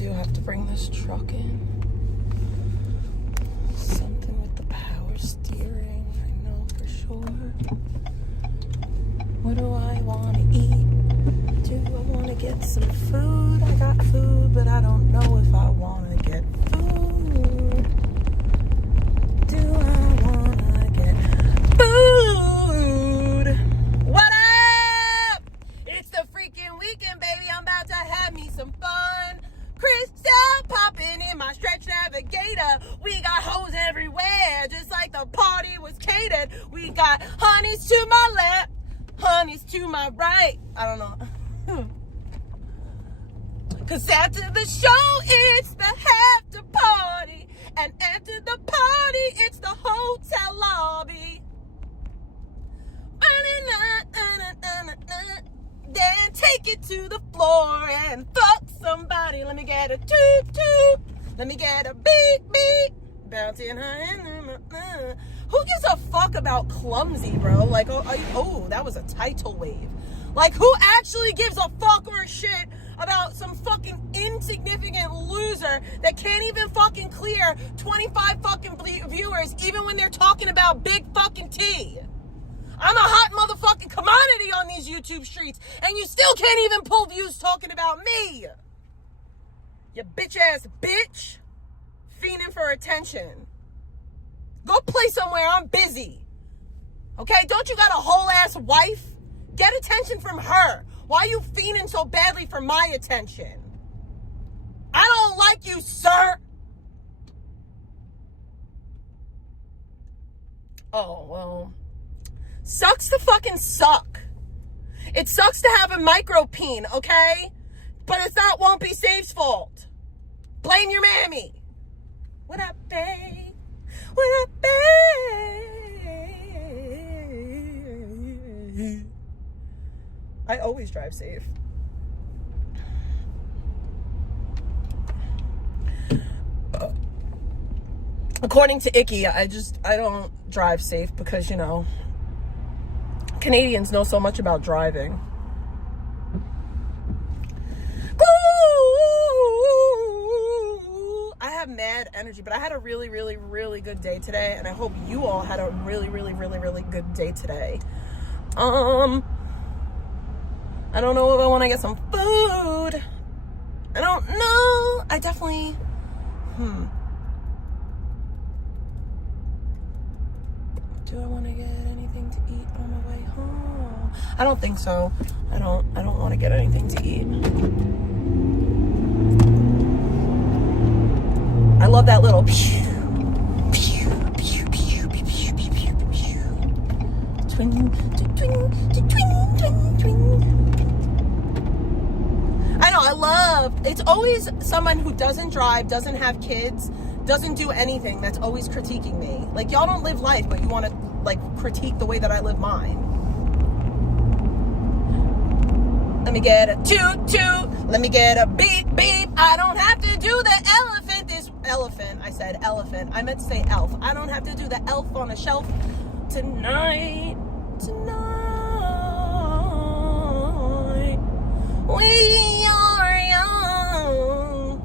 do have to bring this truck in. Something with the power steering, I know for sure. What do I want to eat? Do I want to get some food? I got food, but I don't know if I want to get food. Do I want to get food? What up? It's the freaking weekend, baby. I'm about to have me some fun. Crystal popping in my stretch navigator. We got hoes everywhere, just like the party was catered. We got honeys to my left, honeys to my right. I don't know. Cause after the show, it's the after party. And after the party, it's the hotel lobby. Then take it to the floor and fuck somebody. Let me get a toot toot. Let me get a beep beep. Bouncing high. Who gives a fuck about clumsy, bro? Like, oh, that was a tidal wave. Like, who actually gives a fuck or a shit about some fucking insignificant loser that can't even fucking clear 25 fucking viewers even when they're talking about big fucking T? I'm a hot motherfucking commodity on these YouTube streets, and you still can't even pull views talking about me. You bitch ass bitch. Fiending for attention. Go play somewhere, I'm busy. Okay, don't you got a whole ass wife? Get attention from her. Why are you fiending so badly for my attention? I don't like you, sir. Oh, well. Sucks to fucking suck. It sucks to have a micro-peen, okay? But it's not Won't Be Safe's fault. Blame your mammy. What up, babe? What up, babe? I always drive safe. According to Icky, I don't drive safe because, you know, Canadians know so much about driving. I have mad energy, but I had a really, really, really good day today, and I hope you all had a really, really, really, really good day today. I don't know if I want to get some food. I don't know. I definitely, Do I want to get anything to eat on my way home? I don't think so. I don't want to get anything to eat. I love that little pew, pew, pew, pew, pew, pew, pew, pew, pew. Twing, twing, twing, twing, twing. I know, I love, it's always someone who doesn't drive, doesn't have kids, doesn't do anything that's always critiquing me. Like, y'all don't live life, but you want to, like, critique the way that I live mine. Let me get a toot toot. Let me get a beep beep. I don't have to do the elephant. I said elephant. I meant to say elf. I don't have to do the elf on a shelf tonight. We are young.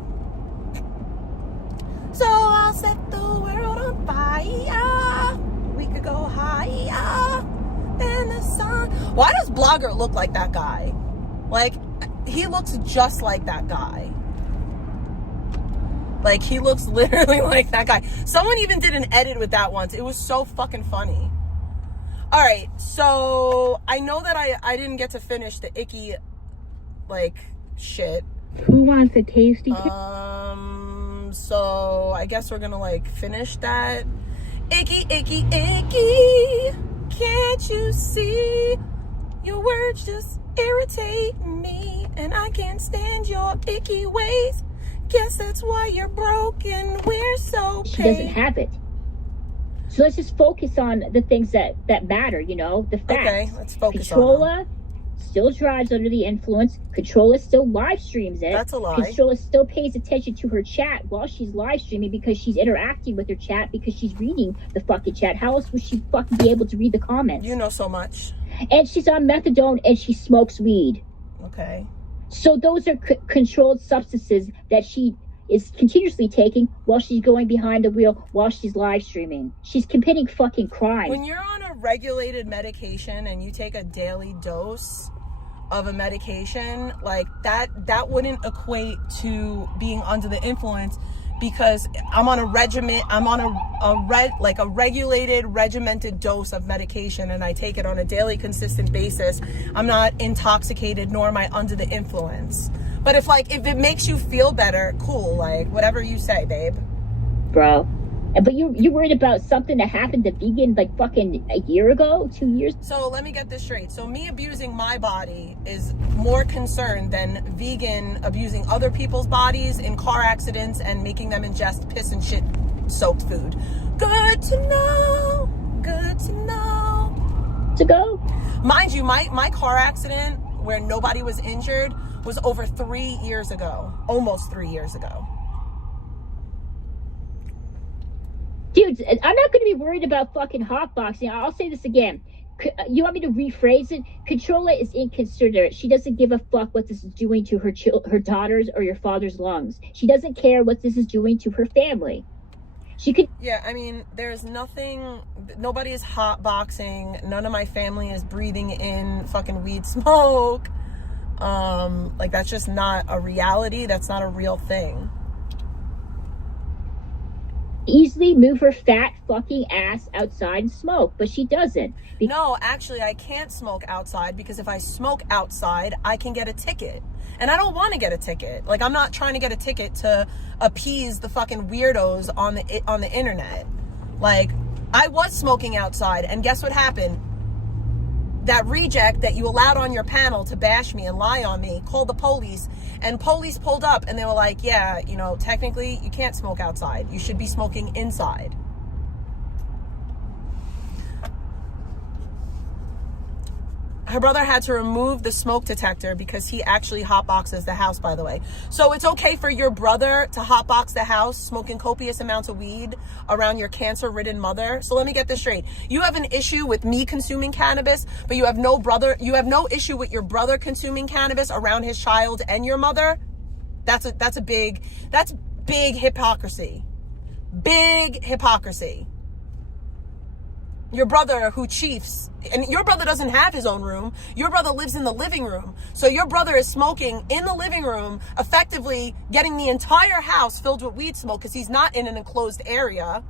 So I'll set the world on fire. We could go higher than the sun. Why does Blogger look like that guy? Like, he looks just like that guy. Like, he looks literally like that guy. Someone even did an edit with that once. It was so fucking funny. All right, so I know that I didn't get to finish the Icky, like, shit. Who wants a tasty? So I guess we're gonna, like, finish that. Icky, icky, icky. Can't you see? Your words just irritate me, and I can't stand your icky ways. Guess that's why you're broken. We're so paid. She doesn't have it. So let's just focus on the things that matter, you know, the facts. Okay, let's focus Controlla on them. Still drives under the influence. Controlla still live streams it. That's a lie. Controlla still pays attention to her chat while she's live streaming because she's interacting with her chat, because she's reading the fucking chat. How else would she fucking be able to read the comments? You know so much. And she's on methadone and she smokes weed. Okay. So those are controlled substances that she is continuously taking while she's going behind the wheel, while she's live streaming. She's committing fucking crimes. When you're on a regulated medication and you take a daily dose of a medication, like that wouldn't equate to being under the influence, because I'm on a regimen, I'm on a regulated, regimented dose of medication, and I take it on a daily, consistent basis. I'm not intoxicated, nor am I under the influence. But if it makes you feel better, cool, like whatever you say, babe. Bro. But you're worried about something that happened to vegan like fucking a year ago, 2 years? So let me get this straight. So me abusing my body is more concerned than vegan abusing other people's bodies in car accidents and making them ingest piss and shit soaked food. Good to know. Good to know. To go? Mind you, my car accident where nobody was injured was over 3 years ago. Almost 3 years ago. Dude, I'm not going to be worried about fucking hotboxing. I'll say this again. You want me to rephrase it? Controlla is inconsiderate. She doesn't give a fuck what this is doing to her daughters or your father's lungs. She doesn't care what this is doing to her family. She could... Yeah, I mean, there's nothing... Nobody is hotboxing. None of my family is breathing in fucking weed smoke. Like, that's just not a reality. That's not a real thing. Easily move her fat fucking ass outside and smoke, but she doesn't. No, actually, I can't smoke outside, because if I smoke outside, I can get a ticket. And I don't want to get a ticket. Like, I'm not trying to get a ticket to appease the fucking weirdos on the internet. Like, I was smoking outside, and guess what happened? That reject that you allowed on your panel to bash me and lie on me called the police, and police pulled up and they were like, yeah, you know, technically you can't smoke outside. You should be smoking inside. Her brother had to remove the smoke detector because he actually hotboxes the house, by the way. So it's okay for your brother to hotbox the house, smoking copious amounts of weed around your cancer-ridden mother. So let me get this straight. You have an issue with me consuming cannabis, but you have no issue with your brother consuming cannabis around his child and your mother? That's big hypocrisy. Big hypocrisy. Your brother who chiefs, and your brother doesn't have his own room. Your brother lives in the living room. So your brother is smoking in the living room, effectively getting the entire house filled with weed smoke because he's not in an enclosed area,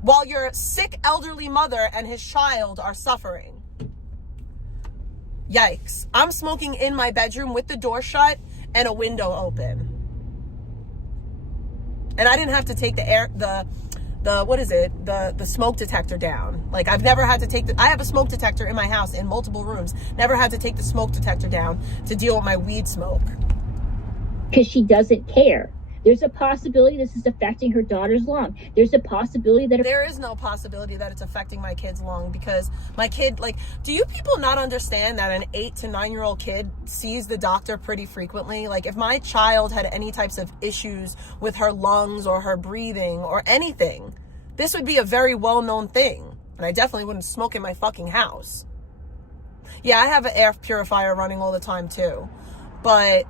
while your sick elderly mother and his child are suffering. Yikes. I'm smoking in my bedroom with the door shut and a window open. And I didn't have to take the smoke detector down. Like, I've never had to I have a smoke detector in my house in multiple rooms. Never had to take the smoke detector down to deal with my weed smoke. Because she doesn't care. There's a possibility this is affecting her daughter's lung. There's a possibility that... There is no possibility that it's affecting my kid's lung, because my kid, like, do you people not understand that an 8 to 9-year-old kid sees the doctor pretty frequently? Like, if my child had any types of issues with her lungs or her breathing or anything, this would be a very well-known thing. And I definitely wouldn't smoke in my fucking house. Yeah, I have an air purifier running all the time too. But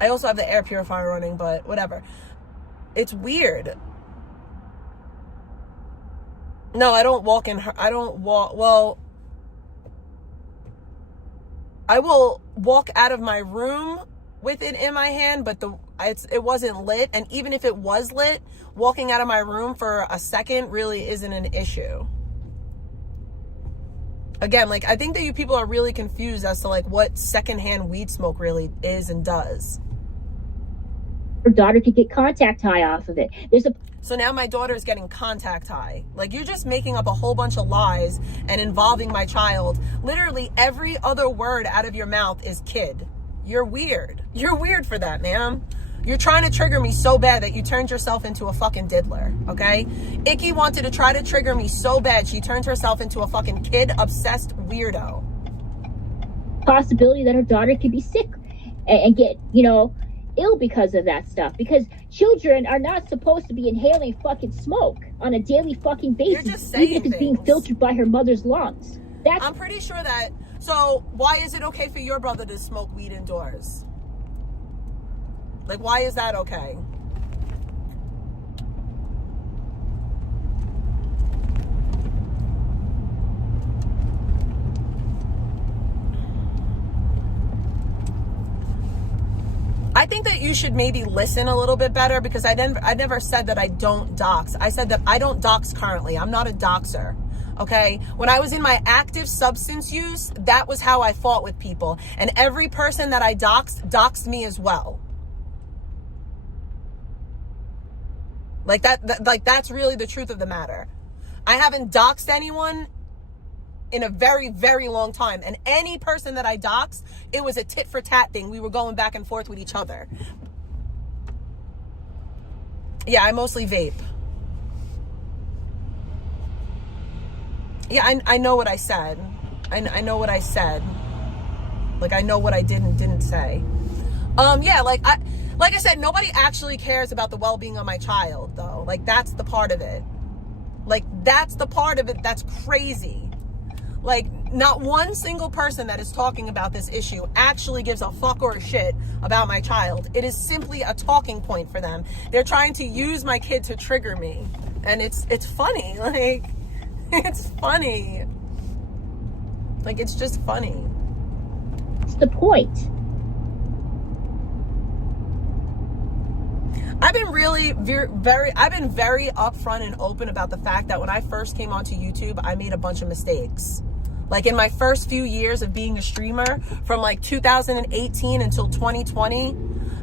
I also have the air purifier running, but whatever. It's weird. No, I don't walk in her. I don't walk. Well, I will walk out of my room with it in my hand, but it wasn't lit. And even if it was lit, walking out of my room for a second really isn't an issue. Again, like, I think that you people are really confused as to, like, what secondhand weed smoke really is and does. Her daughter could get contact high off of it. So now my daughter is getting contact high. Like, you're just making up a whole bunch of lies and involving my child. Literally every other word out of your mouth is kid. You're weird. You're weird for that, ma'am. You're trying to trigger me so bad that you turned yourself into a fucking diddler, okay? Icky wanted to try to trigger me so bad she turned herself into a fucking kid-obsessed weirdo. Possibility that her daughter could be sick and get, ill because of that stuff, because children are not supposed to be inhaling fucking smoke on a daily fucking basis, You're just saying even if it's being filtered by her mother's lungs. I'm pretty sure that, So why is it okay for your brother to smoke weed indoors? Like, why is that okay? I think that you should maybe listen a little bit better, because I never said that I don't dox. I said that I don't dox currently. I'm not a doxer. Okay? When I was in my active substance use, that was how I fought with people. And every person that I doxed me as well. Like that's really the truth of the matter. I haven't doxed anyone in a very, very long time. And any person that I doxed, it was a tit for tat thing. We were going back and forth with each other. Yeah, I mostly vape. Yeah, I know what I said. I know what I said. Like, I know what I did and didn't say. Yeah, like I said, nobody actually cares about the well-being of my child, though. Like, that's the part of it. Like, that's the part of it that's crazy. Like, not one single person that is talking about this issue actually gives a fuck or a shit about my child. It is simply a talking point for them. They're trying to use my kid to trigger me. And it's funny. Like, it's funny. Like, it's just funny. It's the point. I've been very upfront and open about the fact that when I first came onto YouTube, I made a bunch of mistakes. Like, in my first few years of being a streamer, from like 2018 until 2020,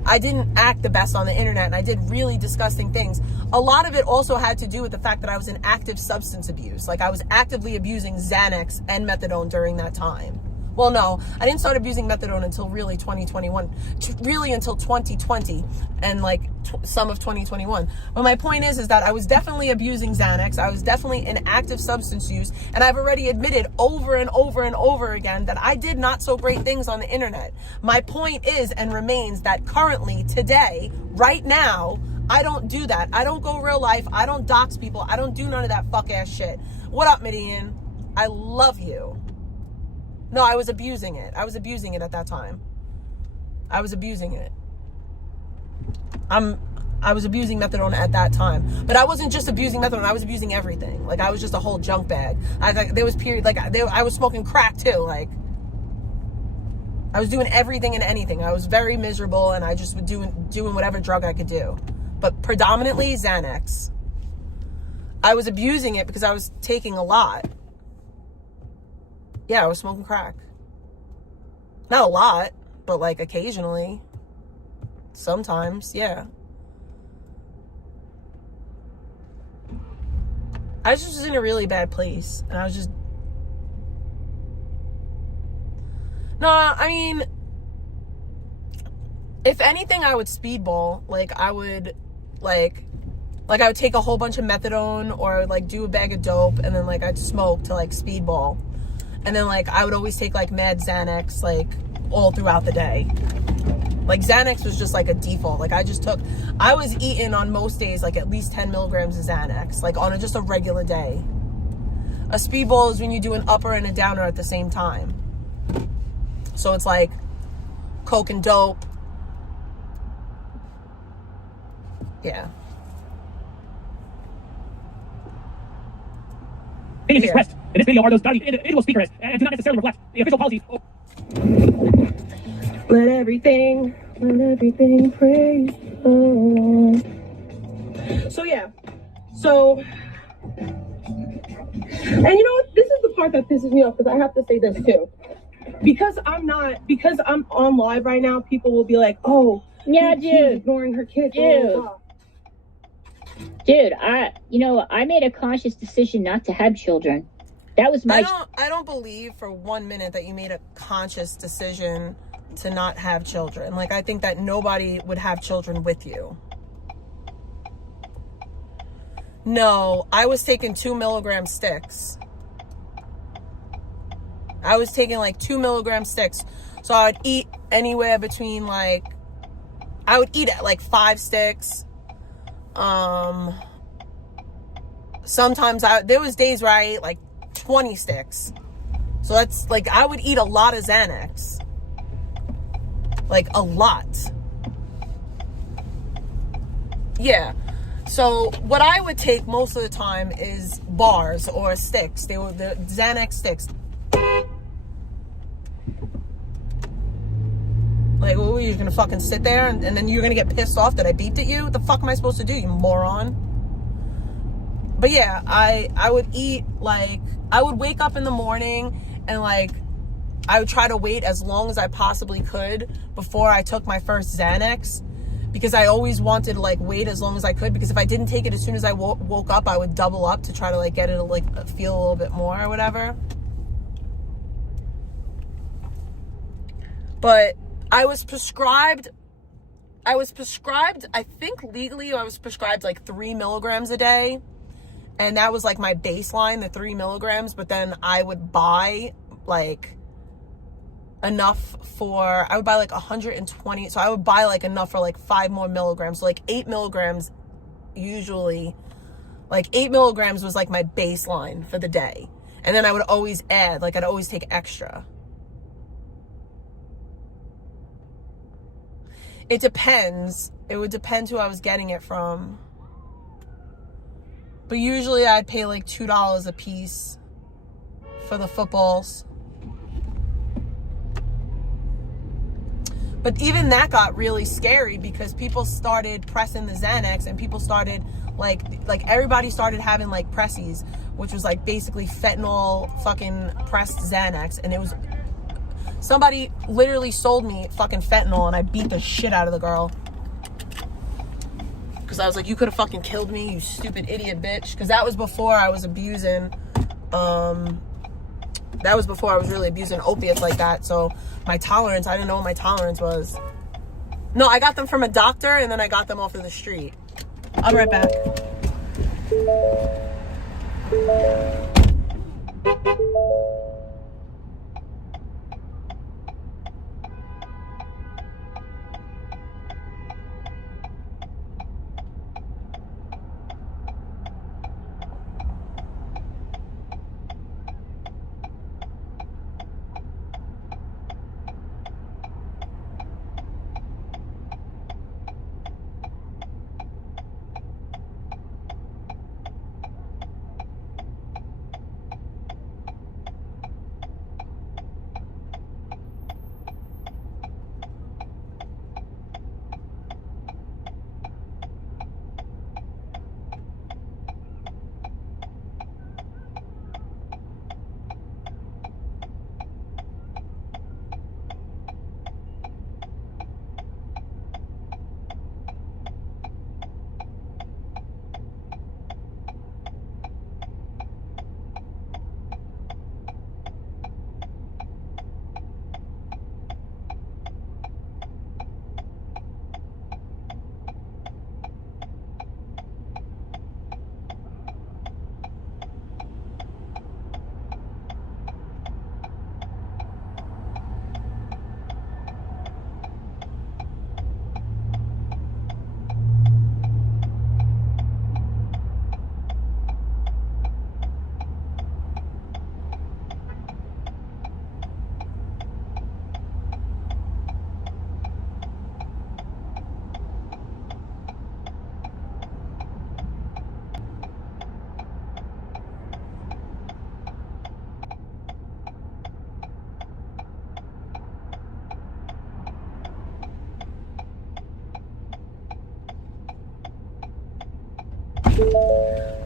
I didn't act the best on the internet, and I did really disgusting things. A lot of it also had to do with the fact that I was in active substance abuse. Like, I was actively abusing Xanax and methadone during that time. Well, no, I didn't start abusing methadone until really 2021, really until 2020 and like some of 2021. But my point is that I was definitely abusing Xanax. I was definitely in active substance use. And I've already admitted over and over and over again that I did not so great things on the internet. My point is and remains that currently, today, right now, I don't do that. I don't go real life. I don't dox people. I don't do none of that fuck ass shit. What up, Midian? I love you. No, I was abusing it. I was abusing it at that time. I was abusing it. I was abusing methadone at that time. But I wasn't just abusing methadone. I was abusing everything. Like, I was just a whole junk bag. There was period, like, I was smoking crack too. Like, I was doing everything and anything. I was very miserable, and I just was doing whatever drug I could do. But predominantly Xanax. I was abusing it because I was taking a lot. Yeah, I was smoking crack. Not a lot, but like occasionally. Sometimes, yeah. I was just in a really bad place. And I was just... No, I mean... If anything, I would speedball. Like, I would... Like I would take a whole bunch of methadone, or like do a bag of dope, and then like I'd smoke to like speedball. And then, like, I would always take, like, mad Xanax, like, all throughout the day. Like, Xanax was just, like, a default. Like, I was eating on most days, like, at least 10 milligrams of Xanax. Like, on just a regular day. A speedball is when you do an upper and a downer at the same time. So, it's, like, coke and dope. Yeah. Opinions expressed in this video are those studied individual speakers and do not necessarily reflect the official policy. Let everything praise the Lord. So yeah. So, and you know what? This is the part that pisses me off, because I have to say this too. Because I'm on live right now, people will be like, oh, yeah, she's dude, ignoring her kids. Dude, I made a conscious decision not to have children. That was my... I don't believe for 1 minute that you made a conscious decision to not have children. Like, I think that nobody would have children with you. No, I was taking 2 milligram sticks. I was taking like 2 milligram sticks. So I would eat anywhere between like... I would eat at like 5 sticks. Sometimes there was days where I ate like 20 sticks. So that's like, I would eat a lot of Xanax. Like a lot. Yeah. So what I would take most of the time is bars or sticks. They were the Xanax sticks. Like, what were you gonna fucking sit there and then you're gonna get pissed off that I beeped at you? What the fuck am I supposed to do, you moron? But yeah, I would eat, like, I would wake up in the morning and like, I would try to wait as long as I possibly could before I took my first Xanax, because I always wanted to like wait as long as I could, because if I didn't take it as soon as I woke up, I would double up to try to like get it to like feel a little bit more or whatever. But I was prescribed, I think legally I was prescribed like 3 milligrams a day. And that was like my baseline, the 3 milligrams. But then I would buy like enough for, I would buy like 120. So I would buy like enough for like 5 more milligrams. So like 8 milligrams usually, like 8 milligrams was like my baseline for the day. And then I would always add, like I'd always take extra. It depends. It would depend who I was getting it from. But usually I'd pay like $2 a piece for the footballs. But even that got really scary because people started pressing the Xanax and people started like everybody started having like pressies, which was like basically fentanyl fucking pressed Xanax. And it was, somebody literally sold me fucking fentanyl and I beat the shit out of the girl. Because I was like, you could have fucking killed me, you stupid idiot bitch. Because that was before I was abusing, that was before I was really abusing opiates like that. So my tolerance, I didn't know what my tolerance was. No, I got them from a doctor and then I got them off of the street. I'll be right back.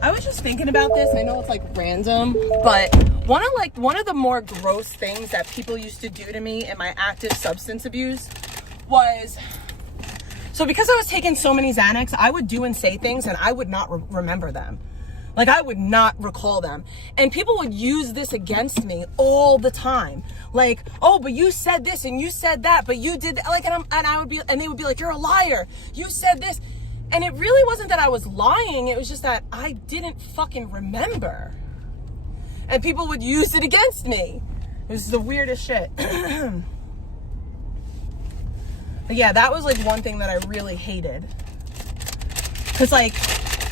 I was just thinking about this. I know it's like random, but one of the more gross things that people used to do to me in my active substance abuse was, so because I was taking so many Xanax, I would do and say things and I would not remember them. Like I would not recall them. And people would use this against me all the time. Like, oh, but you said this and you said that, but you did that. Like, and they would be like, you're a liar. You said this. And it really wasn't that I was lying. It was just that I didn't fucking remember. And people would use it against me. It was the weirdest shit. But yeah, that was like one thing that I really hated. Cause like,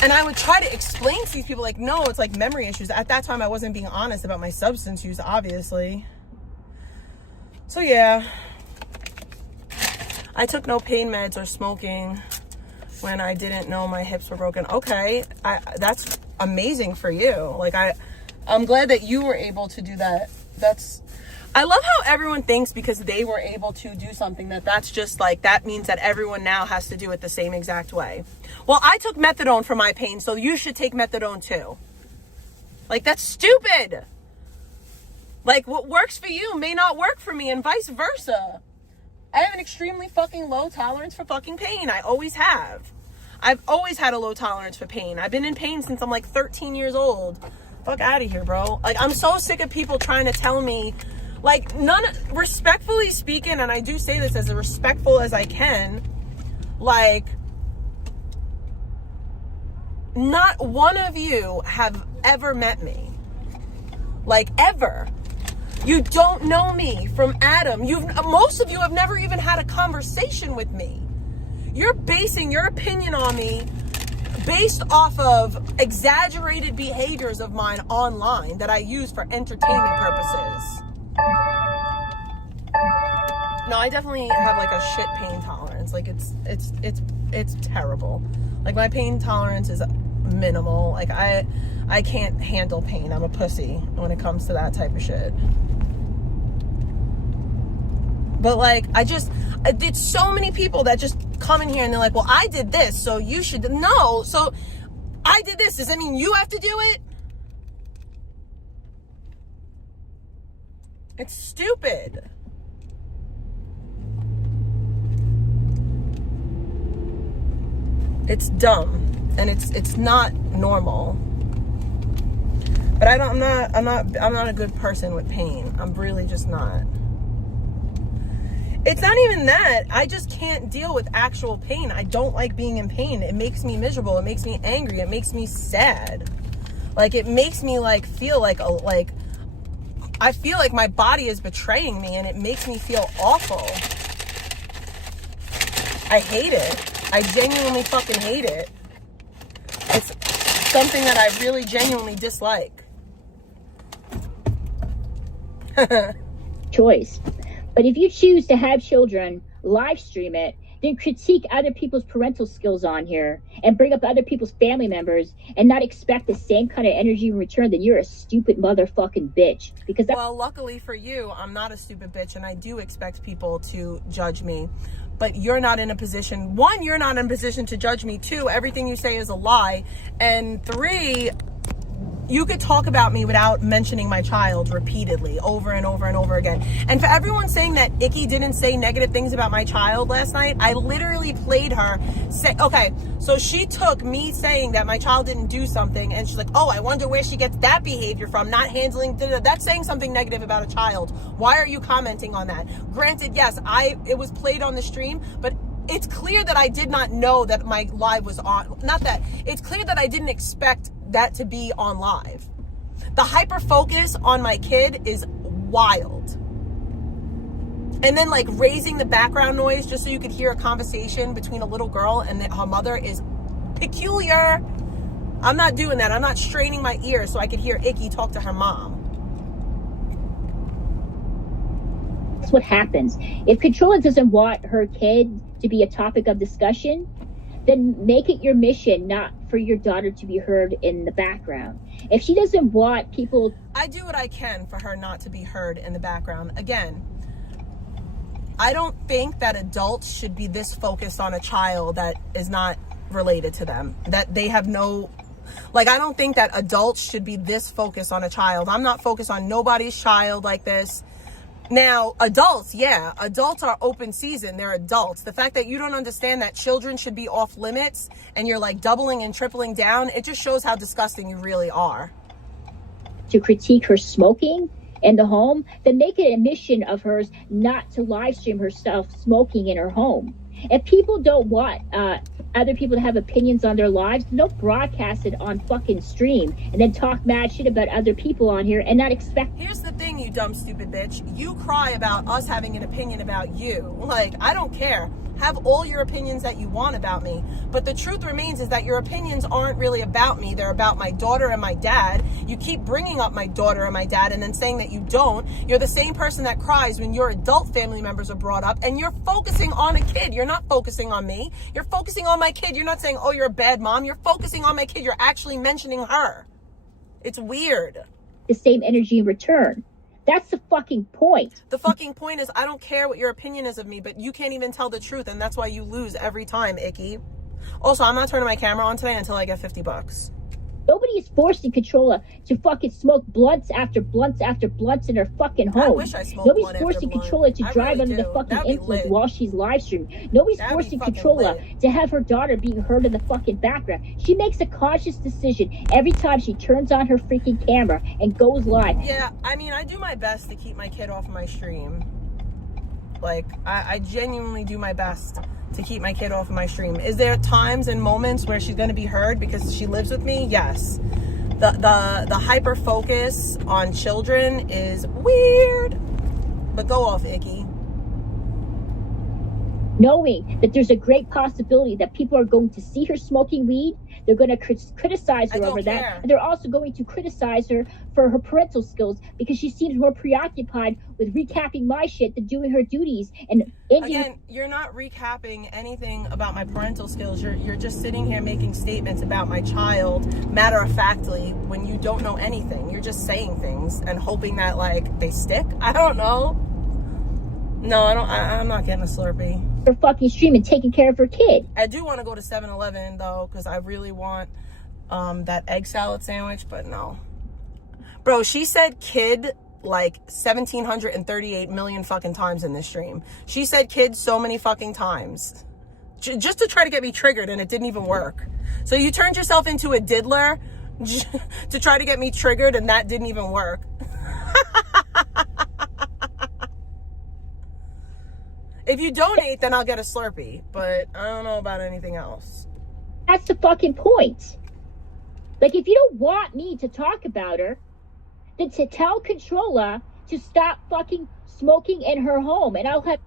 and I would try to explain to these people like, no, it's like memory issues. At that time, I wasn't being honest about my substance use, obviously. So yeah, I took no pain meds or smoking when I didn't know my hips were broken. Okay, that's amazing for you. Like, I'm glad that you were able to do that. I love how everyone thinks because they were able to do something that's just like, that means that everyone now has to do it the same exact way. Well, I took methadone for my pain, so you should take methadone too. Like, that's stupid. Like, what works for you may not work for me, and vice versa. I have an extremely fucking low tolerance for fucking pain. I always have. I've always had a low tolerance for pain. I've been in pain since I'm like 13 years old. Fuck out of here, bro. Like, I'm so sick of people trying to tell me, like, respectfully speaking, and I do say this as respectful as I can, like, not one of you have ever met me. Like, ever. You don't know me from Adam. Most of you have never even had a conversation with me. You're basing your opinion on me based off of exaggerated behaviors of mine online that I use for entertainment purposes. No, I definitely have like a shit pain tolerance. Like, it's terrible. Like, my pain tolerance is minimal. Like, I can't handle pain. I'm a pussy when it comes to that type of shit. But like, I did so many people that just come in here and they're like, well, I did this, so you should. No, so I did this. Does that mean you have to do it? It's stupid. It's dumb, and it's not normal. But I'm not a good person with pain. I'm really just not. It's not even that. I just can't deal with actual pain. I don't like being in pain. It makes me miserable. It makes me angry. It makes me sad. Like, it makes me like feel like I feel like my body is betraying me, and it makes me feel awful. I hate it. I genuinely fucking hate it. It's something that I really genuinely dislike. Choice. But if you choose to have children, live stream it, then critique other people's parental skills on here and bring up other people's family members and not expect the same kind of energy in return, then you're a stupid motherfucking bitch. Because well, luckily for you, I'm not a stupid bitch, and I do expect people to judge me. But you're not in a position, one, you're not in a position to judge me. Two, everything you say is a lie. And three, you could talk about me without mentioning my child repeatedly, over and over and over again. And for everyone saying that Icky didn't say negative things about my child last night, I literally played her say, okay, so she took me saying that my child didn't do something, and she's like, oh, I wonder where she gets that behavior from, not handling, that's saying something negative about a child. Why are you commenting on that? Granted, yes, it was played on the stream, but it's clear that I did not know that my live was on. Not that. It's clear that I didn't expect that to be on live. The hyper focus on my kid is wild. And then like raising the background noise just so you could hear a conversation between a little girl and her mother is peculiar. I'm not doing that. I'm not straining my ears so I could hear Icky talk to her mom. That's what happens. If Controlla doesn't want her kid to be a topic of discussion, then make it your mission not for your daughter to be heard in the background. If she doesn't want people... I do what I can for her not to be heard in the background. Again, I don't think that adults should be this focused on a child that is not related to them. That they have no... Like, I don't think that adults should be this focused on a child. I'm not focused on nobody's child like this. Now, adults, yeah, adults are open season. They're adults. The fact that you don't understand that children should be off limits and you're like doubling and tripling down, it just shows how disgusting you really are. To critique her smoking in the home, then make it a mission of hers not to live stream herself smoking in her home. If people don't want other people to have opinions on their lives, don't broadcast it on fucking stream and then talk mad shit about other people on here and not expect. Here's the thing, you dumb stupid bitch. You cry about us having an opinion about you. Like, I don't care. Have all your opinions that you want about me. But the truth remains is that your opinions aren't really about me. They're about my daughter and my dad. You keep bringing up my daughter and my dad and then saying that you don't. You're the same person that cries when your adult family members are brought up, and you're focusing on a kid. You're not focusing on me. You're focusing on my kid. You're not saying, oh, you're a bad mom. You're focusing on my kid. You're actually mentioning her. It's weird. The same energy in return. That's the fucking point. The fucking point is, I don't care what your opinion is of me, but you can't even tell the truth, and that's why you lose every time, Icky. Also, I'm not turning my camera on today until I get $50. Nobody is forcing Controlla to fucking smoke blunts after blunts after blunts in her fucking home. I wish I smoked Nobody's blunt forcing after Controlla blunt. to I drive really under the do. fucking That'd be influence lit. while she's live streaming. Nobody's That'd be forcing fucking Controlla lit. to have her daughter being heard in the fucking background. She makes a conscious decision every time she turns on her freaking camera and goes live. Yeah, I mean, I do my best to keep my kid off my stream. Like, I genuinely do my best to keep my kid off of my stream. Is there times and moments where she's going to be heard because she lives with me? Yes. The hyper focus on children is weird. But go off, Icky. Knowing that there's a great possibility that people are going to see her smoking weed, they're going to criticize her over that, and they're also going to criticize her for her parental skills because she seems more preoccupied with recapping my shit than doing her duties. And again, you're not recapping anything about my parental skills. You're just sitting here making statements about my child matter-of-factly when you don't know anything. You're just saying things and hoping that, like, they stick. I don't know. No, I'm not getting a Slurpee. Her fucking stream and taking care of her kid. I do want to go to 7-Eleven though, because I really want that egg salad sandwich, but no. Bro, she said kid like 1,738 million fucking times in this stream. She said kid so many fucking times. Just to try to get me triggered, and it didn't even work. So you turned yourself into a diddler to try to get me triggered, and that didn't even work. If you donate, then I'll get a Slurpee. But I don't know about anything else. That's the fucking point. Like, if you don't want me to talk about her, then to tell Controlla to stop fucking smoking in her home, and I'll have...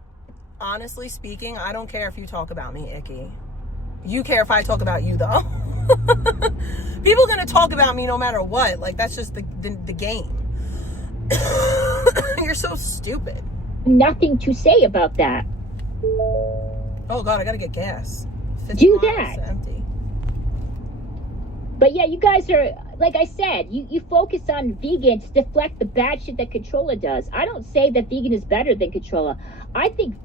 Honestly speaking, I don't care if you talk about me, Icky. You care if I talk about you, though. People are going to talk about me no matter what. Like, that's just the game. You're so stupid. Nothing to say about that. Oh God, I gotta get gas. Do that. Empty. But yeah, you guys are, like I said, you focus on vegan to deflect the bad shit that Controlla does. I don't say that vegan is better than Controlla. I think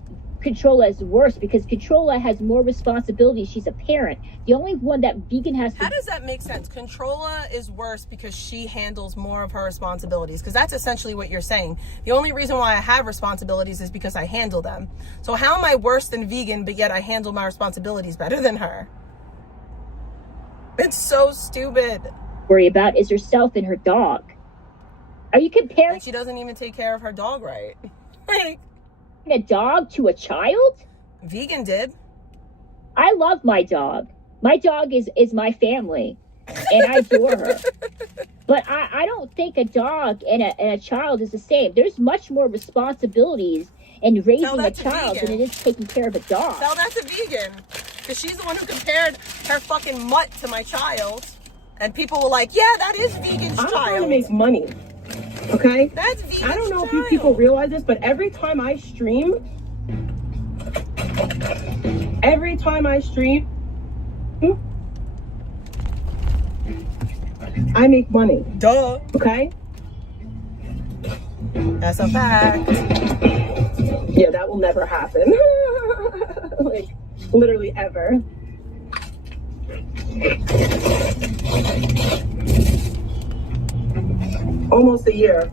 Controlla is worse because Controlla has more responsibility. She's a parent. The only one that vegan has to... How does that make sense? Controlla is worse because she handles more of her responsibilities, because that's essentially what you're saying. The only reason why I have responsibilities is because I handle them. So how am I worse than vegan, but yet I handle my responsibilities better than her? It's so stupid. Worry about is herself and her dog. Are you comparing... And she doesn't even take care of her dog right. Like... a dog to a child? Vegan did. I love my dog. My dog is my family, and I adore her. But I don't think a dog and a child is the same. There's much more responsibilities in raising a child than it is taking care of a dog. Tell that to vegan, because she's the one who compared her fucking mutt to my child, and people were like, "Yeah, that is vegan's child." I'm trying to make money. Okay? That's vegan's I don't know if you child. people realize this, but every time I stream, I make money. Duh. Okay? That's a fact. Yeah, that will never happen. Like, literally ever. Almost a year.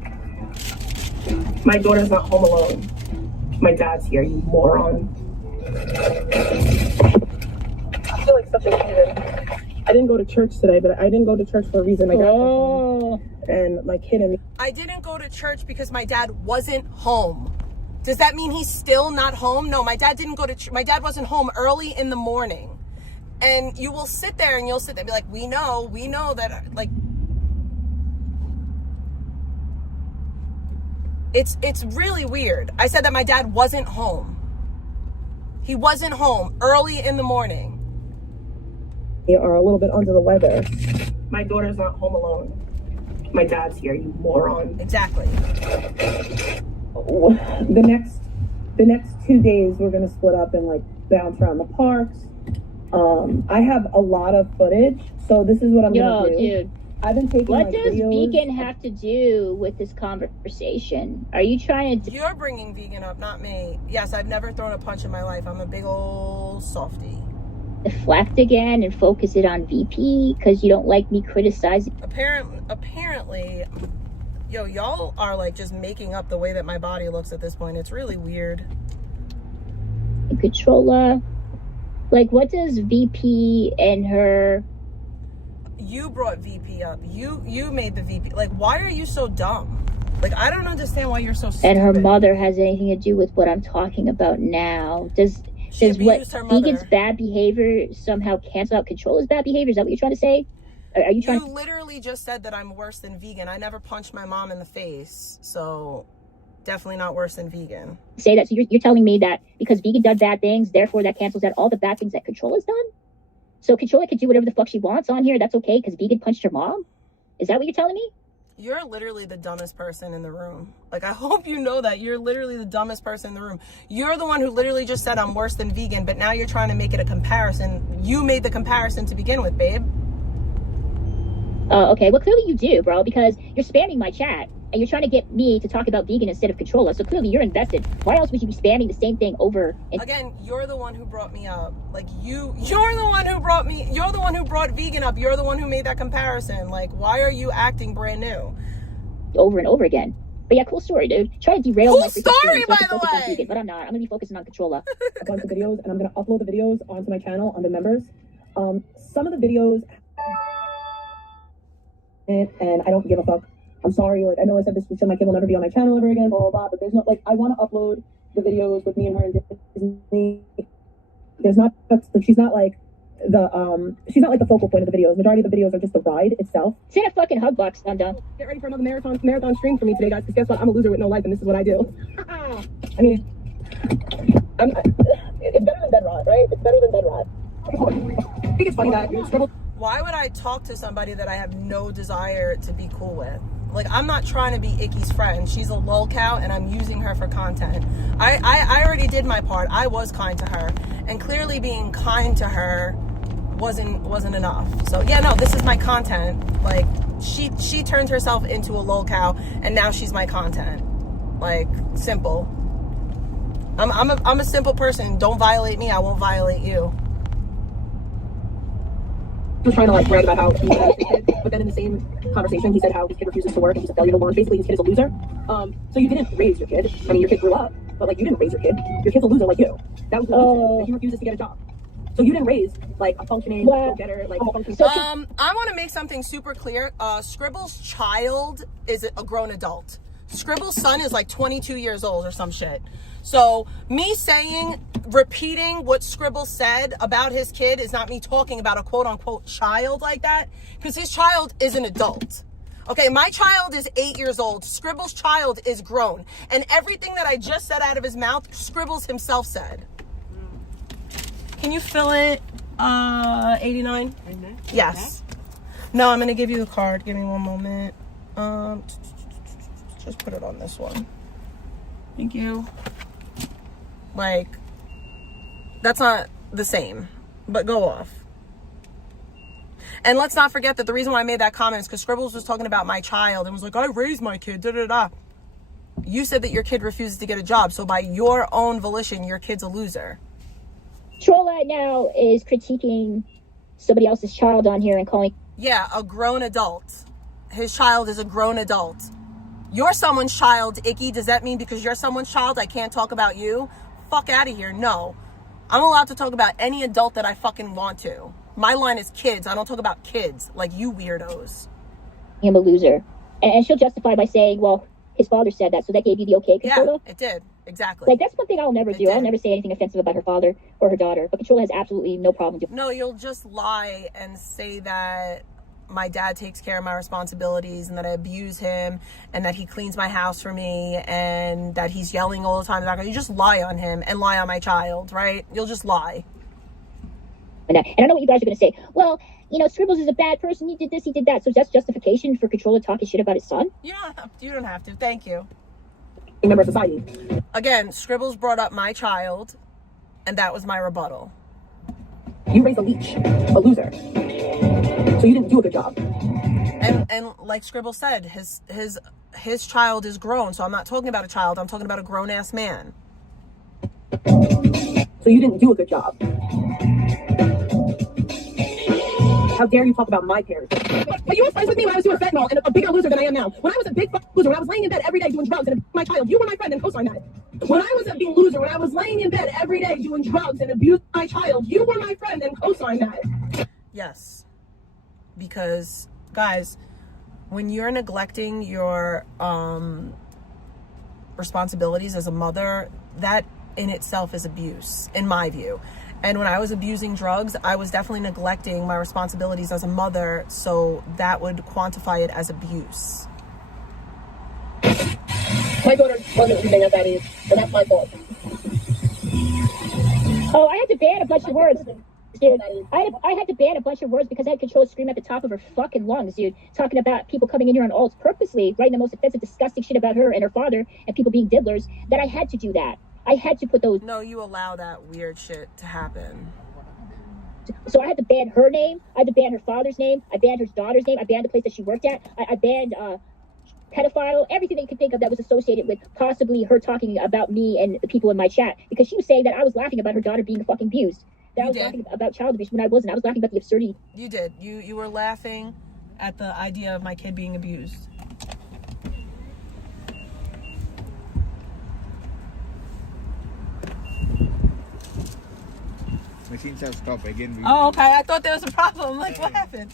My daughter's not home alone. My dad's here, you moron. I feel like such a heathen. I didn't go to church today, but I didn't go to church for a reason. I got home, and my kid and me. I didn't go to church because my dad wasn't home. Does that mean he's still not home? No, my dad didn't go to, my dad wasn't home early in the morning. And you will sit there and you'll sit there and be like, we know that, like, it's really weird. I said that my dad wasn't home. He wasn't home early in the morning. You are a little bit under the weather. My daughter's not home alone. My dad's here, you moron. Exactly. The next 2 days we're gonna split up and like bounce around the parks. I have a lot of footage, so this is what I'm gonna do. Dude, I've been taking what like, does videos. vegan have to do with this conversation? Are you trying to You're bringing vegan up, not me. Yes, I've never thrown a punch in my life. I'm a big old softie. deflect again and focus it on VP because you don't like me criticizing? Apparently, yo, y'all are like just making up the way that my body looks at this point. It's really weird. Controller, like, what does VP and her? You brought VP up. You made the VP. Like, why are you so dumb? Like, I don't understand why you're so stupid. And her mother has anything to do with what I'm talking about now? Does what Vegan's bad behavior somehow cancel out Controlla's bad behavior? Is that what you're trying to say? Are you trying? You literally just said that I'm worse than Vegan. I never punched my mom in the face, so definitely not worse than Vegan. Say that. So you're telling me that because Vegan done bad things, therefore that cancels out all the bad things that Controlla's done? So Controlla can do whatever the fuck she wants on here. That's okay because Vegan punched her mom? Is that what you're telling me? You're literally the dumbest person in the room. Like, I hope you know that. You're literally the dumbest person in the room. You're the one who literally just said I'm worse than Vegan, but now you're trying to make it a comparison. You made the comparison to begin with, babe. Okay. Well, clearly you do, bro, because you're spamming my chat and you're trying to get me to talk about Vegan instead of Controlla. So clearly you're invested. Why else would you be spamming the same thing over? Again, you're the one who brought me up. Like, you're the one who brought Vegan up. You're the one who made that comparison. Like, why are you acting brand new? Over and over again. But yeah, cool story, dude. Try to derail cool my story, by the way. Vegan, but I'm not. I'm gonna be focusing on Controlla. A bunch of videos, and I'm gonna upload the videos onto my channel under members. Some of the videos, and I don't give a fuck. I'm sorry, like, I know I said this, my kid will never be on my channel ever again, blah, blah, blah, but there's no, like, I want to upload the videos with me and her and Disney. There's not, like, she's not like the focal point of the videos. Majority of the videos are just the ride itself. Send a fucking hug box, dum-dum. Get ready for another marathon stream for me today, guys, because guess what? I'm a loser with no life, and this is what I do. I mean, it's better than dead rot, right? It's better than dead rot. I think it's funny that you scribbled. Why would I talk to somebody that I have no desire to be cool with? Like, I'm not trying to be Icky's friend. She's a lolcow, and I'm using her for content. I already did my part. I was kind to her, and clearly being kind to her wasn't enough. So yeah, no, this is my content. Like, she turned herself into a lolcow, and now she's my content. Like, simple. I'm a simple person. Don't violate me. I won't violate you. He was trying to like brag about how he raised his kid, but then in the same conversation he said how his kid refuses to work and he's a failure to launch. Basically, his kid is a loser. So you didn't raise your kid. I mean, your kid grew up, but like you didn't raise your kid. Your kid's a loser like you. That was the reason. He refuses to get a job. So you didn't raise like a functioning go-getter, like a functioning. I want to make something super clear. Scribble's child is a grown adult. Scribble's son is like 22 years old or some shit. So me repeating what Scribble said about his kid is not me talking about a quote-unquote child like that, because his child is an adult. Okay, my child is 8 years old. Scribble's child is grown. And everything that I just said out of his mouth, Scribbles himself said. Can you fill it 89? Yes. No, I'm going to give you the card. Give me one moment. Just put it on this one. Thank you. Like, that's not the same, but go off. And let's not forget that the reason why I made that comment is because Scribbles was talking about my child and was like, I raised my kid, da-da-da. You said that your kid refuses to get a job, so by your own volition, your kid's a loser. Trolla now is critiquing somebody else's child on here and calling... Yeah, a grown adult. His child is a grown adult. You're someone's child, Icky. Does that mean because you're someone's child, I can't talk about you? Fuck out of here. No. I'm allowed to talk about any adult that I fucking want to. My line is kids. I don't talk about kids like you weirdos. I'm a loser. And she'll justify by saying, well, his father said that, so that gave you the okay, Controlla? Yeah, it did. Exactly. Like, that's one thing I'll never do. I'll never say anything offensive about her father or her daughter. But Controlla has absolutely no problem doing. No, you'll just lie and say that my dad takes care of my responsibilities and that I abuse him and that he cleans my house for me and that he's yelling all the time. You just lie on him and lie on my child, right? You'll just lie. And I know what you guys are going to say. Well, you know, Scribbles is a bad person. He did this, he did that. So that's justification for Controlla talking shit about his son? You don't have to. Thank you. Member of society. Again, Scribbles brought up my child, and that was my rebuttal. You raised a leech, a loser. So you didn't do a good job. And like Scribbles said, his child is grown. So I'm not talking about a child. I'm talking about a grown-ass man. So you didn't do a good job. How dare you talk about my parents? But you were friends with me when I was doing fentanyl and a bigger loser than I am now. When I was a big loser, when I was laying in bed every day doing drugs and my child, you were my friend and co-signed that. When I was a big loser, when I was laying in bed every day doing drugs and abused my child, you were my friend and co-signed that. Yes. Because, guys, when you're neglecting your responsibilities as a mother, that in itself is abuse, in my view. And when I was abusing drugs, I was definitely neglecting my responsibilities as a mother, so that would quantify it as abuse. My daughter wasn't leaving at that age, and that's my fault. Oh, I had to ban a bunch of words. Dude, I had to ban a bunch of words because I had Controlla scream at the top of her fucking lungs, dude, talking about people coming in here on alts purposely, writing the most offensive, disgusting shit about her and her father and people being diddlers, that I had to do that. I had to put those... No, you allow that weird shit to happen. So I had to ban her name. I had to ban her father's name. I banned her daughter's name. I banned the place that she worked at. I banned pedophile, everything that you could think of that was associated with possibly her talking about me and the people in my chat. Because she was saying that I was laughing about her daughter being fucking abused. That I was laughing about child abuse when I wasn't. I was laughing about the absurdity. You did. You were laughing at the idea of my kid being abused. Machines have stopped again. Oh, okay. I thought there was a problem. Like, what happened?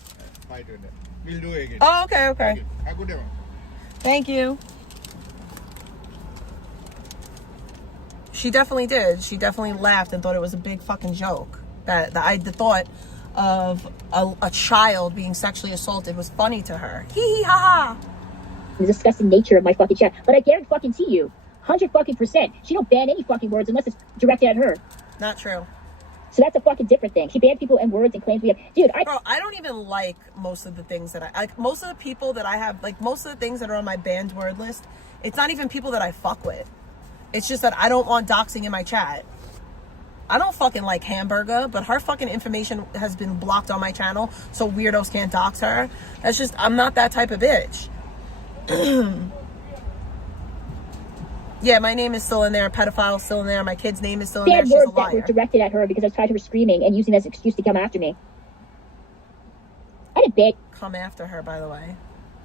Fight with that. We'll do it again. Oh, okay, okay. Have a good day, ma'am. Thank you. She definitely did. She definitely laughed and thought it was a big fucking joke. That the thought of a child being sexually assaulted was funny to her. Hee hee ha ha. The disgusting nature of my fucking chat. But I guarantee fucking see you. 100%. She don't ban any fucking words unless it's directed at her. Not true. So that's a fucking different thing. She banned people and words and claims we have. Dude, Bro, I don't even like most of the things that I like. Most of the people that I have, like most of the things that are on my banned word list, it's not even people that I fuck with. It's just that I don't want doxing in my chat. I don't fucking like Hamburger, but her fucking information has been blocked on my channel, so weirdos can't dox her. That's just, I'm not that type of bitch. Yeah, my name is still in there. Pedophile still in there. My kid's name is still in there. bad She's a words that liar. were directed at her because I was tired of her screaming and using that as an excuse to come after me. I didn't ban Come after her, by the way.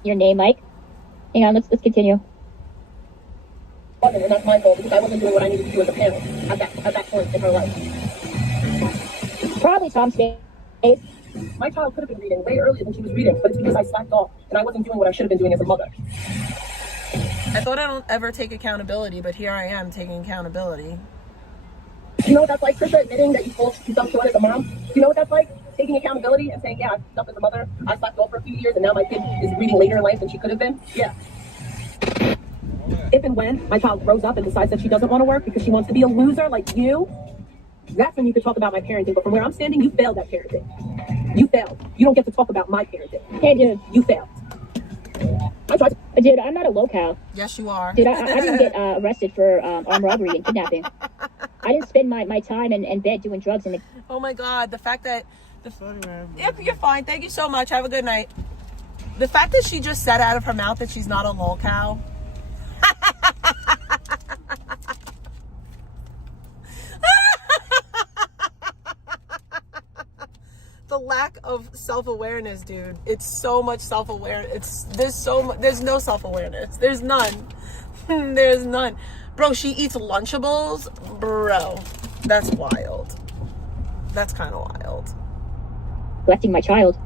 your name, Mike. Hang on, let's continue. And that's my fault because I wasn't doing what I needed to do as a parent at that point in her life. Probably Tom's face. My child could have been reading way earlier than she was reading, but it's because I slacked off and I wasn't doing what I should have been doing as a mother. I thought I don't ever take accountability, but here I am taking accountability. You know what that's like, Trisha, admitting that you fell short as a mom? You know what that's like? Taking accountability and saying, yeah, I fucked up as a mother. I slacked off for a few years and now my kid is reading later in life than she could have been. Yeah. If and when my child grows up and decides that she doesn't want to work because she wants to be a loser like you, that's when you can talk about my parenting. But from where I'm standing, you failed at parenting. You failed. You don't get to talk about my parenting. Hey, dude. You failed. I tried to... Dude, I'm not a locale. Yes, you are. Dude, I didn't get arrested for armed robbery and kidnapping. I didn't spend my time in bed doing drugs and... Oh my God, the fact that... Yep, you're fine. Thank you so much. Have a good night. The fact that she just said out of her mouth that she's not a lolcow. The lack of self-awareness, dude. It's so much self-awareness. There's no self-awareness. There's none. There's none. Bro, she eats Lunchables. Bro, that's wild. That's kind of wild. Neglecting my child.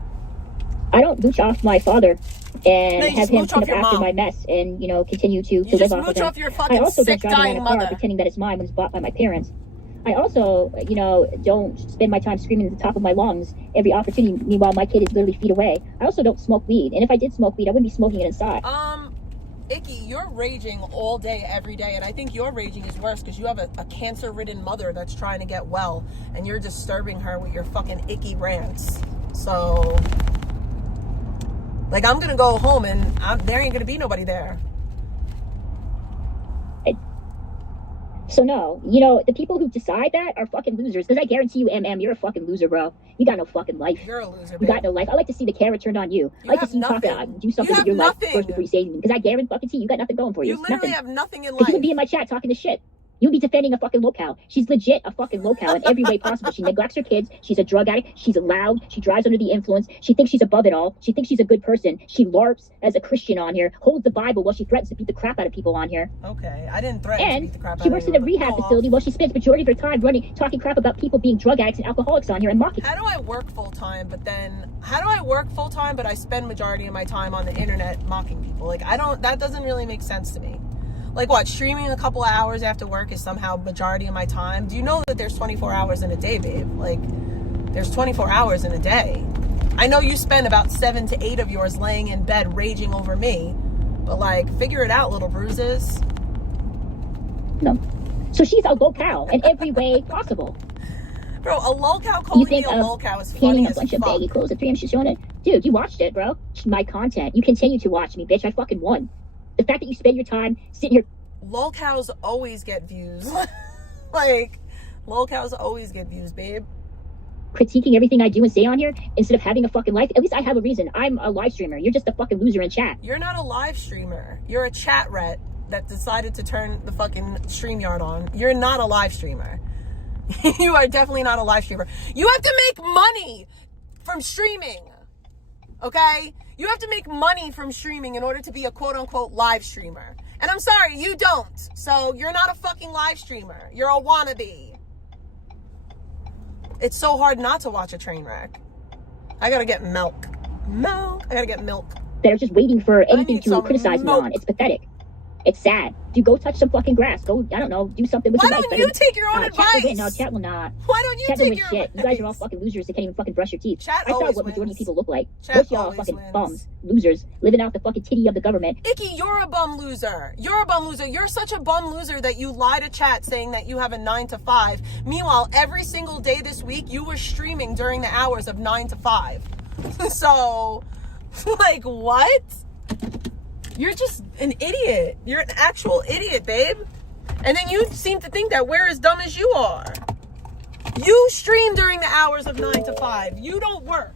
I don't mooch off my father and No, you have just him mooch clean off up your after mom. my mess and, you know, continue to You live just off of mooch him. off your I fucking also sick, don't drive around dying in a car mother. pretending that it's mine when it's bought by my parents. I also, you know, don't spend my time screaming at the top of my lungs every opportunity. Meanwhile, my kid is literally feet away. I also don't smoke weed. And if I did smoke weed, I wouldn't be smoking it inside. Icky, you're raging all day, every day, and I think your raging is worse because you have a cancer-ridden mother that's trying to get well, and you're disturbing her with your fucking icky rants. So, like, I'm gonna go home and there ain't gonna be nobody there. So no, you know, the people who decide that are fucking losers. Because I guarantee you, you're a fucking loser, bro. You got no fucking life. You're a loser, You babe. got no life. I like to see the camera turned on you. I like to see you talk about do something with your life first before you say anything. Because I guarantee you got nothing going for you. You literally Nothing. have nothing in Because life. you would be in my chat talking to shit. You would be defending a fucking locale. She's legit a fucking locale in every way possible. She neglects her kids. She's a drug addict. She's loud. She drives under the influence. She thinks she's above it all. She thinks she's a good person. She LARPs as a Christian on here, holds the Bible while she threatens to beat the crap out of people on here. Okay, I didn't threaten to beat the crap out of you. And she works in a rehab facility while she spends majority of her time talking crap about people being drug addicts and alcoholics on here and mocking. How do I work full-time, but I spend majority of my time on the internet mocking people? Like, that doesn't really make sense to me. Like, what, streaming a couple of hours after work is somehow majority of my time? Do you know that there's 24 hours in a day, babe? Like, there's 24 hours in a day. I know you spend about 7 to 8 of yours laying in bed raging over me, but, like, figure it out, little bruises. No. So she's a locale in every way possible. Bro, a lolcow calling me a lolcow is funny as fuck. fuck. A baggy clothes at 3 a.m. She's showing it. Dude, you watched it, bro. My content. You continue to watch me, bitch. I fucking won. The fact that you spend your time sitting here. Lolcows always get views. Like, lolcows always get views, babe. Critiquing everything I do and say on here instead of having a fucking life. At least I have a reason. I'm a live streamer. You're just a fucking loser in chat. You're not a live streamer. You're a chat rat that decided to turn the fucking StreamYard on. You're not a live streamer. You are definitely not a live streamer. You have to make money from streaming. Okay? You have to make money from streaming in order to be a quote-unquote live streamer. And I'm sorry, you don't. So you're not a fucking live streamer. You're a wannabe. It's so hard not to watch a train wreck. I gotta get milk. I gotta get milk. That are just waiting for anything to some criticize me milk. on. It's pathetic. It's sad. Dude, go touch some fucking grass. Go, I don't know, do something with Why your life. don't you take your own advice? Chat will win. No, chat will not. Why don't you Chat take don't your win own shit. You guys are all advice? fucking losers that can't even fucking brush your teeth. Chat I saw always what majority wins. of people look like. Chat Most y'all always fucking wins. bums, losers, living out the fucking titty of the government. Icky, you're a bum loser. You're a bum loser. You're such a bum loser that you lie to chat saying that you have a 9 to 5. Meanwhile, every single day this week, you were streaming during the hours of 9 to 5. So, like, what? You're just an idiot. You're an actual idiot, babe. And then you seem to think that we're as dumb as you are. You stream during the hours of 9 to 5. You don't work.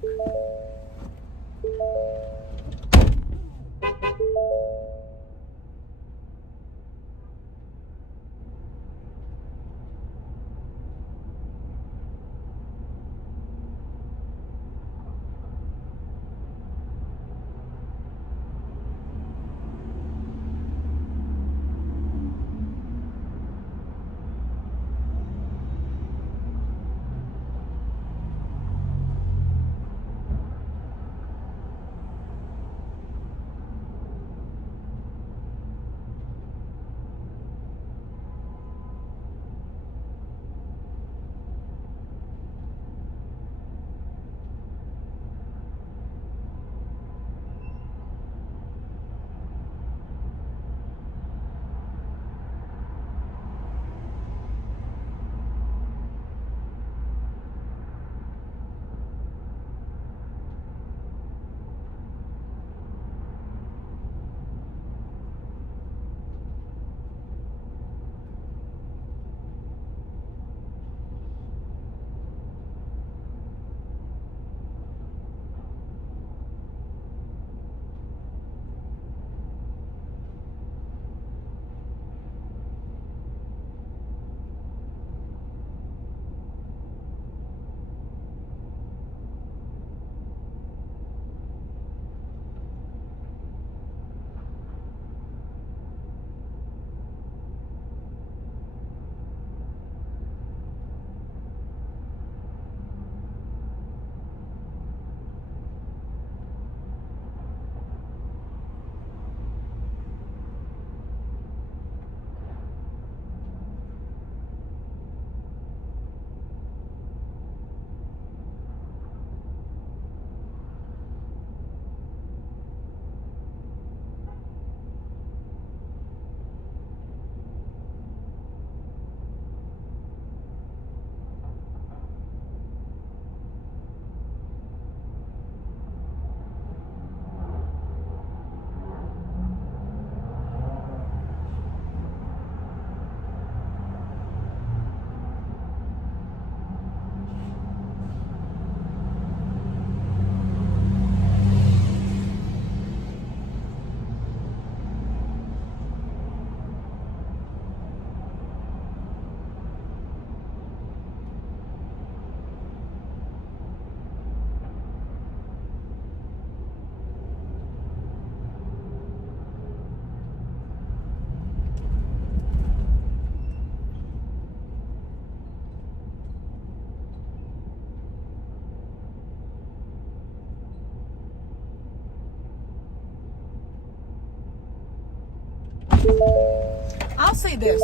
I'll say this.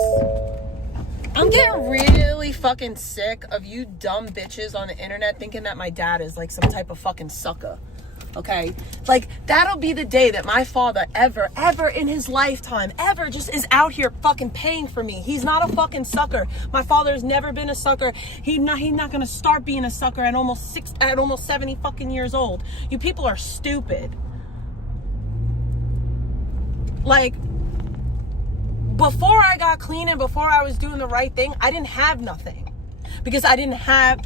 I'm getting really fucking sick of you dumb bitches on the internet thinking that my dad is like some type of fucking sucker. Okay? Like, that'll be the day that my father ever in his lifetime, ever just is out here fucking paying for me. He's not a fucking sucker. My father's never been a sucker. He's not gonna start being a sucker at almost 70 fucking years old. You people are stupid. Like, before I got clean and before I was doing the right thing, I didn't have nothing. Because I didn't have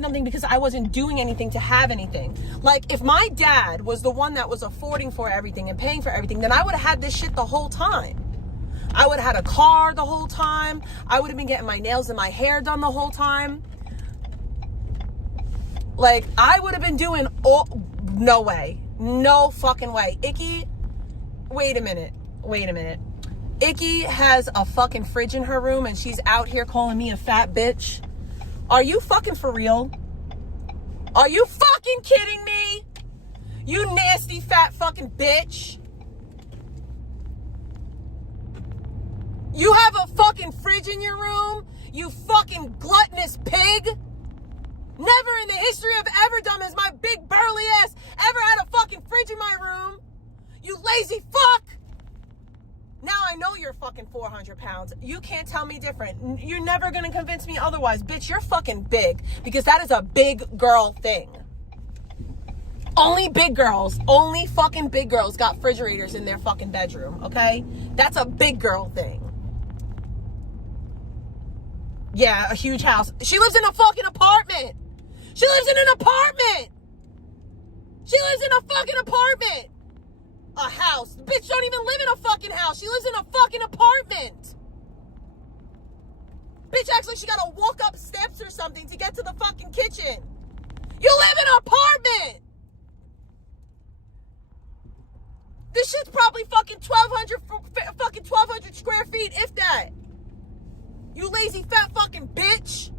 nothing because I wasn't doing anything to have anything. Like, if my dad was the one that was affording for everything and paying for everything, then I would have had this shit the whole time. I would have had a car the whole time. I would have been getting my nails and my hair done the whole time. Like, I would have been doing no way. No fucking way. Icky, wait a minute. Icky has a fucking fridge in her room and she's out here calling me a fat bitch. Are you fucking for real? Are you fucking kidding me? You nasty fat fucking bitch. You have a fucking fridge in your room? You fucking gluttonous pig. Never in the history of Everdom has my big burly ass ever had a fucking fridge in my room. You lazy fuck. Now I know you're fucking 400 pounds. You can't tell me different. You're never gonna convince me otherwise. Bitch, you're fucking big. Because that is a big girl thing. Only fucking big girls got refrigerators in their fucking bedroom, okay? That's a big girl thing. Yeah, a huge house. She lives in a fucking apartment. She lives in a fucking apartment. A house. The bitch don't even live in a fucking house. She lives in a fucking apartment. Bitch acts like she gotta walk up steps or something to get to the fucking kitchen. You live in an apartment. This shit's probably fucking 1,200 square feet, if that. You lazy fat fucking bitch.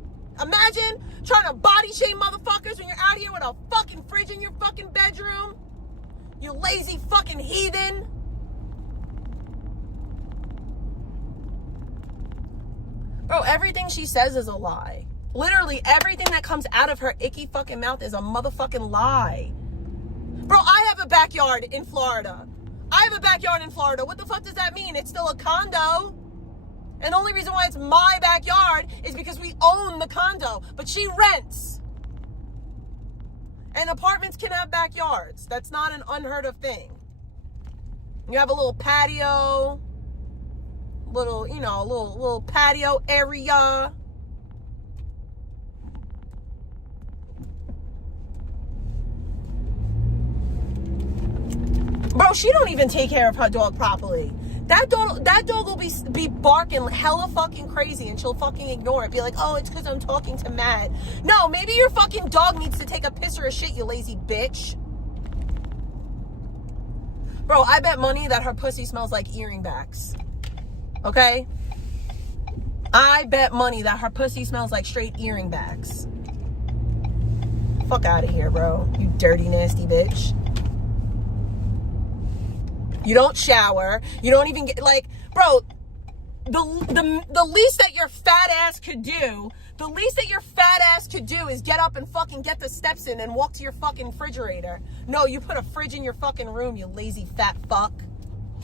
Imagine trying to body shame motherfuckers when you're out here with a fucking fridge in your fucking bedroom. You lazy fucking heathen. Bro, everything she says is a lie. Literally everything that comes out of her icky fucking mouth is a motherfucking lie. Bro, I have a backyard in Florida. What the fuck does that mean? It's still a condo. And the only reason why it's my backyard is because we own the condo. But she rents. And apartments can have backyards. That's not an unheard of thing. You have a little patio. Little patio area. Bro, she don't even take care of her dog properly. That dog will be barking hella fucking crazy and she'll fucking ignore it. Be like, oh, it's because I'm talking to Matt. No, maybe your fucking dog needs to take a piss or a shit, you lazy bitch. Bro, I bet money that her pussy smells like earring backs. Okay? I bet money that her pussy smells like straight earring backs. Fuck out of here, bro. You dirty, nasty bitch. You don't shower. You don't even get, like, bro, the least that your fat ass could do, is get up and fucking get the steps in and walk to your fucking refrigerator. No, you put a fridge in your fucking room, you lazy fat fuck.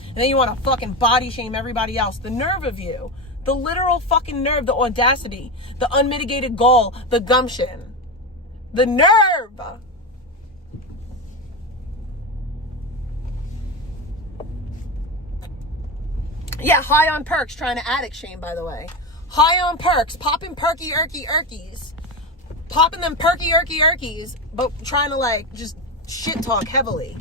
And then you want to fucking body shame everybody else. The nerve of you. The literal fucking nerve, the audacity, the unmitigated gall, the gumption. The nerve. Yeah, high on perks, trying to addict shame, by the way. High on perks, popping perky erkies. Popping them perky erkies, but trying to, like, just shit talk heavily.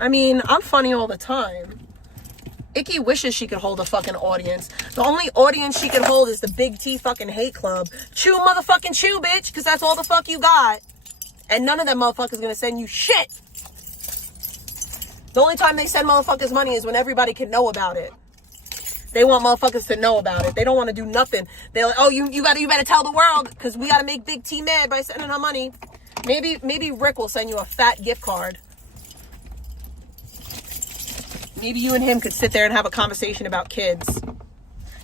I mean, I'm funny all the time. Icky wishes she could hold a fucking audience. The only audience she can hold is the Big T fucking hate club. Chew motherfucking chew, bitch, because that's all the fuck you got. And none of them motherfuckers gonna send you shit. The only time they send motherfuckers money is when everybody can know about it. They want motherfuckers to know about it. They don't want to do nothing. They're like, oh, you better tell the world because we got to make Big T mad by sending her money. Maybe Rick will send you a fat gift card. Maybe you and him could sit there and have a conversation about kids.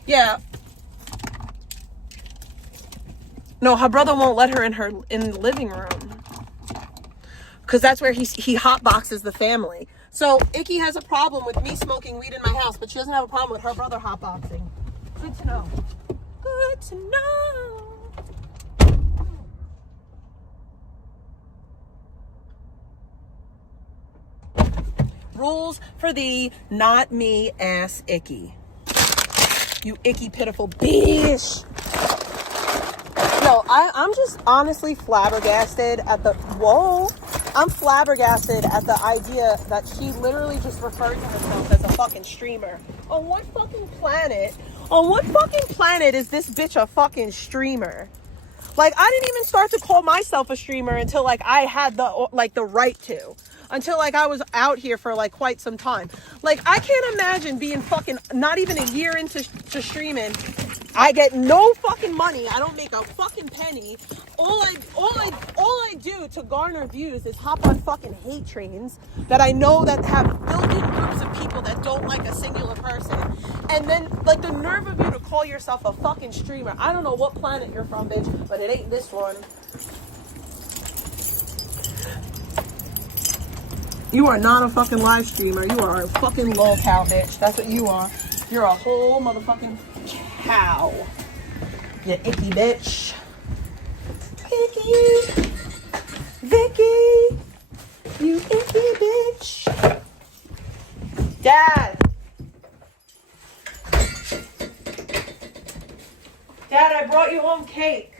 Yeah. No, her brother won't let her in the living room. Because that's where he hotboxes the family. So Icky has a problem with me smoking weed in my house, but she doesn't have a problem with her brother hotboxing. Good to know. Good to know. Rules for thee, not me, ass Icky. You icky, pitiful bitch. No, I'm just honestly flabbergasted at the... Whoa. I'm flabbergasted at the idea that she literally just referred to herself as a fucking streamer. On what fucking planet is this bitch a fucking streamer? Like, I didn't even start to call myself a streamer until, like, I had the right to. Until, like, I was out here for, like, quite some time. Like, I can't imagine being fucking not even a year into streaming. I get no fucking money. I don't make a fucking penny. All I do to garner views is hop on fucking hate trains that I know that have built-in groups of people that don't like a singular person. And then, like, the nerve of you to call yourself a fucking streamer. I don't know what planet you're from, bitch, but it ain't this one. You are not a fucking live streamer. You are a fucking lol cow, bitch. That's what you are. You're a whole motherfucking cow. You icky bitch. Vicky. Vicky. You icky bitch. Dad. Dad, I brought you home cake.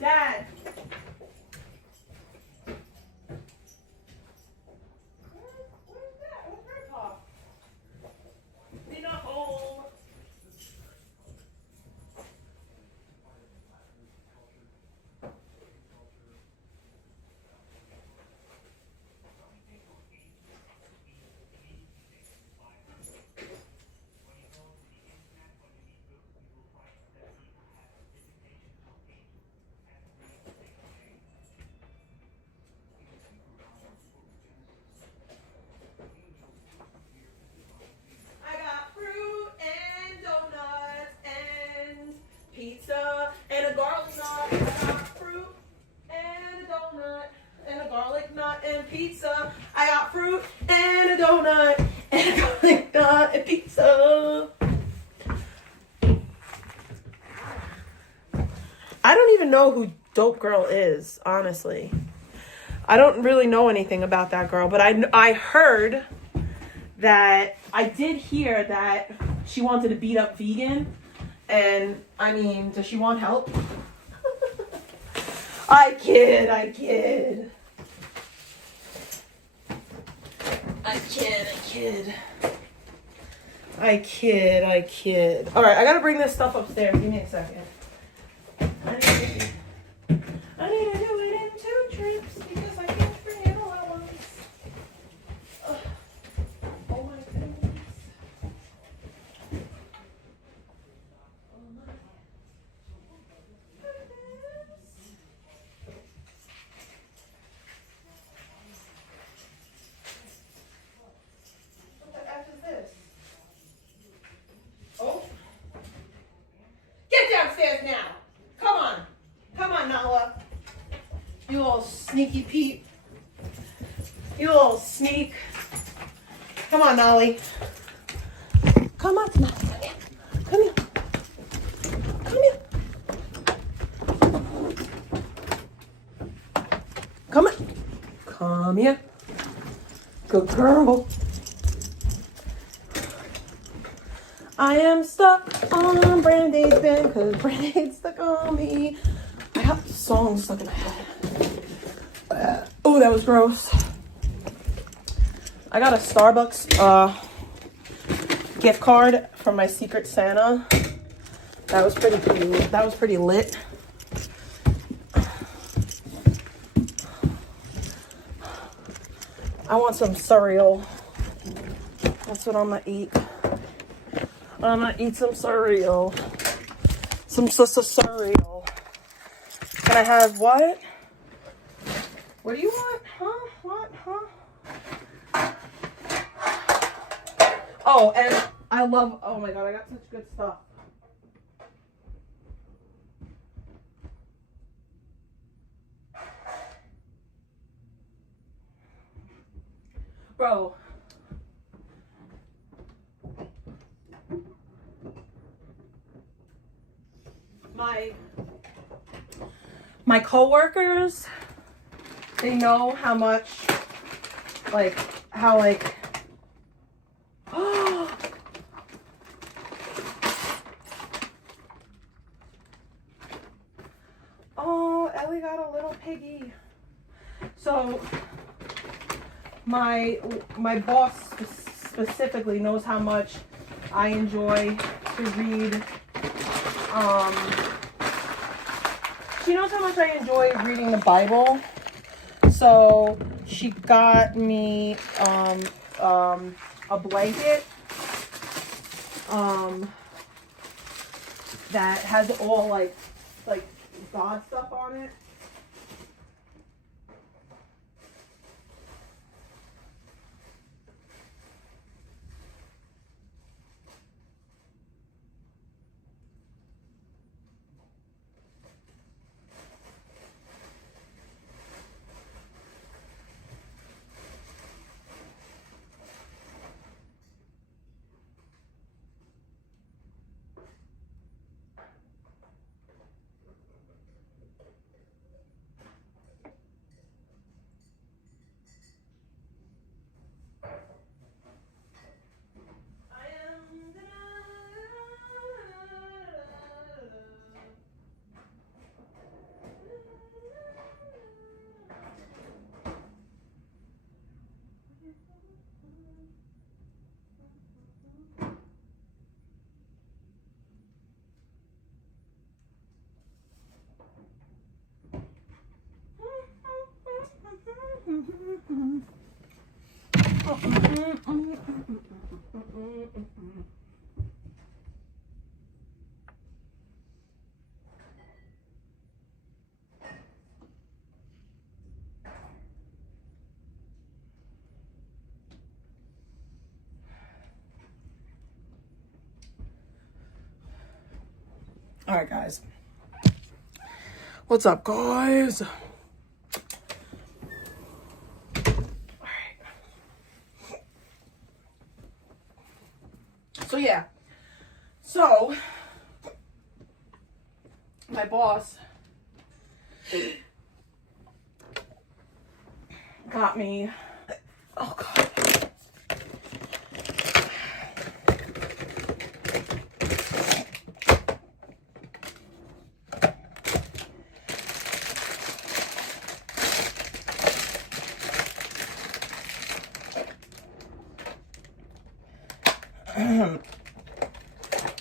Dad. Pizza and a garlic nut. I got fruit and a donut and a garlic nut and pizza. I got fruit and a donut and a garlic nut and pizza. I don't even know who Dope Girl is, honestly. I don't really know anything about that girl, but I heard that, I did hear that she wanted to beat up vegan. And, I mean, does she want help? I kid. I kid. Alright, I gotta bring this stuff upstairs. Give me a second. I need to do it in 2 trips because I can't bring it all at once. Oh my goodness. Downstairs now. Come on, Nala. You little sneaky Pete. You little sneak. Come on, Nolly. Come on, Nolly. Come here. Come here. Come here. Come here. Good girl. I am stuck on Band-Aid's bin because Band-Aid's stuck on me. I have the song stuck in my head. Oh, that was gross. I got a Starbucks gift card from my Secret Santa. That was pretty lit. I want some cereal. That's what I'm gonna eat. I'm gonna eat some cereal. Some cereal. Can I have what? What do you want? Huh? Oh, and I love, oh my god, I got such good stuff. Bro. My coworkers, they know how much, like, how, like, oh, Ellie got a little piggy. So, my boss specifically knows how much I enjoy to read. She knows how much I enjoy reading the Bible. So she got me a blanket that has all like God stuff on it. All right, guys. What's up, guys? All right. So yeah. So my boss got me. Oh god.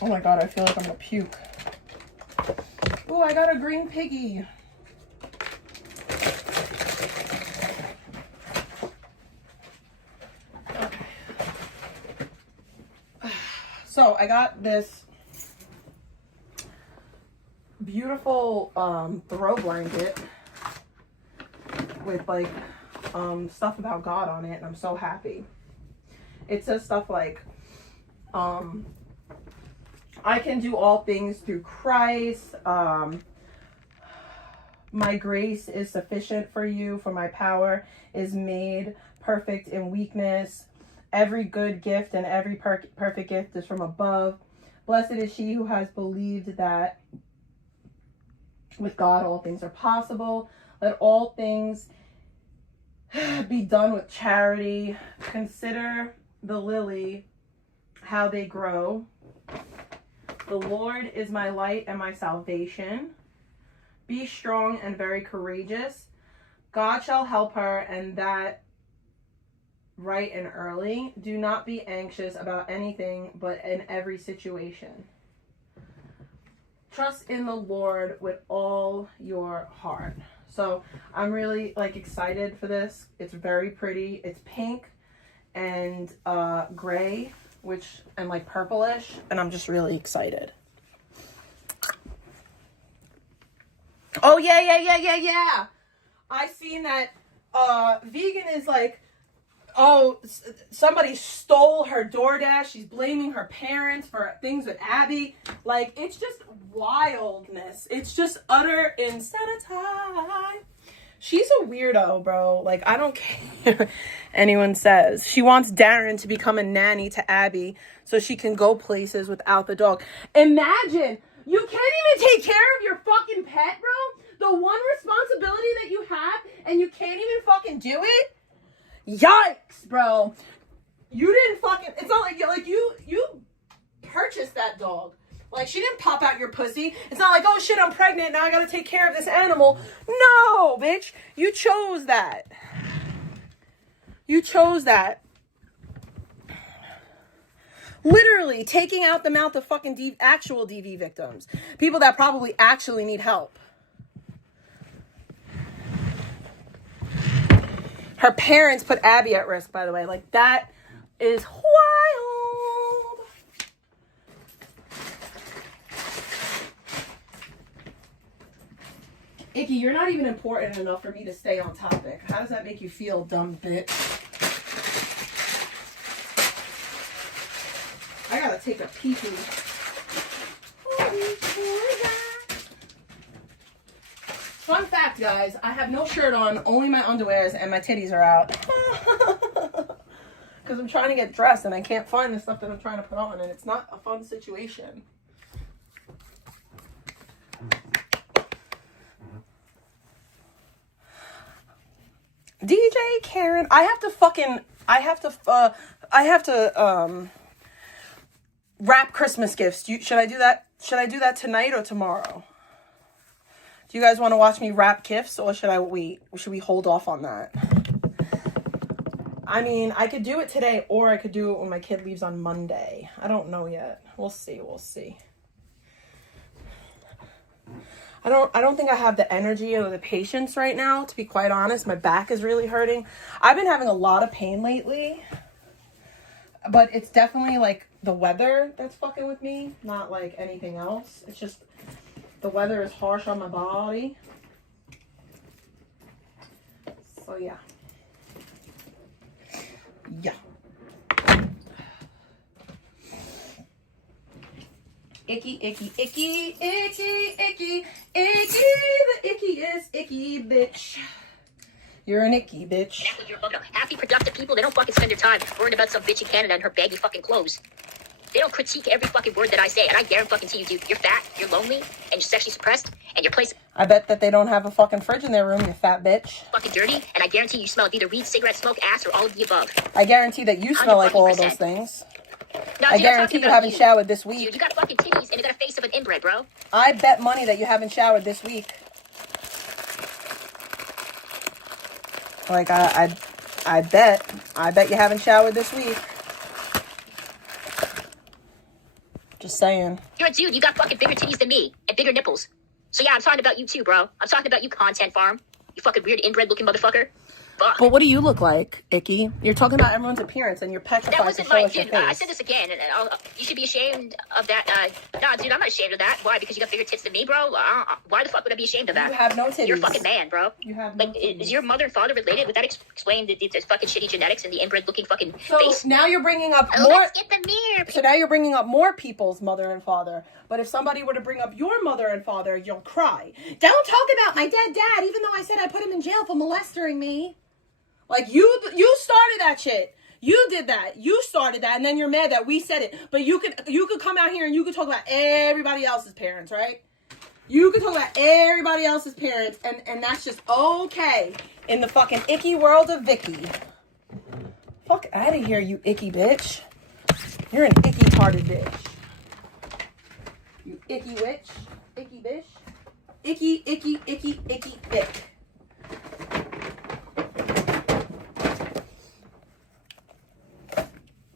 Oh my god, I feel like I'm gonna puke. Oh, I got a green piggy. Okay. So I got this beautiful throw blanket with like stuff about God on it, and I'm so happy. It says stuff like I can do all things through Christ. My grace is sufficient for you, for my power is made perfect in weakness. Every good gift and every perfect gift is from above. Blessed is she who has believed that with God all things are possible. Let all things be done with charity. Consider the lily, how they grow. The Lord is my light and my salvation. Be strong and very courageous. God shall help her, and that right and early. Do not be anxious about anything, but in every situation, trust in the Lord with all your heart. So I'm really like excited for this. It's very pretty. It's pink and gray, and like purplish, and I'm just really excited. Oh yeah. I seen that vegan is like Oh, somebody stole her DoorDash. She's blaming her parents for things with Abby. Like, it's just wildness. It's just utter insanity. She's a weirdo, bro. Like, I don't care anyone says. She wants Darren to become a nanny to Abby so she can go places without the dog. Imagine, you can't even take care of your fucking pet, bro. The one responsibility that you have, and you can't even fucking do it. Yikes, bro. You didn't fucking, it's not like you purchased that dog. Like, she didn't pop out your pussy. It's not like, oh shit, I'm pregnant, now I gotta take care of this animal. No, bitch. You chose that. You chose that. Literally taking out the mouth of fucking actual DV victims. People that probably actually need help. Her parents put Abby at risk, by the way. Like, that is wild. Icky, you're not even important enough for me to stay on topic. How does that make you feel, dumb bitch? I gotta take a pee-pee. Fun fact, guys, I have no shirt on, only my underwears, and my titties are out. Because I'm trying to get dressed, and I can't find the stuff that I'm trying to put on, and it's not a fun situation. DJ Karen, I have to wrap Christmas gifts. Should I do that? Should I do that tonight or tomorrow? Do you guys want to watch me wrap gifts, or should I wait? Or should we hold off on that? I mean, I could do it today, or I could do it when my kid leaves on Monday. I don't know yet. We'll see. We'll see. I don't think I have the energy or the patience right now, to be quite honest. My back is really hurting. I've been having a lot of pain lately, but it's definitely like the weather that's fucking with me, not like anything else. It's just the weather is harsh on my body. So yeah. Yeah. Icky, icky, icky, icky, icky, icky, the ickiest icky bitch. You're an icky bitch. And you're happy, productive people, they don't fucking spend their time worrying about some bitch in Canada and her baggy fucking clothes. They don't critique every fucking word that I say, and I guarantee you, dude, you're fat, you're lonely, and you're sexually suppressed, and your place... I bet that they don't have a fucking fridge in their room, you fat bitch. ...fucking dirty, and I guarantee you smell of either weed, cigarette smoke, ass, or all of the above. I guarantee that you smell like all of those things. No, I guarantee you haven't showered this week. Dude, you got fucking titties, and you got a face of an inbred, bro. I bet money that you haven't showered this week. Like, I bet you haven't showered this week. Just saying. You're a dude, you got fucking bigger titties than me, and bigger nipples. So yeah, I'm talking about you too, bro. I'm talking about you, content farm. You fucking weird inbred looking motherfucker. Fuck. But what do you look like, Icky? You're talking about everyone's appearance, and you're petrified that wasn't to show my us your dude. face. I said this again, and you should be ashamed of that. Nah, dude, I'm not ashamed of that. Why? Because you got bigger tits than me, bro? Why the fuck would I be ashamed of that? You have no titties. You're a fucking man, bro. You have no titties. Is your mother and father related? Would that explain the fucking shitty genetics and the inbred looking fucking so face? Now you're bringing up Oh, more. let's get the mirror. So now you're bringing up more people's mother and father. But if somebody were to bring up your mother and father, you'll cry. Don't talk about my dead dad, even though I said I put him in jail for molesting me. Like, you started that shit. You did that. You started that, and then you're mad that we said it. But you could come out here and you could talk about everybody else's parents, right? You could talk about everybody else's parents, and that's just okay in the fucking icky world of Vicky. Fuck out of here, you icky bitch. You're an icky-hearted bitch. You icky witch. Icky bitch. Icky, icky, icky, icky, ick.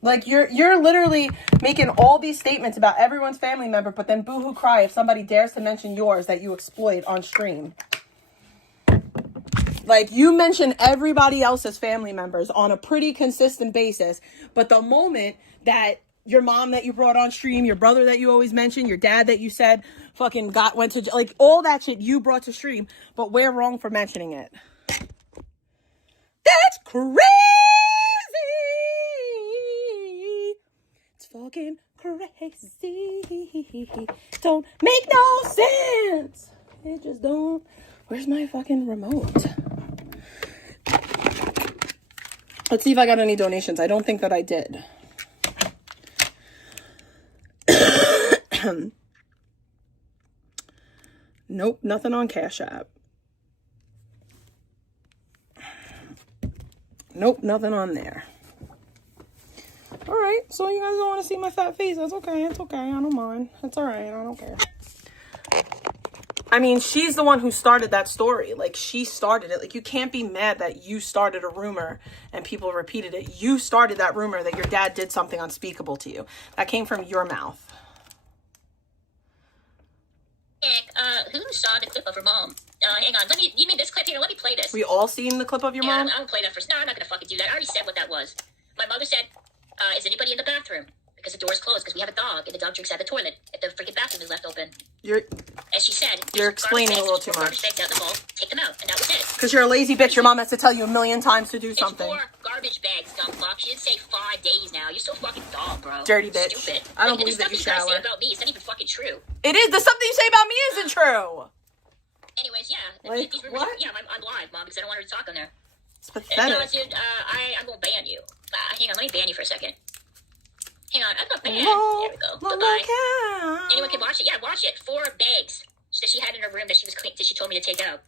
Like, you're literally making all these statements about everyone's family member, but then boo-hoo cry if somebody dares to mention yours that you exploit on stream. Like, you mention everybody else's family members on a pretty consistent basis, but the moment that your mom that you brought on stream, your brother that you always mention, your dad that you said fucking went to, like, all that shit you brought to stream, but we're wrong for mentioning it. That's crazy! fucking crazy. Don't make no sense. It just don't. Where's my fucking remote? Let's see if I got any donations. I don't think that I did. Nope, nothing on Cash App. Nope, nothing on there. All right, so you guys don't want to see my fat face. That's okay. It's okay. I don't mind. It's all right. I don't care. I mean, she's the one who started that story. Like, she started it. Like, you can't be mad that you started a rumor and people repeated it. You started that rumor that your dad did something unspeakable to you. That came from your mouth. Who saw the clip of her mom? Hang on. You mean this clip here? Let me play this. We all seen the clip of your mom? I don't play that first. No, I'm not gonna fucking do that. I already said what that was. My mother said, is anybody in the bathroom? Because the door's closed, because we have a dog, and the dog drinks out the toilet if the freaking bathroom is left open. As she said, you're explaining a little too much. Garbage bags out in the bowl, take them out, and that was it. Because you're a lazy bitch. Your mom has to tell you a million times to do something. It's 4 garbage bags, dumb fuck. She didn't say 5 days now. You're so fucking dumb, bro. Dirty bitch. Stupid. I don't believe that you shower. The stuff you guys say about me is not even fucking true. It is. The stuff that you say about me isn't true. Anyways, yeah. Like, these rumors, what? Yeah, I'm live, Mom, because I don't want her to talk on there. It's pathetic. No, dude, I'm going to ban you. Hang on, let me ban you for a second. Hang on, I'm not banned. No, there we go. no, Bye-bye. Anyone can watch it? Yeah, watch it. 4 bags that she had in her room that she was clean, that she told me to take out.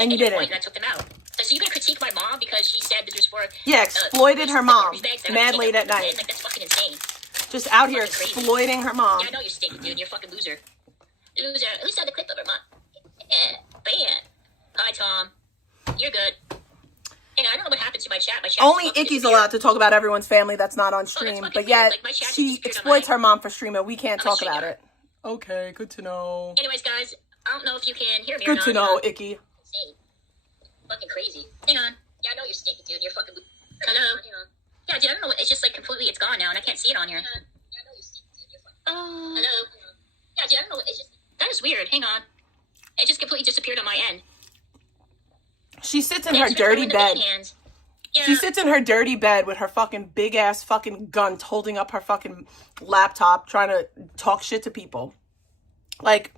And you didn't. And I took them out. So you're going to critique my mom because she said that there's 4... Yeah, exploited her mom. Mad late at night. Like, that's fucking insane. Just out here exploiting her mom. Yeah, I know you're stinky, dude. You're a fucking loser. Loser. At least I had the clip of her mom. Ban. Hi, Tom. You're good. And I don't know what happened to my chat. Only Icky's allowed to talk about everyone's family that's not on stream, but yet she exploits her mom for stream, and we can't talk about it. Okay, good to know. Anyways, guys, I don't know if you can hear me Good to know, Icky. Insane. Fucking crazy. Hang on. Yeah, I know you're stinky, dude. You're fucking... Hello? Yeah, dude, I don't know. It's just, like, completely... It's gone now, and I can't see it on here. Yeah, I know you're stinky, dude. You're fucking... Hello? Yeah, dude, I don't know. It's just... That is weird. Hang on. It just completely disappeared on my end. She sits in her dirty bed. Yeah. She sits in her dirty bed with her fucking big ass fucking gun holding up her fucking laptop trying to talk shit to people. Like,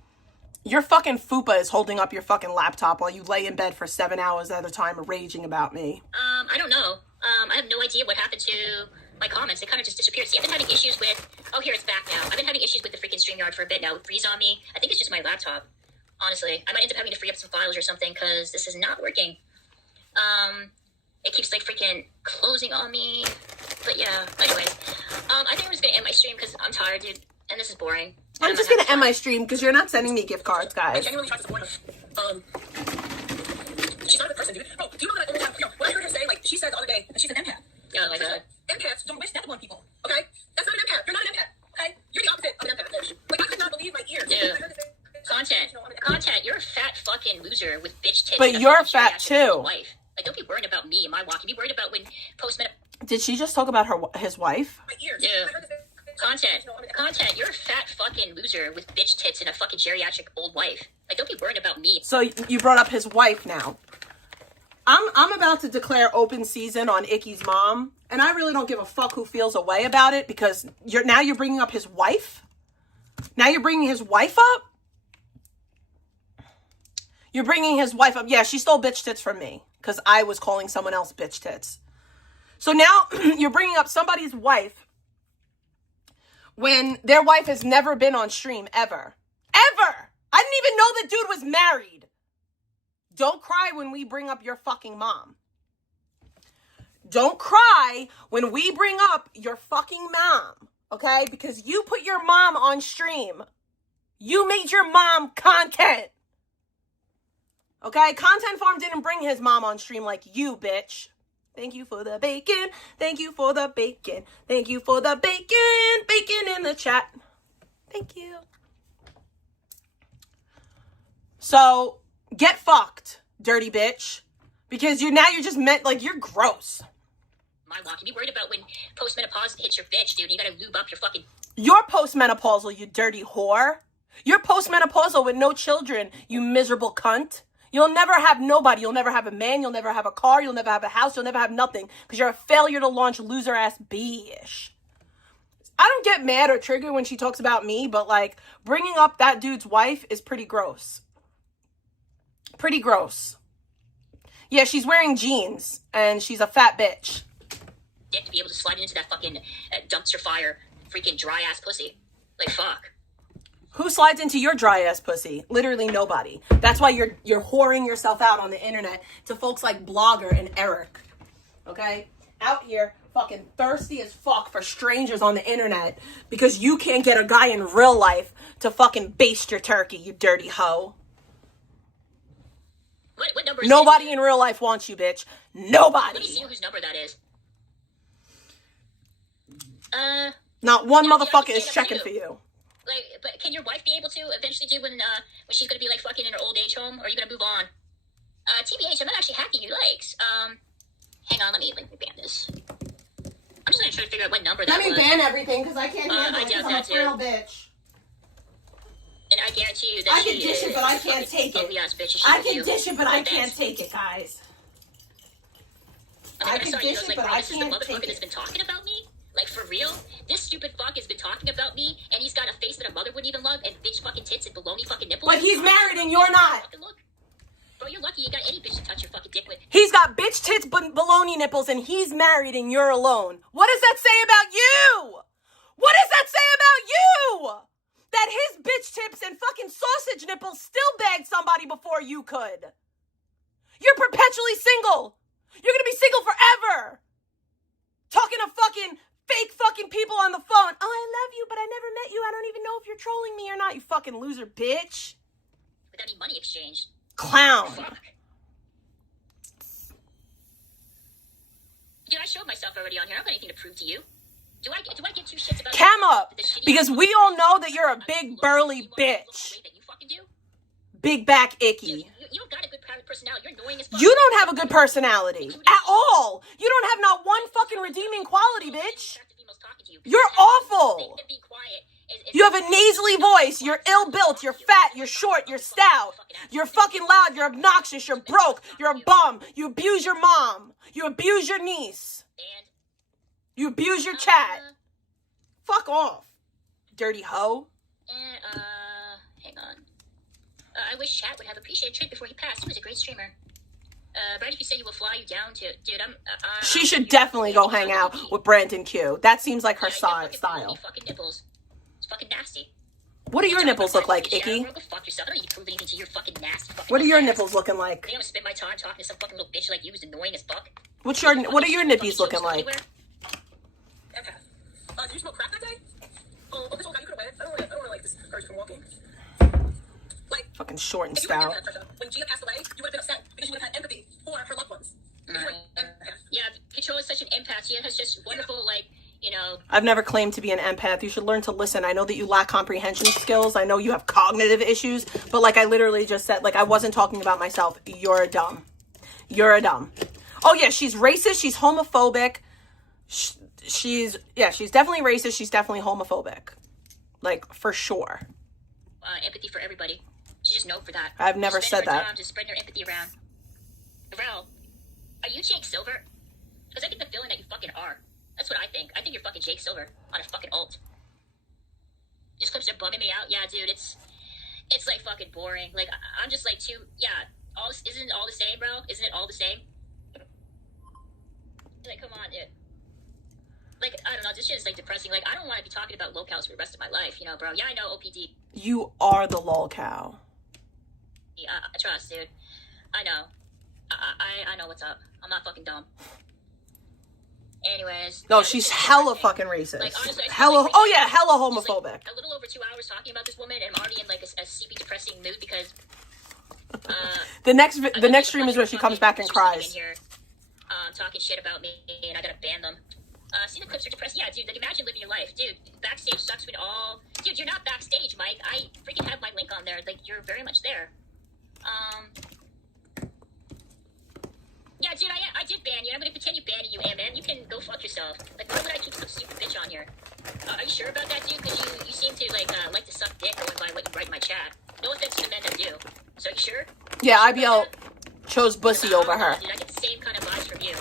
your fucking fupa is holding up your fucking laptop while you lay in bed for 7 hours at a time raging about me. I don't know. I have no idea what happened to my comments. They kind of just disappeared. See, I've been having issues with... Oh, here, it's back now. I've been having issues with the freaking StreamYard for a bit now. It freeze on me. I think it's just my laptop. Honestly, I might end up having to free up some files or something because this is not working. It keeps like freaking closing on me. But yeah, anyways, I think I'm just gonna end my stream because I'm tired, dude, and this is boring. I'm just gonna end my stream because you're not sending me gift cards, guys. I genuinely tried to support her. She's not a good person, dude. Oh, do you know that every time, when I heard her say, like, she said the other day that she's an empath. Yeah, like that. Empaths don't wish death on people, okay? That's not an empath. You're not an empath, okay? You're the opposite of an empath. Like, I could not believe my ears. Yeah. Content, you're a fat fucking loser with bitch tits. But you're fat too. Wife. Like, don't be worried about me and my walk. Be worried about when postmen. Did she just talk about his wife? My ears. Yeah. Content, you're a fat fucking loser with bitch tits and a fucking geriatric old wife. Like, don't be worried about me. So you brought up his wife now. I'm about to declare open season on Icky's mom, and I really don't give a fuck who feels a way about it because you're bringing up his wife. Now you're bringing his wife up. You're bringing his wife up. Yeah, she stole bitch tits from me because I was calling someone else bitch tits. So now you're bringing up somebody's wife when their wife has never been on stream ever. Ever. I didn't even know the dude was married. Don't cry when we bring up your fucking mom. Don't cry when we bring up your fucking mom, okay? Because you put your mom on stream. You made your mom content. Okay, Content Farm didn't bring his mom on stream like you, bitch. Thank you for the bacon. Thank you for the bacon. Thank you for the bacon. Bacon in the chat. Thank you. So, get fucked, dirty bitch. Because you're just meant, like, you're gross. My walk. You be worried about when postmenopause hits your bitch, dude. You gotta lube up your fucking... You're postmenopausal, you dirty whore. You're postmenopausal with no children, you miserable cunt. You'll never have nobody. You'll never have a man. You'll never have a car. You'll never have a house. You'll never have nothing because you're a failure to launch loser-ass bitch. I don't get mad or triggered when she talks about me, but like bringing up that dude's wife is pretty gross. Pretty gross. Yeah, she's wearing jeans and she's a fat bitch. Dick to be able to slide into that fucking dumpster fire, freaking dry ass pussy. Like fuck. Who slides into your dry ass pussy? Literally nobody. That's why you're whoring yourself out on the internet to folks like Blogger and Eric. Okay? Out here fucking thirsty as fuck for strangers on the internet because you can't get a guy in real life to fucking baste your turkey, you dirty hoe. What number is Nobody this? in real life wants you, bitch. Nobody. Let me see whose number that is. Not one Yeah, motherfucker yeah, is checking for you. Like, but can your wife be able to eventually do when she's gonna be like fucking in her old age home, or are you gonna move on? TBH, I'm not actually hacking your likes. Hang on, let me ban this. I'm just gonna try to figure out what number that was. ban everything because I can't handle it, 'cause I'm a frail bitch. And I guarantee you that I she can dish is it, but I fucking can't take it. ugly ass bitch as she I is can you. dish it, but I Thanks. can't take it, guys. I I can dish it, like, but bro, I this is the can't motherfucker take that's it. been talking about me? Like, for real? This stupid fuck has been talking about me, and he's got a face that a mother wouldn't even love, and bitch fucking tits and baloney fucking nipples. But he's married and you're not. Fucking look. Bro, you're lucky you got any bitch to touch your fucking dick with. He's got bitch tits, baloney nipples, and he's married and you're alone. What does that say about you? What does that say about you? That his bitch tips and fucking sausage nipples still bagged somebody before you could. You're perpetually single. You're gonna be single forever. Talking to fucking fake fucking people on the phone. Oh, I love you, but I never met you. I don't even know if you're trolling me or not, you fucking loser bitch. Without any money exchanged. Clown. Fuck. Dude, I showed myself already on here. I don't have anything to prove to you. Do I give two shits about Cam up. the shitty Because we all know that you're a big burly bitch. That you fucking do? Big back Dude, icky. you don't got a good personality. You're annoying as fuck. You don't have a good personality at all. You don't have not one fucking redeeming quality, bitch. You're awful. You have a nasally voice. You're ill-built. You're fat. You're short. You're stout. You're fucking loud. You're obnoxious. You're broke. You're a bum. You abuse your mom. You abuse your niece. You abuse your chat. Fuck off, dirty hoe. Hang on. I wish Chat would have appreciated Trent before he passed. He was a great streamer. Right, if you say you will fly you down to, dude, She should definitely go hang out with Brandon Q. That seems like her style. Fucking nipples. It's fucking nasty. What do your nipples look like, Icky? Go fuck yourself. I don't need to prove anything to your fucking nasty fucking What are your ass. nipples looking like? You know, spend my time talking to some fucking little bitch like you who's annoying as fuck. What are your nippies looking like? Do you smoke crack that day? Oh, this old guy, you could have went. I don't really like this courage from walking. Like, Fucking short and if you were stout. there, Trisha, when Gia passed away, you would have been upset because you would have had empathy for her loved ones. Yeah, Control is such an empath. She has just wonderful, like, you know. I've never claimed to be an empath. You should learn to listen. I know that you lack comprehension skills. I know you have cognitive issues. But like I literally just said, like I wasn't talking about myself. You're a dumb. You're a dumb. Oh yeah, she's racist. She's homophobic. She's definitely racist. She's definitely homophobic. Like, for sure. Empathy for everybody. She's just known for that. I've never said that. Just spread her empathy around. Rel, are you Jake Silver? Because I get the feeling that you fucking are. That's what I think. I think you're fucking Jake Silver on a fucking alt. These clips are bugging me out. Yeah, dude, it's like fucking boring. Like, I'm just like isn't it all the same, bro? Isn't it all the same? Like, come on, dude. Like, I don't know, this shit is, like, depressing. Like, I don't want to be talking about locales for the rest of my life, you know, bro. Yeah, I know, OPD. You are the lol cow. Yeah, trust, dude. I know. I know what's up. I'm not fucking dumb. Anyways. No, yeah, she's hella fucking racist. Like, honestly, hella homophobic. Like, a little over 2 hours talking about this woman, and I'm already in, like, a sleepy, depressing mood because... the next stream is where she comes back and cries. Here, talking shit about me, and I gotta ban them. See, the clips are depressing. Yeah, dude, like, imagine living your life. Dude, backstage sucks when all... Dude, you're not backstage, Mike. I freaking have my link on there. Like, you're very much there. Yeah, dude, I did ban you. I'm gonna continue banning you, man. You can go fuck yourself. Like, why would I keep some stupid bitch on here? Are you sure about that, dude? Because you seem to, like to suck dick going by what you write in my chat. No offense to the men that do. So, are you sure? Yeah, IBL chose Bussy over her. Dude, I get the same kind of vibes from you.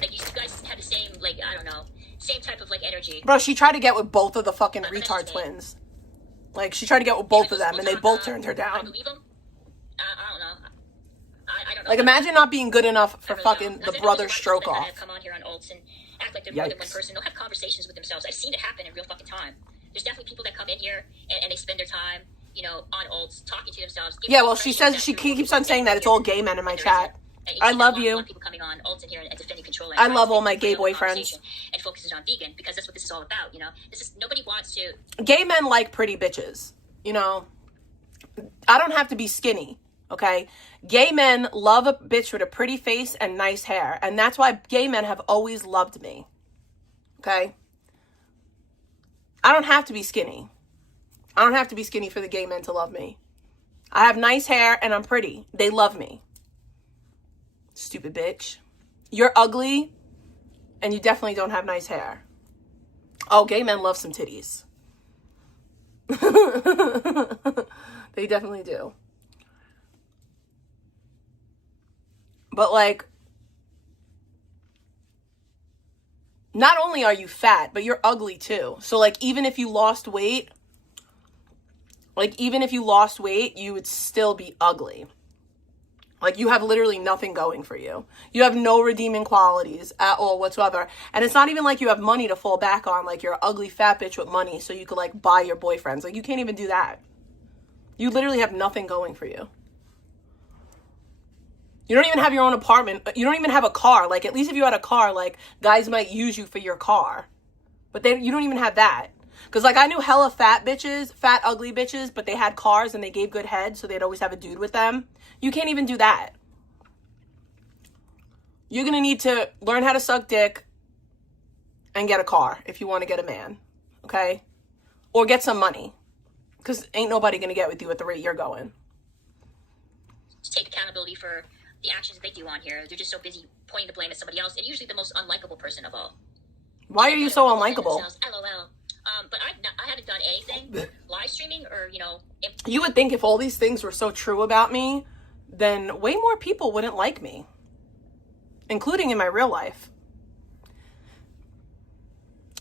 Like, you guys have the same, like, I don't know, same type of, like, energy. energy. Bro, she tried to get with both of the fucking But retard that's twins. Like, she tried to get with both of them, and they both turned her I down. believe them. I don't know. I don't know. Like, imagine not being good enough for I really fucking don't. the There's brother a lot of stroke people that off. have come on here on Alts and act like they're more than one Yikes. person. They'll have conversations with themselves. I've seen it happen in real fucking time. There's definitely people that come in here and they spend their time, you know, on Alts, talking to themselves. Yeah, well, she says, she keeps on saying that it's all gay men in my chat. I love you. People coming on Alts in here and defending control. I love all my gay boyfriends. And focuses on vegan because that's what this is all about. You know, this is nobody wants to. Gay men like pretty bitches. You know, I don't have to be skinny. Okay, gay men love a bitch with a pretty face and nice hair, and that's why gay men have always loved me. Okay, I don't have to be skinny. I don't have to be skinny for the gay men to love me. I have nice hair and I'm pretty. They love me. Stupid bitch. You're ugly and you definitely don't have nice hair. Oh, gay men love some titties. They definitely do. But like, not only are you fat, but you're ugly too. So like, even if you lost weight, you would still be ugly. Like, you have literally nothing going for you. You have no redeeming qualities at all whatsoever. And it's not even like you have money to fall back on. Like, you're an ugly fat bitch with money so you could like buy your boyfriends. Like, you can't even do that. You literally have nothing going for you. You don't even have your own apartment. You don't even have a car. Like, at least if you had a car, like, guys might use you for your car. But you don't even have that. Because, like, I knew hella fat bitches, fat, ugly bitches, but they had cars and they gave good head, so they'd always have a dude with them. You can't even do that. You're going to need to learn how to suck dick and get a car if you want to get a man. Okay? Or get some money. Because ain't nobody going to get with you at the rate you're going. To take accountability for the actions they do on here. They're just so busy pointing the blame at somebody else, and usually the most unlikable person of all. Why are you so unlikable? LOL. But I haven't done anything live streaming or, you know. You would think if all these things were so true about me, then way more people wouldn't like me, including in my real life.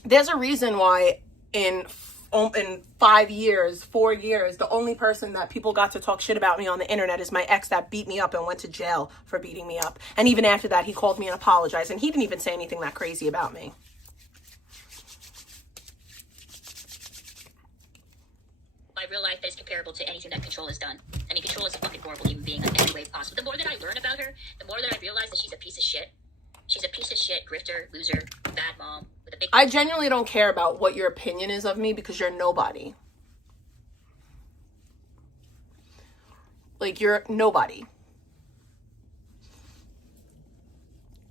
There's a reason why in 4 years, the only person that people got to talk shit about me on the internet is my ex that beat me up and went to jail for beating me up. And even after that, he called me and apologized, and he didn't even say anything that crazy about me. My real life that is comparable to anything that Control has done. I mean, Control is a fucking horrible human being in every way possible. The more that I learn about her, the more that I realize that she's a piece of shit. She's a piece of shit, grifter, loser, bad mom. With a big. I genuinely don't care about what your opinion is of me because you're nobody. Like, you're nobody.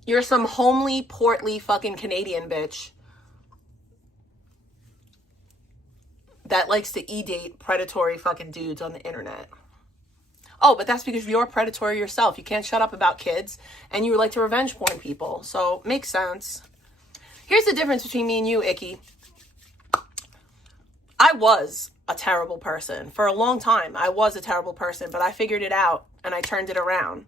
You're some homely, portly fucking Canadian bitch that likes to e-date predatory fucking dudes on the internet. Oh, but that's because you're predatory yourself. You can't shut up about kids, and you like to revenge porn people. So, makes sense. Here's the difference between me and you, Icky. I was a terrible person. For a long time, I was a terrible person, but I figured it out, and I turned it around.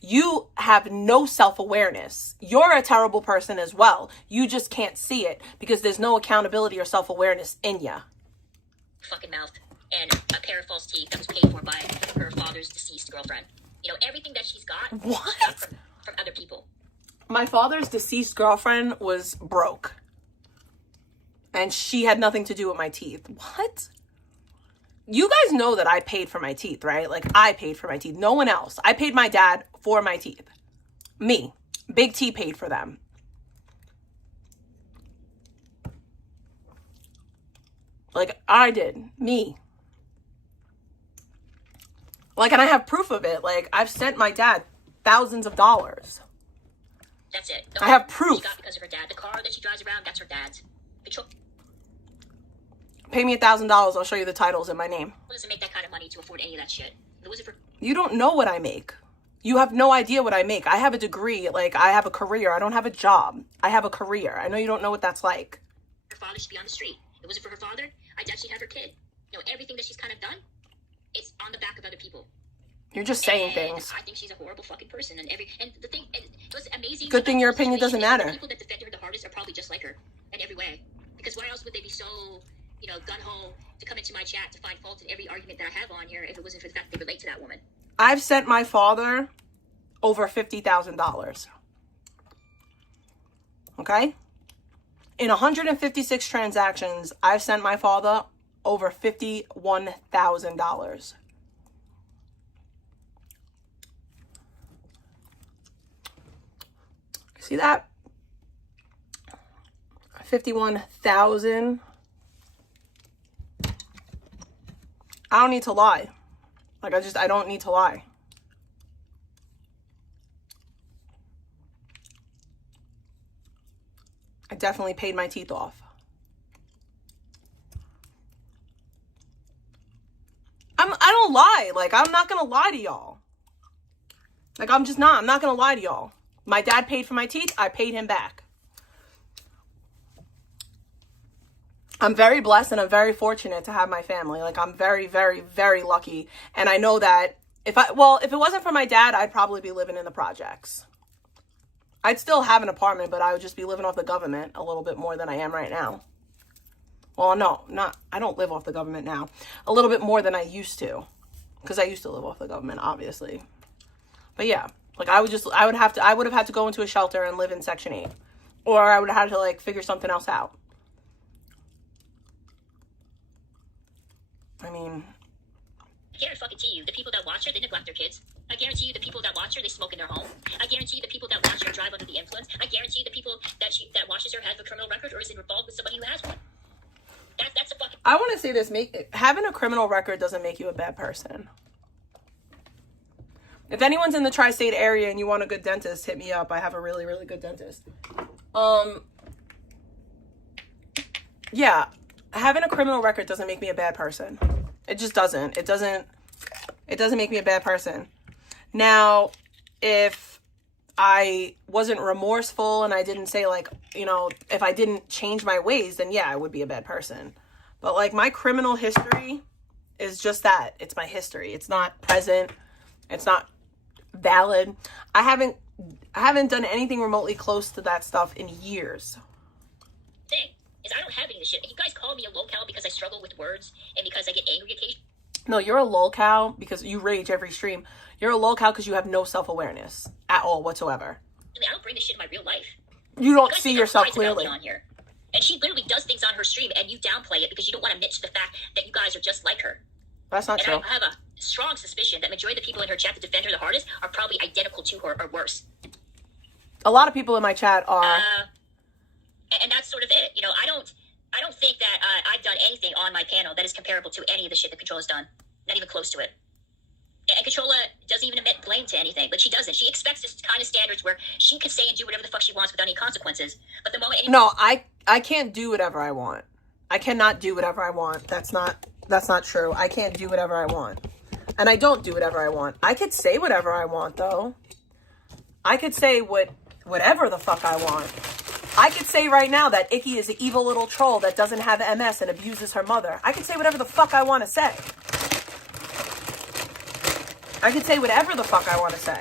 You have no self-awareness. You're a terrible person as well. You just can't see it because there's no accountability or self-awareness in ya. Fucking mouth and a pair of false teeth that was paid for by her father's deceased girlfriend. You know, everything that she's got, What? she got from other people. My father's deceased girlfriend was broke. And she had nothing to do with my teeth. What? You guys know that I paid for my teeth, right? Like, I paid for my teeth. No one else. I paid my dad for my teeth. Me. Big T paid for them. Like, I did. Me. Like, and I have proof of it. Like, I've sent my dad thousands of dollars. That's it. I have proof. She got because of her dad. The car that she drives around, that's her dad's. Control Pay me $1,000. I'll show you the titles in my name. doesn't make that kind of money to afford any of that shit. It was for. You don't know what I make. You have no idea what I make. I have a degree. Like, I have a career. I don't have a job. I have a career. I know you don't know what that's like. Her father should be on the street. It wasn't for her father, I doubt she'd have her kid. You know, everything that she's kind of done, it's on the back of other people. You're just saying And things. I think she's a horrible fucking person. And the thing, it was amazing. Good thing your opinion doesn't The matter. people that defended her the hardest are probably just like her. And in every way. Because why else would they be so, gun-ho to come into my chat to find fault in every argument that I have on here if it wasn't for the fact that they relate to that woman? I've sent my father over $50,000. Okay? In 156 transactions, I've sent my father over $51,000. See that? 51,000. I don't need to lie. Like, I don't need to lie. I definitely paid my teeth off. I don't lie. Like, I'm not gonna lie to y'all. Like, I'm not gonna lie to y'all. My dad paid for my teeth. I paid him back. I'm very blessed and I'm very fortunate to have my family. Like, I'm very, very, very lucky. And I know that if it wasn't for my dad, I'd probably be living in the projects. I'd still have an apartment, but I would just be living off the government a little bit more than I am right now. Well, no, I don't live off the government now. A little bit more than I used to. Because I used to live off the government, obviously. But yeah, like I would have had to go into a shelter and live in Section 8. Or I would have had to like figure something else out. I mean, I guarantee you, the people that watch her, they neglect their kids. I guarantee you, the people that watch her, they smoke in their home. I guarantee you, the people that watch her drive under the influence. I guarantee you, the people that watches her have a criminal record or is involved with somebody who has one. That's a fucking... I want to say this, having a criminal record doesn't make you a bad person. If anyone's in the tri-state area and you want a good dentist, hit me up. I have a really, really good dentist. Yeah, having a criminal record doesn't make me a bad person. It just doesn't. It doesn't make me a bad person. Now, if I wasn't remorseful and I didn't say like, if I didn't change my ways, then yeah, I would be a bad person. But like my criminal history is just that. It's my history. It's not present. It's not valid. I haven't done anything remotely close to that stuff in years. Thing is, I don't have any of this shit. You guys call me a lolcow because I struggle with words and because I get angry occasionally. No, you're a lolcow because you rage every stream. You're a lolcow because you have no self-awareness at all whatsoever. I don't bring this shit in my real life. You don't see yourself clearly. On here. And she literally does things on her stream and you downplay it because you don't want to admit to the fact that you guys are just like her. That's not true. I have a strong suspicion that majority of the people in her chat that defend her the hardest are probably identical to her or worse. A lot of people in my chat are. And that's sort of it. I don't think that I've done anything on my panel that is comparable to any of the shit that Controlla's done. Not even close to it. And Controlla doesn't even admit blame to anything. Like, she doesn't. She expects this kind of standards where she could say and do whatever the fuck she wants without any consequences. But the moment... No, I can't do whatever I want. I cannot do whatever I want. That's not true. I can't do whatever I want. And I don't do whatever I want. I could say whatever I want, though. I could say whatever the fuck I want. I could say right now that Icky is an evil little troll that doesn't have MS and abuses her mother. I could say whatever the fuck I want to say. I could say whatever the fuck I want to say.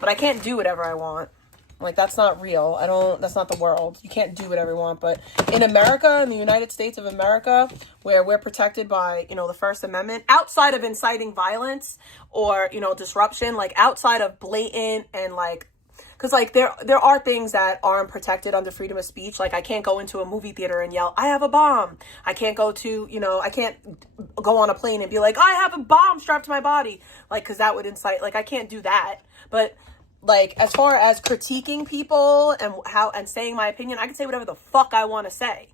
But I can't do whatever I want. Like, that's not real. That's not the world. You can't do whatever you want. But in America, in the United States of America, where we're protected by, the First Amendment, outside of inciting violence or, disruption, like outside of blatant and like, because like there are things that aren't protected under freedom of speech. Like, I can't go into a movie theater and yell, I have a bomb. I can't go to, I can't go on a plane and be like, I have a bomb strapped to my body. Like, because that would incite, like, I can't do that. But like, as far as critiquing people and saying my opinion, I can say whatever the fuck I want to say.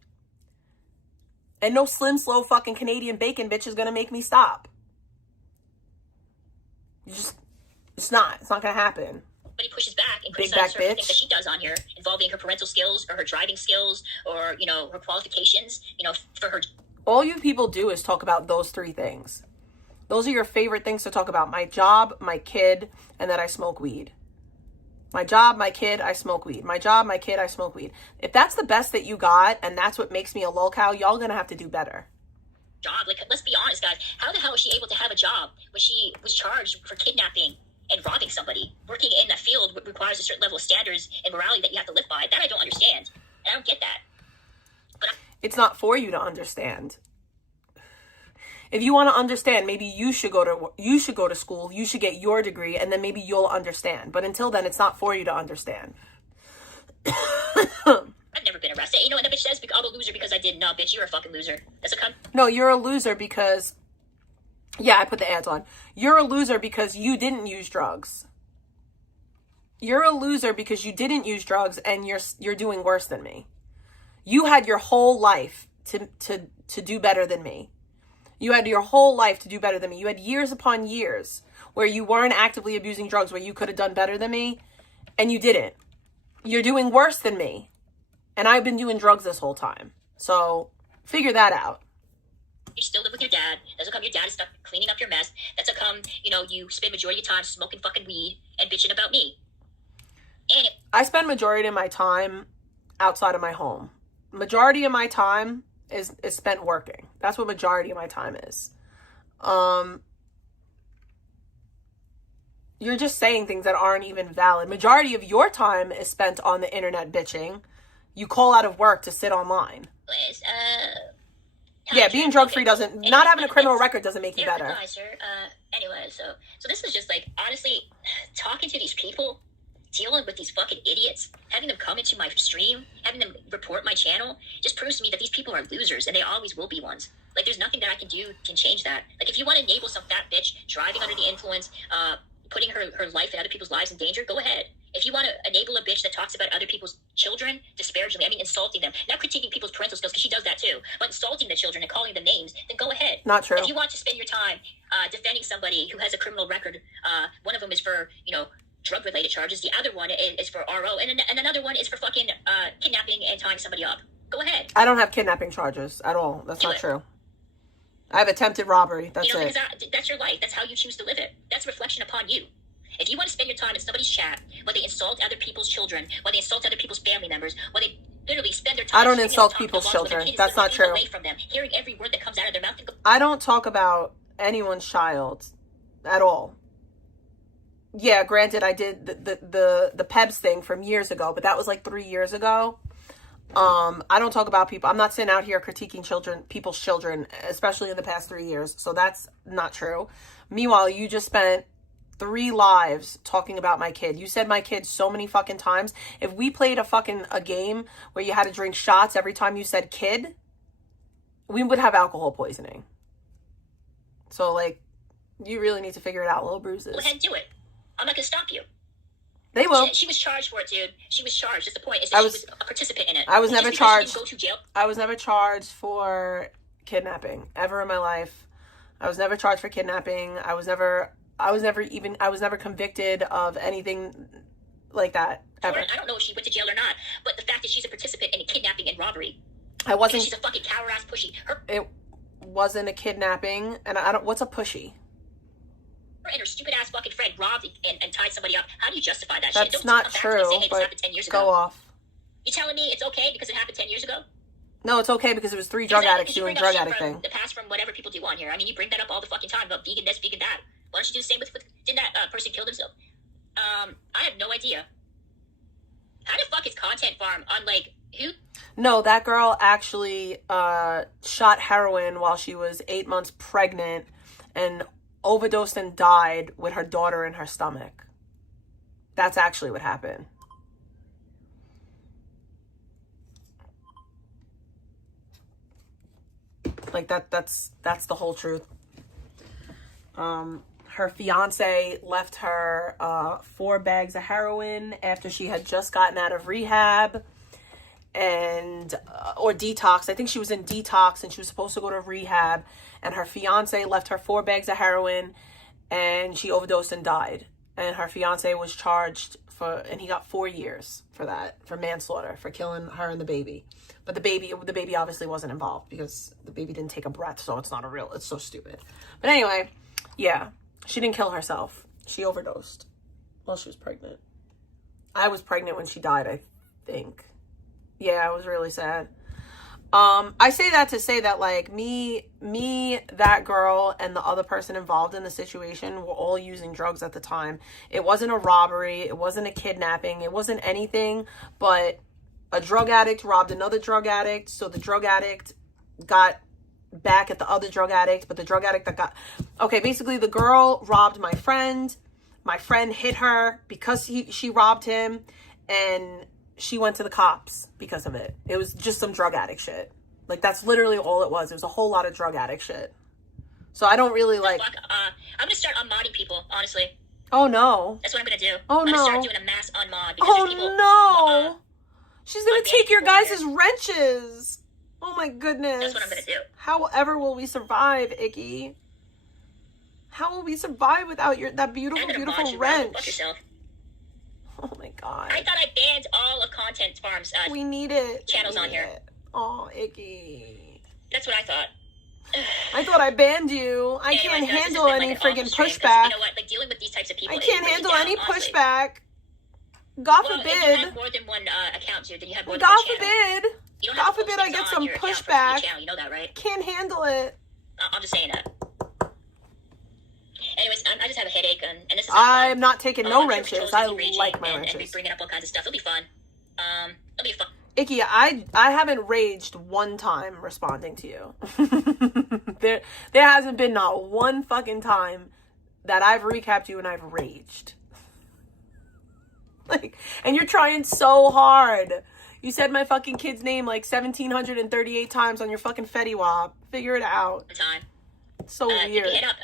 And no slim, slow fucking Canadian bacon bitch is going to make me stop. It's not going to happen. But he pushes back and criticizes her for things that she does on here, involving her parental skills or her driving skills or, her qualifications, for her. All you people do is talk about those three things. Those are your favorite things to talk about. My job, my kid, and that I smoke weed. My job, my kid, I smoke weed. My job, my kid, I smoke weed. If that's the best that you got and that's what makes me a lolcow, y'all gonna have to do better. Job, like, let's be honest, guys. How the hell is she able to have a job when she was charged for kidnapping and robbing somebody? Working in that field requires a certain level of standards and morality that you have to live by. That I don't understand. And I don't get that. But it's not for you to understand. If you want to understand, maybe you should go to school, you should get your degree, and then maybe you'll understand. But until then, it's not for you to understand. I've never been arrested. You know what that bitch says? I'm a loser because I did. No, bitch, you're a fucking loser. That's a No, you're a loser because... Yeah, I put the ads on. You're a loser because you didn't use drugs. You're a loser because you didn't use drugs, and you're doing worse than me. You had your whole life to do better than me. You had your whole life to do better than me. You had years upon years where you weren't actively abusing drugs, where you could have done better than me, and you didn't. You're doing worse than me. And I've been doing drugs this whole time. So figure that out. You still live with your dad. That's how come your dad is stuck cleaning up your mess. That's how come, you spend majority of your time smoking fucking weed and bitching about me. And I spend majority of my time outside of my home. Majority of my time is spent working. That's what majority of my time is. You're just saying things that aren't even valid. Majority of your time is spent on the internet bitching. You call out of work to sit online. Yeah, being drug free not having a criminal record doesn't make you better. Anyway, so this was just like, honestly, talking to these people, dealing with these fucking idiots, having them come into my stream, having them report my channel, just proves to me that these people are losers, and they always will be ones. Like, there's nothing that I can do can change that. Like, if you want to enable some fat bitch driving under the influence, putting her life and other people's lives in danger, go ahead. If you want to enable a bitch that talks about other people's children disparagingly, insulting them, not critiquing people's parental skills, because she does that too, but insulting the children and calling them names, then go ahead. Not true. If you want to spend your time defending somebody who has a criminal record, one of them is for, drug-related charges, the other one is for RO, and another one is for fucking kidnapping and tying somebody up. Go ahead. I don't have kidnapping charges at all. That's not true. I have attempted robbery. That's it. Because that's your life. That's how you choose to live it. That's a reflection upon you. If you want to spend your time in somebody's chat, where they insult other people's children, where they insult other people's family members, where they literally spend their time... I don't insult people's children. That's not true. Away from them, hearing every word that comes out of their mouth. I don't talk about anyone's child at all. Yeah, granted, I did the PEBS thing from years ago, but that was like 3 years ago. I don't talk about people. I'm not sitting out here critiquing people's children, especially in the past 3 years. So that's not true. Meanwhile, you just spent 3 lives talking about my kid. You said my kid so many fucking times. If we played a game where you had to drink shots every time you said kid, we would have alcohol poisoning. So, like, you really need to figure it out, little bruises. Go ahead and do it. I'm not going to stop you. They will. She was charged for it, dude. She was charged. That's the point. Is that she was a participant in it. I was never charged. She didn't go to jail. I was never charged for kidnapping ever in my life. I was never charged for kidnapping. I was never convicted of anything like that ever. I don't know if she went to jail or not, but the fact that she's a participant in a kidnapping and robbery. I wasn't. She's a fucking cower ass pushy. It wasn't a kidnapping, and I don't. What's a pushy? Her and her stupid ass fucking friend robbed and tied somebody up. How do you justify that That's shit? Don't not come true. Back and say, hey, this but happened 10 years ago. go off. You telling me it's okay because it happened 10 years ago? No, it's okay because it was 3 drug addicts doing drug addict thing. The past from whatever people do on here. You bring that up all the fucking time about vegan this, vegan that. Why don't you do the same with didn't that person kill himself? I have no idea. How the fuck is Content Farm on, like, who? No, that girl actually shot heroin while she was 8 months pregnant and overdosed and died with her daughter in her stomach. That's actually what happened. Like, that's the whole truth. Her fiance left her 4 bags of heroin after she had just gotten out of rehab and or detox. I think she was in detox and she was supposed to go to rehab, and her fiance left her 4 bags of heroin and she overdosed and died. And her fiance was charged and he got 4 years for that, for manslaughter, for killing her and the baby. But the baby obviously wasn't involved because the baby didn't take a breath, so it's so stupid. But anyway, yeah, she didn't kill herself. She overdosed while she was pregnant. I was pregnant when she died, I think. Yeah, it was really sad. I say that to say that, like, me, that girl, and the other person involved in the situation were all using drugs at the time. It wasn't a robbery. It wasn't a kidnapping. It wasn't anything but a drug addict robbed another drug addict, so the drug addict got back at the other drug addict, but the drug addict that got... Okay, basically the girl robbed my friend. My friend hit her because she robbed him, and she went to the cops because of it. It was just some drug addict shit. Like, that's literally all it was. It was a whole lot of drug addict shit. So I don't really like... I'm going to start unmodding people, honestly. Oh, no. That's what I'm going to do. Oh, I'm no. going to start doing a mass unmod. Oh, People, no. She's going to take your people guys' wrenches. Oh, my goodness. That's what I'm going to do. However will we survive, Icky? How will we survive without that beautiful, beautiful wrench? Fuck yourself. Oh, my God. I thought I banned all of Content Farm's we need it. channels on here. Oh, Icky. That's what I thought. I thought I banned you. I can't handle any friggin' pushback. You know what? Like, dealing with these types of people, I can't handle any honestly. pushback. God Well, forbid. if you have more than one account, too, then you have more than God one channel. forbid. You don't God have to forbid post I get things some on your account for pushback. each channel. You know that, right? Can't handle it. I'm just saying that. Anyways, I just have a headache, and this is I'm not taking no I'm sure wrenches. Control's I gonna be raging like my and wrenches. be bringing up all kinds of stuff. It'll be fun. It'll be fun. Icky, I haven't raged one time responding to you. there hasn't been not one fucking time that I've recapped you and I've raged. Like, and you're trying so hard. You said my fucking kid's name like 1,738 times on your fucking Fetty Wap. Figure it out. Time. It's so weird. Hit up.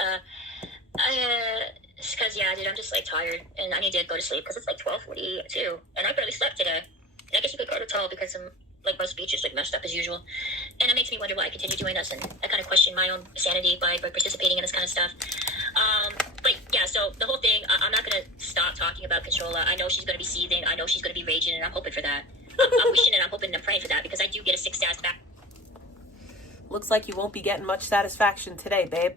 It's because, yeah, dude, I'm just like tired and I need to go to sleep because it's like 12:42 and I barely slept today. And I guess you could kind of tell because like my speech is like messed up as usual, and it makes me wonder why I continue doing this, and I kind of question my own sanity by participating in this kind of stuff. But yeah, so the whole thing, I'm not gonna stop talking about Controlla. I know she's gonna be seething. I know she's gonna be raging, and I'm hoping for that. I'm wishing and I'm hoping and I'm praying for that because I do get a 6 stats back. Looks like you won't be getting much satisfaction today, babe.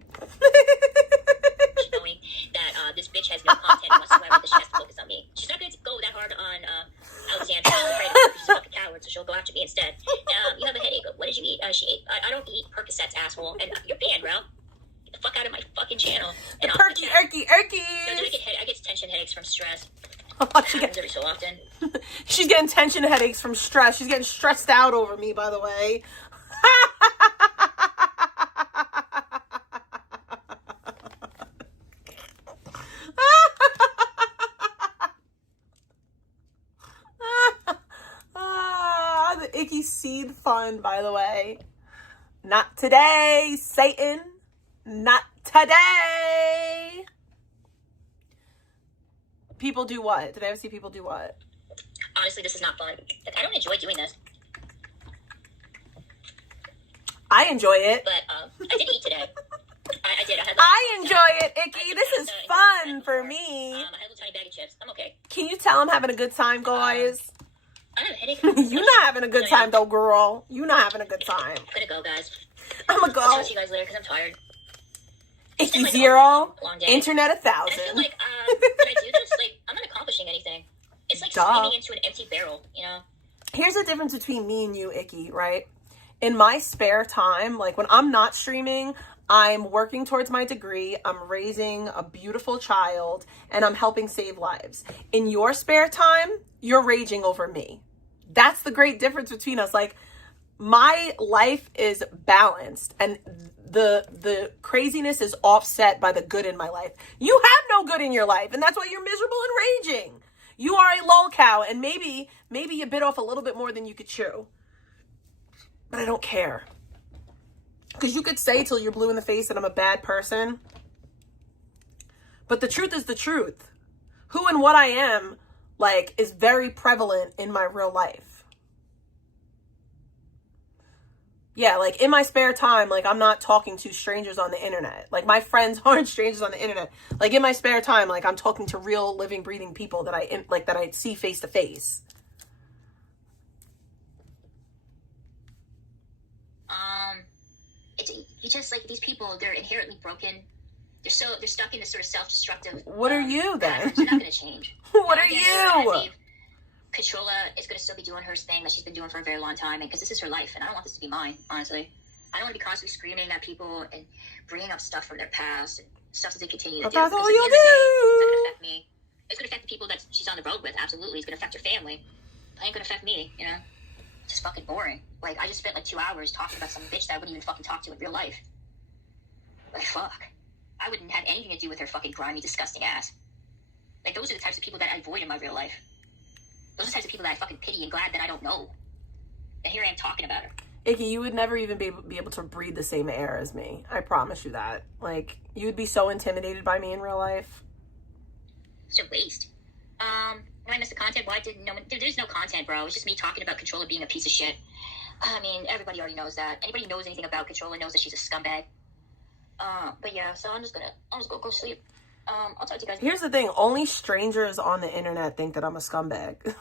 Knowing that this bitch has no content whatsoever, that she has to focus on me. She's not going to go that hard on Alexandra. I'm afraid of her because she's a fucking coward, so she'll go after me instead. You have a headache. What did you eat? She ate. I don't eat Percocets, asshole. And you're banned, bro. Get the fuck out of my fucking channel. The And perky, erky. I get tension headaches from stress. Oh, It happens every so often. She's getting tension headaches from stress. She's getting stressed out over me, by the way. The Icky Seed Fund, by the way. Not today, Satan. Not today. People do what? Did I ever see people do what? Honestly, this is not fun. Like, I don't enjoy doing this. I enjoy it. But I did eat today. I did. I enjoy it, Icky. This is fun for me. I had a little tiny bag of chips. I'm okay. Can you tell I'm having a good time, guys? I have a headache. You're not having a good time, though, girl. You're not having a good time. I'm gonna go, guys. I'm gonna I'll go. talk to you guys later because I'm tired. Icky like 0, long day. internet I feel 1,000. like when I do this, like I'm not accomplishing anything. It's like screaming into an empty barrel, you know? Here's the difference between me and you, Icky, right? In my spare time, like when I'm not streaming, I'm working towards my degree, I'm raising a beautiful child, and I'm helping save lives. In your spare time, you're raging over me. That's the great difference between us. Like, my life is balanced, and the craziness is offset by the good in my life. You have no good in your life, and that's why you're miserable and raging. You are a lol cow, and maybe you bit off a little bit more than you could chew. But I don't care. Because you could say till you're blue in the face that I'm a bad person. But the truth is the truth. Who and what I am, like, is very prevalent in my real life. Yeah, like, in my spare time, like, I'm not talking to strangers on the internet. Like, my friends aren't strangers on the internet. Like, in my spare time, like, I'm talking to real, living, breathing people that I see face to face. You just, like, these people, they're inherently broken. They're stuck in this sort of self-destructive. What are you, then? They're not going to change. What are you? Controlla is going to still be doing her thing that she's been doing for a very long time, because this is her life, and I don't want this to be mine, honestly. I don't want to be constantly screaming at people and bringing up stuff from their past and stuff that they continue to do. That's all Because at the you'll end of the day, it's not going do. to affect me. It's going to affect the people that she's on the road with, absolutely. It's going to affect her family. It ain't going to affect me, you know? just fucking boring. Like, I just spent like 2 hours talking about some bitch that I wouldn't even fucking talk to in real life. Like, fuck. I wouldn't have anything to do with her fucking grimy, disgusting ass. Like, those are the types of people that I avoid in my real life. Those are the types of people that I fucking pity and glad that I don't know. And here I am talking about her. Icky, you would never even be able to breathe the same air as me. I promise you that. Like, you would be so intimidated by me in real life. It's a waste. When I missed the content, why didn't no one... Dude, there's no content, bro. It's just me talking about Controlla being a piece of shit. I mean, everybody already knows that. Anybody who knows anything about Controlla knows that she's a scumbag. But yeah, so I'm just gonna go sleep. I'll talk to you guys. Here's the thing. Only strangers on the internet think that I'm a scumbag.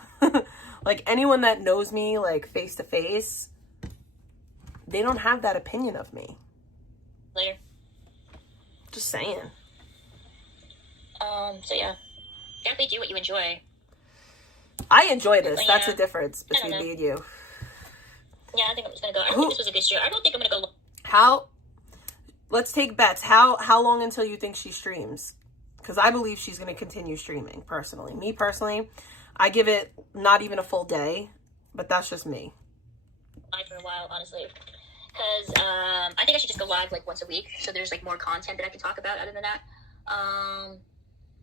Like, anyone that knows me, like, face to face, they don't have that opinion of me. Later. Just saying. So yeah. Definitely do what you enjoy. I enjoy this. Yeah. That's the difference between know. me and you. Yeah, I think I'm just gonna go. I think this was a good show. I don't think I'm gonna go. Let's take bets. How long until you think she streams? Because I believe she's going to continue streaming, personally. Me, personally, I give it not even a full day, but that's just me. Live for a while, honestly. Because I think I should just go live like once a week, so there's like more content that I can talk about other than that.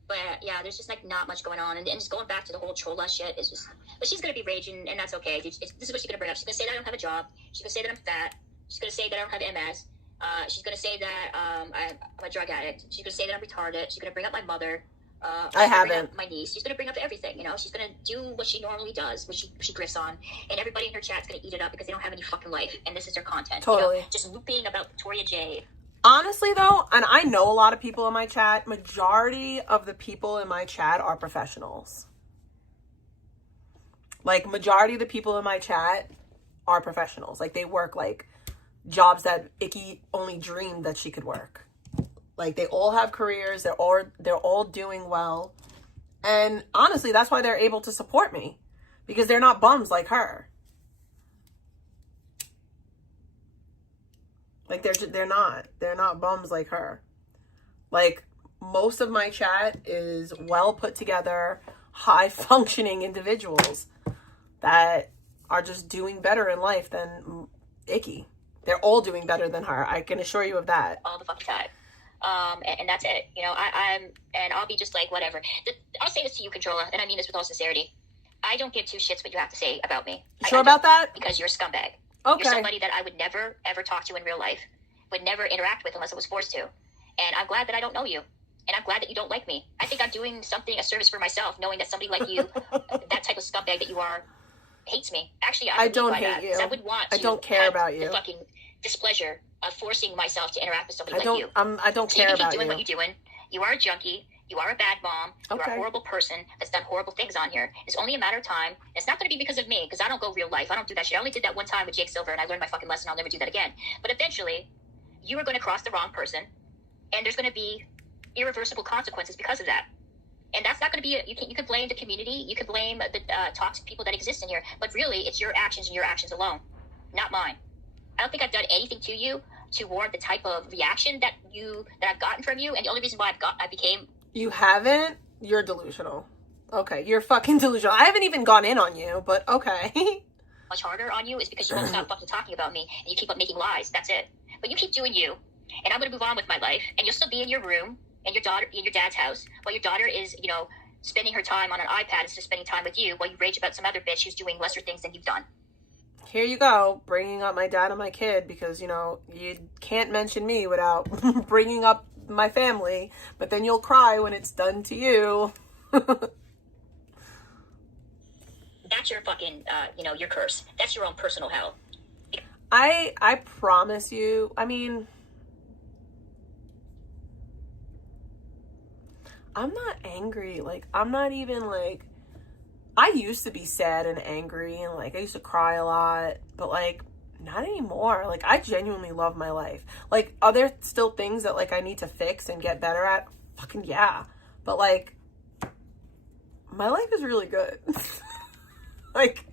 But yeah, there's just like not much going on, and just going back to the whole trolla shit is just. But she's gonna be raging, and that's okay. This is what she's gonna bring up. She's gonna say that I don't have a job. She's gonna say that I'm fat. She's gonna say that I don't have MS. She's gonna say that I'm a drug addict. She's gonna say that I'm retarded. She's gonna bring up my mother. I haven't. My niece. She's gonna bring up everything. You know, she's gonna do what she normally does, what she grifts on, and everybody in her chat's gonna eat it up because they don't have any fucking life, and this is their content. Totally. You know? Just looping about Victoria J. Honestly, though, and I know a lot of people in my chat, majority of the people in my chat are professionals. Like, majority of the people in my chat are professionals. Like, they work, like, jobs that Icky only dreamed that she could work. Like, they all have careers. They're all doing well. And honestly, that's why they're able to support me. Because they're not bums like her. Like, they're not bums like her. Like, most of my chat is well put together, high functioning individuals that are just doing better in life than Icky. They're all doing better than her. I can assure you of that. All the fucking time. And that's it. You know, I'll be just like, whatever. I'll say this to you, Controlla, and I mean this with all sincerity. I don't give two shits what you have to say about me. You sure about that? Because you're a scumbag. Okay. You're somebody that I would never, ever talk to in real life. Would never interact with unless I was forced to. And I'm glad that I don't know you. And I'm glad that you don't like me. I think I'm doing a service for myself, knowing that somebody like you, that type of scumbag that you are, hates me. Actually, I don't hate you. I would want to I don't care about you. The fucking displeasure of forcing myself to interact with somebody like you. I don't care about you. You can keep doing what you're doing. You are a junkie. You are a bad mom. You are a horrible person that's done horrible things on here. It's only a matter of time. It's not going to be because of me, because I don't go real life. I don't do that shit. I only did that one time with Jake Silver, and I learned my fucking lesson. I'll never do that again. But eventually, you are going to cross the wrong person, and there's going to be irreversible consequences because of that. And that's not going to be, you can blame the community, you can blame the toxic people that exist in here, but really, it's your actions and your actions alone, not mine. I don't think I've done anything to you to warrant the type of reaction that I've gotten from you, and the only reason why I became... You haven't? You're delusional. Okay, you're fucking delusional. I haven't even gone in on you, but okay. Much harder on you is because you won't stop fucking talking about me, and you keep on making lies, that's it. But you keep doing you, and I'm going to move on with my life, and you'll still be in your room, and your daughter in your dad's house, while your daughter is, you know, spending her time on an iPad instead of spending time with you, while you rage about some other bitch who's doing lesser things than you've done. Here you go, bringing up my dad and my kid, because, you know, you can't mention me without bringing up my family, but then you'll cry when it's done to you. That's your fucking, you know, your curse. That's your own personal hell. I promise you, I mean... I'm not angry. Like, I'm not even, like... I used to be sad and angry, and, like, I used to cry a lot. But, like, not anymore. Like, I genuinely love my life. Like, are there still things that, like, I need to fix and get better at? Fucking yeah. But, like, my life is really good. Like,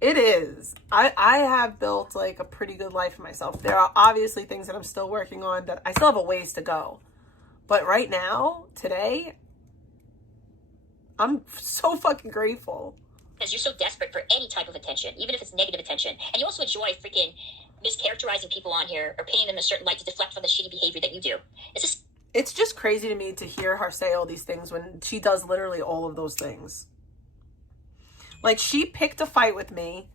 it is. I have built, like, a pretty good life for myself. There are obviously things that I'm still working on that I still have a ways to go. But right now, today, I'm so fucking grateful. because you're so desperate for any type of attention, even if it's negative attention. And you also enjoy freaking mischaracterizing people on here or painting them in a certain light to deflect from the shitty behavior that you do. It's just crazy to me to hear her say all these things when she does literally all of those things. Like, she picked a fight with me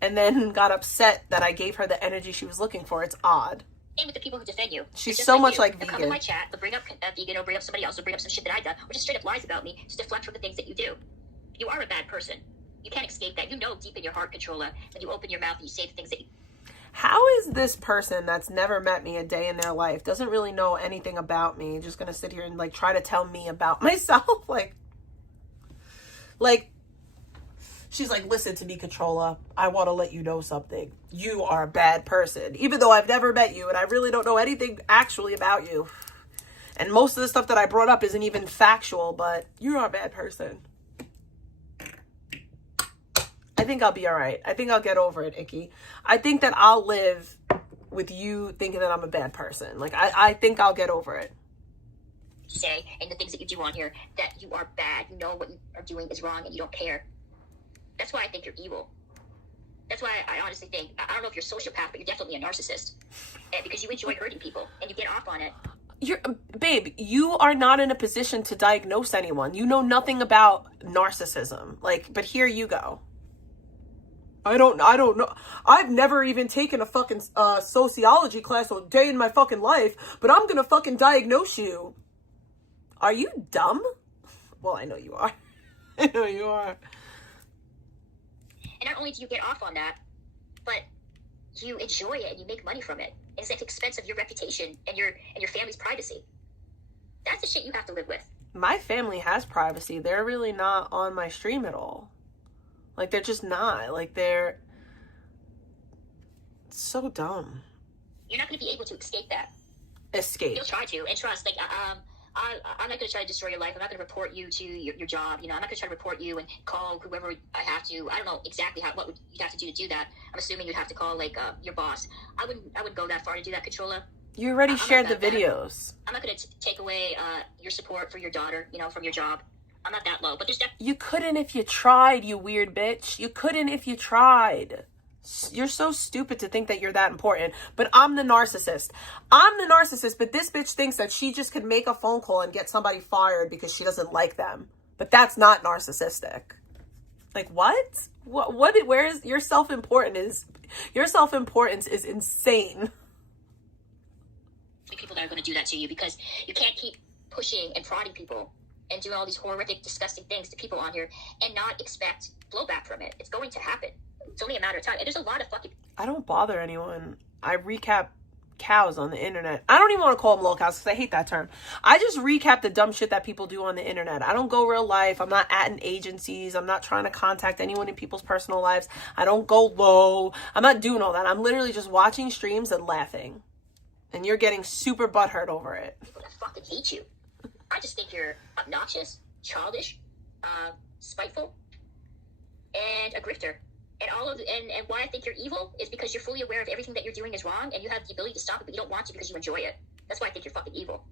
and then got upset that I gave her the energy she was looking for. It's odd. Same with the people who defend you. She's so much like They'll Vegan. come to my chat, they'll bring up Vegan or bring up somebody else or bring up some shit that I done or just straight up lies about me to deflect from the things that you do. You are a bad person. You can't escape that. You know deep in your heart, Controlla, when you open your mouth and you say the things that you... How is this person that's never met me a day in their life, doesn't really know anything about me, just gonna sit here and like try to tell me about myself? like she's like, listen to me, Controlla, I want to let you know something. You are a bad person, even though I've never met you and I really don't know anything actually about you. And most of the stuff that I brought up isn't even factual, but you are a bad person. I think I'll be all right. I think I'll get over it, Icky. I think that I'll live with you thinking that I'm a bad person. Like, I think I'll get over it. Say, and the things that you do on here, that you are bad. You know what you are doing is wrong and you don't care. That's why I think you're evil. That's why I honestly think, I don't know if you're a sociopath, but you're definitely a narcissist. And because you enjoy hurting people and you get off on it. Babe, you are not in a position to diagnose anyone. You know nothing about narcissism. Like, but here you go. I don't know. I've never even taken a fucking sociology class a day in my fucking life, but I'm gonna fucking diagnose you. Are you dumb? Well, I know you are. I know you are. And not only do you get off on that, but you enjoy it and you make money from it. It's at the expense of your reputation and your family's privacy. That's the shit you have to live with. My family has privacy. They're really not on my stream at all. Like, they're just not. Like, they're so dumb. You're not going to be able to escape that. Escape. You'll try to. And trust, like, I'm not going to try to destroy your life. I'm not going to report you to your job. You know, I'm not going to try to report you and call whoever I have to. I don't know exactly what you'd have to do that. I'm assuming you'd have to call, like, your boss. I wouldn't go that far to do that, Controlla. You already shared the videos. I'm not going to take away your support for your daughter, you know, from your job. I'm not that low, but there's definitely... You couldn't if you tried, you weird bitch. You couldn't if you tried. You're so stupid to think that you're that important. But I'm the narcissist. I'm the narcissist, but this bitch thinks that she just could make a phone call and get somebody fired because she doesn't like them. But that's not narcissistic. Like, what? Where is your self-importance? Your self-importance is insane. People that are going to do that to you because you can't keep pushing and prodding people and doing all these horrific, disgusting things to people on here and not expect blowback from it. It's going to happen. It's only a matter of time. And there's a lot of fucking... I don't bother anyone. I recap cows on the internet. I don't even want to call them lol cows because I hate that term. I just recap the dumb shit that people do on the internet. I don't go real life. I'm not at agencies. I'm not trying to contact anyone in people's personal lives. I don't go low. I'm not doing all that. I'm literally just watching streams and laughing. And you're getting super butthurt over it. People that fucking hate you. I just think you're obnoxious, childish, spiteful, and a grifter. And and why I think you're evil is because you're fully aware of everything that you're doing is wrong, and you have the ability to stop it, but you don't want to because you enjoy it. That's why I think you're fucking evil.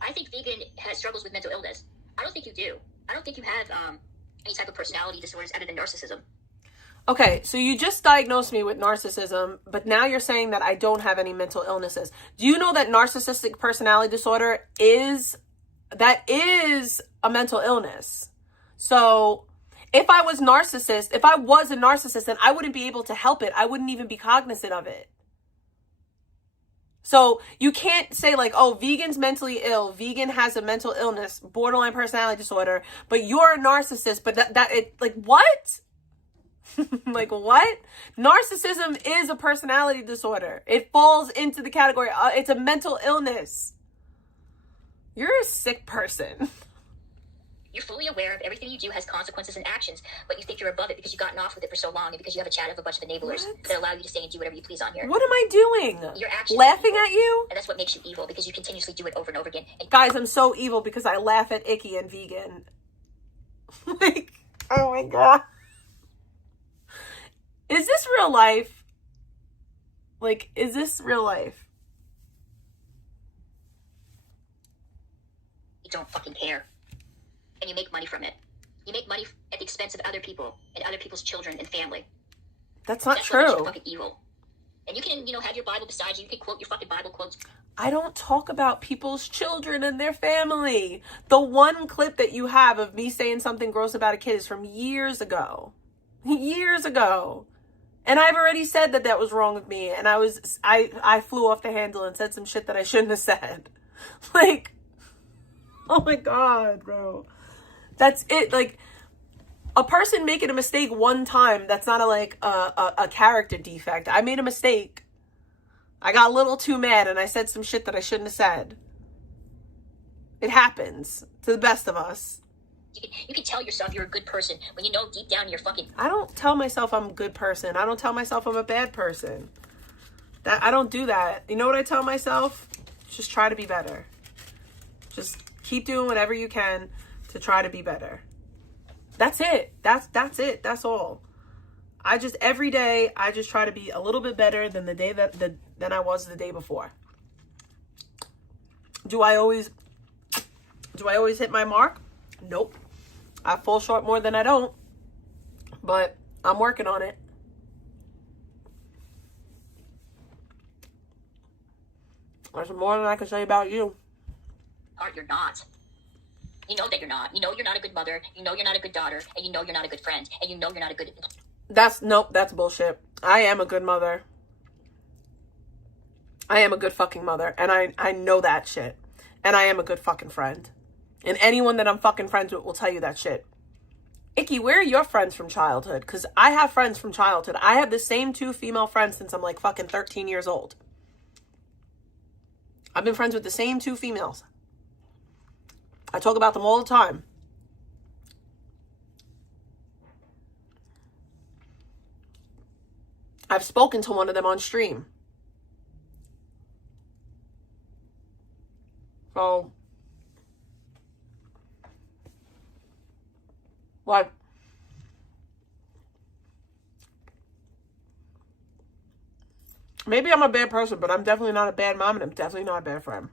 I think Vegan struggles with mental illness. I don't think you do. I don't think you have any type of personality disorders other than narcissism. Okay, so you just diagnosed me with narcissism, but now you're saying that I don't have any mental illnesses. Do you know that narcissistic personality disorder is a mental illness? So if I was a narcissist, then I wouldn't be able to help it. I wouldn't even be cognizant of it. So you can't say like, oh, Vegan's mentally ill. Vegan has a mental illness, borderline personality disorder, but you're a narcissist. But like, what? Like, what? Narcissism is a personality disorder. It falls into the category. It's a mental illness. You're a sick person. You're fully aware of everything you do has consequences and actions, but you think you're above it because you've gotten off with it for so long and because you have a chat of a bunch of enablers that allow you to say and do whatever you please on here. What am I doing? You're actually laughing evil. at you? And that's what makes you evil, because you continuously do it over and over again. And guys, I'm so evil because I laugh at Icky and Vegan. Like, oh my God. Is this real life? Like, is this real life? you don't fucking care. And you make money from it. You make money at the expense of other people and other people's children and family. That's not That's what makes you true. fucking evil. And you can, have your Bible beside you. You can quote your fucking Bible quotes. I don't talk about people's children and their family. The one clip that you have of me saying something gross about a kid is from years ago. Years ago. And I've already said that that was wrong with me. And I flew off the handle and said some shit that I shouldn't have said. Like, oh my God, bro. That's it. Like, a person making a mistake one time, that's not a character defect. I made a mistake. I got a little too mad and I said some shit that I shouldn't have said. It happens to the best of us. You can tell yourself you're a good person when you know deep down you're fucking... I don't tell myself I'm a good person. I don't tell myself I'm a bad person. I don't do that. You know what I tell myself? Just try to be better. Just keep doing whatever you can to try to be better. That's it. That's it. That's all. Every day, I just try to be a little bit better than the day than I was the day before. Do I always hit my mark? Nope. I fall short more than I don't. But I'm working on it. There's more than I can say about you. You're not. You know that you're not. You know you're not a good mother. You know you're not a good daughter. And you know you're not a good friend. And you know you're not a good... Nope, that's bullshit. I am a good mother. I am a good fucking mother. And I know that shit. And I am a good fucking friend. And anyone that I'm fucking friends with will tell you that shit. Icky, where are your friends from childhood? Because I have friends from childhood. I have the same 2 female friends since I'm like fucking 13 years old. I've been friends with the same 2 females. I talk about them all the time. I've spoken to one of them on stream. So, what? Maybe I'm a bad person, but I'm definitely not a bad mom, and I'm definitely not a bad friend.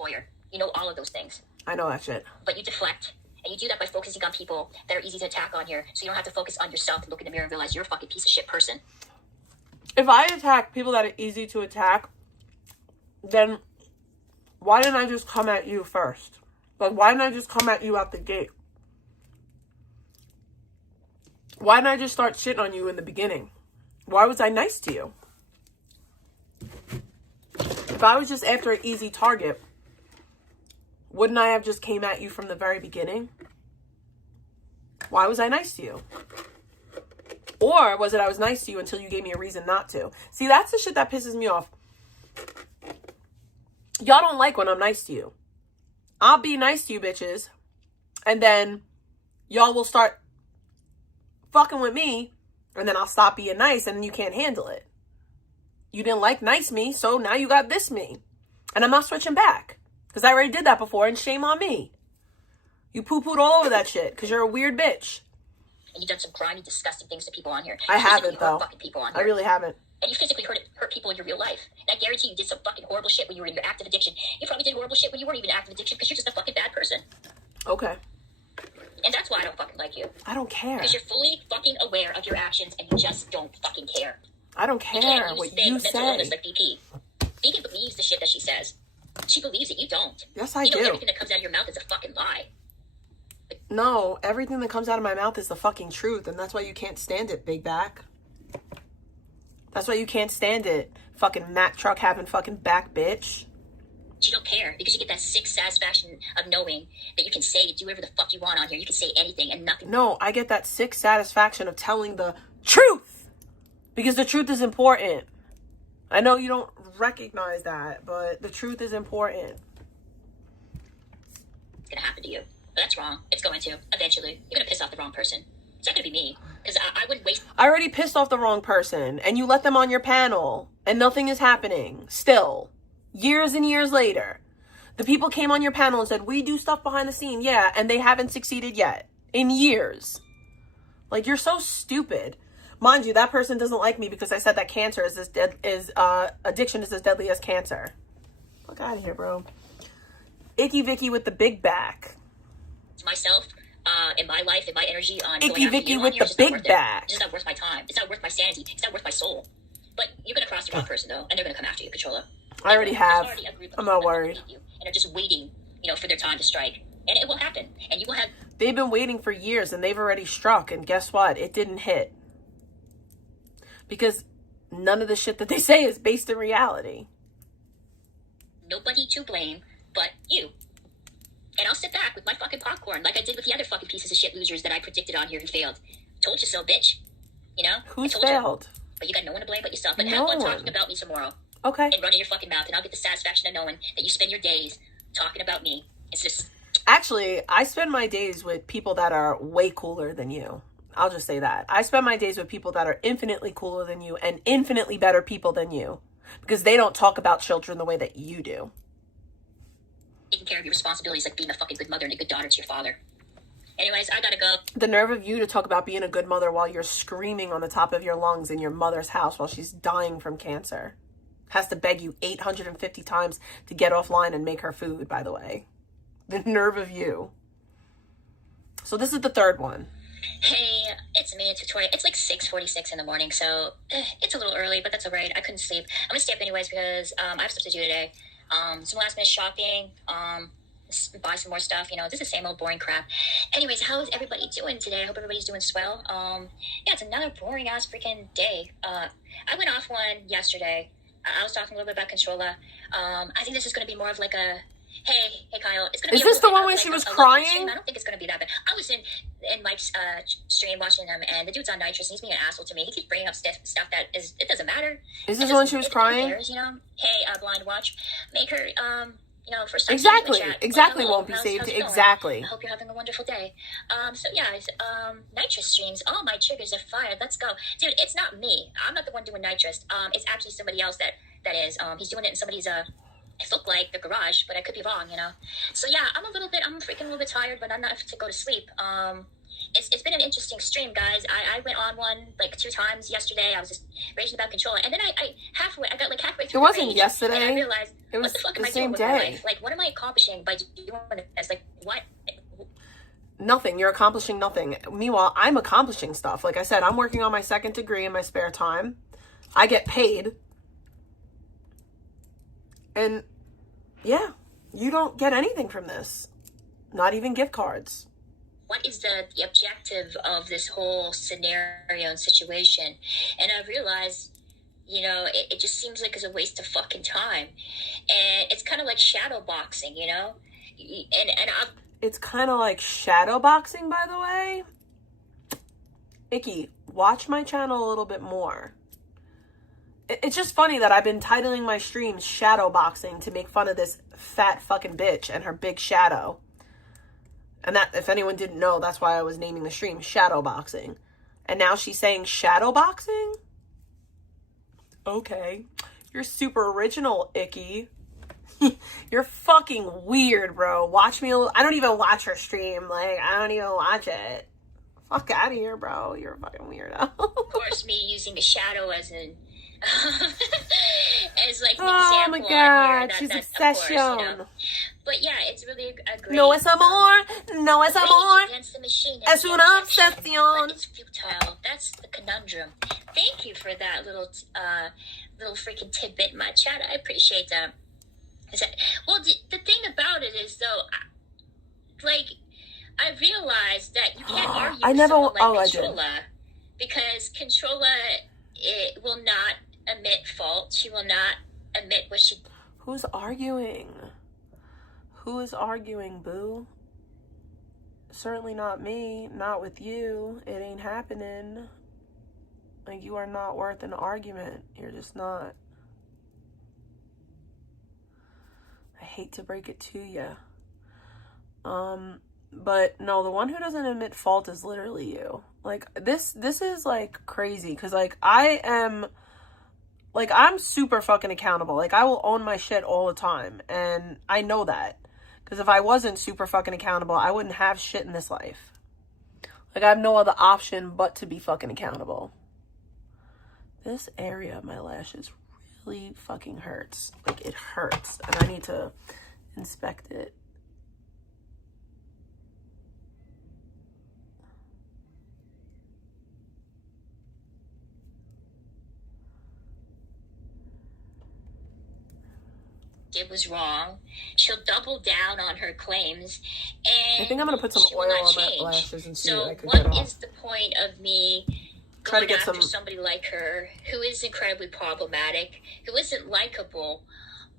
Lawyer. You know all of those things. I know that shit. But you deflect. And you do that by focusing on people that are easy to attack on here. So you don't have to focus on yourself and look in the mirror and realize you're a fucking piece of shit person. If I attack people that are easy to attack, then why didn't I just come at you first? Like, why didn't I just come at you out the gate? Why didn't I just start shitting on you in the beginning? Why was I nice to you? If I was just after an easy target, wouldn't I have just came at you from the very beginning? Why was I nice to you? Or was it I was nice to you until you gave me a reason not to? See, that's the shit that pisses me off. Y'all don't like when I'm nice to you. I'll be nice to you bitches. And then y'all will start fucking with me. And then I'll stop being nice and then you can't handle it. You didn't like nice me, so now you got this me. And I'm not switching back. Because I already did that before, and shame on me. You poo-pooed all over that shit, because you're a weird bitch. And you've done some grimy, disgusting things to people on here. I haven't, though. Fucking people on here. I really haven't. And you physically hurt people in your real life. And I guarantee you did some fucking horrible shit when you were in your active addiction. You probably did horrible shit when you weren't even active addiction, because you're just a fucking bad person. Okay. And that's why I don't fucking like you. I don't care. Because you're fully fucking aware of your actions, and you just don't fucking care. I don't care what you say. Illness like BP. BP believes the shit that she says. She believes it. You don't. Yes, I do. do. Everything that comes out of your mouth is a fucking lie. No, everything that comes out of my mouth is the fucking truth, and that's why you can't stand it, big back. That's why you can't stand it, fucking Mack truck having fucking back bitch. You don't care because you get that sick satisfaction of knowing that you can say and do whatever the fuck you want on here. You can say anything and nothing. No, I get that sick satisfaction of telling the truth because the truth is important. I know you don't recognize that, but the truth is important. It's gonna happen to you. But that's wrong. It's going to. Eventually. You're gonna piss off the wrong person. It's not gonna be me. Because I wouldn't waste... I already pissed off the wrong person, and you let them on your panel, and nothing is happening. Still. Years and years later. The people came on your panel and said, we do stuff behind the scene. Yeah, and they haven't succeeded yet. In years. Like, you're so stupid. Mind you, that person doesn't like me because I said that cancer is addiction is as deadly as cancer. Fuck out of here, bro. Icky Vicky with the big back. To myself, in my life, in my energy on Icky going after Vicky you with on here. the It's just not big worth it. back. It's just not worth my time. It's not worth my sanity. It's not worth my soul. But you're gonna cross the wrong person though, and they're gonna come after you, Controlla. I already have. There's already a group of I'm people not that wanna worried. beat you, and are just waiting, for their time to strike, and it will happen, and you will have. They've been waiting for years, and they've already struck, and guess what? It didn't hit. Because none of the shit that they say is based in reality. Nobody to blame but you. And I'll sit back with my fucking popcorn like I did with the other fucking pieces of shit losers that I predicted on here who failed. Told you so, bitch. Who's I told failed? You. But you got no one to blame but yourself. But No have fun one. talking about me tomorrow. Okay. And running your fucking mouth, and I'll get the satisfaction of knowing that you spend your days talking about me. It's just... Actually, I spend my days with people that are way cooler than you. I'll just say that. I spend my days with people that are infinitely cooler than you and infinitely better people than you. Because they don't talk about children the way that you do. Taking care of your responsibilities, like being a fucking good mother and a good daughter to your father. Anyways, I gotta go. The nerve of you to talk about being a good mother while you're screaming on the top of your lungs in your mother's house while she's dying from cancer. Has to beg you 850 times to get offline and make her food, by the way. The nerve of you. So this is the third one. Hey, it's me, it's Victoria. It's like 6:46 in the morning, so it's a little early, but that's all right. I couldn't sleep. I'm gonna stay up anyways because I have stuff to do today. Some last minute shopping, buy some more stuff. This is the same old boring crap. Anyways, how is everybody doing today? I hope everybody's doing swell. Yeah, it's another boring ass freaking day. I went off one yesterday. I was talking a little bit about Controlla. I think this is going to be more of like a hey Kyle. It's gonna Is be this the one like when a- she like was a low-key crying? stream. I don't think it's going to be that bad. I was in Mike's stream watching him, and the dude's on nitrous, and he's being an asshole to me. He keeps bringing up stuff that it doesn't matter. Is this when she was crying? Cares, Hey, blind watch, make her first time Exactly. chat. Exactly Hello, won't be how's saved. it going? Exactly. I hope you're having a wonderful day. So yeah, nitrous streams. All my triggers are fired. Let's go, dude. It's not me. I'm not the one doing nitrous. It's actually somebody else that is. He's doing it in somebody's it looked like the garage, but I could be wrong, So yeah, I'm freaking a little bit tired, but I'm not to go to sleep. It's been an interesting stream, guys. I went on one like 2 times yesterday. I was just raging about Controlla, and then I got like halfway through. It wasn't rage, yesterday. And I realized, It was what the fuck the am I same doing with my day. life? Like, what am I accomplishing by doing this? Like, what? Nothing. You're accomplishing nothing. Meanwhile, I'm accomplishing stuff. Like I said, I'm working on my 2nd degree in my spare time. I get paid. And yeah, you don't get anything from this. Not even gift cards. What is the objective of this whole scenario and situation? And I realized, it just seems like it's a waste of fucking time. And it's kind of like shadowboxing, And It's kind of like shadowboxing, by the way. Icky, watch my channel a little bit more. It's just funny that I've been titling my streams shadowboxing to make fun of this fat fucking bitch and her big shadow. And that, if anyone didn't know, that's why I was naming the stream shadowboxing. And now she's saying shadowboxing? Okay. You're super original, Icky. You're fucking weird, bro. Watch me a little. I don't even watch her stream. Like, I don't even watch it. Fuck out of here, bro. You're a fucking weirdo. of course, me using the shadow as an as like an Oh example my on god, here. she's That, of course, obsession. But yeah, it's really a great. No es amor. No es rage amor. against the machine. Es una But obsesión. it's futile. That's the conundrum. Thank you for that little freaking tidbit in my chat. I appreciate that. Well, the thing about it is, though, I realized that you can't argue I with never- someone like oh, I did. Controlla, because Controlla it will not admit fault. She will not admit what she... Who's arguing? Who is arguing, boo? Certainly not me. Not with you. It ain't happening. Like, you are not worth an argument. You're just not. I hate to break it to you. But no, the one who doesn't admit fault is literally you. Like, this is like crazy, because like I'm super fucking accountable. Like, I will own my shit all the time, and I know that, because if I wasn't super fucking accountable, I wouldn't have shit in this life. Like, I have no other option but to be fucking accountable. This area of my lashes really fucking hurts. Like, it hurts, and I need to inspect it. did was wrong. She'll double down on her claims, and I think I'm gonna put some she will oil not on my change. lashes and see So what I can get what off. is the point of me Try to going get after some. somebody like her, who is incredibly problematic, who isn't likable,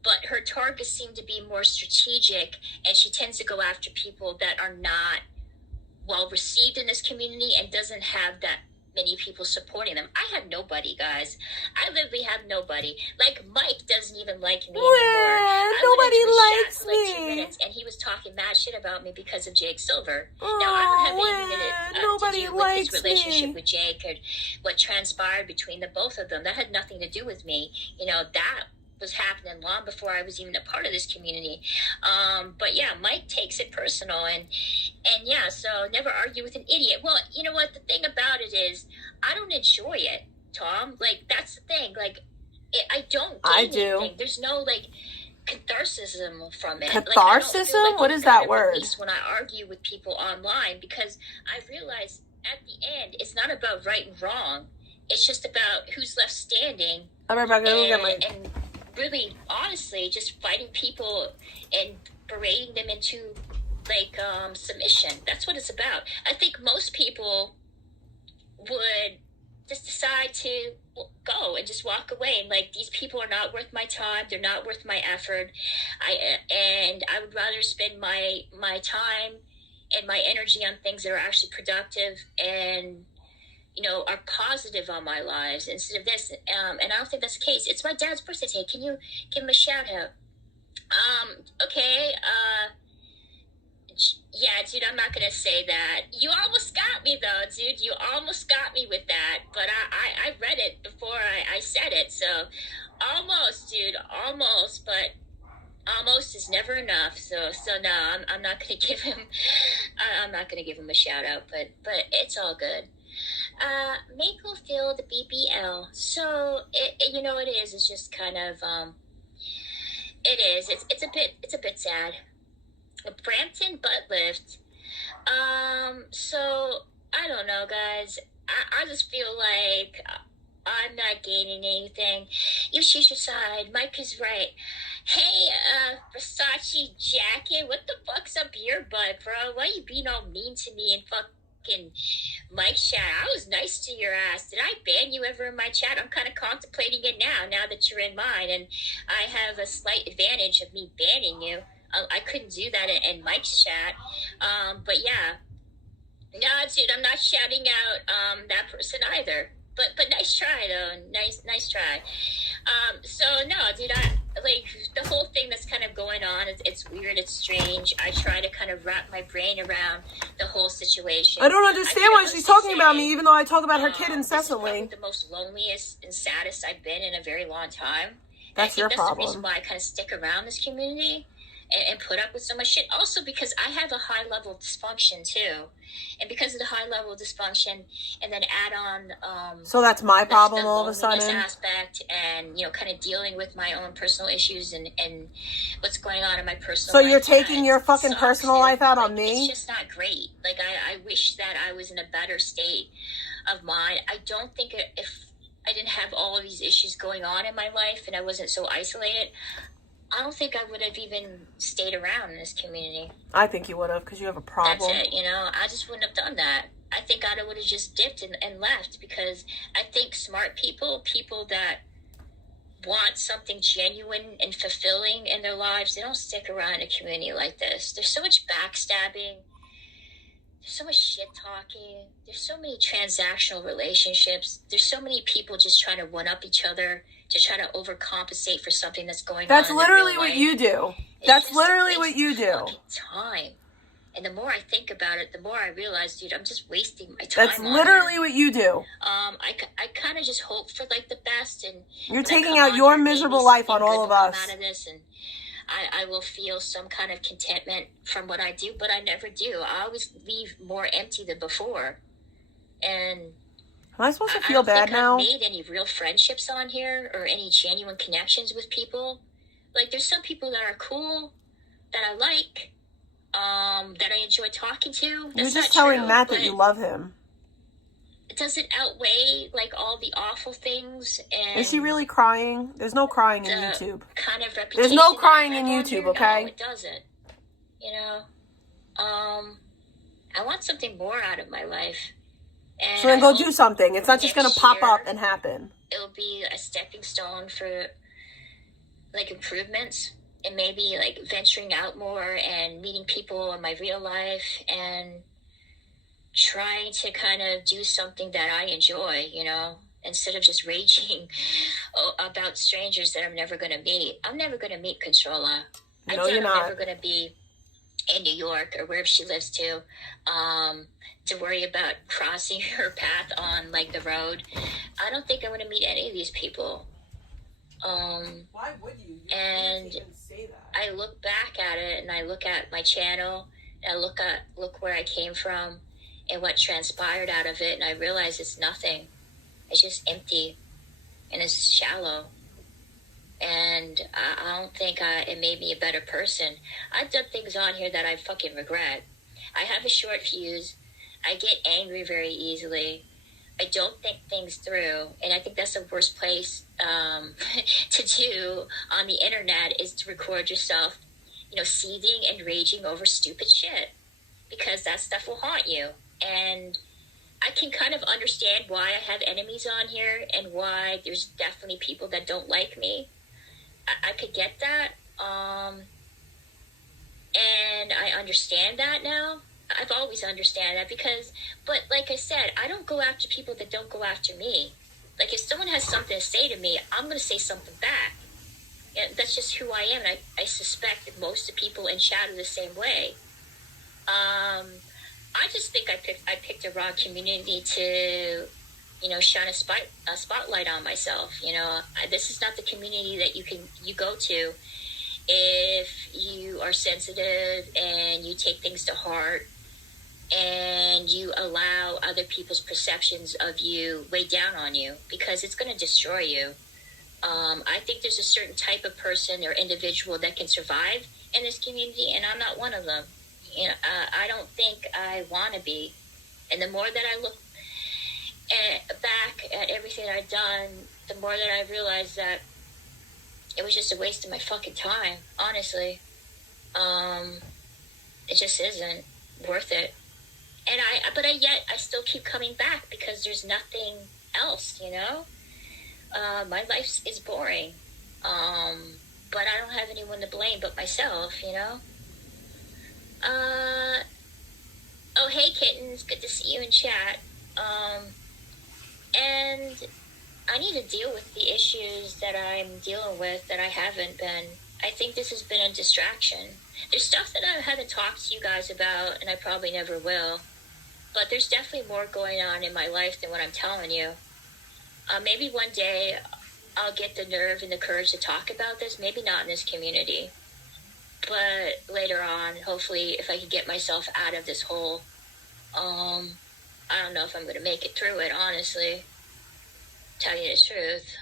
but her targets seem to be more strategic, and she tends to go after people that are not well received in this community and doesn't have that many people supporting them. I have nobody, guys. I literally have nobody. Like, Mike doesn't even like me anymore. I Nobody went into his likes chat for like 2 me. minutes, and he was talking mad shit about me because of Jake Silver. Oh, Now, I don't have man, anything nobody to do with his likes relationship me. with Jake or what transpired between the both of them. That had nothing to do with me. You know, that was happening long before I was even a part of this community. But yeah, Mike takes it personal, and yeah, so never argue with an idiot. Well, you know what? The thing about it is, I don't enjoy it, Tom. Like, that's the thing. Like, I don't get I do. anything. There's no, like, catharsis from it. Catharsis? Like, What is that word? When I argue with people online, because I realize at the end, it's not about right and wrong. It's just about who's left standing. I'm right back. I'm gonna get my. And really, honestly, just fighting people and berating them into, like, submission. That's what it's about. I think most people would just decide to go and just walk away, and like, these people are not worth my time, they're not worth my effort. I would rather spend my time and my energy on things that are actually productive and, you know, are positive on my lives instead of this. And I don't think that's the case. It's my dad's birthday today. Can you give him a shout out? Okay. Yeah, dude, I'm not gonna say that. You almost got me, though, dude. You almost got me with that. But I read it before I said it, so almost, dude, almost. But almost is never enough. So no, I'm not gonna give him. I'm not gonna give him a shout out. But it's all good. Makelfield BBL. So you know, it is. It's just kind of it is. It's a bit sad. Brampton butt lift. So I don't know, guys. I just feel like I'm not gaining anything. You choose your side. Mike is right. Hey, Versace jacket, what the fuck's up your butt, bro? Why you being all mean to me and fucking Mike chat? I was nice to your ass. Did I ban you ever in my chat? I'm kind of contemplating it now that you're in mine, and I have a slight advantage of me banning you. I couldn't do that in Mike's chat. But yeah. No, dude, I'm not shouting out that person either. But nice try, though. Nice try. So, no, dude, like, the whole thing that's kind of going on, it's weird, it's strange. I try to kind of wrap my brain around the whole situation. I don't understand why she's talking about me, even though I talk about her kid This is incessantly. probably the most loneliest and saddest I've been in a very long time. That's your That's the problem. reason why I kind of stick around this community and put up with so much shit. Also because I have a high level of dysfunction too, and because of the high level of dysfunction, and then add on So that's my problem the all of a loneliness sudden. aspect, and, you know, kind of dealing with my own personal issues and what's going on in my personal So life. you're taking your fucking Sucks, personal dude. life out Like, on me? It's just not great. Like, I wish that I was in a better state of mind. I don't think if I didn't have all of these issues going on in my life and I wasn't so isolated, I don't think I would have even stayed around in this community. I think you would have, because you have a problem. That's it, you know. I just wouldn't have done that. I think I would have just dipped and left, because I think smart people that want something genuine and fulfilling in their lives, they don't stick around in a community like this. There's so much backstabbing. There's so much shit talking. There's so many transactional relationships. There's so many people just trying to one-up each other to try to overcompensate for something that's going That's on. literally what you do. That's literally what you do. Fucking time. And the more I think about it, the more I realize, dude, I'm just wasting my time. That's literally what you do. I kind of just hope for like the best, and You're taking out your miserable life on all of us. Out of this, and I will feel some kind of contentment from what I do, but I never do. I always leave more empty than before. And Am I supposed to feel bad now? I don't think I've made any real friendships on here or any genuine connections with people. Like, there's some people that are cool that I like, that I enjoy talking to. You're just telling Matt that you love him. does it outweigh like all the awful things? And Is she really crying? There's no crying in the YouTube. kind of reputation There's no that I crying have in on YouTube, here? okay? No, it doesn't. You know, I want something more out of my life. And So then I go hope do something. It's not just gonna next pop year up and happen. it'll be a stepping stone for like improvements, and maybe like venturing out more and meeting people in my real life and trying to kind of do something that I enjoy, you know, instead of just raging about strangers that I'm never going to meet. I'm never going to meet Controlla. I No, doubt you're I'm not. never going to be in New York or wherever she lives to worry about crossing her path on like the road. I don't think I'm going to meet any of these people. Why would you? And say that. I look back at it and I look at my channel and I look where I came from and what transpired out of it, and I realize it's nothing. It's just empty and it's shallow. And I don't think it made me a better person. I've done things on here that I fucking regret. I have a short fuse. I get angry very easily. I don't think things through, and I think that's the worst place to do on the internet is to record yourself, you know, seething and raging over stupid shit, because that stuff will haunt you. And I can kind of understand why I have enemies on here and why there's definitely people that don't like me. I could get that, and I understand that now. I've always understand that but like I said, I don't go after people that don't go after me. Like if someone has something to say to me, I'm going to say something back. And that's just who I am. And I suspect that most of the people in chat are the same way. I just think I picked a wrong community to, you know, shine a spotlight on myself. You know, this is not the community that you go to if you are sensitive and you take things to heart and you allow other people's perceptions of you weigh down on you, because it's going to destroy you. I think there's a certain type of person or individual that can survive in this community, and I'm not one of them. You know, I don't think I want to be. And the more that I look back at everything I've done, the more that I realize that it was just a waste of my fucking time, honestly. It just isn't worth it. And yet I still keep coming back because there's nothing else, you know? My life is boring. But I don't have anyone to blame but myself, you know? Oh, hey, kittens. Good to see you in chat. And I need to deal with the issues that I'm dealing with that I haven't been. I think this has been a distraction. There's stuff that I haven't talked to you guys about, and I probably never will. But there's definitely more going on in my life than what I'm telling you. Maybe one day I'll get the nerve and the courage to talk about this. Maybe not in this community. But later on, hopefully, if I can get myself out of this hole, I don't know if I'm going to make it through it, honestly. Tell you the truth.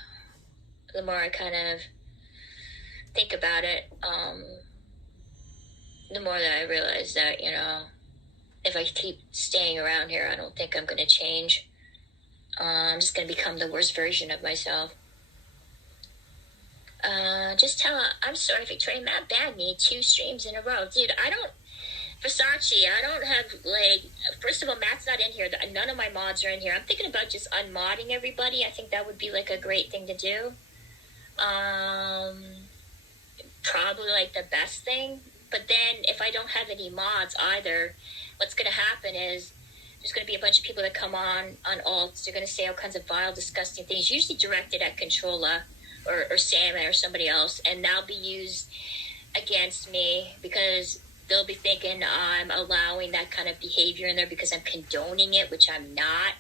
The more I kind of think about it, the more that I realize that, you know, if I keep staying around here, I don't think I'm going to change. I'm just going to become the worst version of myself. Just tell her, I'm sorry, Victoria, Matt banned me 2 streams in a row. Dude, Versace, I don't have, like, first of all, Matt's not in here. None of my mods are in here. I'm thinking about just unmodding everybody. I think that would be, like, a great thing to do. Probably, like, the best thing. But then, if I don't have any mods either, what's going to happen is there's going to be a bunch of people that come on alts. They're going to say all kinds of vile, disgusting things, usually directed at Controlla or Salmon or somebody else, and that'll be used against me because they'll be thinking I'm allowing that kind of behavior in there because I'm condoning it, which I'm not.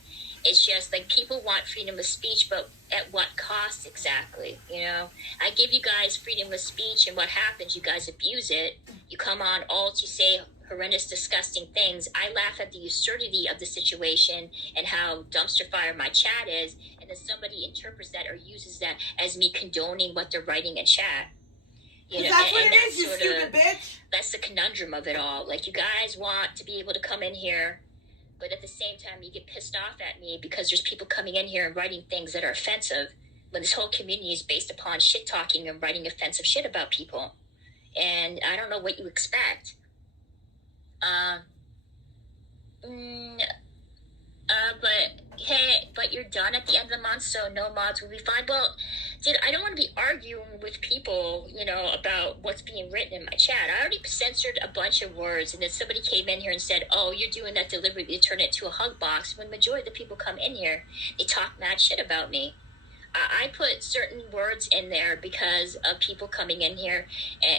It's just like people want freedom of speech, but at what cost exactly? You know, I give you guys freedom of speech, and what happens? You guys abuse it. You come on alt, you say horrendous, disgusting things. I laugh at the absurdity of the situation and how dumpster fire my chat is, and then somebody interprets that or uses that as me condoning what they're writing in chat. You know, that's what it is, you sort of, stupid bitch. That's the conundrum of it all. Like, you guys want to be able to come in here, but at the same time, you get pissed off at me because there's people coming in here and writing things that are offensive when this whole community is based upon shit talking and writing offensive shit about people. And I don't know what you expect. But hey, but you're done at the end of the month, so no mods will be fine. Well, dude, I don't want to be arguing with people, you know, about what's being written in my chat. I already censored a bunch of words, and then somebody came in here and said, oh, you're doing that deliberately to turn it to a hug box. When the majority of the people come in here, they talk mad shit about me. I put certain words in there because of people coming in here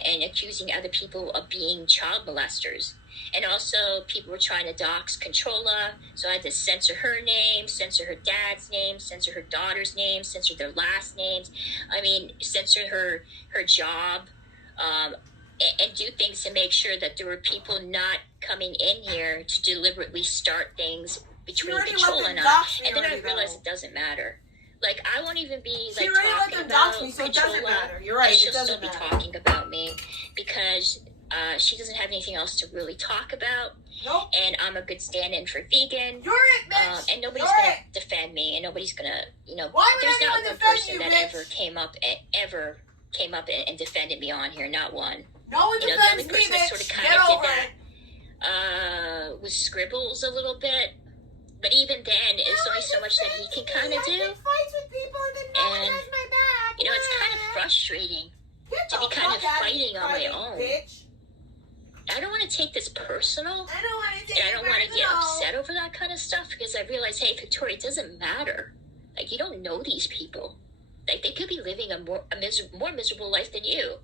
and accusing other people of being child molesters. And also, people were trying to dox Controlla, so I had to censor her name, censor her dad's name, censor her daughter's name, censor their last names. I mean, censor her job, and do things to make sure that there were people not coming in here to deliberately start things between Controlla and I. And then I realized it doesn't matter. Like, I won't even be, like, talking about me, so it Controlla. doesn't matter. You're right, She'll it doesn't still be matter. talking about me because she doesn't have anything else to really talk about. Nope. And I'm a good stand-in for vegan. You're it, bitch. And nobody's You're gonna it. defend me, and nobody's gonna, you know, Why would there's not anyone one defend person you, that bitch? ever came up and defended me on here. Not one. No one You know, the defends only me, person that bitch. sort of Get kind of did over it. that was Scribbles a little bit. But even then, it's only so much that he can kind of do. Fights with people and then no one And, has my back. You know, it's kind of frustrating Get to be the kind fuck of out fighting on my own. Bitch. I don't want to take this personal. I don't want to take And I don't want to get personal. upset over that kind of stuff because I realize, hey, Victoria, it doesn't matter. Like, you don't know these people. Like, they could be living a more miserable life than you.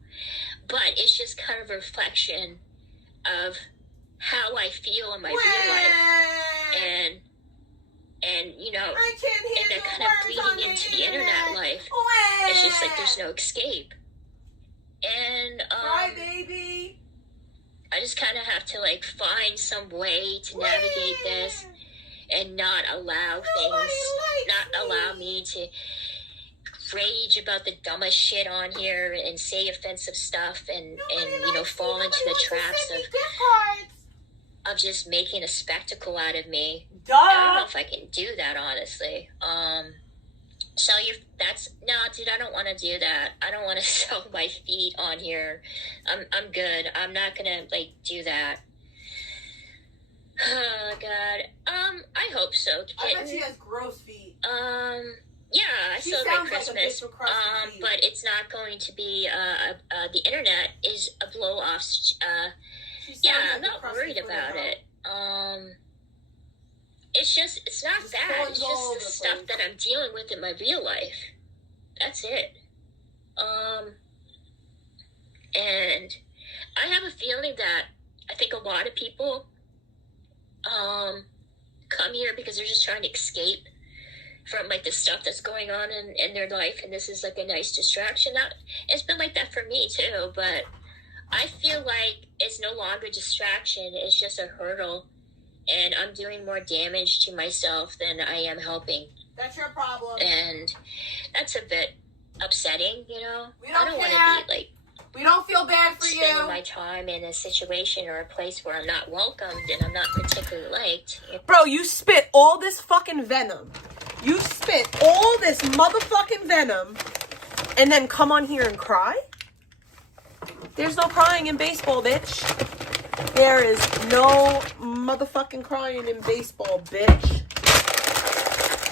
But it's just kind of a reflection of how I feel in my real life. And you know, I can't hear and they're the kind of words on bleeding into the internet life. It's just like there's no escape. And Cry, baby. I just kind of have to like find some way to navigate this and not allow me to rage about the dumbest shit on here and say offensive stuff and you know, fall into the traps of just making a spectacle out of me. Duh. I don't know if I can do that, honestly. No, dude, I don't want to do that. I don't want to sell my feet on here. I'm good. I'm not gonna like do that. Oh God. I hope so. I bet she has gross feet. Yeah, I She celebrate sounds like a Christmas. bitch with crusty feet. But it's not going to be. The internet is a blow off. Yeah, I'm not worried about it. It's not that. It's just the stuff that I'm dealing with in my real life. That's it. And I have a feeling that I think a lot of people come here because they're just trying to escape from like the stuff that's going on in their life, and this is like a nice distraction. It's been like that for me too, but I feel like it's no longer a distraction. It's just a hurdle, and I'm doing more damage to myself than I am helping. That's your problem. And that's a bit upsetting, you know? We don't I don't want care. to be like We don't feel bad for spending you. my time in a situation or a place where I'm not welcomed and I'm not particularly liked. Bro, you spit all this fucking venom. You spit all this motherfucking venom and then come on here and cry? There's no crying in baseball, bitch. There is no motherfucking crying in baseball, bitch.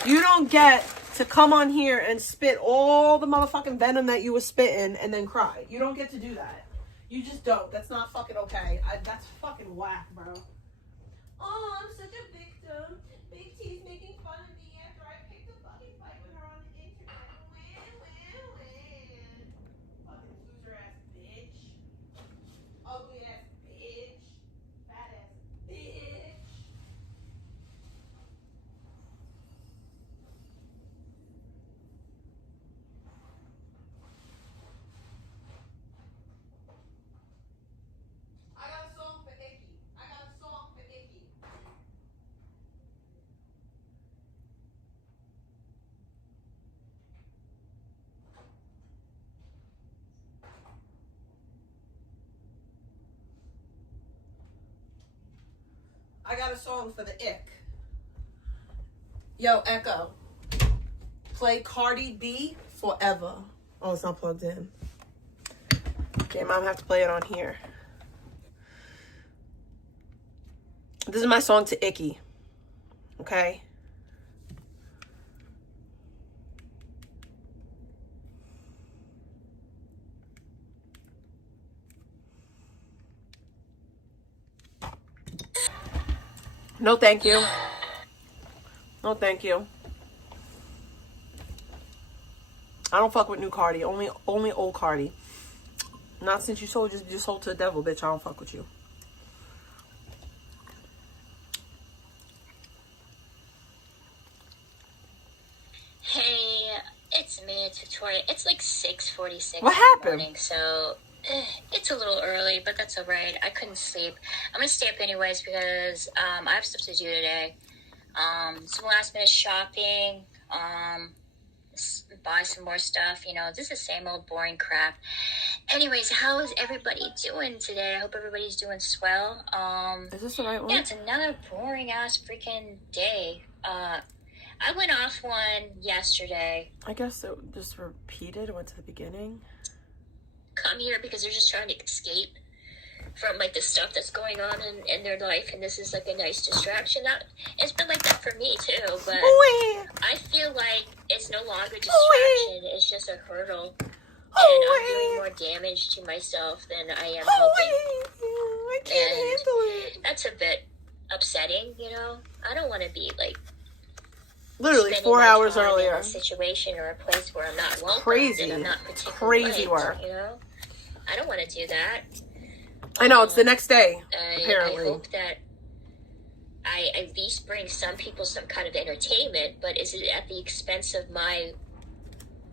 You don't get to come on here and spit all the motherfucking venom that you were spitting and then cry. You don't get to do that. You just don't. That's not fucking okay. That's fucking whack, bro. Oh, I'm such a victim. Big T's making fun of me after I picked a fucking fight with her on the internet. Fucking loser ass bitch. Ugly ass bitch. Fat ass bitch. I got a song for Icky. I got a song for the ick. Yo, Echo. Play Cardi B Forever. Oh, it's not plugged in. Okay, Mom, have to play it on here. This is my song to Icky. Okay? No, thank you. No, thank you. I don't fuck with new Cardi. Only old Cardi. Not since you sold to the devil, bitch. I don't fuck with you. Hey, it's me, it's Victoria. It's like 6:46 What in happened? the morning, so it's a little early, but that's alright. I couldn't sleep. I'm gonna stay up anyways because I have stuff to do today. Some last minute shopping, buy some more stuff, you know, just the same old boring crap. Anyways, how is everybody doing today? I hope everybody's doing swell. Is this the right one? Yeah, it's another boring ass freaking day. I went off one yesterday. I guess it just repeated. Went to the beginning. Come here because they're just trying to escape from like the stuff that's going on in their life, and this is like a nice distraction. It's been like that for me too, but I feel like it's no longer a distraction. It's just a hurdle, and I'm doing more damage to myself than I am helping. I can't handle it. That's a bit upsetting, you know. I don't want to be like Literally spending 4 my hours time earlier. in a situation or a place where I'm not welcome Crazy. and I'm not particularly Crazy liked, work. you know. I don't want to do that. I know, it's the next day, I apparently. hope that I at least bring some people some kind of entertainment, but is it at the expense of my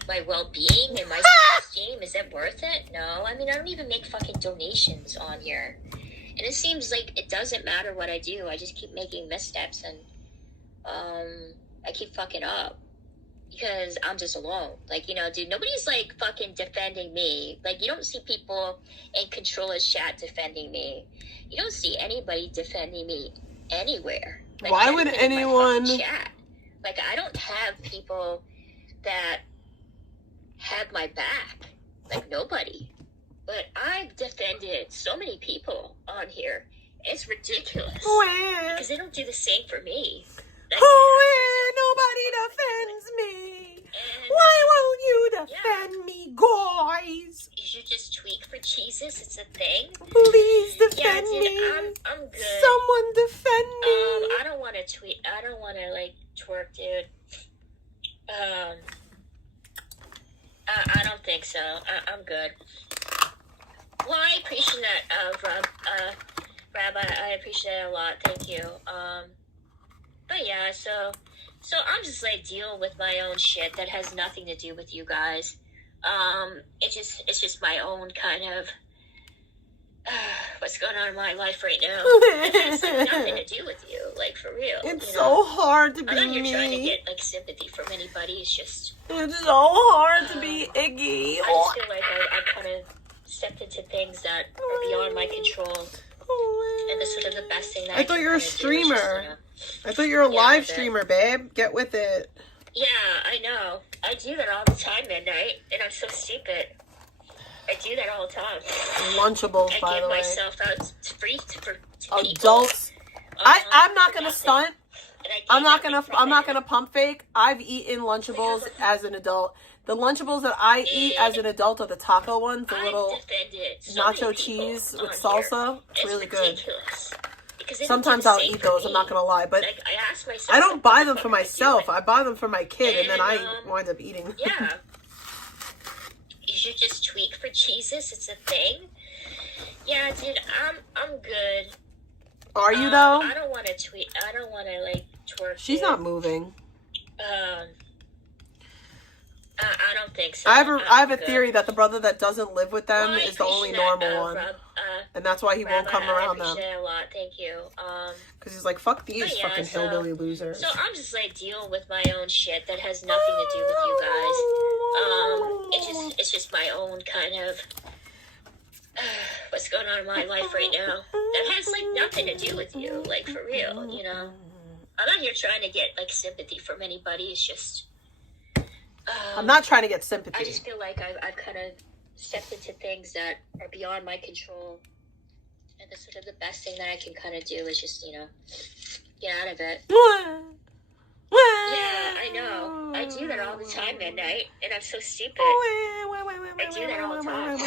well-being and my self-esteem? Is that worth it? No. I mean, I don't even make fucking donations on here. And it seems like it doesn't matter what I do. I just keep making missteps and I keep fucking up. Because I'm just alone. Like, you know, dude, nobody's like fucking defending me. Like, you don't see people in Controlla's chat defending me. You don't see anybody defending me anywhere. Like, Why would even in my anyone fucking chat? Like, I don't have people that have my back. Like, nobody. But I've defended so many people on here. It's ridiculous. Because they don't do the same for me. Like, Nobody defends me. Why won't you defend me, guys? You should just tweak for Jesus. It's a thing. Please defend dude, me. I'm good. Someone defend me. I don't want to tweet. I don't want to like twerk, dude. I don't think so. I'm good. Well, I appreciate that, Rabbi. I appreciate it a lot. Thank you. But yeah, so I'm just like dealing with my own shit that has nothing to do with you guys. It's just my own kind of what's going on in my life right now. It has like nothing to do with you, like for real. It's you know? so hard to be I'm not here me. trying to get like sympathy from anybody. It's just It's so hard to be Iggy. I just feel like I kind of stepped into things that are beyond my control. And this is the best thing that I thought you were a streamer. I thought you were a live streamer, babe. Get with it. Yeah, I know. I do that all the time, midnight, and I'm so stupid. I do that all the time. Lunchables, by the way. I give myself out free to Adults. I'm not gonna stunt. I'm not gonna gonna pump fake. I've eaten Lunchables as an adult. The Lunchables that I eat as an adult are the taco ones, the little nacho cheese with salsa. It's really good. Sometimes I'll eat those, I'm not gonna lie, but like, I ask myself, I don't buy them for myself. I buy them for my kid, and then I wind up eating them. Yeah. You should just tweak for Jesus. It's a thing. Yeah, dude, I'm good. Are you though? I don't want to tweet. I don't want to like twerk. She's not moving. I don't think so. I have a theory that the brother that doesn't live with them is the only normal one, and that's why he won't come around them. I appreciate it a lot. Thank you. Because he's like, fuck these fucking hillbilly losers. So I'm just like dealing with my own shit that has nothing to do with you guys. It's just my own kind of what's going on in my life right now that has like nothing to do with you, like for real, you know. I'm not here trying to get like sympathy from anybody. It's just I'm not trying to get I sympathy. just feel like I've kind of stepped into things that are beyond my control, and the sort of the best thing that I can kind of do is just get out of it. Yeah, I know. I do that all the time, Midnight, and I'm so stupid. I do that all the time.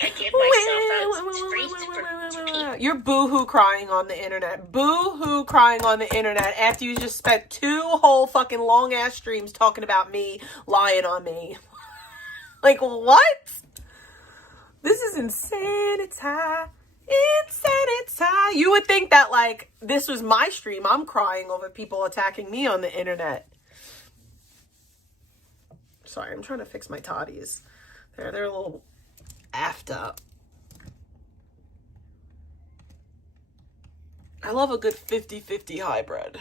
I give myself out to people. You're boo-hoo crying on the internet. Boo-hoo crying on the internet after you just spent 2 whole fucking long-ass streams talking about me, lying on me. Like, what? This is insanity. Insanity. You would think that, like, this was my stream. I'm crying over people attacking me on the internet. Sorry, I'm trying to fix my toddies. They're a little effed up. I love a good 50-50 hybrid.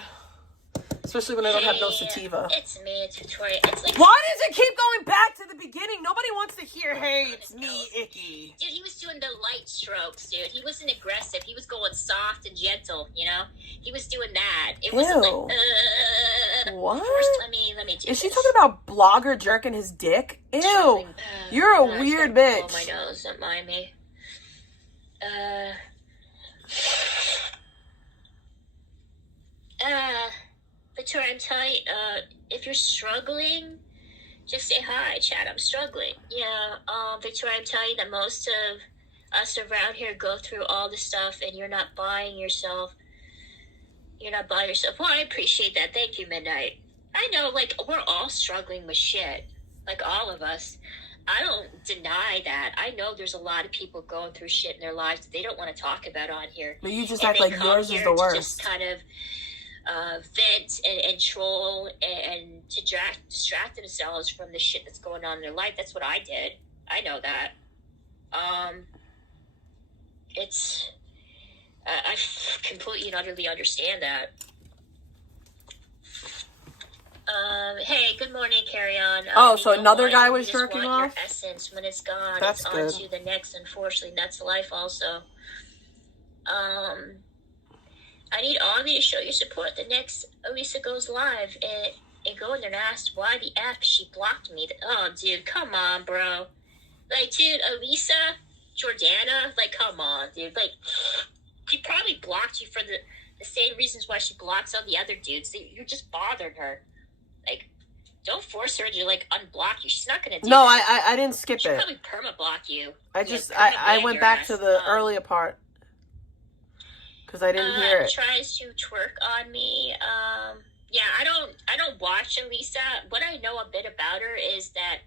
Especially when I don't have no sativa. It's me, it's Victoria. It's like, why does it keep going back to the beginning? Nobody wants to hear, hey, it's me, Icky. Dude, he was doing the light strokes, dude. He wasn't aggressive. He was going soft and gentle, you know? He was doing that. It wasn't like, what? First, let me do Is she this. talking about Blogger jerking his dick? Ew. You're a weird bitch. Oh, my nose. Don't mind me. Victoria, I'm telling you, if you're struggling, just say hi, chat. I'm struggling. Yeah, Victoria, I'm telling you that most of us around here go through all this stuff, and you're not buying yourself. You're not buying yourself. Well, I appreciate that. Thank you, Midnight. I know, like, we're all struggling with shit. Like, all of us. I don't deny that. I know there's a lot of people going through shit in their lives that they don't want to talk about on here. But you just act like yours is the worst. Just kind of vent and troll and to distract themselves from the shit that's going on in their life. That's what I did. I know that. It's I completely and utterly understand that. Hey, good morning, Carry On. So another guy was jerking jerking off? Your essence when it's gone. That's it's good. on to the next, unfortunately. That's life also. I need all of you to show your support the next Elisa goes live and go in there and ask why the F she blocked me. Oh, dude, come on, bro. Like, dude, Elisa, Jordana, like, come on, dude. Like, she probably blocked you for the same reasons why she blocks all the other dudes. You're just bothering her. Like, don't force her to, like, unblock you. She's not going to do that. I didn't skip She'll it. probably perma-block you. I went back to the earlier part. Because I didn't hear it. Tries to twerk on me. Yeah, I don't watch Elisa. What I know a bit about her is that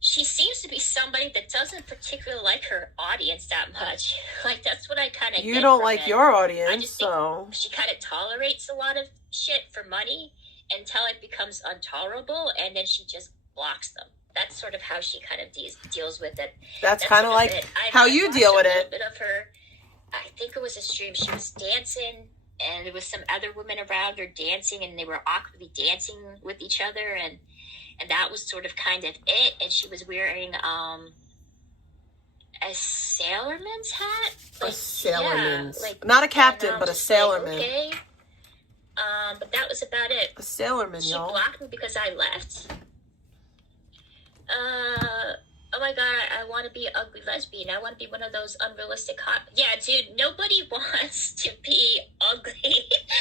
she seems to be somebody that doesn't particularly like her audience that much. Like, that's what I kind of. You don't like your audience, I just think she kind of tolerates a lot of shit for money until it becomes intolerable, and then she just blocks them. That's sort of how she kind of deals with it. That's kind of like how you deal with it. A bit of her. I think it was a stream. She was dancing, and there was some other women around her dancing, and they were awkwardly dancing with each other, and that was sort of kind of it. And she was wearing a sailorman's hat. Like, a sailorman's. Yeah, like, not a captain, but a sailorman. Like, okay. But that was about it. A sailorman, y'all. She blocked me because I left. Oh my god, I want to be an ugly lesbian. I want to be one of those unrealistic hot... Yeah, dude, nobody wants to be ugly.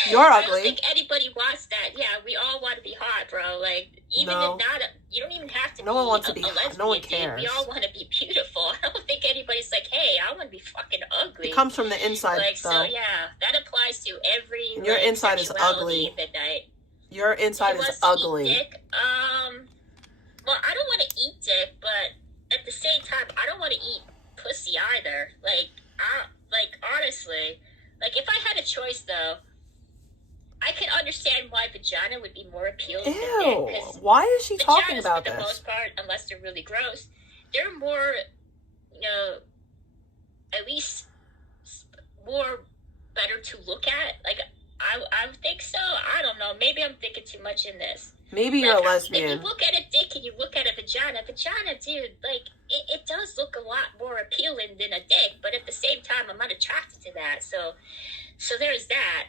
You're I ugly. don't think anybody wants that. Yeah, we all want to be hot, bro. Like, even No. if not... you don't even have to No be one wants to a be lesbian, hot. No one dude. cares. We all want to be beautiful. I don't think anybody's like, hey, I want to be fucking ugly. It comes from the inside, like, though. so, yeah, that applies to every... Your like, inside is sexuality ugly. at midnight. Your inside is ugly. Dick. Well, I don't want to eat dick, but at the same time, I don't want to eat pussy either. Like, honestly, like, if I had a choice, though, I could understand why vagina would be more appealing than dick. Why is she talking about this? For the most part, unless they're really gross, they're more, at least more better to look at. Like, I would think so. I don't know. Maybe I'm thinking too much in this. Maybe you're a lesbian. If you look at a dick and you look at a vagina, dude, like, it does look a lot more appealing than a dick, but at the same time, I'm not attracted to that. So there's that.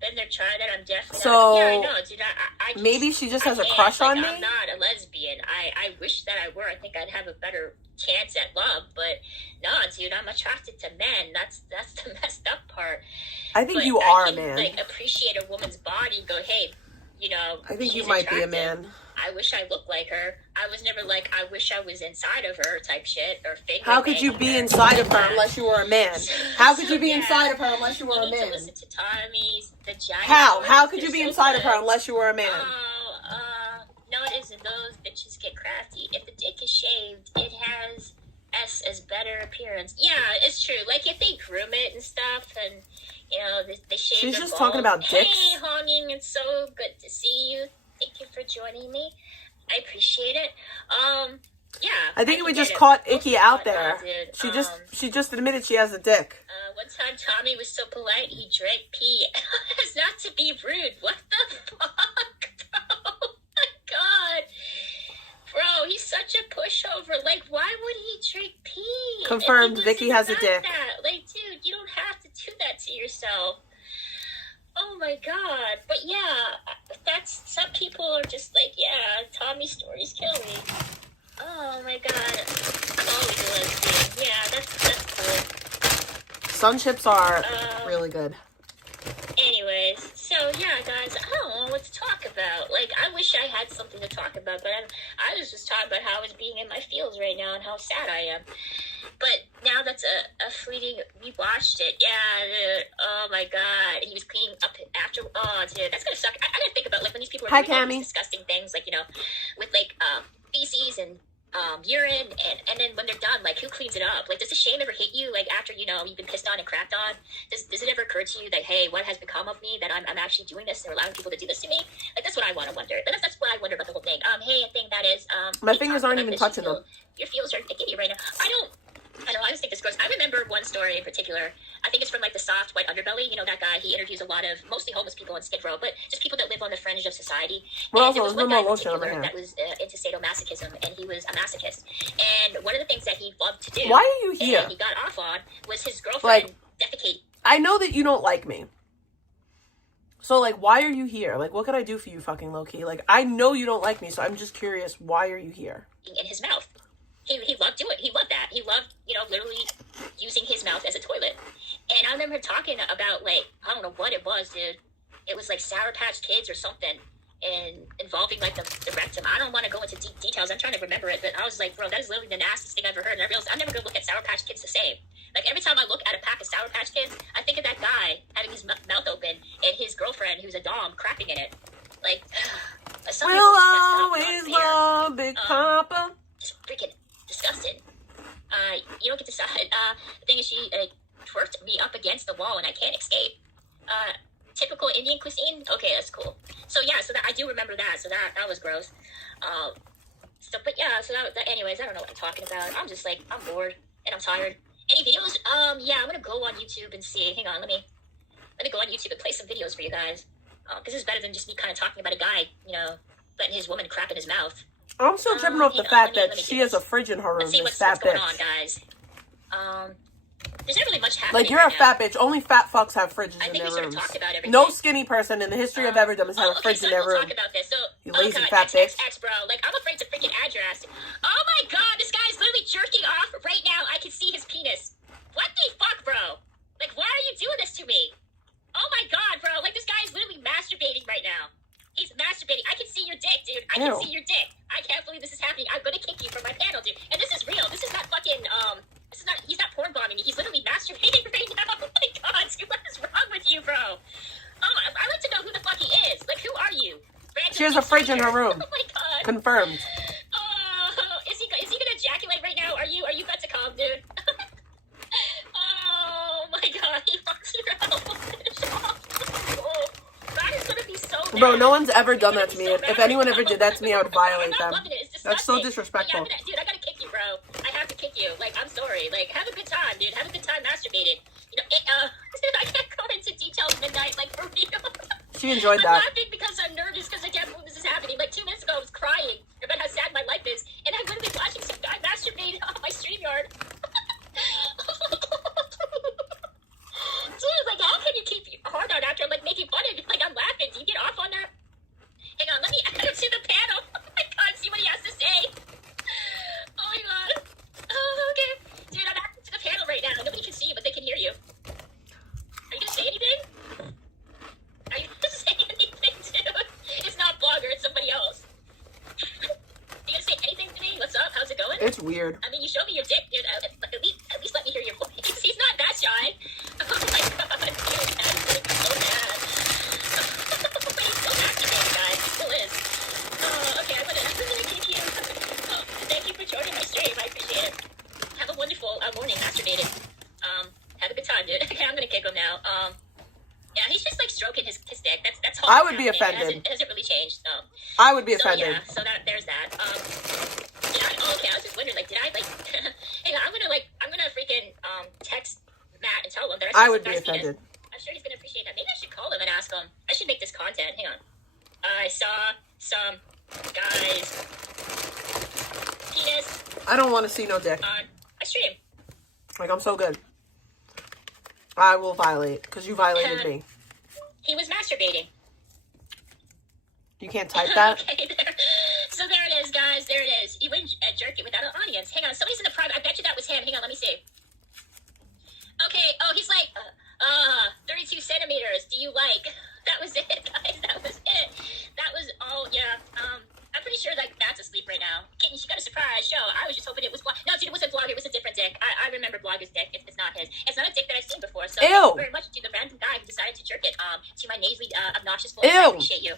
Been there, tried that. I'm definitely So, not. Yeah, I know, dude. I just, maybe she just has a can't. crush Like, on me? I'm not a lesbian. I wish that I were. I think I'd have a better chance at love. But no, dude, I'm attracted to men. That's the messed up part. I think But you are I a can, man. like, appreciate a woman's body and go, hey, you know, I think you she's might be a attractive. man. I wish I looked like her. I was never like, I wish I was inside of her type shit or fake. How could you be inside of her unless you were a man? How could you be inside of her unless you were a You need to man? listen to Tommy's vagina. How could you They're be so inside of good. her unless you were a man? No, it isn't. Those bitches get crafty. If the dick is shaved, it has S as better appearance. Yeah, it's true. Like, if they groom it and stuff, and, you know, they shave She's their just talking balls. about dicks. Hey, Honging, it's so good to see you. Thank you for joining me. I appreciate it. Yeah. I think we can just get it. caught Most Icky out people there. are, dude. She just admitted she has a dick. One time Tommy was so polite, he drank pee. As not to be rude. What the fuck, bro? Oh my god. Bro, he's such a pushover. Like, why would he drink pee? Confirmed, If he Vicky has a wasn't dick. that, like, dude, you don't have to do that to yourself. Oh my god. But yeah, that's, some people are just like, yeah, Tommy's stories kill me. Oh my god. I'm always a lesbian. Yeah, that's cool. Sun chips are really good. Anyways, so yeah, guys, I don't know what to talk about. Like, I wish I had something to talk about, but I was just talking about how I was being in my feels right now and how sad I am. But now that's a fleeting, we watched it. Yeah, dude, oh my god, he was cleaning up after, oh dude, that's gonna suck. I gotta think about, like, when these people are Hi, doing all Cammie. these disgusting things, like, you know, with, like, feces and urine, and then when they're done, like, who cleans it up? Like, does the shame ever hit you, like, after, you know, you've been pissed on and crapped on? Does it ever occur to you that, hey, what has become of me, that I'm actually doing this and allowing people to do this to me? Like, that's what I want to wonder. That's what I wonder about the whole thing. Hey, a thing that is, My we fingers talked aren't about even this, touching you them. Your feels are icky right now. I just think this gross. I remember one story in particular. I think it's from, like, the soft white underbelly. You know, that guy, he interviews a lot of mostly homeless people on Skid Row, but just people that live on the fringe of society. Well, And there also, was one there's guy more in lotion over particular here. that was into sadomasochism, and he was a masochist. And one of the things that he loved to do, Why are you here? and he got off on, was his girlfriend Like, defecating I know that you don't like me. So, like, why are you here? Like, what can I do for you, fucking low-key? Like, I know you don't like me, so I'm just curious, why are you here? in his mouth. He loved doing it. He loved that. He loved, you know, literally using his mouth as a toilet. And I remember talking about, like, I don't know what it was, dude. It was like Sour Patch Kids or something, and involving, like, the rectum. I don't want to go into deep details. I'm trying to remember it, but I was like, bro, that is literally the nastiest thing I've ever heard. And I realized I'm never going to look at Sour Patch Kids the same. Like, every time I look at a pack of Sour Patch Kids, I think of that guy having his mouth open and his girlfriend, who's a dom, crapping in it. Like, some people We'll just messed up always on fear. love Big Papa. It's freaking disgusting. You don't get to decide. The thing is, she twerked me up against the wall and I can't escape. Typical Indian cuisine. Okay, that's cool. So yeah, so that I do remember that. So that was gross. But yeah, so that anyways, I don't know what I'm talking about. I'm just like, I'm bored and I'm tired. Any videos? Yeah, I'm gonna go on YouTube and see. Hang on, let me go on YouTube and play some videos for you guys. This is better than just me kind of talking about a guy, you know, letting his woman crap in his mouth. I'm still tripping off the fact that she has a fridge in her room. Let's see This what's fat going bitch. on, guys. There's not really much happening. Like, you're right a now. fat bitch. Only fat fucks have fridges I in think their we sort rooms. of talked about everything. No skinny person in the history of everdom has had a fridge so in their we'll room. talk about this. So, You lazy God, fat bitch. XXX, bro. Like, I'm afraid to freaking add your ass. Oh my god, this guy's literally jerking off right now. I can see his penis. What the fuck, bro? Like, why are you doing this to me? Oh my god, bro. Like, this guy is literally masturbating right now. He's masturbating. I can see your dick, dude. I can Ew. see your dick. I can't believe this is happening. I'm gonna kick you from my panel, dude. And this is real. This is not fucking, he's not porn bombing me. He's literally masturbating right now. Oh my god, dude, what is wrong with you, bro? I'd like to know who the fuck he is. Like, who are you? Random She has a fridge in her stranger. room. Oh my god. Confirmed. Is he gonna ejaculate right now? Are you about to come, dude? Oh my god, he wants your help. That is gonna be so bad. Bro, no one's ever done that to me. So If bad. anyone ever did that to me, I would violate I'm them. not loving it. It's That's so disgusting. disrespectful. But yeah, dude, I gotta kick you, bro. I have to kick you. Like, I'm sorry. Like, have a good time, dude. Have a good time masturbating. You know, dude, I can't go into details midnight, like, for real. She enjoyed I'm that. laughing because I'm nervous because I can't believe this is happening. Like, 2 minutes ago, I was crying about how sad my life is, and I'm literally watching some guy masturbate on my StreamYard. Dude, like, That's weird. I mean, you showed me your dick, dude. At least let me hear your voice. He's not that shy. Oh my god, dude, that's so bad. He's so activated, guys. He still is. Okay, I'm gonna kick you. Thank you for joining my stream. I appreciate it. Have a wonderful morning, masturbated. Have a good time, dude. Okay, I'm gonna kick him now. Yeah, he's just like stroking his dick. That's all. I would be offended. It hasn't really changed. I would be So offended. yeah, so there's that. Yeah. Okay, I was just wondering, like, did I like? Hang on, I'm gonna freaking text Matt and tell him that I would be offended. I'm sure he's gonna appreciate that. Maybe I should call him and ask him. I should make this content. Hang on. I saw some guy's penis I don't want to see no dick. on a stream. Like, I'm so good. I will violate, because you violated me. He was masturbating. You can't type that? Okay, there. So there it is, guys. There it is. You wouldn't jerk it without an audience. Hang on. Somebody's in the private. I bet you that was him. Hang on. Let me see. Okay. Oh, he's like, 32 centimeters. Do you like? That was it, guys. That was it. That was, oh, yeah. I'm pretty sure, like, Matt's asleep right now. Kitten, she got a surprise show. I was just hoping it was No, dude, it wasn't Blogger. It was a different dick. I remember Blogger's dick. It's not his. It's not a dick that I've seen before. So Ew. thank you very much to the random guy who decided to jerk it to my nasally, obnoxious voice. Ew. I appreciate you.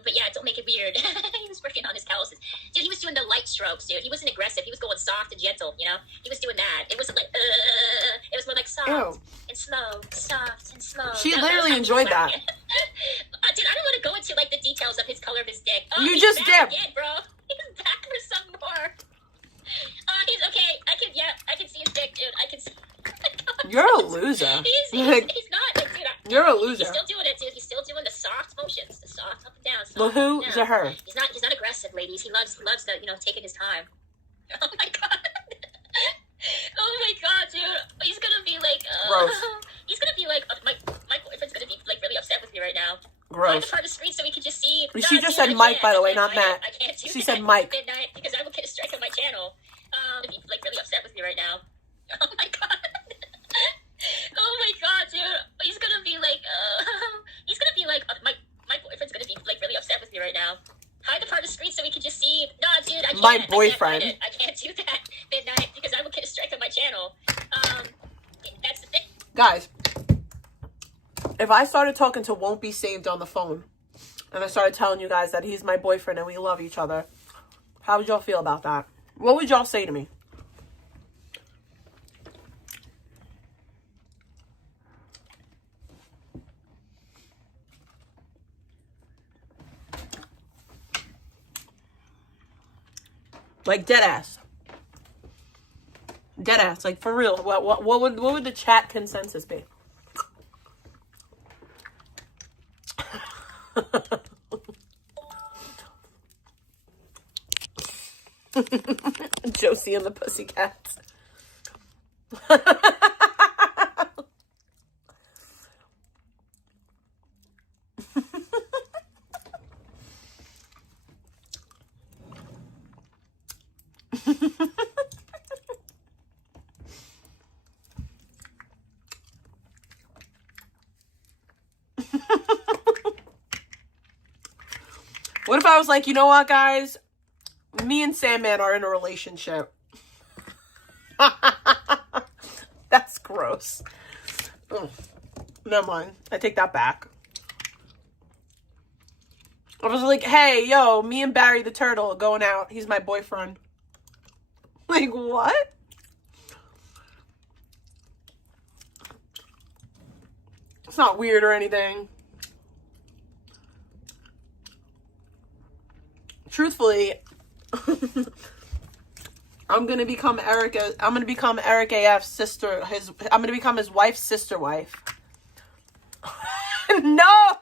But yeah, don't make it weird. He was working on his calluses. Dude, he was doing the light strokes, dude. He wasn't aggressive. He was going soft and gentle, you know? He was doing that. It wasn't like, it was more like soft Ew. and slow, soft and slow. She That literally was enjoyed that. Dude, I don't want to go into, like, the details of his color of his dick. Oh, You he's just back did. again, bro. He's back for some more. He's okay. I can see his dick, dude. I can see. Oh my God. You're a loser. He's Like, not, like, dude. you're a He's loser. still doing it, dude. He's still doing the soft motions, the soft up and down. The Soft who? up and Is down. it her? He's not aggressive, ladies. He loves the, you know, taking his time. Oh my God. Oh my God, dude. He's gonna be like, Gross. He's gonna be like, my boyfriend's gonna be like really upset with me right now. Hide the Gross. part of the screen so we can just see. She just said Mike, by the way, not Matt. I can't do She that said Mike. at midnight because I will get a strike on my channel. He's like really upset with me right now. Oh my God. Oh my God, dude. He's gonna be like, my boyfriend's gonna be like really upset with me right now. Hide the part of the screen so we can just see. No, dude, I can't. My boyfriend. I can't do that midnight because I will get a strike on my channel. That's the thing. Guys, if I started talking to Won't Be Saved on the phone, and I started telling you guys that he's my boyfriend and we love each other, how would y'all feel about that? What would y'all say to me? Like, dead ass. Dead ass. Like, for real. What would the chat consensus be? Josie and the Pussycats. What if I was like, you know what, guys? Me and Sandman are in a relationship. That's gross. Ugh. Never mind. I take that back. I was like, hey, yo, me and Barry the Turtle are going out. He's my boyfriend. Like, what? It's not weird or anything. Truthfully, I'm gonna become Eric AF's sister. I'm gonna become his wife's sister wife. No.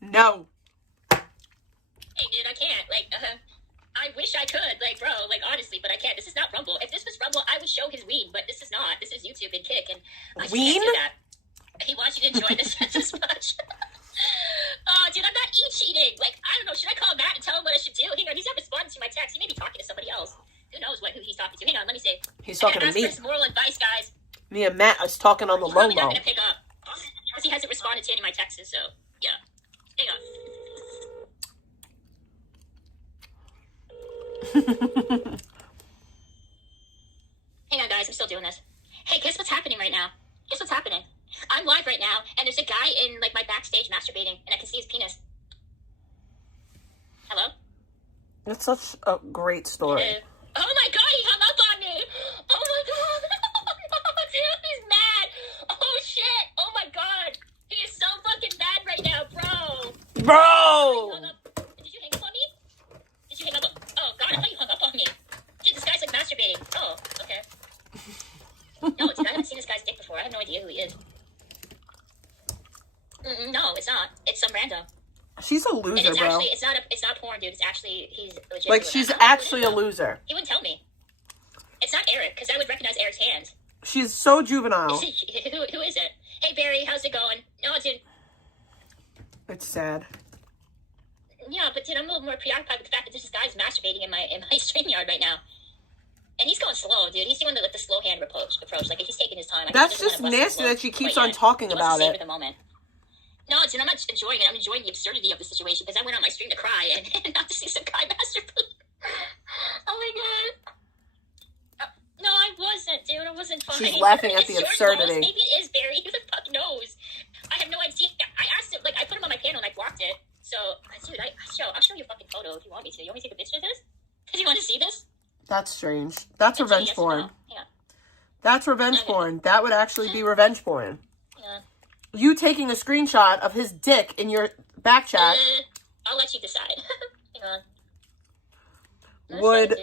No. Hey, dude, I can't. Like, I wish I could. Like, bro, like, honestly, but I can't. This is not Rumble. If this was Rumble, I would show his ween, but this is not. This is YouTube and Kick, and I just Ween? can't do that. He wants you to enjoy this just as much. Oh, dude, I'm not cheating. Like, I don't know. Should I call Matt and tell him what I should do? Hang on, he's not responding to my text. He may be talking to somebody else. Who knows who he's talking to? Hang on, let me see. He's talking to ask for me. some moral advice, guys. Me and Matt is talking on the He's probably not low. gonna pick up because he hasn't responded to any of my texts. So yeah, hang on. Hang on, guys. I'm still doing this. Hey, guess what's happening right now? Guess what's happening? I'm live right now, and there's a guy in like my backstage masturbating, and I can see his penis. Hello? It's such a great story. Oh my god, he hung up on me! Oh my god! Dude, he's mad! Oh shit! Oh my god! He is so fucking mad right now, bro! Bro! Did you hang up on me? Did you hang up on... Oh god, I thought you hung up on me. Dude, this guy's like masturbating. Oh, okay. No, dude, I haven't seen this guy's dick before. I have no idea who he is. No, it's not. It's some random. She's a loser, And it's bro. actually, it's not porn, dude. It's actually, he's legit. Like, doing she's that. I don't know actually a who it is, loser. He wouldn't tell me. It's not Eric, because I would recognize Eric's hand. She's so juvenile. Who is it? Hey, Barry, how's it going? No, dude. It's sad. Yeah, but dude, I'm a little more preoccupied with the fact that this guy's masturbating in my StreamYard right now. And he's going slow, dude. He's doing the slow hand approach. Like, he's taking his time. That's just nasty that she keeps on talking about it. The moment. No, dude, I'm not enjoying it. I'm enjoying the absurdity of the situation because I went on my stream to cry and not to see some guy masturbate. Oh my god. No, I wasn't, dude. I wasn't fine. She's laughing at the It's your absurdity. nose. Maybe it is Barry. Who the fuck knows? I have no idea. I asked him, like, I put him on my panel and I blocked it. So, dude, I'll show you a fucking photo if you want me to. You want me to take a picture of this? Because you want to see this? That's strange. That's revenge porn. Yeah. That's revenge porn. That would actually be revenge porn. Yeah. You taking a screenshot of his dick in your back chat I'll let you decide. Hang on. would...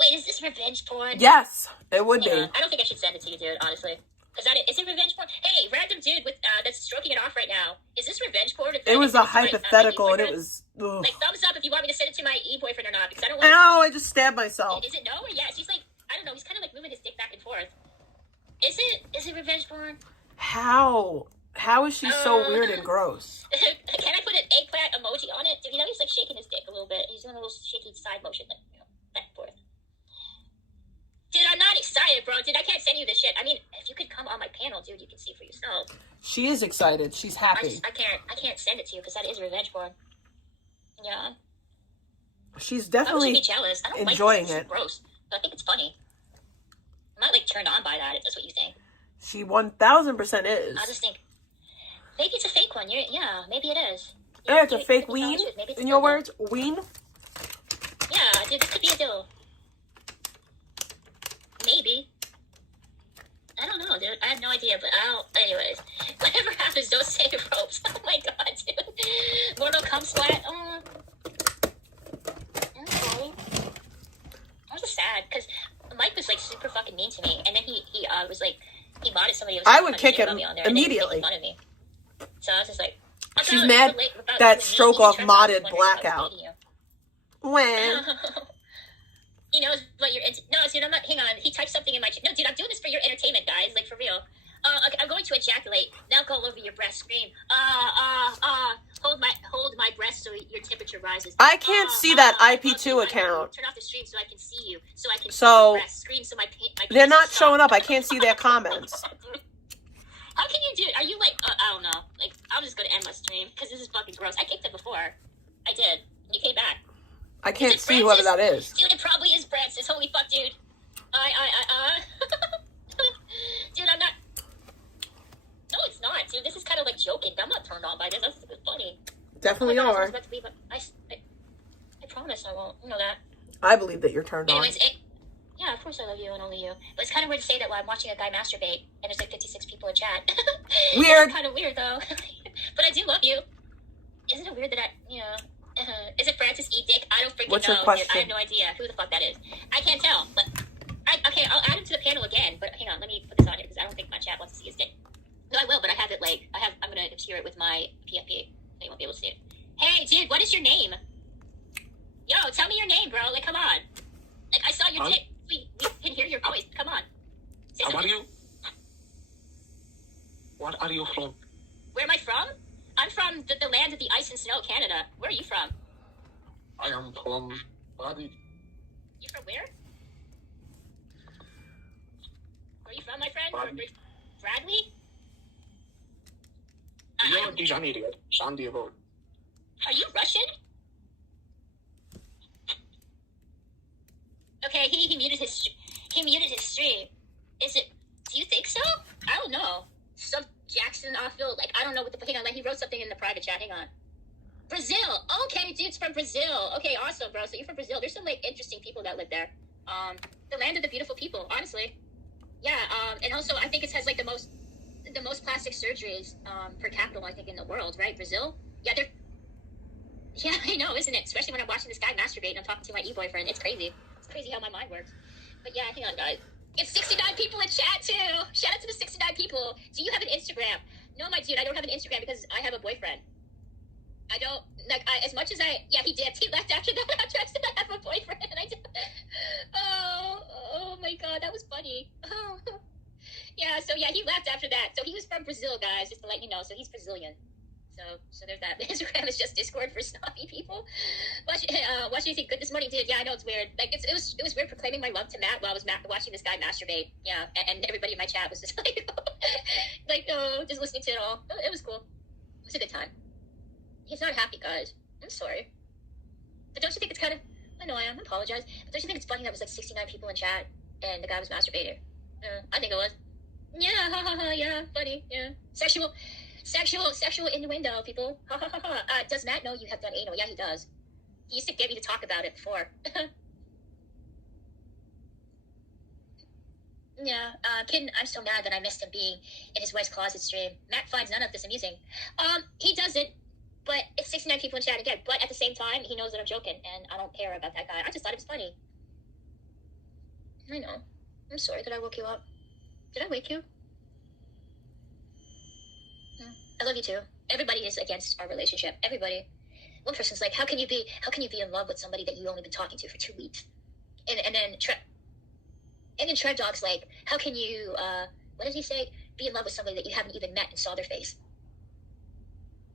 Wait, is this revenge porn? Yes, it would be. I don't think I should send it to you, dude, honestly. Is it revenge porn? Hey, random dude with that's stroking it off right now. Is this revenge porn? It was a hypothetical, and it was... Ugh. Like, thumbs up if you want me to send it to my e-boyfriend or not, because I don't want to... Ow, I just stabbed myself. Is it no or yes? He's like, I don't know, he's kind of like moving his dick back and forth. Is it revenge porn? How? How is she so weird and gross? Can I put an eggplant emoji on it? Dude, you know he's like shaking his dick a little bit. He's doing a little shaky side motion, like, you know, back and forth. Dude, I'm not excited, bro. Dude, I can't send you this shit. I mean, if you could come on my panel, dude, you can see for yourself. She is excited. She's happy. I can't send it to you because that is revenge porn. Yeah. She's I definitely be jealous. I don't enjoying like this. it. It's gross, but I think it's funny. I'm not like turned on by that. If that's what you think. She 1000% is. I just think maybe it's a fake one. Yeah, maybe it is. Yeah, it's a fake ween. In your words, ween. Yeah, dude, this could be a deal. Maybe. I don't know, dude. I have no idea, but anyways, whatever happens, don't save ropes. Oh my god, dude. Mortal cum splat. Oh. Okay. I was just sad because Mike was like super fucking mean to me, and then he was like he modded somebody. I would kick him immediately. Fun of me. So I was just like, she's mad that stroke off modded blackout. When? He knows what you're into. No, dude, I'm not. Hang on. He typed something in my chat. No, dude, I'm doing this for your entertainment, guys. Like, for real. Okay, I'm going to ejaculate. Now go all over your breast. Scream. Hold my breast so your temperature rises. I can't see that IP2 account. Turn off the stream so I can see you. So I can see your breast. Scream so my they're not showing up. I can't see their comments. How can you do it? Are you like, I don't know. Like, I'm just going to end my stream because this is fucking gross. I kicked it before. I did. You came back. I can't see whoever that is. Dude, it probably is Francis. Holy fuck, dude. Dude, I'm not. No, it's not, dude. This is kind of like joking. I'm not turned on by this. That's funny. Definitely I are. was about to leave, but I promise I won't. You know that. I believe that you're turned on. Anyways, yeah, of course I love you and only you. But it's kind of weird to say that while I'm watching a guy masturbate and there's like 56 people in chat. Weird. It's kind of weird though. But I do love you. Isn't it weird that is it Francis E. Dick? I don't freaking What's know. your question? Dude. I have no idea who the fuck that is. I can't tell. But okay, I'll add him to the panel again. But hang on, let me put this on here because I don't think my chat wants to see his dick. No, I will, but I have it I'm gonna obscure it with my PFP. So you won't be able to see it. Hey, dude, what is your name? Yo, tell me your name, bro. Like, come on. Like, I saw your dick. We can hear your voice. Come on. Say How are something. you? What are you from? Where am I from? I'm from the land of the ice and snow, Canada. Where are you from? I am from Bali. You from where? Where are you from, my friend? Bradley. Bradley? Rio de Janeiro, San Diego. Are you Russian? Jackson Offfield, like, I don't know what the, hang on, like, he wrote something in the private chat, hang on. Brazil, okay, dude's from Brazil. Okay, awesome, bro, so you're from Brazil. There's some, like, interesting people that live there. The land of the beautiful people, honestly. Yeah, and also, I think it has, like, the most plastic surgeries, per capita, I think, in the world, right? Brazil? Yeah, yeah, I know, isn't it? Especially when I'm watching this guy masturbate and I'm talking to my e-boyfriend. It's crazy. It's crazy how my mind works. But yeah, hang on, guys. It's 69 people in chat, too. Shout out to the 69 people. Do you have an Instagram? No, my dude, I don't have an Instagram because I have a boyfriend. I don't, like, as much as yeah, he did. He left after that after I said I have a boyfriend. And I did. Oh my God, that was funny. Oh. Yeah, so yeah, he left after that. So he was from Brazil, guys, just to let you know. So he's Brazilian. So there's that. Instagram is just Discord for snobby people. What do you think? Good this morning, dude. Yeah, I know it's weird. Like it was weird proclaiming my love to Matt while I was watching this guy masturbate. Yeah, and everybody in my chat was just like, just listening to it all. It was cool. It was a good time. He's not happy, guys. I'm sorry. But don't you think it's kind of? I know I am. I apologize. But don't you think it's funny that was like 69 people in chat and the guy was masturbating? I think it was. Yeah, ha ha ha. Yeah, funny. Yeah, sexual innuendo, people. Ha ha ha ha. Does Matt know you have done anal? Yeah, he does. He used to get me to talk about it before. Yeah, Kitten, I'm so mad that I missed him being in his wife's closet stream. Matt finds none of this amusing. He doesn't, but it's 69 people in chat again. But at the same time, he knows that I'm joking, and I don't care about that guy. I just thought it was funny. I know. I'm sorry that I woke you up. Did I wake you? I love you too. Everybody is against our relationship. Everybody. One person's like, how can you be in love with somebody that you've only been talking to for 2 weeks? And then Trev Dog's like, how can you what did he say? Be in love with somebody that you haven't even met and saw their face.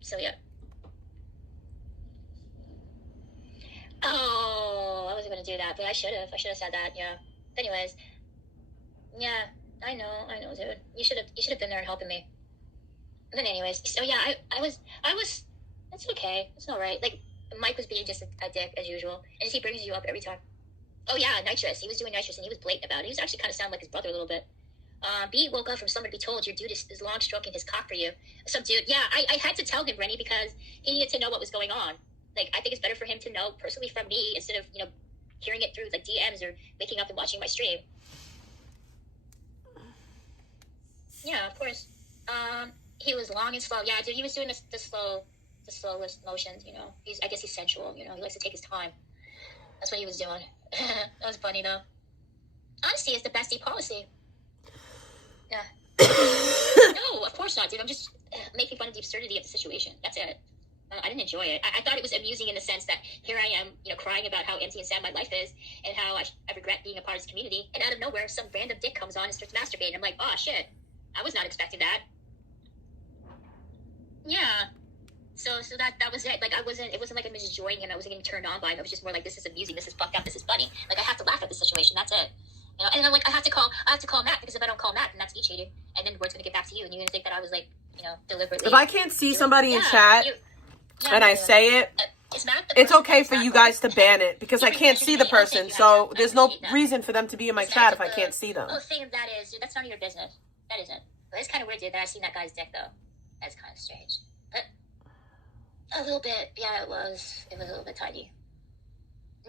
So yeah. Oh, I wasn't gonna do that, but I should have said that, yeah. But anyways. Yeah, I know, dude. You should have been there and helping me. But anyways, so yeah, I was, it's okay. It's all right. Like, Mike was being just a dick, as usual. And he brings you up every time. Oh yeah, nitrous. He was doing nitrous, and he was blatant about it. He was actually kind of sound like his brother a little bit. B woke up from somebody be told your dude is long stroking his cock for you. Some dude, yeah, I had to tell him, Rennie, because he needed to know what was going on. Like, I think it's better for him to know personally from me instead of, hearing it through, like, DMs or waking up and watching my stream. Yeah, of course. He was long and slow. Yeah, dude, he was doing the slowest motions, I guess he's sensual, he likes to take his time. That's what he was doing. That was funny, though. Honesty is the bestie policy. Yeah. No, of course not, dude. I'm just making fun of the absurdity of the situation. That's it. I didn't enjoy it. I thought it was amusing in the sense that here I am, crying about how empty and sad my life is and how I regret being a part of this community. And out of nowhere, some random dick comes on and starts masturbating. I'm like, oh, shit. I was not expecting that. Yeah. So that was it. Like, it wasn't like I'm just enjoying him. I wasn't getting turned on by him. It was just more like, this is amusing. This is fucked up. This is funny. Like, I have to laugh at the situation. That's it. And I'm like, I have to call Matt, because if I don't call Matt, then that's me cheating. And then word's going to get back to you. And you're going to think that I was like, deliberately. If I can't see somebody in chat and I say it, it's okay for you guys to ban it, because I can't see the person. So there's no reason for them to be in my chat if I can't see them. Oh, thing of that is, dude, that's none of your business. That isn't. But it's kind of weird, dude, that I seen that guy's dick, though. That's kind of strange. But a little bit, yeah, it was a little bit tiny.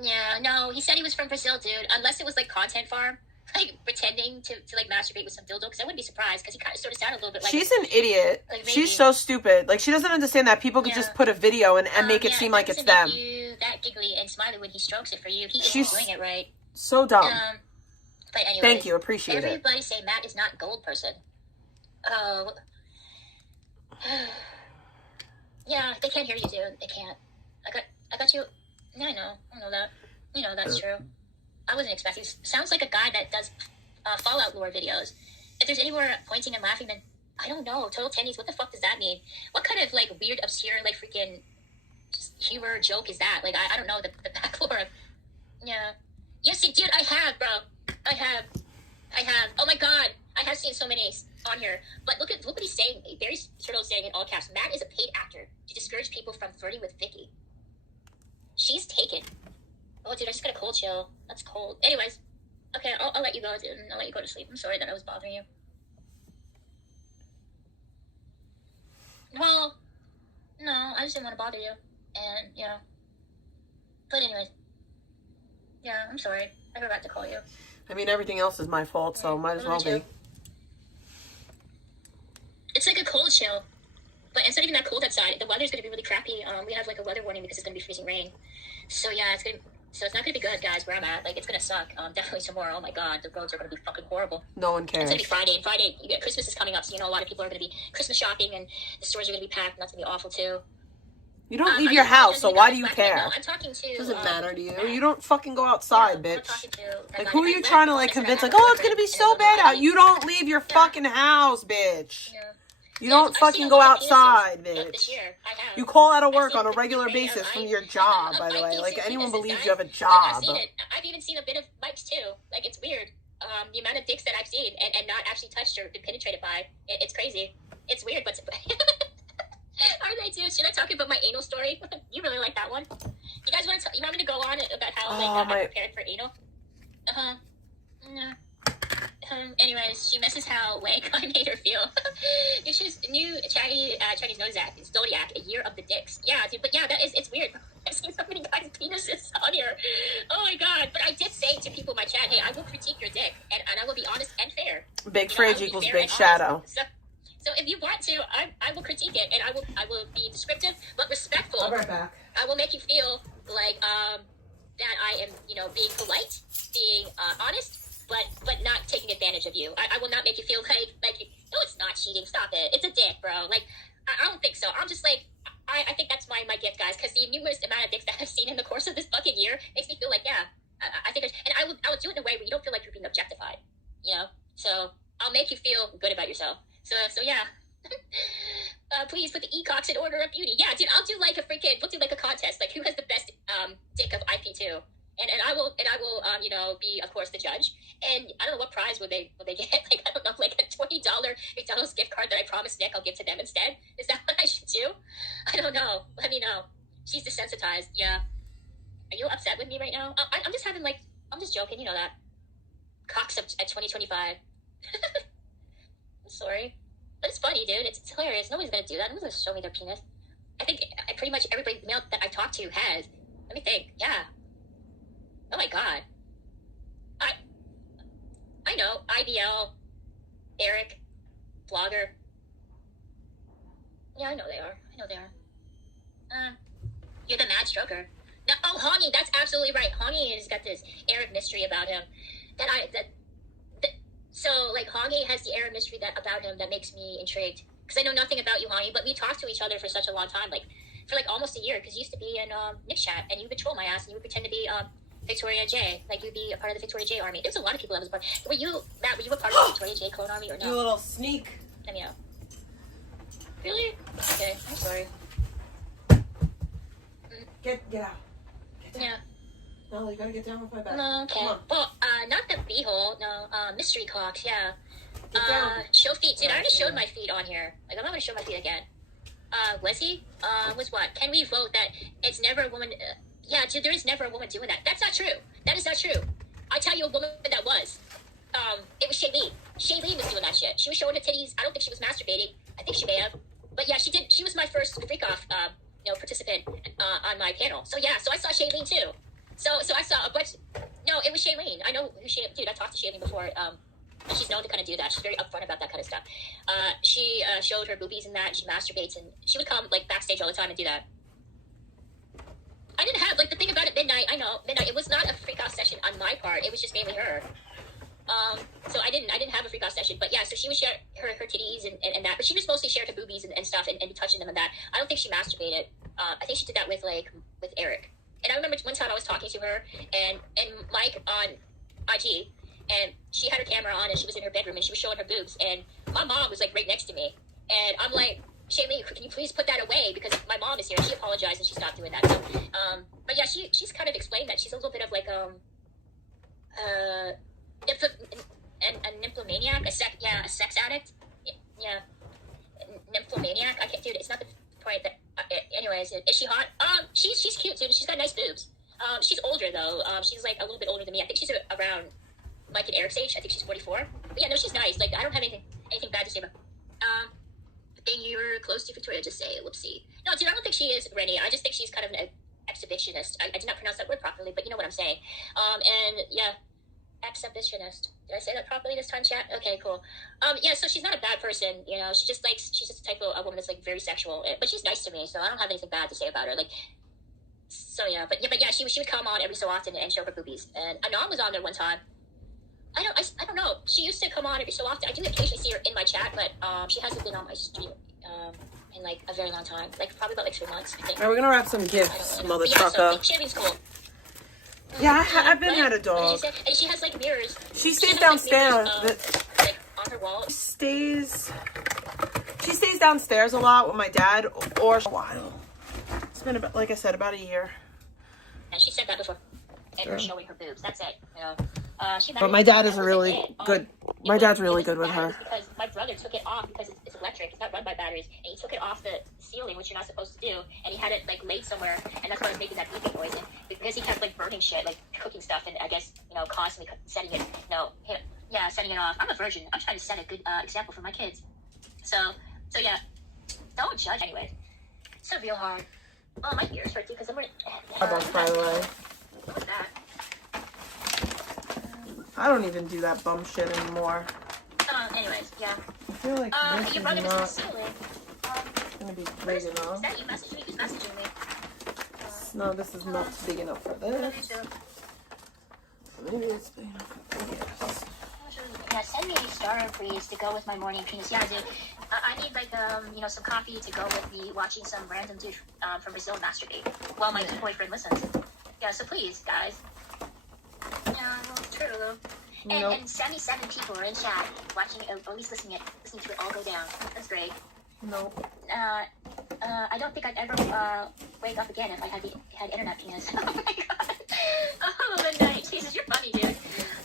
Yeah, no, he said he was from Brazil, dude. Unless it was, like, content farm, like, pretending to like, masturbate with some dildo, because I wouldn't be surprised, because he kind of sort of sounded a little bit like... She's an idiot. Like, she's so stupid. Like, she doesn't understand that people could just put a video and make it seem like it's them. You that giggly and smiley when he strokes it for you. He isn't doing it right. So dumb. But anyways, thank you, appreciate it. Everybody say Matt is not gold person. Oh. Yeah, they can't hear you, dude. They can't. I got you. Yeah, I know that. That's true. I wasn't expecting. Sounds like a guy that does Fallout lore videos. If there's any more pointing and laughing, then I don't know. Total tennies. What the fuck does that mean? What kind of like weird, obscure, like freaking just humor joke is that? Like I don't know the back lore of. Yeah. Yes, dude. I have, bro. I have. Oh my god. I have seen so many on here. But look what he's saying. Barry's Turtle saying in all caps. Matt is a paid actor to discourage people from flirting with Vicky. She's taken. Oh, dude, I just got a cold chill. That's cold. Anyways, okay, I'll let you go, dude. I'll let you go to sleep. I'm sorry that I was bothering you. just didn't want to bother you. And, yeah. But anyways. Yeah, I'm sorry. I forgot to call you. I mean, everything else is my fault, so might as well be. It's like a cold chill. But it's not even that cold outside. The weather's going to be really crappy. We have like a weather warning because it's going to be freezing rain. So yeah, it's not going to be good, guys, where I'm at. Like, it's going to suck. Definitely tomorrow. Oh my god, the roads are going to be fucking horrible. No one cares. It's going to be Friday. And Friday, Christmas is coming up, so a lot of people are going to be Christmas shopping, and the stores are going to be packed, and that's going to be awful too. You don't leave your house, so why do you care? No, I'm talking to... Doesn't matter to you. You don't fucking go outside, bitch. Like, who are you Matt, trying to, like, convince? Like, oh, it's gonna be so bad out. You don't leave your fucking house, bitch. Yeah. You don't fucking go outside, bitch. This year. I have. You call out of work on a regular basis from your job, by the way. Like, anyone believes you have a job. I've seen it. I've even seen a bit of Mike's, too. Like, it's weird. The amount of dicks that I've seen and not actually touched or been penetrated by. It's crazy. It's weird, but... Are they too? Should I talk about my anal story? You really like that one. You guys want to? You want me to go on about how I prepared for anal? Anyways, she misses how like I made her feel. She's new Chinese zodiac, a year of the dicks. Yeah, dude, but yeah, it's weird. I've seen so many guys' penises on here. Oh my god! But I did say to people in my chat, hey, I will critique your dick, and I will be honest and fair. Big fridge equals big shadow. So if you want to, I will critique it, and I will be descriptive but respectful. I'll be right back. I will make you feel like that I am, being polite, being honest, but not taking advantage of you. I will not make you feel like no, it's not cheating. Stop it. It's a dick, bro. Like I don't think so. I'm just like I think that's my gift, guys, because the numerous amount of dicks that I've seen in the course of this fucking year makes me feel like I think and I will do it in a way where you don't feel like you're being objectified. So I'll make you feel good about yourself. So yeah. Please put the e-cocks in order of beauty. Yeah, dude, we'll do like a contest, like who has the best dick of IP2, and I will be of course the judge, and I don't know what prize would they get, like I don't know, like a $20 McDonald's gift card that I promised Nick I'll give to them instead. Is that what I should do? I don't know. Let me know. She's desensitized. Yeah. Are you upset with me right now? I'm just having I'm just joking. You know that. Cocks up at 2025. I'm sorry. But it's funny, dude. It's hilarious. Nobody's gonna do that. Nobody's gonna show me their penis. I think pretty much everybody male that I talk to has. Let me think. Yeah. Oh my god. I know. IBL, Eric, Vlogger. Yeah, I know they are. You're the mad stroker. No, Hongi. That's absolutely right. Hongi has got this air of mystery about him So, like, Hongi has the air of mystery about him that makes me intrigued. Because I know nothing about you, Hongi, but we talked to each other for such a long time, for almost a year, because you used to be in Nick's chat, and you would troll my ass, and you would pretend to be Victoria J. Like, you'd be a part of the Victoria J army. There was a lot of people that was a part. Were you a part of the Victoria J clone army, or no? You little sneak. Let me know. Really? Okay, I'm sorry. Get out. Yeah. No, you gotta get down with my back. No, okay. Well, not the beehole. No, mystery cocks. Yeah. Get down. Show feet, dude. I already showed my feet on here. Like, I'm not gonna show my feet again. Lizzie, was what? Can we vote that it's never a woman? Yeah, dude, there is never a woman doing that. That's not true. That is not true. I tell you a woman that was. It was Shailene. Shailene was doing that shit. She was showing her titties. I don't think she was masturbating. I think she may have. But yeah, she did. She was my first freak off, participant on my panel. So yeah, so I saw Shailene too. So I saw a bunch. No, it was Shailene. I know who dude, I talked to Shailene before. She's known to kind of do that. She's very upfront about that kind of stuff. She showed her boobies and that, and she masturbates, and she would come backstage all the time and do that. I didn't have the thing about it. Midnight. It was not a freak off session on my part. It was just mainly her. So I didn't have a freak off session. But yeah, so she would share her titties and that, but she just mostly shared her boobies and stuff and touching them and that. I don't think she masturbated. I think she did that with Eric. And I remember one time I was talking to her and Mike on IG, and she had her camera on and she was in her bedroom and she was showing her boobs, and my mom was right next to me, and I'm like, Shailene, can you please put that away, because my mom is here. She apologized and she stopped doing that. So, but yeah, she's kind of explained that she's a little bit of an nymphomaniac, a sex addict. Yeah, nymphomaniac. I can't, dude. It's not the point that. Anyways, is she hot? She's cute, dude. She's got nice boobs. She's older though. She's a little bit older than me. I think she's around Mike and Eric's age. I think she's 44. But yeah, no, she's nice. I don't have anything bad to say about. The thing you you're close to Victoria, just say it. Whoopsie. No, dude, I don't think she is, Rennie. I just think she's kind of an exhibitionist. I did not pronounce that word properly, but you know what I'm saying. And yeah, exhibitionist. Did I say that properly this time, chat? Okay, cool. Yeah, so she's not a bad person, you know. She's just the type of a woman that's like very sexual, but she's nice to me, so I don't have anything bad to say about her. Like, so yeah, but yeah, she would come on every so often and show her boobies. And Anon was on there one time. I don't know. She used to come on every so often. I do occasionally see her in my chat, but she hasn't been on my stream in like a very long time, like probably about like 3 months, I think. Alright, we're gonna wrap some gifts, mother trucker. Yeah, so Shadowboxing's cool. Yeah, I've been had a dog. And she has like mirrors. She stays downstairs. Like on her wall. She stays downstairs a lot with my dad, or a while. It's been about, like I said, about a year. And she said that before. And her showing her boobs. That's it. You know. But my dad is really good. My dad's really good with her. Because my brother took it off because it's electric. It's not run by batteries. And he took it off the ceiling, which you're not supposed to do. And he had it like laid somewhere, and that's why it was making that beeping noise. And because he kept like burning shit, like cooking stuff, and I guess constantly setting it. Setting it off. I'm a virgin. I'm trying to set a good example for my kids. So yeah, don't judge anyway. It's so real hard. Oh, my ears hurt too because I'm gonna. Starbucks, by the way. What's that? I don't even do that bum shit anymore. Anyways, yeah. I feel like this your is brother was not ceiling. gonna be big enough. Is that you messaging me? Who's messaging me? No, this is not big enough for this. Maybe it's big enough for this. Yeah, send me a starter, please, to go with my morning penis. Yeah, dude. I need like some coffee to go with me watching some random dude from Brazil masturbate while my boyfriend listens. Yeah, so please, guys. Yeah, well, it's true. And 77 people are in chat watching it, or at least listening to it all go down. That's great. No. I don't think I'd ever wake up again if I had internet penis. Oh my god. Oh, the night. Jesus, you're funny, dude.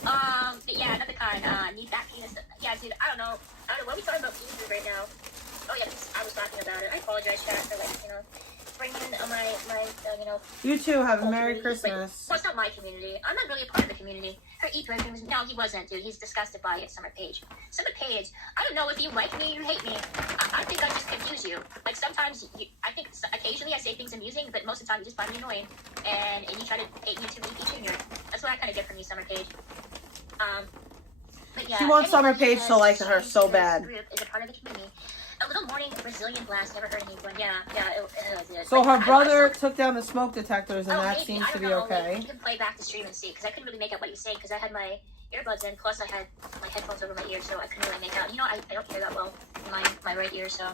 But yeah, another kind. Need that penis. Yeah, dude. I don't know. What are we talking about penises right now? Oh yeah, I was talking about it. I apologize, chat, for bringing my You too. Have a whole Merry community. Christmas. Well, it's not my community. I'm not really a part of the community. Her boyfriend was no, he wasn't, dude. He's disgusted by it. Summer Page. Summer Page. I don't know if you like me or you hate me. I think I just confuse you. Like sometimes, I think occasionally I say things amusing, but most of the time you just find me annoying, and you try to hate me to be Junior. That's what I kind of get from you, Summer Page. But yeah, She wants Summer Page to like her so bad. Group is a part of the community. A little morning Brazilian blast. Never heard anyone. Yeah. It So her brother took down the smoke detectors, and that maybe. seems I to don't be know. okay. You can play back the stream and see, because I couldn't really make out what you were saying, because I had my earbuds in, plus I had my headphones over my ears, so I couldn't really make out. I don't hear that well in my right ear, so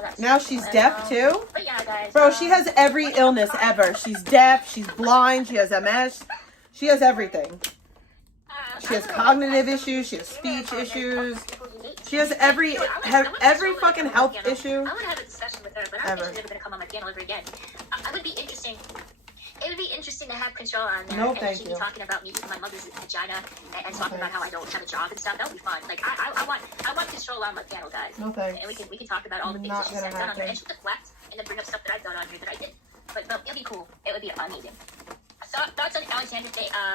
that's... Now she's deaf too? But yeah, guys. Bro, she has every illness ever. She's deaf, she's blind, she has MS, she has everything. She has cognitive issues, she has speech issues. She has every fucking health issue. I want to have a discussion with her, but I don't think she's ever going to come on my channel ever again. It would be interesting. It would be interesting to have Control on there, and she'd be talking about me eating my mother's vagina and talking about how I don't have a job and stuff. That would be fun. Like I want Control on my channel, guys. No thanks. And we can talk about all the things that she's done on there, and she'll deflect and then bring up stuff that I've done on here that I did. But it'll be cool. It would be amazing. So, thoughts on Alexandra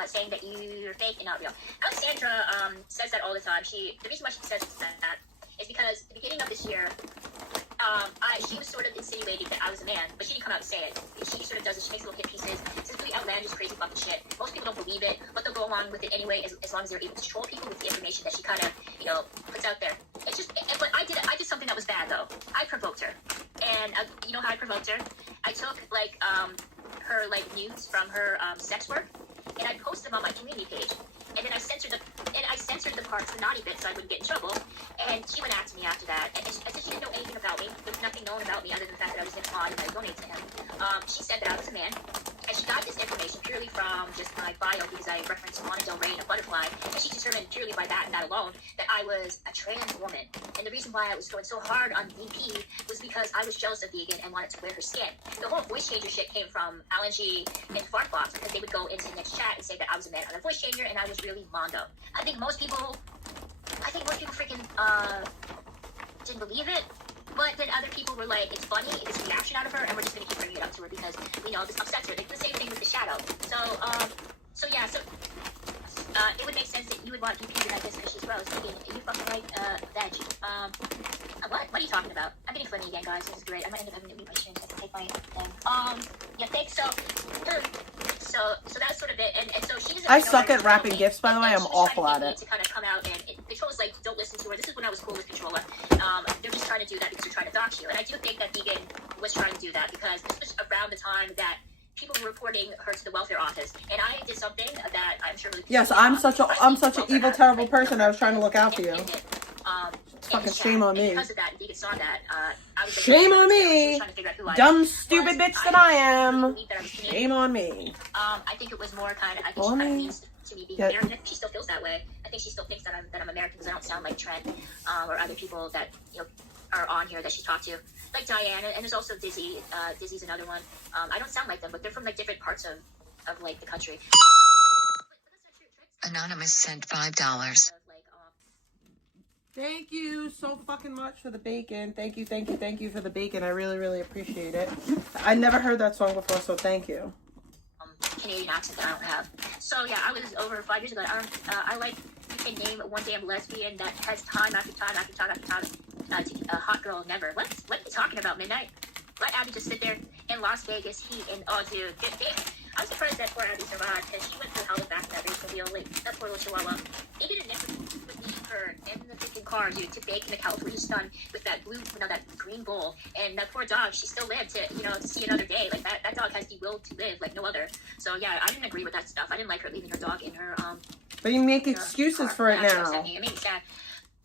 saying that you're fake and not real. Alexandra says that all the time. The reason why she says that is because at the beginning of this year, she was sort of insinuating that I was a man, but she didn't come out and say it. She sort of does it. She makes little hit pieces. It's really outlandish, crazy fucking shit. Most people don't believe it, but they'll go along with it anyway, as long as they're able to troll people with the information that she kind of, puts out there. It's just, but I did something that was bad though. I provoked her, and you know how I provoked her? I took her nudes from her sex work, and I posted them on my community page. And then I censored the parts, the naughty bits, so I wouldn't get in trouble. And she went after me after that. And I said she didn't know anything about me. There was nothing known about me other than the fact that I was in pod and I donated to him. She said that I was a man. And she got this information purely from just my bio, because I referenced Lana Del Rey and a butterfly. And she determined purely by that and that alone that I was a trans woman. And the reason why I was going so hard on VP was because I was jealous of Vegan and wanted to wear her skin. The whole voice changer shit came from Alan G and Fartbox, because they would go into the next chat and say that I was a man on a voice changer and I was really Mondo. I think most people freaking didn't believe it. But then other people were like, it's funny, it's a reaction out of her, and we're just going to keep bringing it up to her because we know this upsets her. It's the same thing with the shadow. So it would make sense that you would want VP to like this because she's gross. You fucking like veg. What are you talking about? I'm getting funny again, guys. This is great. I might end up having to mute my stream so I can take my thing. Yeah, thanks. So that's sort of it. And so she doesn't. I suck at wrapping gifts, by the way. I'm awful at it. To kind of come out and Controlla's like, don't listen to her. This is when I was cool with Controlla. They're just trying to do that because they're trying to dox you. And I do think that Vegan was trying to do that because this was around the time that people were reporting her to the welfare office, and I did something that I'm sure really Yes, I'm such an evil, terrible person. I was trying to look out for you. Fucking shame on me. Because of that, Vegan saw that. I was Shame on me. Dumb, stupid bitch that I am. Shame on me. I think it was more kind of. I think she kind of means to me being American. She still feels that way. I think she still thinks that I'm American because I don't sound like Trent or other people that are on here that she talked to, like Diana, and there's also Dizzy. Dizzy's another one. I don't sound like them, but they're from like different parts of like the country. Anonymous sent $5. Thank you so fucking much for the bacon. Thank you for the bacon. I really, really appreciate it. I never heard that song before, so thank you. Canadian accent that I don't have. So yeah, I was over 5 years ago. I like, you can name one damn lesbian that has time after time after time after time. A hot girl never. What are you talking about, Midnight? Let Abby just sit there in Las Vegas heat and dude. I was surprised that poor Abby survived because she went through hell and back in that race with the that poor little chihuahua. They did a Nick would leave her in the freaking car, dude, to bake in the California sun with that that green bowl. And that poor dog, she still lived to see another day. Like that dog has the will to live like no other. So yeah, I didn't agree with that stuff. I didn't like her leaving her dog in her But you make excuses for it now. It made me sad.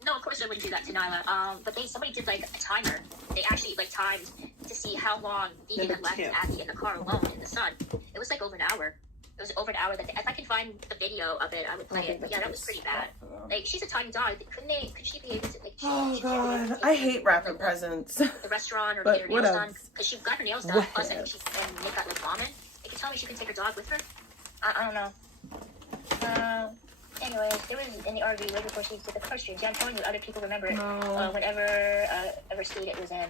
No, of course I wouldn't do that to Nyla. But somebody did like a timer. They actually like timed to see how long Vegan had left Abby in the car alone in the sun. It was like over an hour. It was over an hour. That if I can find the video of it, I would play it. But yeah, that was pretty bad. Like she's a tiny dog. Could she be able to? Like, Oh god, I hate wrapping presents. The restaurant or get her nails done because she got her nails done. Plus, I think and Nick got like vomit. They could tell me she can take her dog with her. I don't know. Anyways, there was in the RV right before she did the car streams. Yeah, I'm telling you, other people remember it whenever ever state it was in.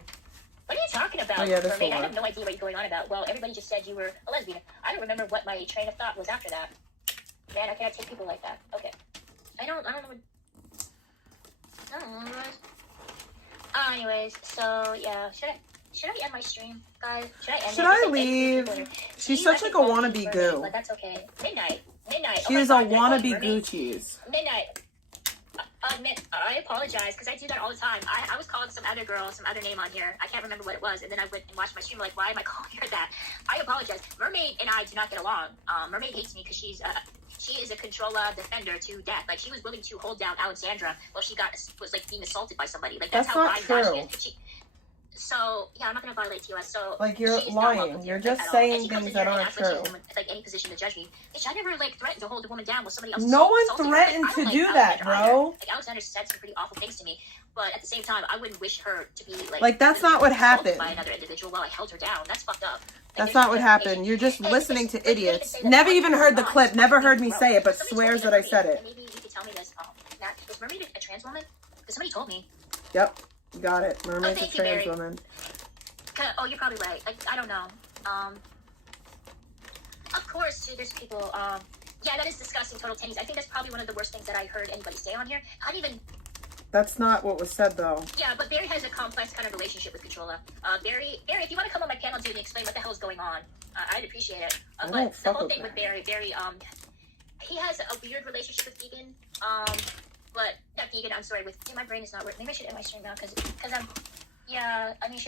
What are you talking about? Oh, yeah, Mermaid? I have no idea what you're going on about. Well, everybody just said you were a lesbian. I don't remember what my train of thought was after that. Man, I cannot take people like that. Okay. I don't know what... I don't know, guys. Anyways, so, yeah. Should I end my stream, guys? Should I leave? She's such like a wannabe goo. But that's okay. Midnight. She is a wannabe goo cheese. Midnight. I apologize because I do that all the time. I was calling some other girl, some other name on here. I can't remember what it was, and then I went and watched my stream. Like, why am I calling her that? I apologize. Mermaid and I do not get along. Mermaid hates me because she is a Controlla defender to death. Like she was willing to hold down Alexandra while she was like being assaulted by somebody. Like that's how not true. So yeah, I'm not gonna violate TOS. So like you're lying. You're just saying things that aren't true. Like any position to judge me. Bitch, I never like threatened to hold a woman down while somebody else. No one threatened to do that, bro. Like Alexandra said some pretty awful things to me, but at the same time, I wouldn't wish her to be like that's not what happened. By another individual while I held her down. That's fucked up. That's not what happened. You're just listening to idiots. Never even heard the clip. Never heard me say it, but swears that I said it. Maybe you could tell me this. Matt, was Mermaid a trans woman? Because somebody told me. Yep, you got it. Mermaid's a trans woman. Oh, you're probably right. Like, I don't know. Of course, too, there's people, yeah, that is disgusting, total tennies. I think that's probably one of the worst things that I heard anybody say on here. I didn't even... That's not what was said, though. Yeah, but Barry has a complex kind of relationship with Controlla. Barry, if you want to come on my panel, dude, and explain what the hell is going on, I'd appreciate it. But the whole thing with Barry, he has a weird relationship with Vegan, but, not Vegan, I'm sorry, with... my brain is not working. Maybe I should end my stream now, because I'm... Yeah, I mean,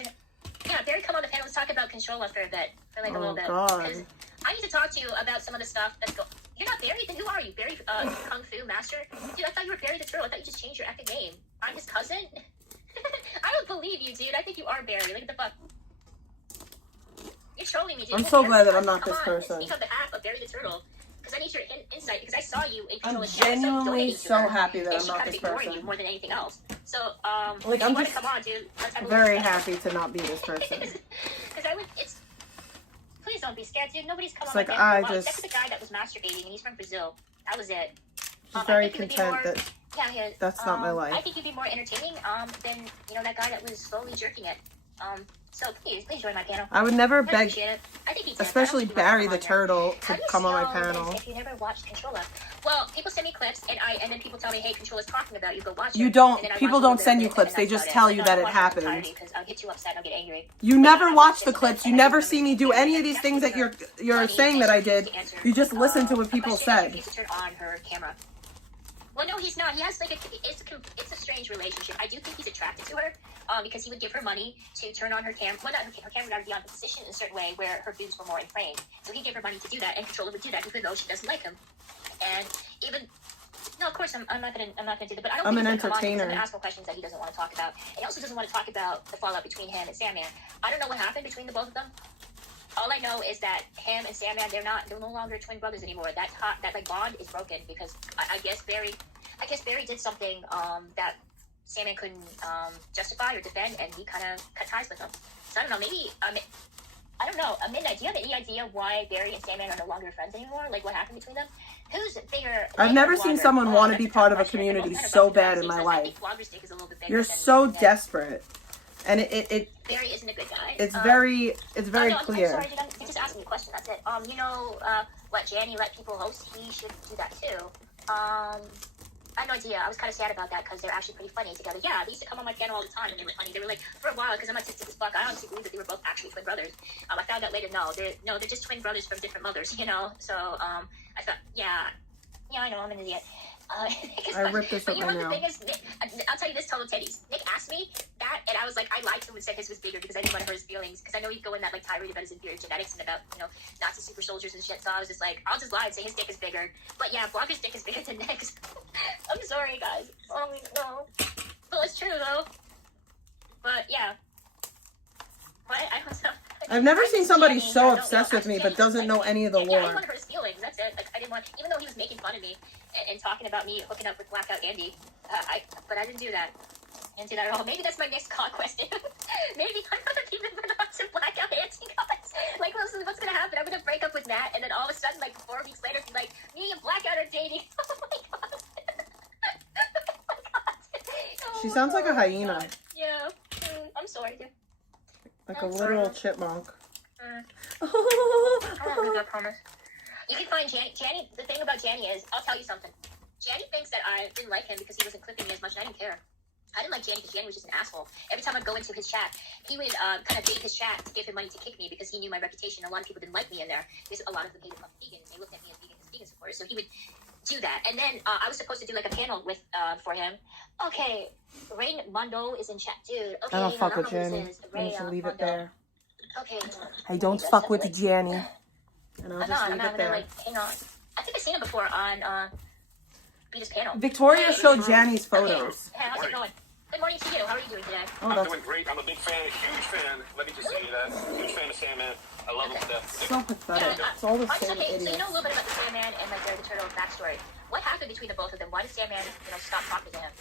yeah, Barry, come on the panel. Let's talk about Controlla for a bit, for like a little bit. Because I need to talk to you about some of the stuff that's going. You're not Barry, then who are you? Barry, Kung Fu Master? Dude, I thought you were Barry the Turtle. I thought you just changed your acting name. I'm his cousin? I don't believe you, dude. I think you are Barry. Look at the fuck. You're trolling me, dude. I'm so glad that I'm not this person. Speak on behalf of Barry the Turtle. Because I need your insight, because I saw you in I'm genuinely so happy that I'm not this person. You more than anything else. So, like, I'm just come on, dude. very happy to not be this person. Because please don't be scared, dude. Nobody's come on like, except for the guy that was masturbating, and he's from Brazil. That was it. I'm very content that that's not my life. I think you'd be more entertaining than, that guy that was slowly jerking it. So please join my panel. I would never I beg, appreciate it. I think he did. especially I don't think he Barry wants the to come on Turtle, there. How to do you come on my feel panel. if you never watched Controlla? Well, people send me clips, and then people tell me, "Hey, Controlla's talking about you. Go watch it." You don't. And then I People watch a little don't bit send of you it, clips. and They that's just about tell But you no, that I it watch the happened. entirety because I'll get too upset and I'll get angry. You But never I watch the just clips. You and I never just see me do any of these things that you're funny, saying that I did. You just listen to what a people question if said. you to turn on her camera. Well, no, he's not. He has like it's a strange relationship. I do think he's attracted to her, because he would give her money to turn on her camera. Well, not her camera would be on position in a certain way where her boobs were more inflamed. So he gave her money to do that, and Controlla would do that even though she doesn't like him. And even no, of course I'm not gonna do that. But I don't think he's gonna come on because I'm gonna ask him questions that he doesn't want to talk about. And he also doesn't want to talk about the fallout between him and Sandman. I don't know what happened between the both of them. All I know is that him and Sandman, they're no longer twin brothers anymore. That like bond is broken because I guess Barry did something that Sandman couldn't justify or defend, and he kind of cut ties with him. So I don't know. Maybe I don't know. Midnight, do you have any idea why Barry and Sandman are no longer friends anymore? Like what happened between them? Who's bigger? I've never seen someone want to be part of a community so bad in my life. You're so desperate. And it Barry isn't a good guy. It's very clear. I'm sorry, dude. I'm just asking you a question. That's it. You know what? Janny let people host. He should do that too. I had no idea. I was kind of sad about that because they're actually pretty funny together. Yeah, they used to come on my panel all the time and they were funny. They were like, for a while, because I'm autistic as fuck, I honestly believe that they were both actually twin brothers. I found out later, no, they're just twin brothers from different mothers, you know? So, I thought, yeah, I know, I'm an idiot. I ripped this up you know right what now. the thing is, Nick, I'll tell you this, total teddies. Nick asked me that, and I was like, I lied to him and said his was bigger because I didn't want to hurt his feelings. Because I know he'd go in that like tirade about his inferior genetics and about, you know, Nazi super soldiers and shit. So I was just like, I'll just lie and say his dick is bigger. But yeah, Blogger's dick is bigger than Nick's. I'm sorry, guys. Oh no, but it's true though. But yeah. What? I don't know. I've never seen somebody so obsessed with me but doesn't know any of the Yeah, I didn't lore. want to hurt his feelings. That's it. Like I didn't want, even though he was making fun of me and talking about me hooking up with Blackout Andy, but I didn't do that. I didn't do that at all. Maybe that's my next conquest. Maybe I'm gonna be the Vernox and Blackout Andy guys. Like, what's gonna happen? I'm gonna break up with Matt, and then all of a sudden, like 4 weeks later, be like, me and Blackout are dating. Oh my god. Oh my god. She sounds like a hyena. Yeah. I'm sorry, dude. Like a literal chipmunk. I don't think I promise. You can find Janny. The thing about Janny is, I'll tell you something. Janny thinks that I didn't like him because he wasn't clipping me as much, and I didn't care. I didn't like Janny because Janny was just an asshole. Every time I'd go into his chat, he would kind of bait his chat to give him money to kick me because he knew my reputation. A lot of people didn't like me in there because a lot of them hated vegan. They looked at me as vegan supporters. So he would do that. And then I was supposed to do like a panel with for him. Okay, Rain Mondo is in chat, dude. Okay, I don't fuck with know who Janny. this is. I just leave it Mondo. there. Okay. I don't fuck with Janny. And I'll I'm just not leave it gonna there. like hang on. I think I've seen him before on Beatus panel. Victoria showed Janny's photos. Hey, how's it going? Good morning to you. How are you doing today? Oh, I'm that's doing great. I'm a big fan, a huge fan. Let me just say that. Huge fan of Sandman. I love him to death. so pathetic. It's all the same So you idiots. know a little bit about the Sandman and like the Turtle backstory. What happened between the both of them? Why did Sandman, stop talking to him?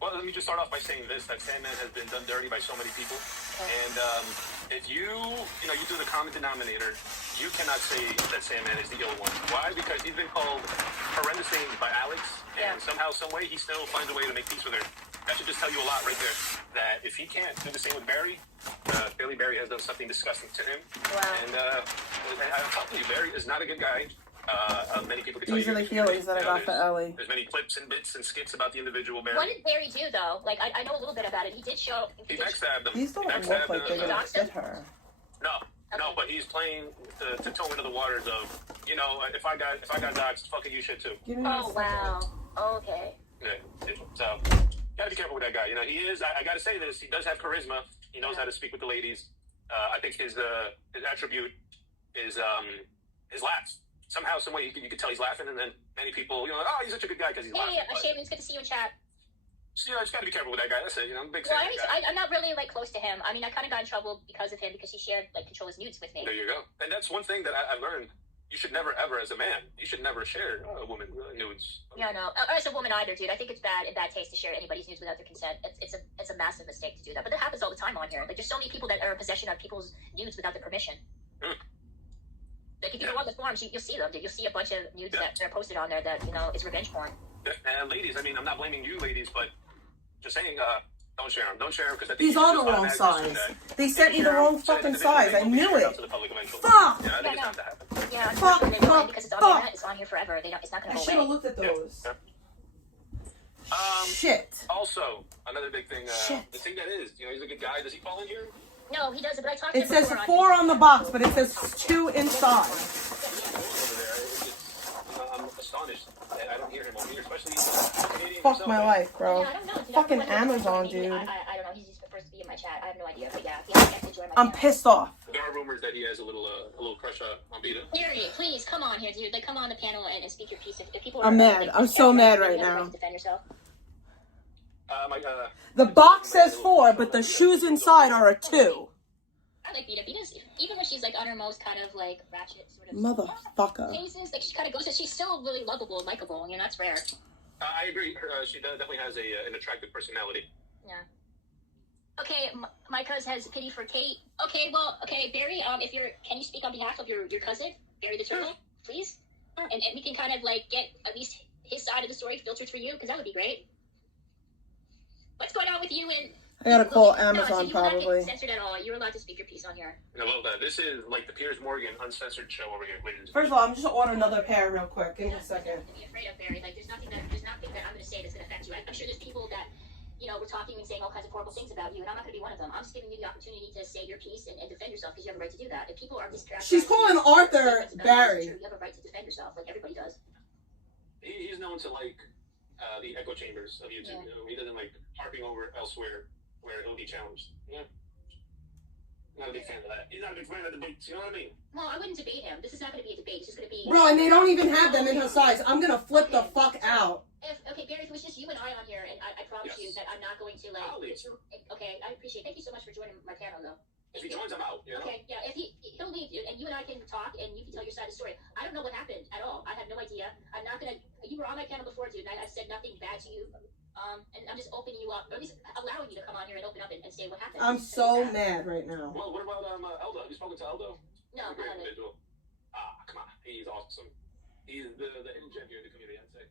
Well, let me just start off by saying this, that Sandman has been done dirty by so many people. And if you do the common denominator, you cannot say that Sandman is the ill one. Why? Because he's been called horrendous things by Alex, and somehow, some way, he still finds a way to make peace with her. That should just tell you a lot right there, that if he can't do the same with Barry, Billy Barry has done something disgusting to him. Wow. And I'm telling you, Barry is not a good guy. Many people can tell These are the feelings that I got for Ellie. There's many clips and bits and skits about the individual Barry. What did Barry do though? Like I know a little bit about it. He did show. He backstabbed him. These don't He look backstabbed like they're him. gonna fit her. No, but he's playing to toe into the waters of, if I got doxxed, fucking you should too. Give me Oh a wow. Okay. Yeah, so gotta be careful with that guy. He is. I gotta say this. He does have charisma. He knows how to speak with the ladies. I think his attribute is his laughs. Somehow, some way, you can tell he's laughing, and then many people, oh, he's such a good guy because he's laughing. Yeah, Shaven, it's good to see you in chat. So, just gotta be careful with that guy. That's it. I'm a big Well, fan of that guy. I'm not really like close to him. I mean, I kind of got in trouble because of him because he shared like Controlla's nudes with me. There you go. And that's one thing that I learned. You should never, ever, as a man, you should never share a woman's nudes. Yeah, no. Or as a woman either, dude. I think it's bad taste to share anybody's nudes without their consent. It's a massive mistake to do that. But that happens all the time on here. Like, there's so many people that are in possession of people's nudes without their permission. Like, if you go on the forums, you'll see them, dude. You'll see a bunch of nudes that are posted on there that, is revenge porn. And ladies, I mean, I'm not blaming you ladies, but just saying, Don't share them. Don't share them because These are the wrong size. They sent me the wrong fucking size. I knew it. Fuck! Yeah, I think it's time to happen. Yeah, Fuck, unfortunately, fuck, because it's on fuck. internet, it's on here forever. It's not going I to should go have away. looked at those. Yeah. Shit. Also, another big thing. Shit. The thing that is, he's a good guy. Does he fall in here? No, he doesn't, but I talked to It him says before 4 on the box, but it says 2 inside. Over there. I'm astonished. I don't hear him over here, especially Canadian Fuck himself, my eh? life, bro. Yeah, I don't know. Dude, Fucking I don't know. Amazon, Maybe, dude. I don't know. He's just prefers to be in my chat. I have no idea. But yeah, he has to join my I'm channel. pissed off. There are rumors that he has a little crush on Beta. Larry, please come on here, dude. Like, come on the panel and speak your piece. If people I'm are, mad. like, I'm so mad right you have the now. to defend yourself. The box says 4, but the shoes inside are a 2. I like Beta. Beta's, even when she's like on her most kind of like ratchet sort of Motherfucker. phases, like she kind of goes, she's still really lovable and likable. You know, that's rare. I agree. She definitely has an attractive personality. Yeah. Okay, my cousin has pity for Kate. Okay, well, okay, Barry. Can you speak on behalf of your cousin, Barry the Turtle, please? And we can kind of like get at least his side of the story filtered for you, because that would be great. What's going on with you and? I gotta call So Amazon you will not probably. get censored at all. You're allowed to speak your piece on here. I love that. This is like the Piers Morgan uncensored show over here, ladies. First of all, I'm just gonna order another pair real quick. Give me a second. Be afraid of, Barry. Like, there's nothing that I'm going to say that's going to affect you. I'm sure there's people that, we're talking and saying all kinds of horrible things about you, and I'm not going to be one of them. I'm just giving you the opportunity to say your piece and defend yourself, because you have a right to do that. If people are mischaracterizing, She's calling Arthur Barry. You have a right to defend yourself, like everybody does. He's known to like the echo chambers of YouTube. Yeah. He doesn't like harping over elsewhere where he'll be challenged. Yeah. Not a big fan of that. He's not a big fan of debates. You know what I mean? Well, I wouldn't debate him. This is not going to be a debate. It's just going to be. Bro, and they don't even have them in her size. I'm gonna flip the fuck out. Okay, Barry, if it was just you and I on here, and I promise you that I'm not going to like. I'll leave. Okay, I appreciate. Thank you so much for joining my panel, though. If he joins, I'm out. You know? Okay, yeah, if he'll leave, dude, and you and I can talk, and you can tell your side of the story. I don't know what happened at all. I have no idea. I'm not gonna. You were on my panel before, dude, and I've said nothing bad to you. And I'm just opening you up, or at least allowing you to come on here and open up and say what happened. I'm so mad right now. Well, what about Eldo? Have you spoken to Eldo? No, Great I haven't. individual. Come on. He's awesome. He's the hidden champion in the community, I'd say.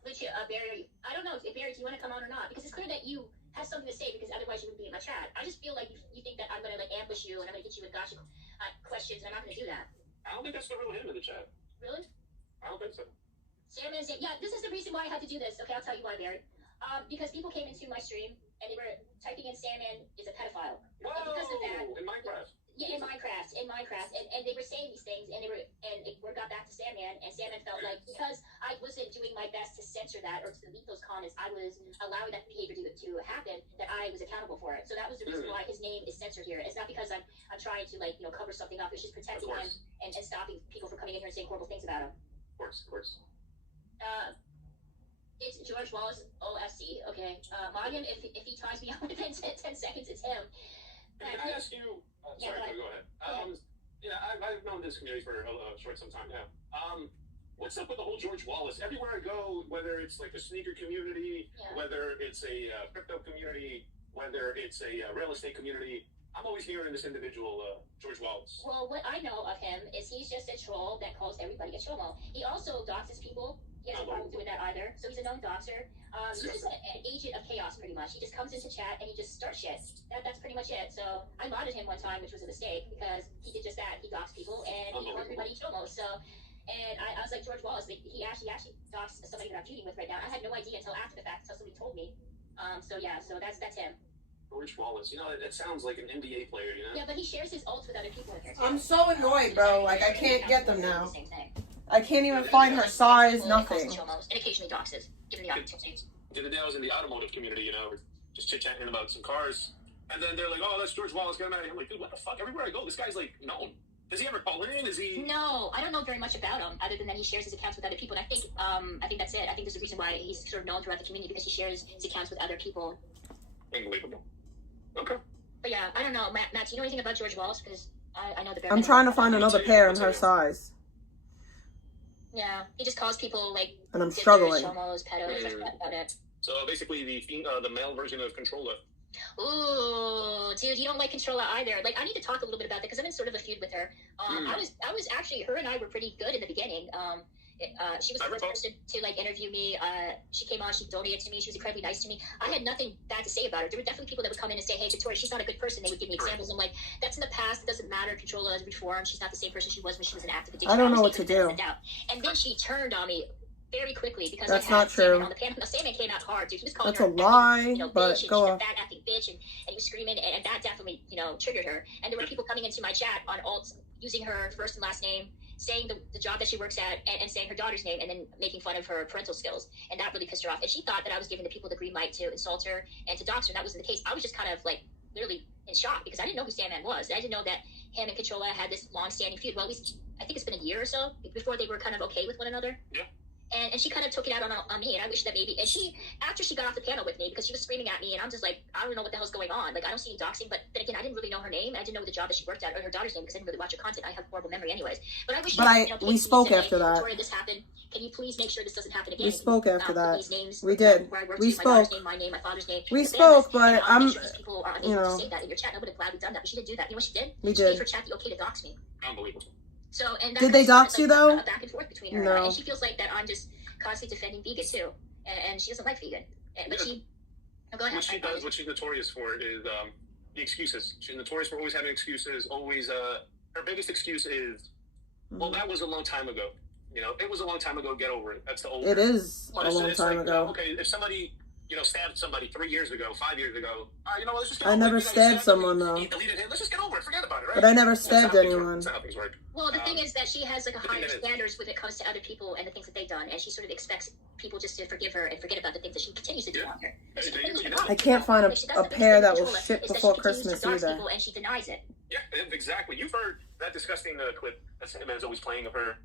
Which, Barry, I don't know if Barry, do you want to come on or not? Because it's clear that you have something to say, because otherwise you wouldn't be in my chat. I just feel like you think that I'm going to like ambush you and I'm going to get you with gotcha questions, and I'm not going to do that. I don't think that's the real him in the chat. Really? I don't think so. Sam and Sam, yeah, this is the reason why I had to do this. Okay, I'll tell you why, Barry. Because people came into my stream and they were typing in Sandman is a pedophile. Whoa! Because of that. In Minecraft. Yeah, in Minecraft, and they were saying these things, and it got back to Sandman, and Sandman felt like because I wasn't doing my best to censor that or to delete those comments, I was allowing that behavior to happen, that I was accountable for it. So that was the reason why his name is censored here. It's not because I'm trying to cover something up. It's just protecting him and stopping people from coming in here and saying horrible things about him. Of course. It's George Wallace, OFC. Okay, Morgan, if he ties me up within 10 seconds, it's him. Can I ask you? Sorry, go ahead. I've known this community for a short some time now. What's up with the whole George Wallace? Everywhere I go, whether it's like a sneaker community, whether it's a crypto community, whether it's a real estate community, I'm always hearing this individual, George Wallace. Well, what I know of him is he's just a troll that calls everybody a chomo. He also doxes people. He has no problem doing that either. So he's a known doxer. He's just an agent of chaos, pretty much. He just comes into chat and he just starts shit. That's pretty much it. So I modded him one time, which was a mistake, because he did just that. He doxed people and he called everybody chomo. So, and I was like, George Wallace, he actually doxed somebody that I'm feuding with right now. I had no idea until after the fact, until somebody told me. So that's him. George Wallace, it sounds like an NBA player, Yeah, but he shares his ults with other people in here too. I'm so annoyed, bro. Like, I can't get them now. I can't even find her size, nothing. And occasionally doxes, given the opportunity. The other day I was in the automotive community, we're just chit-chatting about some cars, and then they're like, oh, that's George Wallace, get him out of here. I'm like, dude, what the fuck? Everywhere I go, this guy's like known. Does he ever call in? Is he? No, I don't know very much about him, other than that he shares his accounts with other people, and I think that's it. I think there's a reason why he's sort of known throughout the community, because he shares his accounts with other people. Unbelievable. Okay. But yeah, I don't know. Matt, do you know anything about George Wallace? Because I know the bare I'm trying to find another pair in her size. Yeah, he just calls people like. And I'm struggling. Homos, pedos, that's about it. So basically, the male version of Controlla. Ooh, dude, you don't like Controlla either. Like, I need to talk a little bit about that, because I'm in sort of a feud with her. I was actually, her and I were pretty good in the beginning. She was the first person to like interview me. She came on, she donated to me, she was incredibly nice to me. I had nothing bad to say about her. There were definitely people that would come in and say, hey, Victoria, she's not a good person. They would give me examples. I'm like, that's in the past, it doesn't matter. Controlla has reformed. She's not the same person she was when she was an active addiction. I don't know what to do. And then she turned on me very quickly because that's I had not true. on the panel. Now, Sandman came out hard, dude. He was calling that's her a lie, acting, but bitch, go and on. she's a bad acting bitch, and he was screaming, and that definitely, triggered her. And there were people coming into my chat on alts using her first and last name, saying the job that she works at, and saying her daughter's name, and then making fun of her parental skills. And that really pissed her off. And she thought that I was giving the people the green light to insult her and to dox her, and that wasn't the case. I was just kind of like literally in shock because I didn't know who Sandman was. I didn't know that him and Controlla had this long-standing feud. Well, at least I think it's been a year or so before they were kind of okay with one another. Yeah. And she kind of took it out on me, and I wish that maybe. And after she got off the panel with me, because she was screaming at me, and I'm just like, I don't know what the hell's going on. Like, I don't see any doxing, but then again, I didn't really know her name. I didn't know the job that she worked at or her daughter's name because I didn't really watch her content. I have horrible memory, anyways. But I wish. We spoke after that. Victoria, this happened. Can you please make sure this doesn't happen again? We spoke after that. These names, we did. We spoke. My name, my father's name. We spoke, but I'm. Sure these people are unable to say that in your chat. I would have gladly done that, but she didn't do that. You know what she did? We she did. gave her chat the okay to dox me. Unbelievable. So and did they dox you though? Back and forth between her, no. And she feels like that I'm just constantly defending vegan too, and she doesn't like vegan. But she, go ahead. What she does, what she's notorious for is the excuses. She's notorious for always having excuses. Always, her biggest excuse is, well, that was a long time ago. It was a long time ago. Get over it. That's the old. It is a long time ago. Okay, if somebody, stabbed somebody 3 years ago, 5 years ago, let's just get I over never it. stabbed someone though. He deleted him. Let's just get over it. Forget about it, right? But I never stabbed anyone. That's how things work. Well, the thing is that she has like a higher standards when it comes to other people and the things that they've done, and she sort of expects people just to forgive her and forget about the things that she continues to do on her. I can't find a pair that will ship before Christmas either. And she denies it. Yeah, exactly. You've heard that disgusting clip that Sandman is always playing of her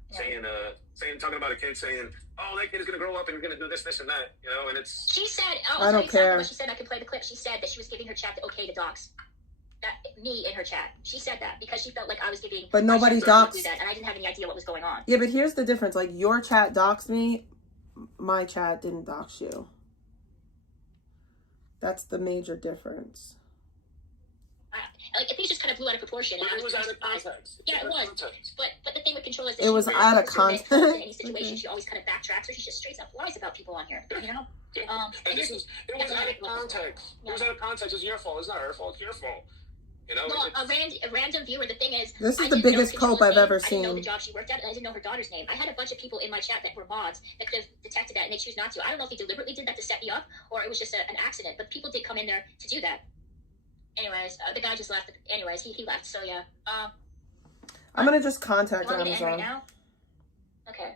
talking about a kid saying, "Oh, that kid is going to grow up and going to do this, this, and that," and it's. She said, "I don't care." She said, "I can play the clip." She said that she was giving her chat the okay to dox. Me in her chat. She said that because she felt like I was giving. But nobody doxed. That, and I didn't have any idea what was going on. Yeah, but here's the difference. Like your chat doxed me, my chat didn't dox you. That's the major difference. Like things just kind of blew out of proportion. But it was out of context. Yeah, it was. But the thing with Controlla is that it was out of context. In any situation, she always kind of backtracks, or she just straight up lies about people on here. And it was out of context. It was out of context. It's your fault. It's not her fault. It's your fault. Well, a random viewer. The thing is, this is the biggest cope I've ever seen. I didn't know the job she worked at, and I didn't know her daughter's name. I had a bunch of people in my chat that were mods that could have detected that, and they choose not to. I don't know if they deliberately did that to set me up, or it was just an accident. But people did come in there to do that. Anyways, the guy just left. Anyways, he left. So yeah. I'm gonna just contact Amazon. Right now? Okay.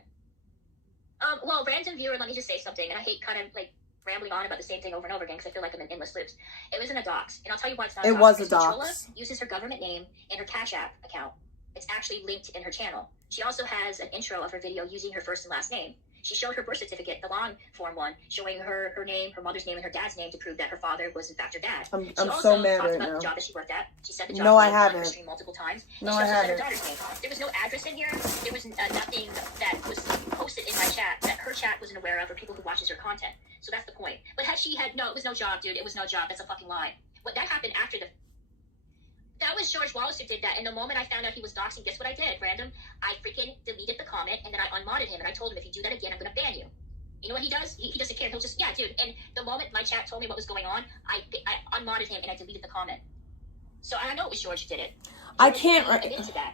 Well, random viewer, let me just say something, and I hate kind of like rambling on about the same thing over and over again because I feel like I'm in endless loops. It wasn't a dox, and I'll tell you why it's not. It was a dox. Controlla uses her government name in her Cash App account. It's actually linked in her channel. She also has an intro of her video using her first and last name. She showed her birth certificate, the long form one, showing her name, her mother's name, and her dad's name to prove that her father was in fact her dad. I'm so mad right now. The job that she worked at. She said the job. No, I haven't. Stream multiple times. No, I haven't. There was no address in here. There was nothing that was posted in my chat that her chat wasn't aware of, or people who watches her content. So that's the point. But no, it was no job, dude. It was no job. That's a fucking lie. What that happened after the. That was George Wallace who did that. And the moment I found out he was doxing, guess what I did, random? I freaking deleted the comment, and then I unmodded him, and I told him, if you do that again, I'm going to ban you. You know what he does? He doesn't care. He'll just, yeah, dude. And the moment my chat told me what was going on, I unmodded him, and I deleted the comment. So I know it was George who did it. I can't. Into that.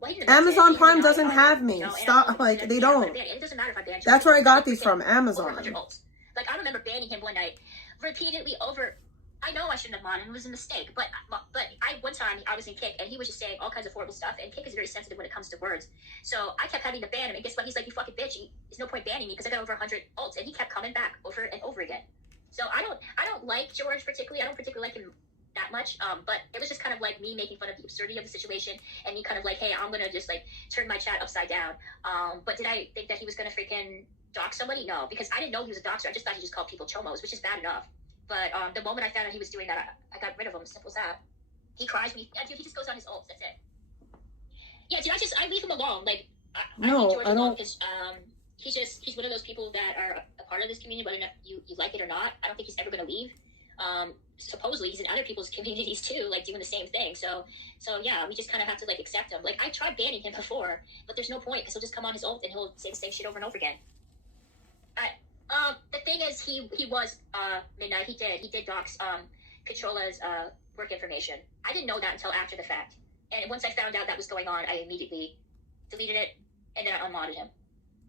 Well, Amazon Prime doesn't have me. Stop. Like, they don't. It doesn't matter if I ban you. That's where I got these from, Amazon. Like, I remember banning him one night, repeatedly over. I know I shouldn't have modded, it was a mistake, but one time I was in Kick and he was just saying all kinds of horrible stuff, and Kick is very sensitive when it comes to words, so I kept having to ban him, and guess what? He's like, you fucking bitch, there's no point banning me because I got over 100 ults, and he kept coming back over and over again. So I don't like George particularly. I don't particularly like him that much, but it was just kind of like me making fun of the absurdity of the situation, and me kind of like, hey, I'm gonna just like turn my chat upside down. But did I think that he was gonna freaking dox somebody? No, because I didn't know he was a doxer. I just thought he just called people chomos, which is bad enough. But the moment I found out he was doing that, I got rid of him. As simple as that. He cries when dude, he just goes on his ults. That's it. Yeah, dude, I leave him alone. Like, I leave George alone because he's one of those people that are a part of this community, whether or not you like it or not. I don't think he's ever going to leave. Supposedly he's in other people's communities too, like doing the same thing. So yeah, we just kind of have to like accept him. Like I tried banning him before, but there's no point because he'll just come on his ult and he'll say the same shit over and over again. The thing is, he was Midnight. He did dox Controlla's work information. I didn't know that until after the fact, and once I found out that was going on, I immediately deleted it and then I unmodded him.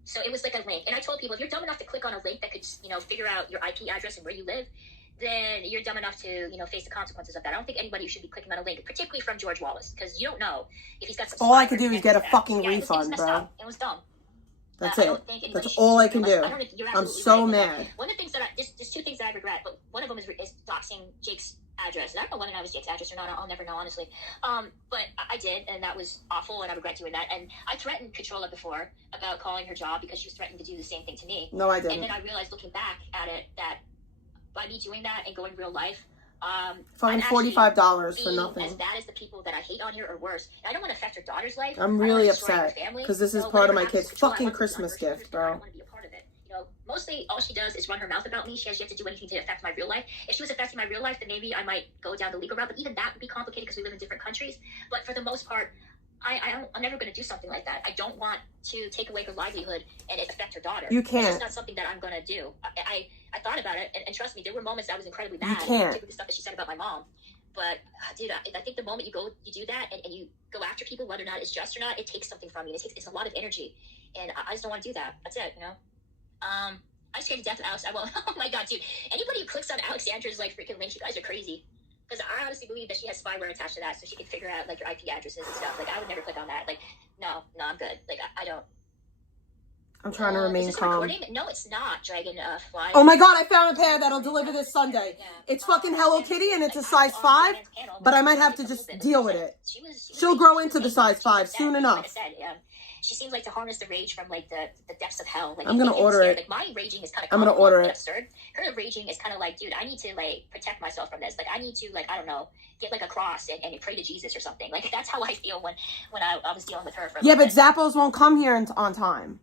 So it was like a link, and I told people if you're dumb enough to click on a link that could figure out your IP address and where you live, then you're dumb enough to, face the consequences of that. I don't think anybody should be clicking on a link, particularly from George Wallace, because you don't know if he's got some. All I could do is get a fucking refund, bro. It was dumb. That's it. That's all I can do. I'm so mad. One of the things that there's two things that I regret, but one of them is doxing Jake's address. And I don't know whether that was Jake's address or not. I'll never know, honestly. But I did, and that was awful, and I regret doing that. And I threatened Controlla before about calling her job because she was threatening to do the same thing to me. No, I didn't. And then I realized, looking back at it, that by me doing that and going real life, fine, $45 for nothing. As bad as the people that I hate on here, or worse. And I don't want to affect her daughter's life. I'm really upset because this is part of my kid's fucking Christmas gift, bro. I want to be a part of it. Mostly all she does is run her mouth about me. She has yet to do anything to affect my real life. If she was affecting my real life, then maybe I might go down the legal route. But even that would be complicated because we live in different countries. But for the most part, I'm never going to do something like that. I don't want to take away her livelihood and it affect her daughter. You can't. It's not something that I'm going to do. I thought about it, and trust me, there were moments I was incredibly mad. You can't. Particularly the stuff that she said about my mom. But, dude, I think the moment you do that and you go after people, whether or not it's just or not, it takes something from you. It's a lot of energy. And I just don't want to do that. That's it, I scared to death of Alex. Oh my God, dude. Anybody who clicks on Alexandra's, freaking link, you guys are crazy. Because I honestly believe that she has spyware attached to that so she can figure out, your IP addresses and stuff. I would never click on that. No, I'm good. I don't. I'm trying to remain calm. Recording? No, it's not, Dragonfly. Oh my God, I found a pair that'll deliver this Sunday. Yeah. It's fucking Hello Kitty and it's a size 5, but I might have to just deal with it. She'll grow into the size 5 soon enough. Like I said, she seems to harness the rage from the depths of hell. I'm gonna order it. My raging is kind of. I'm gonna order it. Absurd. Her raging is kind of dude, I need to protect myself from this. I need to I don't know, get a cross and pray to Jesus or something. That's how I feel when I was dealing with her. Yeah, but Zappos won't come here on time.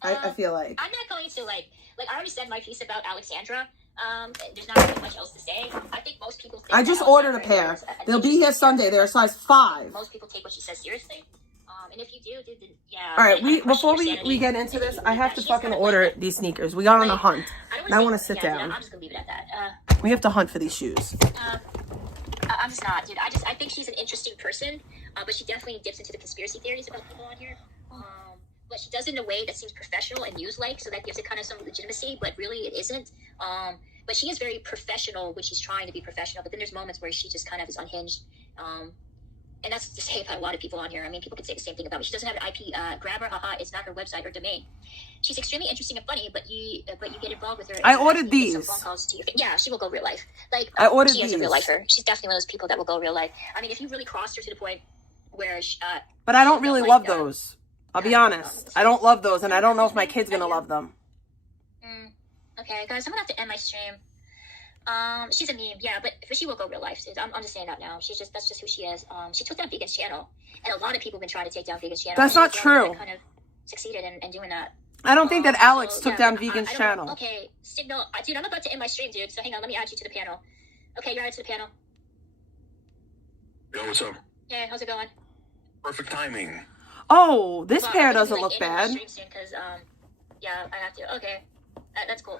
I feel like. I'm not going to I already said my piece about Alexandra. There's not really much else to say. I think most people think I just ordered a pair. They'll be here Sunday. They're a size 5. Most people take what she says seriously. And if you do, then yeah. All right, before we get into this, I have to fucking order these sneakers. We got on a hunt. And I want to sit down. I'm just gonna leave it at that. We have to hunt for these shoes. I'm just not, dude. I think she's an interesting person, but she definitely dips into the conspiracy theories about people on here. But she does it in a way that seems professional and news-like, so that gives it kind of some legitimacy, but really it isn't. But she is very professional when she's trying to be professional, but then there's moments where she just kind of is unhinged. And that's to say about a lot of people on here. I mean, people could say the same thing about me. She doesn't have an IP. Grab her, haha, it's not her website or domain. She's extremely interesting and funny, but you get involved with her. I ordered these. Some phone calls to your yeah, she will go real life. I ordered she these. She is a real lifer. She's definitely one of those people that will go real life. I mean, if you really crossed her to the point where but I don't really love those. I'll be honest. I don't love those, and I don't know if my kid's gonna love them. Okay, guys, I'm gonna have to end my stream. She's a meme, yeah, but she will go real life. I'm just saying that now. That's just who she is. She took down Vegan's channel, and a lot of people have been trying to take down Vegan's channel. That's not true. Kind of succeeded in doing that. I don't think that Alex took down Vegan's channel. Okay, Signal, dude, I'm about to end my stream, dude. So hang on, let me add you to the panel. Okay, you're added to the panel. Yo, what's up? Yeah, how's it going? Perfect timing. Oh, this pair doesn't look bad. Because yeah, I have to. Okay, that's cool.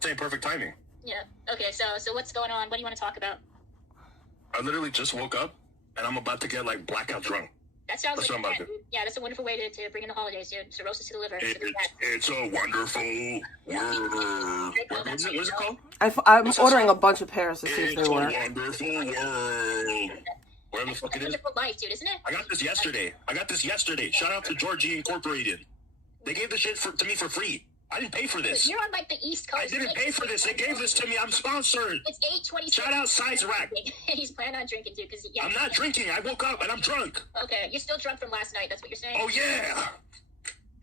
Same perfect timing. Yeah. Okay. So what's going on? What do you want to talk about? I literally just woke up and I'm about to get blackout drunk. That sounds yeah, that's a wonderful way to bring in the holidays, dude. Cirrhosis to the liver. It's a wonderful world. What is it called? I'm ordering a bunch of pairs to see if they work. It's a wonderful world. Whatever the fuck it is. Wonderful life, dude, isn't it? I got this yesterday. Shout out to Georgie Incorporated. They gave this shit to me for free. I didn't pay for this. You're on the East Coast. I didn't pay for this. They gave this to me. I'm sponsored. It's 8:26. Shout out Size Rack. He's planning on drinking, dude. I'm not drinking. I woke up and I'm drunk. Okay, you're still drunk from last night. That's what you're saying? Oh, yeah.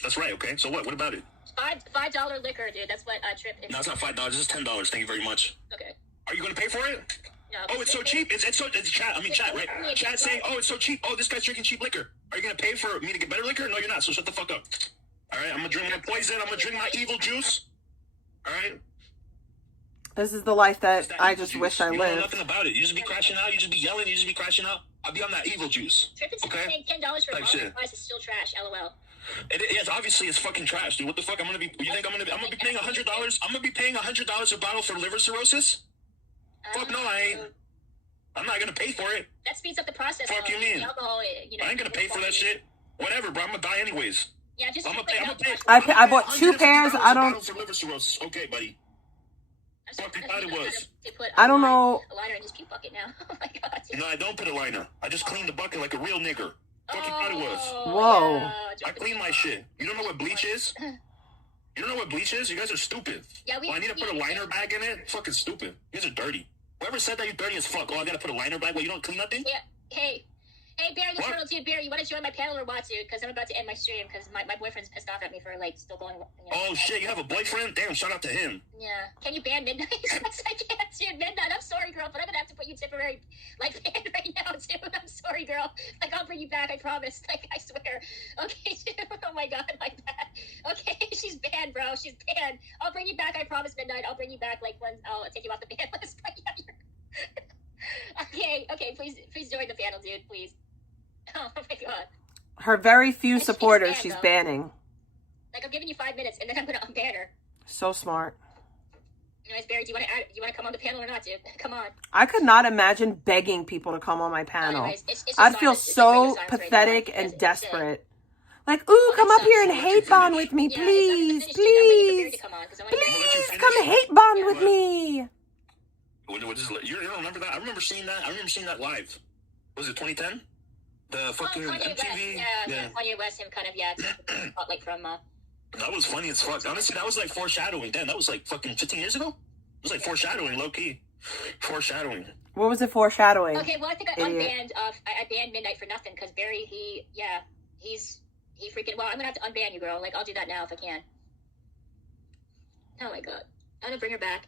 That's right, okay. So what? What about it? $5 liquor, dude. That's what Trip is. No, it's not $5. This is $10. Thank you very much. Okay. Are you going to pay for it? No. Oh, it's so cheap. It's chat, right? Chat saying, oh, it's so cheap. Oh, this guy's drinking cheap liquor. Are you going to pay for me to get better liquor? No, you're not. So shut the fuck up. All right, I'm going to drink my poison. I'm going to drink my evil juice. All right. This is the life that It's I evil just juice. wish I You know lived. nothing about it. You just be crashing out. You just be yelling. You just be crashing out. I'll be on that evil juice. Trippin' Okay? saying $10 for a Type bottle shit. of price is still trash. LOL. It's obviously it's fucking trash, dude. What the fuck? You think I'm gonna be paying $100? I'm gonna be paying $100 a bottle for liver cirrhosis? Fuck no, I ain't. I'm not gonna pay for it. That speeds up the process. Fuck you mean? The alcohol, you know, I ain't gonna pay for that shit. Whatever, bro. I'm gonna die anyways. Yeah, just I'm gonna pay. I bought 2 pairs. I don't. For liver cirrhosis. Okay, buddy. I'm sorry, Fuck, you thought it was. I don't know. A liner in his puke bucket now. Oh my god. No, I don't put a liner. I just clean the bucket like a real nigger. Fuck you thought it was. Whoa. Yeah, I clean my shit. You don't know what bleach is? You don't know what bleach is? You guys are stupid. Yeah, I need to put a liner bag in it? Fucking stupid. You guys are dirty. Whoever said that you're dirty as fuck? Oh, I gotta put a liner bag? Well, you don't clean nothing? Yeah. Hey, Barry the What? Turtle, dude. Barry, you want to join my panel or what, dude? Because I'm about to end my stream because my boyfriend's pissed off at me for, like, still going. You know, Oh, shit, you have a boyfriend? Damn, shout out to him. Yeah. Can you ban Midnight? Yes, I can't, dude. Midnight, I'm sorry, girl, but I'm going to have to put you temporary, like, ban right now, dude. I'm sorry, girl. Like, I'll bring you back, I promise. Like, I swear. Okay, dude. Oh, my God, my bad. Okay, she's banned, bro. She's banned. I'll bring you back, I promise, Midnight. I'll bring you back, like, when I'll take you off the ban list. But, yeah, okay, please join the panel, dude, please. Oh my god. Her very few And supporters she's she's banned, banning. Like, I'm giving you 5 minutes, and then I'm gonna unban her. So smart. Anyways, Barry, do you want to come on the panel or not, dude? Come on. I could not imagine begging people to come on my panel. Anyways, it's just I'd feel silence. It's so radio silence right now. pathetic It's- and it's it. desperate. Like, ooh, come up here and hate bond with me, Yeah, I'm waiting please, for Barry please. to come on, 'cause I wanna hear- Please, come hate bond with me. You don't remember that? I remember seeing that live. Was it 2010? The fucking Kanye West, MTV? yeah, Kanye West, him kind of, spotlight from, That was funny as fuck. Honestly, that was like foreshadowing. Damn, that was like fucking 15 years ago? It was like foreshadowing, low-key. Foreshadowing. What was it foreshadowing? Okay, well, I think I Idiot. unbanned, I banned Midnight for nothing, because Barry, he freaking, well, I'm gonna have to unban you, girl. Like, I'll do that now if I can. Oh my god. I'm gonna bring her back.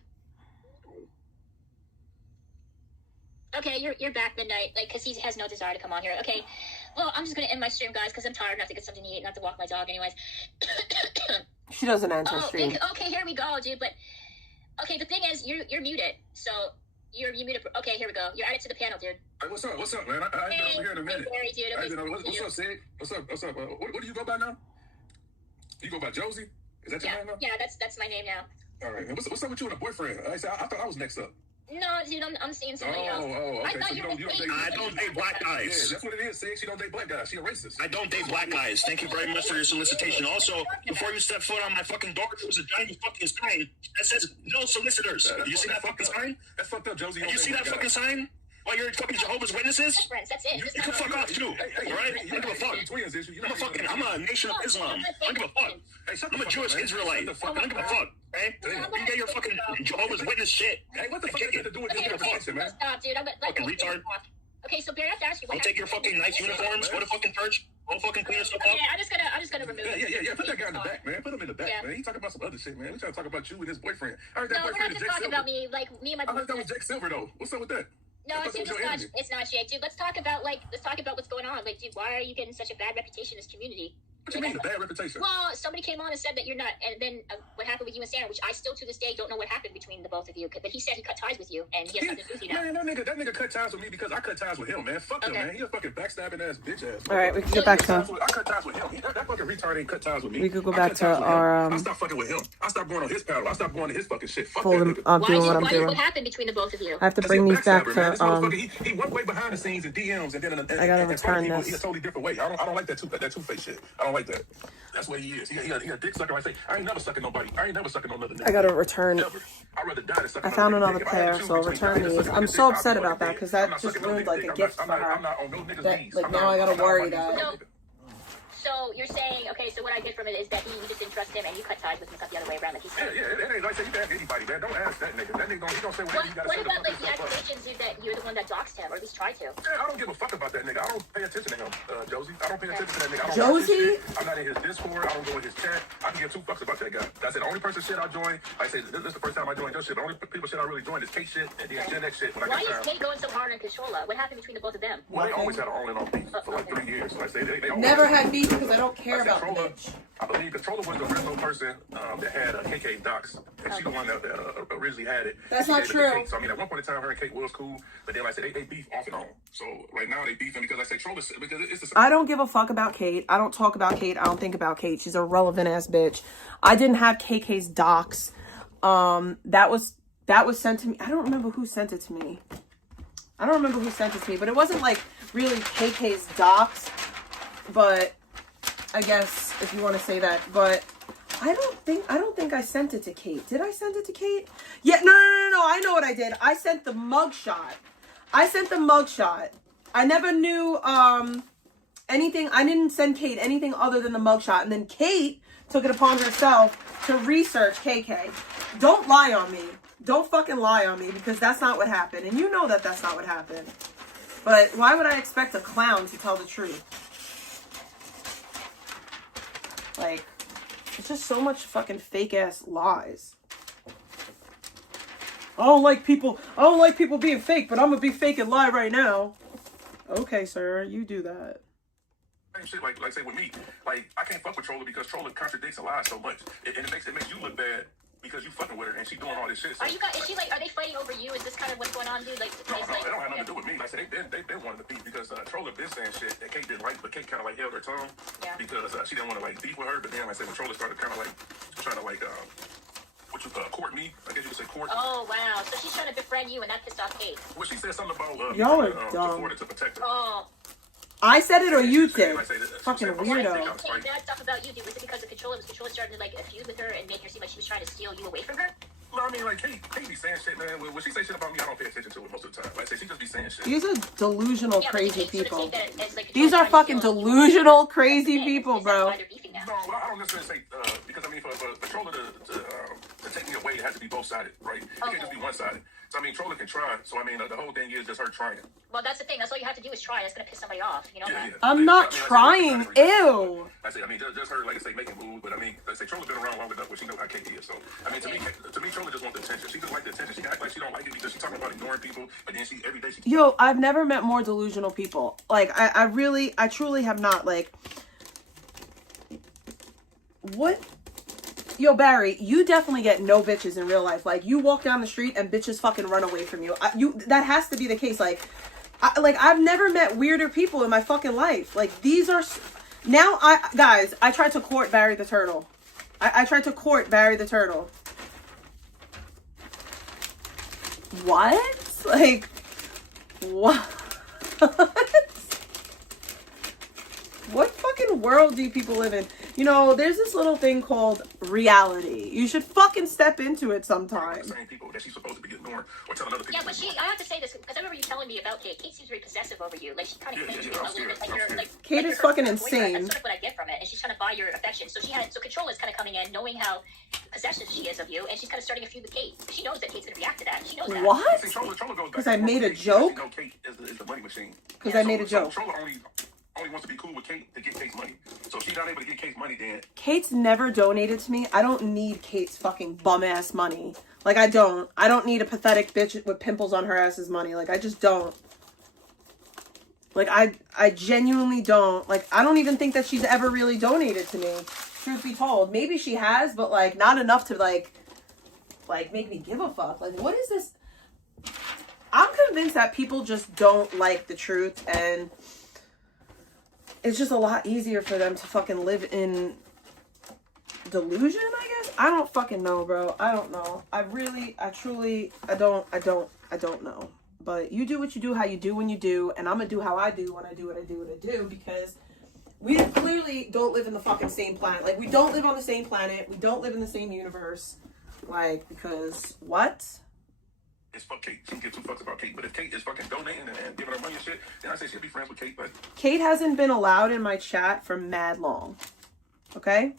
Okay, you're back, Midnight, like, because he has no desire to come on here. Okay, well, I'm just gonna end my stream, guys, because I'm tired and I have to get something to eat and I have to walk my dog anyways. She doesn't answer stream. Okay, here we go, dude, but, okay, the thing is, you're muted, so, you're muted, okay, here we go. You're added to the panel, dude. Hey, what's up, man? I ain't been over here in a minute. Barry, dude, I ain't been over- What's up, Sid? What's up? What do you go by now? You go by Josie? Is that your name now? Yeah, that's my name now. All right, man. What's up with you and a boyfriend? I thought I was next up. No, dude, I'm seeing somebody else. Okay. I thought So you were dating. I don't date black Yeah, guys. that's what it is, Sid. She don't date black guys. She a racist. I don't date black guys. Thank you very much for your solicitation. Also, before you step foot on my fucking door, there was a giant fucking sign that says no solicitors. Did you see that fucking sign? That's fucked up, Josie. Did you see that fucking sign? While you're fucking Jehovah's Witnesses? That's it. You can fuck off too, alright? I don't give a fuck. I'm a nation of Islam. I don't give a fuck. I'm a Jewish Israelite. I don't give a fuck. Hey, you get your fucking Jehovah's Witness shit. Hey, what the fuck you got to do with this information, man? Stop, dude. Fucking retard. Okay, so Barry, I have to ask you. Don't take your fucking nice uniforms. Go to fucking church. Go fucking clean yourself up. Yeah, I'm just gonna remove it. Yeah. Put that guy in the back, man. Put him in the back, man. He talking about some other shit, man. We trying to talk about you and his boyfriend. I heard that No, we're boyfriend not is just Jake talking Silver. about me. Like me and my I heard that was boyfriend. Jake Silver though. What's up with that? No, I thought dude, that was your enemy. it's not Jake, dude. Let's talk about what's going on. Like, dude, why are you getting such a bad reputation in this community? What you mean, a bad reputation? Well, somebody came on and said that you're not, and then what happened with you and Sandra, which I still to this day don't know what happened between the both of you. But he said he cut ties with you, and he has nothing to do with you now. Man, that nigga cut ties with me because I cut ties with him, man. Fuck him, man. He a fucking backstabbing ass bitch ass. All right, we can get back to. I cut ties with him. That fucking retard ain't cut ties with me. We could go I back cut to ties with him. our. I stopped fucking with him. I stopped going on his panel. I stopped going to his fucking shit. Fuck that Doing nigga. what I'm doing. What happened between the both of you? I have to bring these back to. He went way behind the scenes in DMs and then I gotta return he this. a totally different way. I don't like that two-face shit. I don't like that. That's what he is. He a dick sucker. I say I ain't never sucking nobody. I ain't never sucking no other nigga. I gotta return. Never. I'd rather die than suck I found another another nigga. If I had pair, to choose so I'll between return dying and these. sucking I'm another so dick, I'd upset do about it that again. because I'm that not just sucking no ruined nigga like a dick. gift I'm for her. not on no nigga's That, knees. like I'm now not- I gotta I'm not worry on my that. nigga. So you're saying, okay, so what I get from it is that you just didn't trust him and you cut ties with him, cut the other way around, like he said. Yeah, it ain't like say you can ask anybody, man. Don't ask that nigga. That nigga he gonna say whatever you gotta What say. about like the accusations dude, that you're the one that doxed him, or at least tried to? I don't give a fuck about that nigga. I don't pay attention to him, Josie. I don't pay attention to that nigga. I don't Josie? watch his shit. I'm not in his Discord. I don't go in his chat. I can give two fucks about that guy. That's it. The only person shit I join, I say this is the first time I joined your shit. The only people shit I really joined is K shit and then Gen X shit. When Why I is get Kate going so hard on Controlla? What happened between the both of them? Well, they always had an on and off beef for like 3 years. Like I say, they always Never had beef because I don't care about the Controller, bitch. I believe Controller was the original person that had KK Docs, and she the one that originally had it. That's She not gave it to true. Kate. So I mean, at one point in time, her and Kate was cool, but then like I said, they beef off and on. So right now they beefing because I say Troller because it's the I don't give a fuck about Kate. I don't talk about Kate. I don't think about Kate. She's a relevant ass bitch. I didn't have KK's docs. That was sent to me. I don't remember who sent it to me. But it wasn't like really KK's docs. But I guess if you want to say that, but I don't think I sent it to Kate. Did I send it to Kate? Yeah, no. I know what I did. I sent the mugshot. I never knew anything. I didn't send Kate anything other than the mugshot. And then Kate took it upon herself to research KK. Don't lie on me. Don't fucking lie on me, because that's not what happened. And you know that that's not what happened. But why would I expect a clown to tell the truth? Like, it's just so much fucking fake ass lies. I don't like people being fake, but I'm gonna be fake and lie right now. Okay, sir, you do that. same shit. Like say with me, like I can't fuck with Troller because Troller contradicts a lie so much, and it makes you look bad because you fucking with her and she doing all this shit. So. Are they fighting over you? Is this kind of what's going on, dude? Like, No, it don't have nothing to do with me. Like I said, they've been wanting to beef because Troller been saying shit that Kate didn't like, but Kate kind of like held her tongue because she didn't want to like beef with her. But then, like I said, when Troller started kind of like trying to like court me, I guess you could say court. Oh wow! So she's trying to befriend you, and that pissed off Kate. Well, she said something about y'all are dumb. to protect her. Oh. I said it or you did? Like, Fucking Well, weirdo. I saying bad stuff about you, dude. Was it because the controller starting to like feud with her and make her seem like she was trying to steal you away from her? No, I mean, like, Kate be saying shit, man. When she say shit about me, I don't pay attention to it most of the time. Like I say, she just be saying shit. These are delusional, crazy Kate sort of people. take that as, like, These are fucking delusional, crazy people, bro. No, I don't necessarily say, because I mean, for Troller to take me away, it has to be both-sided, right? It can't just be one-sided. So, I mean, Troller can try. So, I mean, the whole thing is just her trying. Well, that's the thing. That's all you have to do is try. That's going to piss somebody off, you know? Yeah. I'm not trying. Ew. I say, I mean, just her, like I say, making moves. But, I mean, like I say, Troller been around long enough where she know how Kate is. So, I mean, to me, Troller just wants the attention. She just like the attention. She can act like she don't like it because she's talking about ignoring people. But then every day she... Yo, I've never met more delusional people. Like, I truly have not. Like, what? Yo, Barry, you definitely get no bitches in real life. Like, you walk down the street and bitches fucking run away from you. That has to be the case. Like, I've never met weirder people in my fucking life. Like, these are... Now, guys, I tried to court Barry the Turtle. I tried to court Barry the Turtle. What? Like, what? What fucking world do you people live in? You know, there's this little thing called reality. You should fucking step into it sometime. Same people that she's supposed to be ignoring or telling other people. Yeah, but I have to say this because I remember you telling me about Kate. Kate seems very possessive over you. Like, she kind of claims you a little bit like you're like. Kate is fucking insane. That's sort of what I get from it, and she's trying to buy your affection. So Controller's kind of coming in, knowing how possessive she is of you, and she's kind of starting a feud with Kate. She knows that Kate's gonna react to that. She knows that. What? Because Because I made a joke. Kate is the money machine. Because I made a joke. Troller only wants to be cool with Kate to get Kate's money. So if she's not able to get Kate's money, then Kate's never donated to me. I don't need Kate's fucking bum ass money. Like, I don't need a pathetic bitch with pimples on her ass's money. Like, I just don't. Like, I genuinely don't. Like, I don't even think that she's ever really donated to me. Truth be told. Maybe she has, but like not enough to like make me give a fuck. Like, what is this? I'm convinced that people just don't like the truth, and it's just a lot easier for them to fucking live in delusion, I guess. I don't fucking know, bro. I don't know. I don't know. But you do what you do, how you do when you do, and I'm gonna do how I do when I do what I do, because we clearly don't live in the fucking same planet. Like, we don't live on the same planet. We don't live in the same universe. Like, because what? it's fuck Kate. She don't give two fucks about Kate. But if Kate is fucking donating and giving her money and shit, then I say she'll be friends with Kate. But Kate hasn't been allowed in my chat for mad long. Okay?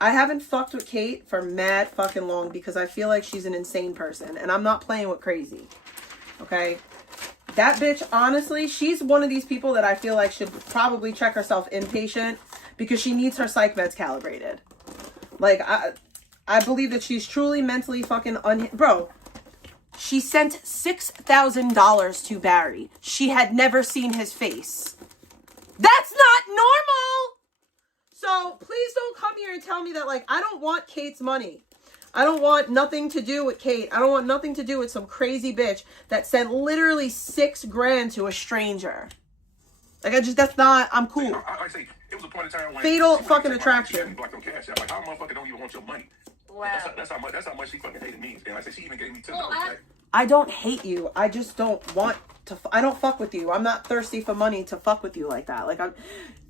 I haven't fucked with Kate for mad fucking long because I feel like she's an insane person. And I'm not playing with crazy. Okay? That bitch, honestly, she's one of these people that I feel like should probably check herself inpatient because she needs her psych meds calibrated. Like, I believe that she's truly mentally fucking Bro, she sent $6,000 to Barry. She had never seen his face. That's not normal! So please don't come here and tell me that, like, I don't want Kate's money. I don't want nothing to do with Kate. I don't want nothing to do with some crazy bitch that sent literally $6 grand to a stranger. Like, that's not, I'm cool. I say, it was a point in time when fatal fucking attraction. Blocked on cash out. Like, how motherfucker don't even want your money? Wow. That's how much she fucking hated me. And I said, she even gave me $10 back. I don't hate you. I just don't want to. I don't fuck with you. I'm not thirsty for money to fuck with you like that. Like,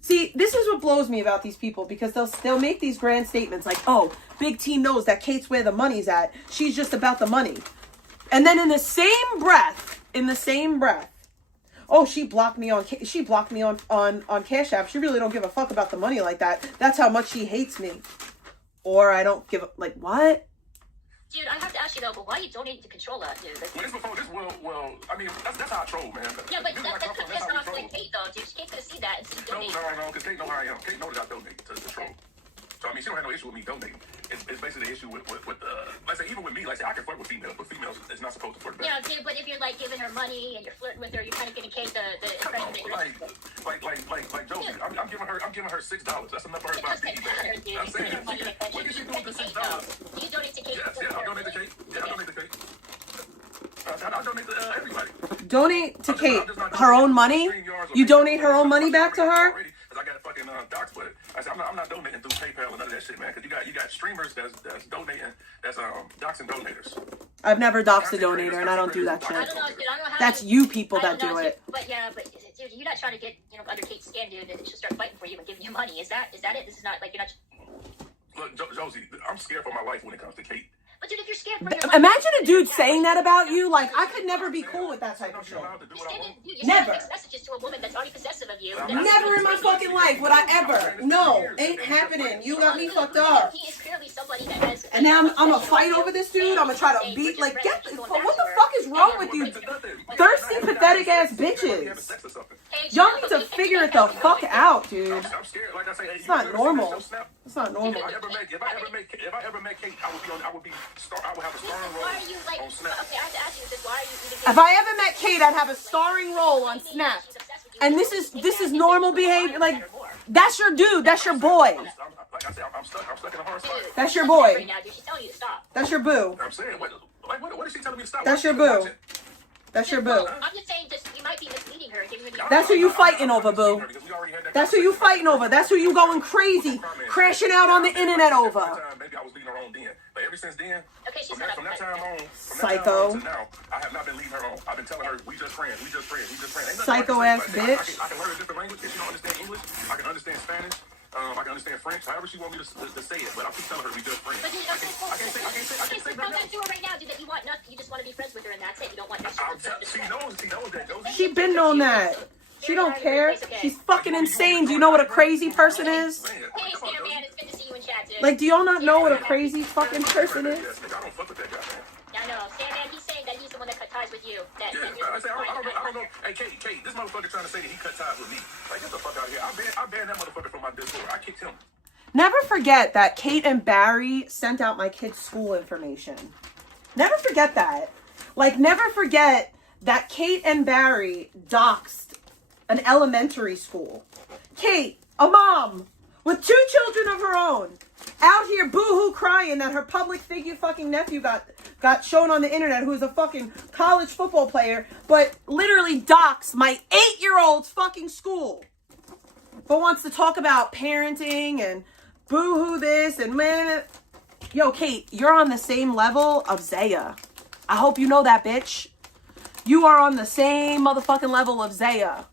see, this is what blows me about these people, because they'll make these grand statements like, "Oh, Big T knows that Kate's where the money's at. She's just about the money," and then in the same breath, oh, she blocked me on Cash App. She really don't give a fuck about the money like that. That's how much she hates me. Or I don't give a, like, what? Dude, I have to ask you though, but why are you donating to Controlla, dude? Well, I mean, that's how I troll, man. Yeah, but that's not like Kate though, dude. Kate's gonna see that and see donate. No, because Kate know how I am. Kate know that I donate to troll. So, I mean, she don't have no issue with me donating. It's basically the issue with like I say, even with me, like, say, I can flirt with females, but females is not supposed to flirt back. Yeah, dude, but if you're, like, giving her money and you're flirting with her, you're kind of getting Kate the impression that you're... Like Josie, I'm giving her $6. That's enough for her to buy a piggy bag. I'm saying, what did she do with the $6? Do you donate to Kate? Yes, I donate to Kate. Yeah, I donate to Kate. I donate to everybody. Donate to Kate her own money? You donate her own money back to her? I got fucking docs, but I said I'm not donating through PayPal and none of that shit, man. Because you got streamers that's donating, that's doxing donators. I've never doxed a donator, and I don't do that shit. I don't know, dude, I don't know how that's you people that do it. But yeah, but dude, you're not trying to get under Kate's skin, dude, and she'll start fighting for you and giving you money. Is that it? This is not like you're not. Look, Josie, I'm scared for my life when it comes to Kate. But dude, if you're scared for your life, imagine a dude saying that about you. Like, I could never be cool with that type of shit. Never. Messages to a woman that's already possessive of you. Never in my fucking life would I ever. No, ain't happening. You got me fucked up. He is clearly somebody that has. And now I'm gonna fight over this dude. I'm gonna try to beat. Like, what the fuck is wrong with you? Thirsty, pathetic ass bitches. Y'all need to figure it the fuck out, dude. I'm scared. Like I say, it's not normal. It's not normal. If I ever met Kate, I would have a starring role on Snap. Okay, I have to ask you this. Why are you? If I ever met Kate, I'd have a starring role on Snap. And this is normal behavior. Like, that's your dude. That's your boy. Like I said, I'm stuck in a hard spot. That's your boy. Right now, dude. She's telling you to stop. That's your boo. I'm saying, what is she telling me to stop? That's your boo. That's your boo. I'm just saying, you might be misleading her. That's who you fighting over, boo. That's who you fighting over. That's who you going crazy, crashing out on the internet over. Maybe I was leading her on then, but ever since then, okay, from that time on, psycho. To now, I have not been leading her on. I've been telling her, we just friends. Psycho ass bitch. I can learn a different language if she don't understand English. I can understand Spanish. I can understand French. However she want me to say it, but I keep telling her we just friends. But dude, I can't say tell that to her right now, dude, that you want nothing. You just want to be friends with her, and that's it. You don't want that shit. She knows that. She been on that. She don't care. She's fucking insane. Do you know what a crazy person is? Hey, man, it's good to see you in chat, dude. Like, do y'all not know what a crazy fucking person is? I don't fuck with that guy, man. I know. Sandman, he's saying that he's the one that cut ties with you. I don't know. Hey, Kate, this motherfucker trying to say that he cut ties with me. Like, get the fuck out of here. I banned that motherfucker from my Discord. I kicked him. Never forget that Kate and Barry sent out my kids' school information. Never forget that. Like, never forget that Kate and Barry doxed an elementary school. Kate, a mom with 2 children of her own, out here boo-hoo crying that her public figure fucking nephew got shown on the internet, who's a fucking college football player, but literally doxed my 8-year-old's fucking school. But wants to talk about parenting and boo-hoo this and man. Yo, Kate, you're on the same level of Zaya. I hope you know that, bitch. You are on the same motherfucking level of Zaya.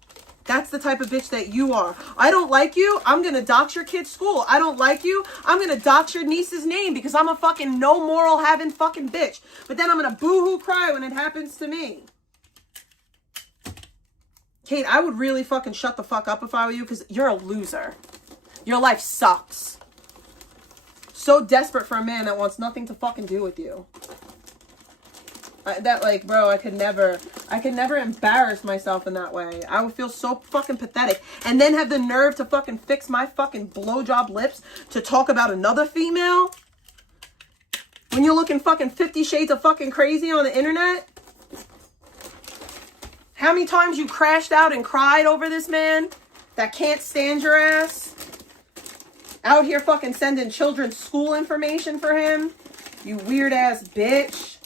That's the type of bitch that you are. I don't like you. I'm going to dox your kid's school. I don't like you. I'm going to dox your niece's name because I'm a fucking no moral having fucking bitch. But then I'm going to boo-hoo cry when it happens to me. Kate, I would really fucking shut the fuck up if I were you because you're a loser. Your life sucks. So desperate for a man that wants nothing to fucking do with you. Bro, I could never embarrass myself in that way. I would feel so fucking pathetic. And then have the nerve to fucking fix my fucking blowjob lips to talk about another female? When you're looking fucking 50 Shades of fucking crazy on the internet? How many times you crashed out and cried over this man that can't stand your ass? Out here fucking sending children's school information for him. You weird ass bitch.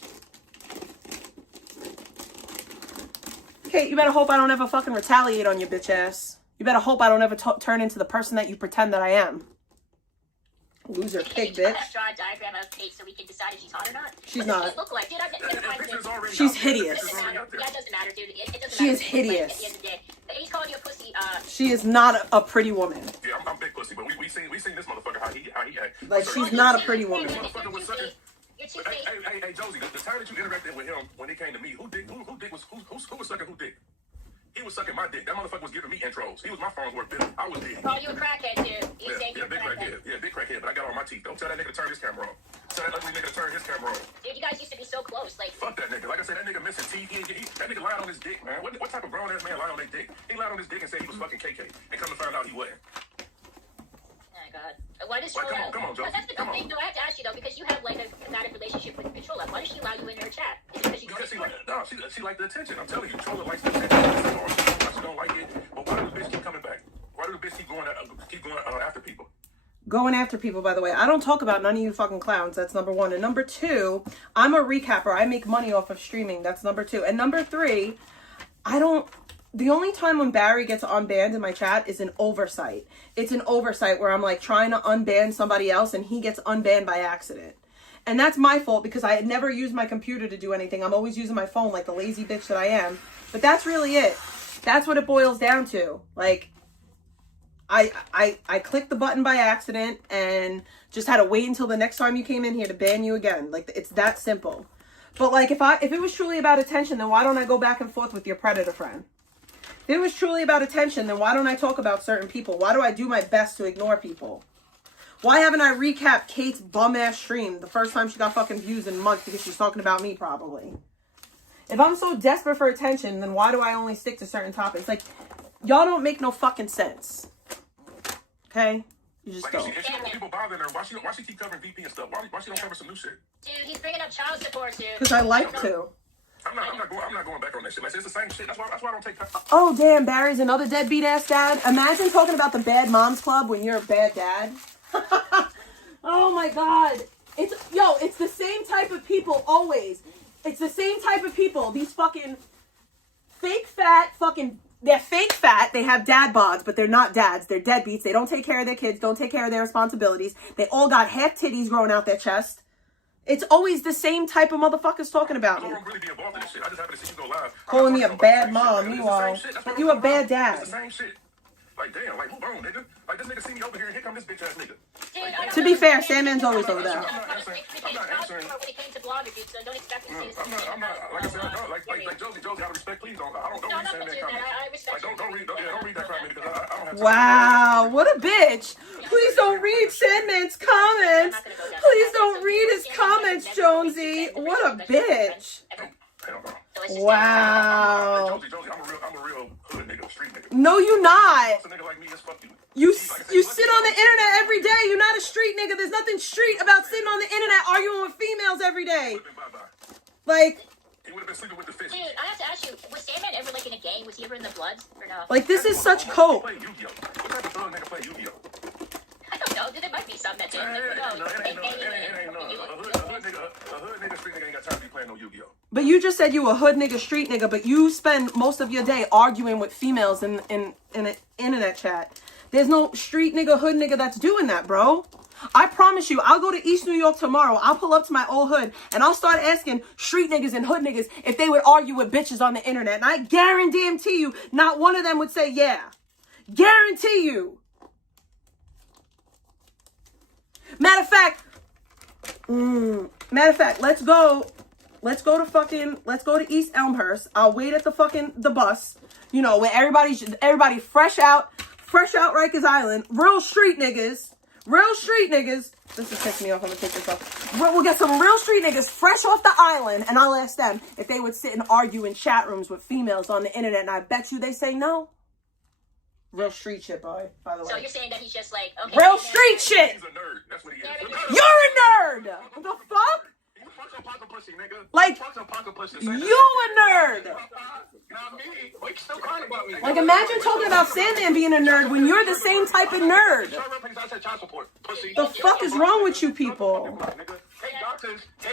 Kate, you better hope I don't ever fucking retaliate on your bitch ass. You better hope I don't ever turn into the person that you pretend that I am. Loser pig bitch. Draw a diagram of Kate so we can decide if she's hot or not. She's not. Look like, dude, She's hideous. Yeah, it doesn't matter, dude. It doesn't She matter is hideous. At the end of the day. But he's calling you a pussy. She is not a pretty woman. Yeah, I'm big pussy, but we seen this motherfucker how he act. Like, she's not a pretty woman. This motherfucker was sucking. You're too Hey, Josie, the time that you interacted with him when it came to me, who was sucking who dick? He was sucking my dick. That motherfucker was giving me intros. He was my phone's worth billing. I was big. Call you a crackhead, dude. You say you're a big crackhead. Yeah, big crackhead, but I got all my teeth. Don't tell that nigga to turn his camera on. Tell that ugly nigga to turn his camera on. Dude, you guys used to be so close. Like, fuck that nigga. Like I said, that nigga missing teeth. That nigga lied on his dick, man. What type of grown ass man lied on his dick? He lied on his dick and said he was fucking KK. And come to find out he wasn't. oh my god. Why does Come on, Joe. That's the good thing, though. I have to ask you, though, because you have, like, a combative relationship with Controlla. Why does she allow you in her chat? Is it because she liked the attention. I'm telling you, Controlla likes the attention. She don't like it. But why does the bitch keep coming back? Why does the bitch keep going after people? Going after people, by the way. I don't talk about none of you fucking clowns. That's number one. And number two, I'm a recapper. I make money off of streaming. That's number two. And number three, the only time when Barry gets unbanned in my chat is an oversight. It's an oversight where I'm like trying to unban somebody else and he gets unbanned by accident. And that's my fault because I had never used my computer to do anything. I'm always using my phone like the lazy bitch that I am. But that's really it. That's what it boils down to. Like, I clicked the button by accident and just had to wait until the next time you came in here to ban you again. Like, it's that simple. But like, if it was truly about attention, then why don't I go back and forth with your predator friend? If it was truly about attention, then why don't I talk about certain people? Why do I do my best to ignore people? Why haven't I recapped Kate's bum-ass stream the first time she got fucking views in months because she's talking about me, probably? If I'm so desperate for attention, then why do I only stick to certain topics? Like, y'all don't make no fucking sense. Okay? You just don't. If she don't want people bothering her, why she keep covering VP and stuff? Why she don't cover some new shit? Dude, he's bringing up child support, dude. Because I like to. I'm not going back on that shit. Like, it's the same shit. That's why I don't take time. Oh, damn, Barry's another deadbeat ass dad. Imagine talking about the Bad Moms Club when you're a bad dad. Oh my god. It's the same type of people always. It's the same type of people. These fucking fake fat they're fake fat. They have dad bods, but they're not dads. They're deadbeats. They don't take care of their kids, don't take care of their responsibilities. They all got half titties growing out their chest. It's always the same type of motherfuckers talking about me. I don't really be involved in this shit. I just happen to see you go live. Calling me a bad mom, meanwhile. But you a bad dad. It's the same shit. Like, damn, like, move on, nigga. Like, this nigga see me over here and here come this bitch ass nigga. Dude, to be fair, Sandman's always over there. I'm not answering. When it came to blogger, dude, so don't expect me to say this. I'm not, like I said, like Josie, out of respect, please don't. I don't read Sandman comments. I respect Like, don't read that comment because I don't have time. Wow, what a bitch. Please don't read Sandman's comments. Please don't read his comments, Jonesy. What a bitch. Wow. Josie, I'm a real hood nigga, street nigga. No, you not. A nigga like me is fuck you. You sit on the internet every day. You're not a street nigga. There's nothing street about sitting on the internet arguing with females every day. Like, he would have been sleeping with the fish. Dude, I have to ask you, was Sandman ever like in a gang? Was he ever in the Bloods or no? like this is such cope. Play Yu-Gi-Oh. What type of thug nigga play Yu-Gi-Oh? I don't know, dude. There might be some that do. It ain't no. A hood nigga, street nigga ain't got time to be playing no Yu-Gi-Oh. But you just said you a hood nigga, street nigga, but you spend most of your day arguing with females in an internet chat. There's no street nigga, hood nigga that's doing that, bro. I promise you, I'll go to East New York tomorrow. I'll pull up to my old hood and I'll start asking street niggas and hood niggas if they would argue with bitches on the internet. And I guarantee you, not one of them would say yeah. Guarantee you. Matter of fact, let's go to East Elmhurst. I'll wait at the bus, you know, where everybody fresh out Rikers Island. Real street niggas. This is pissing me off. I'm gonna take this off. We'll get some real street niggas fresh off the island, and I'll ask them if they would sit and argue in chat rooms with females on the internet, and I bet you they say no. Real street shit, boy, by the way. So you're saying that he's just like, okay. Real street shit! He's a nerd. That's what he is. You're a nerd! What the fuck? Fuck some pocket pussy, nigga. Like, Fuck some pocket pussy. you a nerd. Not me. Why you still crying about me? Like, imagine talking about Sandman being a nerd when you're the same type of nerd. The fuck is wrong with you people?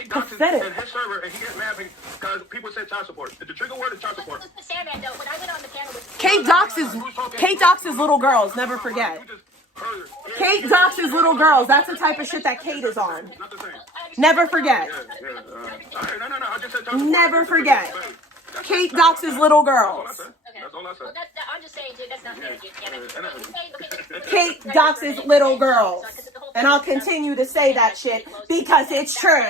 Pathetic. And his server, and he gets mad because people said child support. The trigger word is child support. Sandman, though, when I went on the panel with Kate doxes little girls, never forget. Kate doxes little girls. That's the type of shit that Kate is on. Never forget. Never forget. Kate doxes little girls. That's all I said. Well, I'm just saying, dude, that's not fair, dude. Kate doxes little girls. And I'll continue to say that shit because it's true.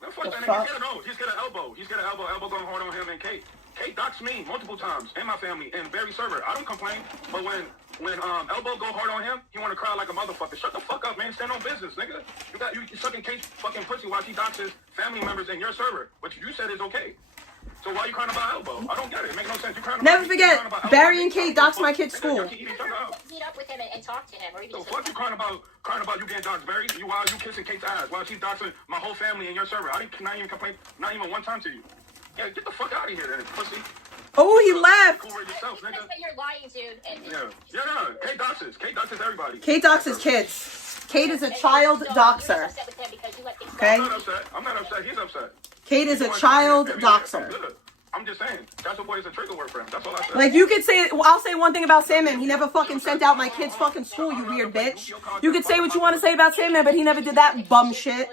No, fuck that nigga. He's got an elbow. He's got an elbow. Elbow going hard on him and Kate. Kate doxed me multiple times and my family and Barry server. I don't complain, but when elbow go hard on him, he want to cry like a motherfucker. Shut the fuck up, man. Stand on business, nigga. You sucking Kate's fucking pussy while she doxes family members in your server, which you said is okay. So why you crying about elbow? I don't get it. It makes no sense. You crying about Never forget, Barry and Kate doxed my kid's school. Meet up with him and talk to him, or even So fuck you crying about you getting doxed, Barry. While you kissing Kate's ass, while she's doxing my whole family in your server. I didn't not even complain, not even one time to you. Yeah, get the fuck out of here, then, pussy. Oh, he left. Cool with yourself, nigga. You're lying, dude. Yeah. Kate doxes. Kate doxes everybody. Kate doxes kids. Kate is a child doxer. Okay? I'm not upset. He's upset. Kate is a child doxer. I'm just saying. That's what is a trigger word for him. That's all I said. Like, you could say, I'll say one thing about Sandman. He never fucking sent out my kid's fucking school, you weird bitch. You could say what you want to say about Sandman, but he never did that bum shit.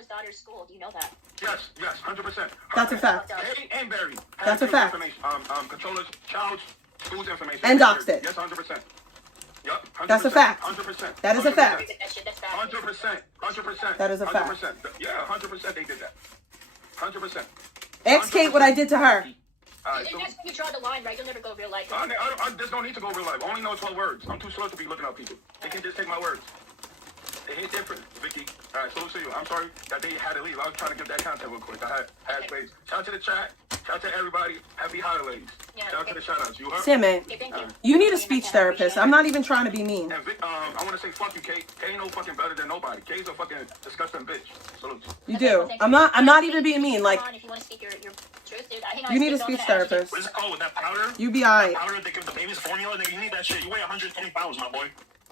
Yes, 100%. That's a fact. Kate and Barry. That's a fact. Controllers, child's school's information. And doxed it. Yes, 100%. Yep, 100%. That's a fact. 100%. That is a fact. 100%. 100%. That is a fact. 100%. Yeah, 100% they did that. 100%. Ask Kate what I did to her. That's when you draw the line, right? You'll never go real life. I just don't need to go real life. I only know 12 words. I'm too slow to be looking up people. They can just take my words. They hit different, Vicky. All right, so see you. I'm sorry that they had to leave. I was trying to get that content real quick. I had space. Shout out to the chat. Shout out to everybody. Happy holidays. Shout out to the shout outs. You heard? Sandman, you need a speech therapist. I'm not even trying to be mean. And Vic, I want to say fuck you, Kate. Kate ain't no fucking better than nobody. Kate's a fucking disgusting bitch. Salute. You do. I'm not even being mean. Like, If you want to speak your truth, dude. you need a speech therapist. What is it called with that powder? You be alright. Powder they give the babies formula. Nigga, you need that shit. You weigh 120 pounds, my boy.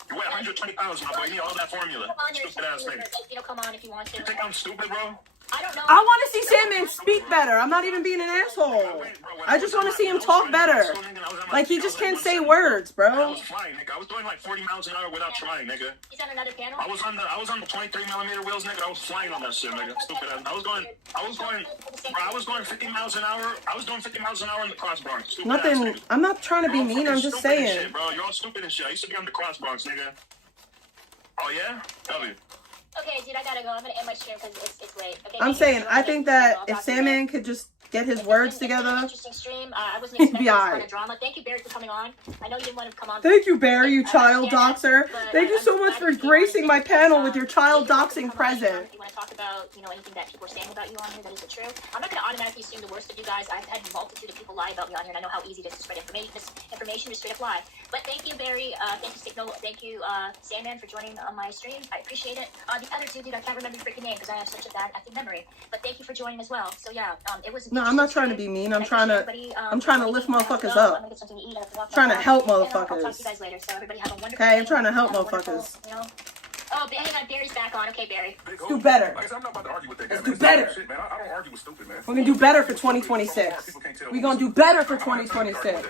You weigh 120 pounds, my boy. You need all that formula. Stupid ass nigga. Come on if you want to. You think I'm stupid, bro? I don't know. I want to see Sandman speak better. I'm not even being an asshole. I just want to see him talk better. Like, he just can't say words, I bro. was flying, nigga. I was doing like 40 miles an hour without trying, nigga. He's on another panel. I was on the 23mm wheels, nigga. I was flying on that shit, nigga. Stupid ass. I was going 50 miles an hour. I was doing 50 miles an hour in the Cross Bronx. Stupid ass, Nothing. nigga. I'm not trying to be You're all mean. I'm fucking just stupid and saying. shit, bro. You're all stupid and shit. I used to be on the Cross Bronx, nigga. Oh yeah? W. Okay, dude, I gotta go. I'm gonna end my stream because it's late. Okay, I'm saying, I think that if Sandman could just get his words together, interesting stream. I wasn't expecting this kind alright. of drama. Thank you, Barry, for coming on. I know you didn't want to come on. Thank you, Barry, you child doxer. Thank you so much for gracing my panel with your child doxing present. If you want to talk about, anything that people are saying about you on here that isn't true, I'm not going to automatically assume the worst of you guys. I've had a multitude of people lie about me on here, and I know how easy it is to spread information to straight up lie. But thank you, Barry. Thank you, Signal. Thank you, Sandman, for joining on my stream. I appreciate it. The other two, dude, I can't remember your freaking name because I have such a bad active memory. But thank you for joining as well. So yeah, it was. No, I'm not trying to be mean. I'm trying to lift motherfuckers up. Trying to help motherfuckers. I'll talk to you guys later. So everybody have a wonderful Okay, I'm day. trying to help Have a wonderful, motherfuckers. Oh, hang on, Barry's back on. Okay, Barry. Do better. Like I said, I'm not about to argue with that guy. Let's do better. Shit, man. I don't argue with stupid, man. We're gonna do better for 2026. We're gonna do better for 2026. Like I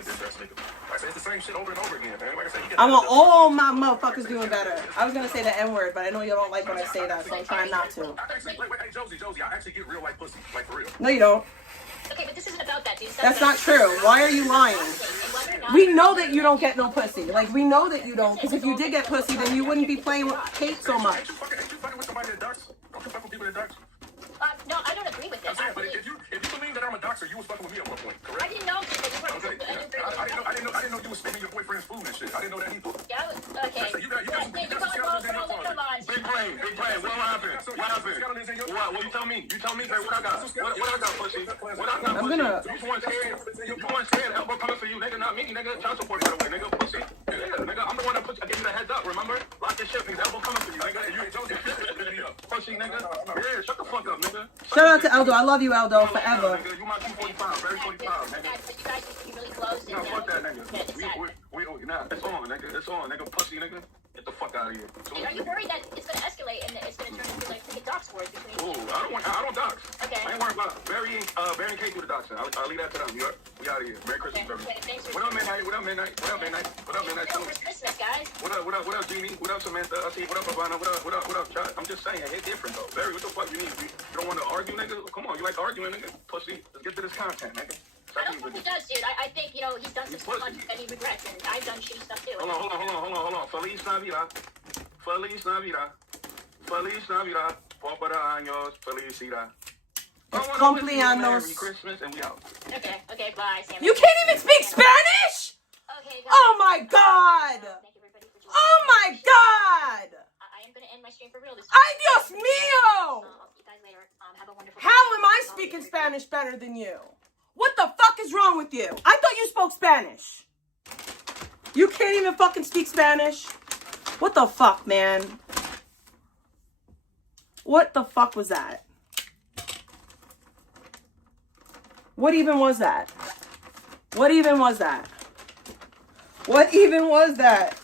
said, it's the same shit over and over again, man. Like I said, I want all my motherfuckers doing better. I was gonna say the N-word, but I know you don't like when I say that, so I'm trying not to. Hey, Josie, I actually get real like pussy. Like, for real. No, you don't. Okay, but this isn't about that, dude. That's not true. Why are you lying? We know that you don't get no pussy. Like, we know that you don't. Because if you did get pussy, then you wouldn't be playing with Kate so much. Ain't you fucking with somebody that ducks? Don't you fuck with people that ducks? No, I don't agree with this. I'm saying, but if you believe that I'm a doxer, you was fucking with me at one point, correct? I didn't know. Okay, I didn't know you was stealing your boyfriend's food and shit. I didn't know that either. Yeah, okay. You got some skeletons in your closet. Big brain, what happened? What you tell me? You tell me, Barry, what I got? What I got, pussy? What I got, I'm pussy? gonna- You want scared, elbow coming for you, nigga, not me, nigga. Child support, by the way, nigga, pussy. Yeah, nigga, I'm the one that gave you the heads up, remember? Lock your shit, nigga, elbow coming for you, nigga. You ain't Josie, pussy. pussy, nigga. Yeah, shut the fuck up, nigga. Shout out to Eldo. I love you, Eldo, forever. Nigga, you my 245, very 45, nigga. But you guys used to be really close. Nah, fuck that, nigga. Nah, it's on, nigga. It's on, nigga. Pussy, nigga. Get the fuck out of here. Are you worried that it's gonna escalate and it's gonna turn into like freaking dox wars between? Ooh, I don't dox. Okay. I ain't worried about it. Barry and Kate do the doxing. I'll leave that to them. We out of here. Merry Christmas, everyone. What up, Midnight? What up, Midnight? What up, Midnight? What up, Midnight? For Christmas, guys. What up, Jeannie? What up, Samantha? What up, Ivana? What up, Chad? I'm just saying, it's different, though. Barry, what the fuck you need? You don't want to argue, nigga? Come on, you like arguing, nigga? Pussy. Let's get to this content, nigga. I don't think he does, dude. I think, you know, he's done some stuff that he regrets, and I've done shitty stuff, too. Hold on. Feliz Navidad. Feliz Navidad. Feliz Navidad. Pobre años. Felicidad. Cumpleaños. Merry Christmas, and we out. Okay, bye, Sam. You can't even speak Spanish? Okay, Oh my God! Thank everybody for joining. Oh my God! I am gonna end my stream for real this Ay, Dios mío! I'll see you guys later. Have a wonderful How am I speaking Spanish better than you? What the fuck is wrong with you? I thought you spoke Spanish. You can't even fucking speak Spanish? What the fuck, man? What the fuck was that? What even was that? What even was that? What even was that?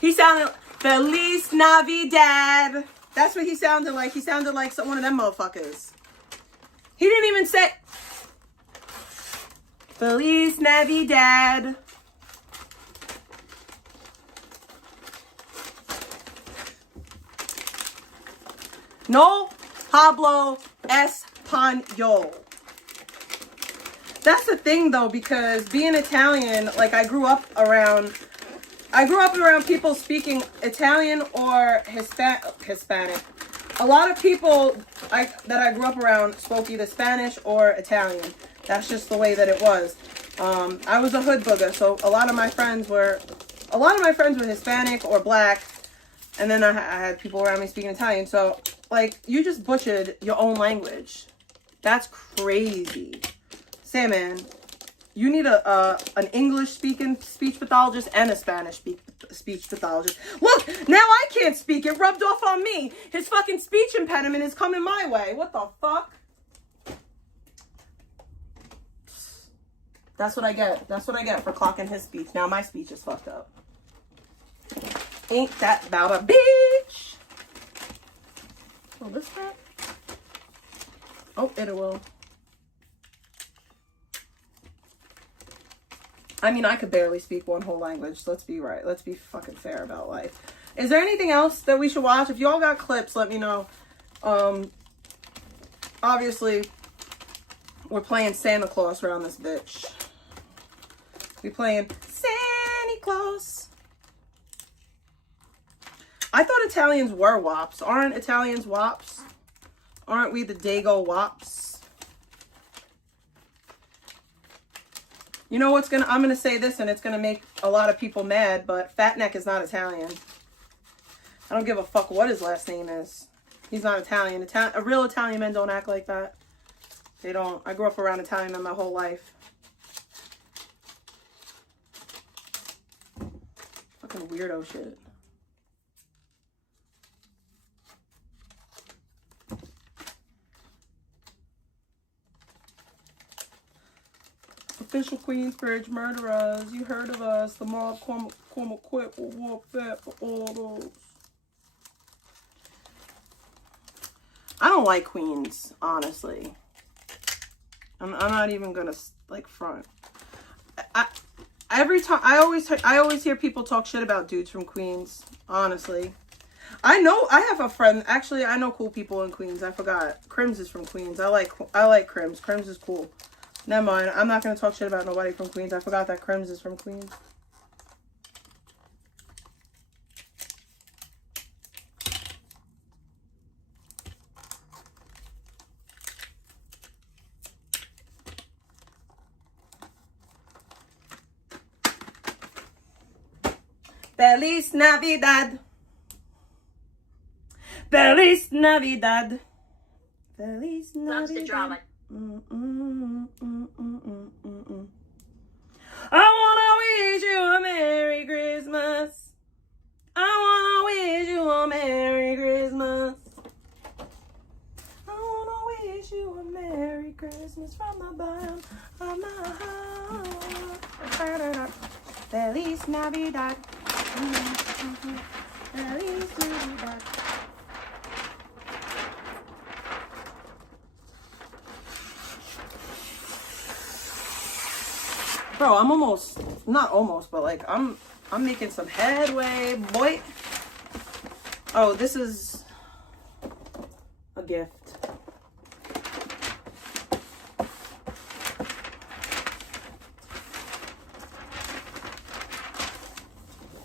He sounded Feliz Navidad. That's what he sounded like. He sounded like one of them motherfuckers. He didn't even say Feliz Navidad. No hablo español. That's the thing, though, because being Italian, like I grew up around people speaking Italian or Hispanic. A lot of people that I grew up around spoke either Spanish or Italian. That's just the way that it was. I was a hood booger, so a lot of my friends were Hispanic or black, and then I had people around me speaking Italian. So, like, you just butchered your own language. That's crazy. Say, man, you need an English speaking speech pathologist and a Spanish speech pathologist. Look, now I can't speak. It rubbed off on me. His fucking speech impediment is coming my way. What the fuck? That's what I get. That's what I get for clocking his speech. Now my speech is fucked up. Ain't that about a bitch? Will this that? Oh, it will. I mean, I could barely speak one whole language. So let's be right. Let's be fucking fair about life. Is there anything else that we should watch? If y'all got clips, let me know. Obviously, we're playing Santa Claus around this bitch. We playing Santa Claus. I thought Italians were wops. Aren't Italians wops? Aren't we the Dago wops? You know what's I'm gonna say this and it's gonna make a lot of people mad, but Fat Neck is not Italian. I don't give a fuck what his last name is. He's not Italian. Real Italian men don't act like that. They don't. I grew up around Italian men my whole life. Fucking weirdo shit. Official Queensbridge murderers. You heard of us. The mob come equipped will walk back for all those. I don't like Queens, honestly. I'm not even gonna like front. Every time I always hear people talk shit about dudes from Queens. Honestly, I have a friend. Actually, I know cool people in Queens. I forgot. Crims is from Queens. I like Crims. Crims is cool. Never mind. I'm not gonna talk shit about nobody from Queens. I forgot that Crims is from Queens. Feliz Navidad. Feliz Navidad. Feliz Navidad. Loves the drama. I wanna wish you a Merry Christmas. I wanna wish you a Merry Christmas. Feliz Navidad. Feliz Navidad. Bro, I'm almost, not almost, but like I'm making some headway, boy. Oh, this is a gift.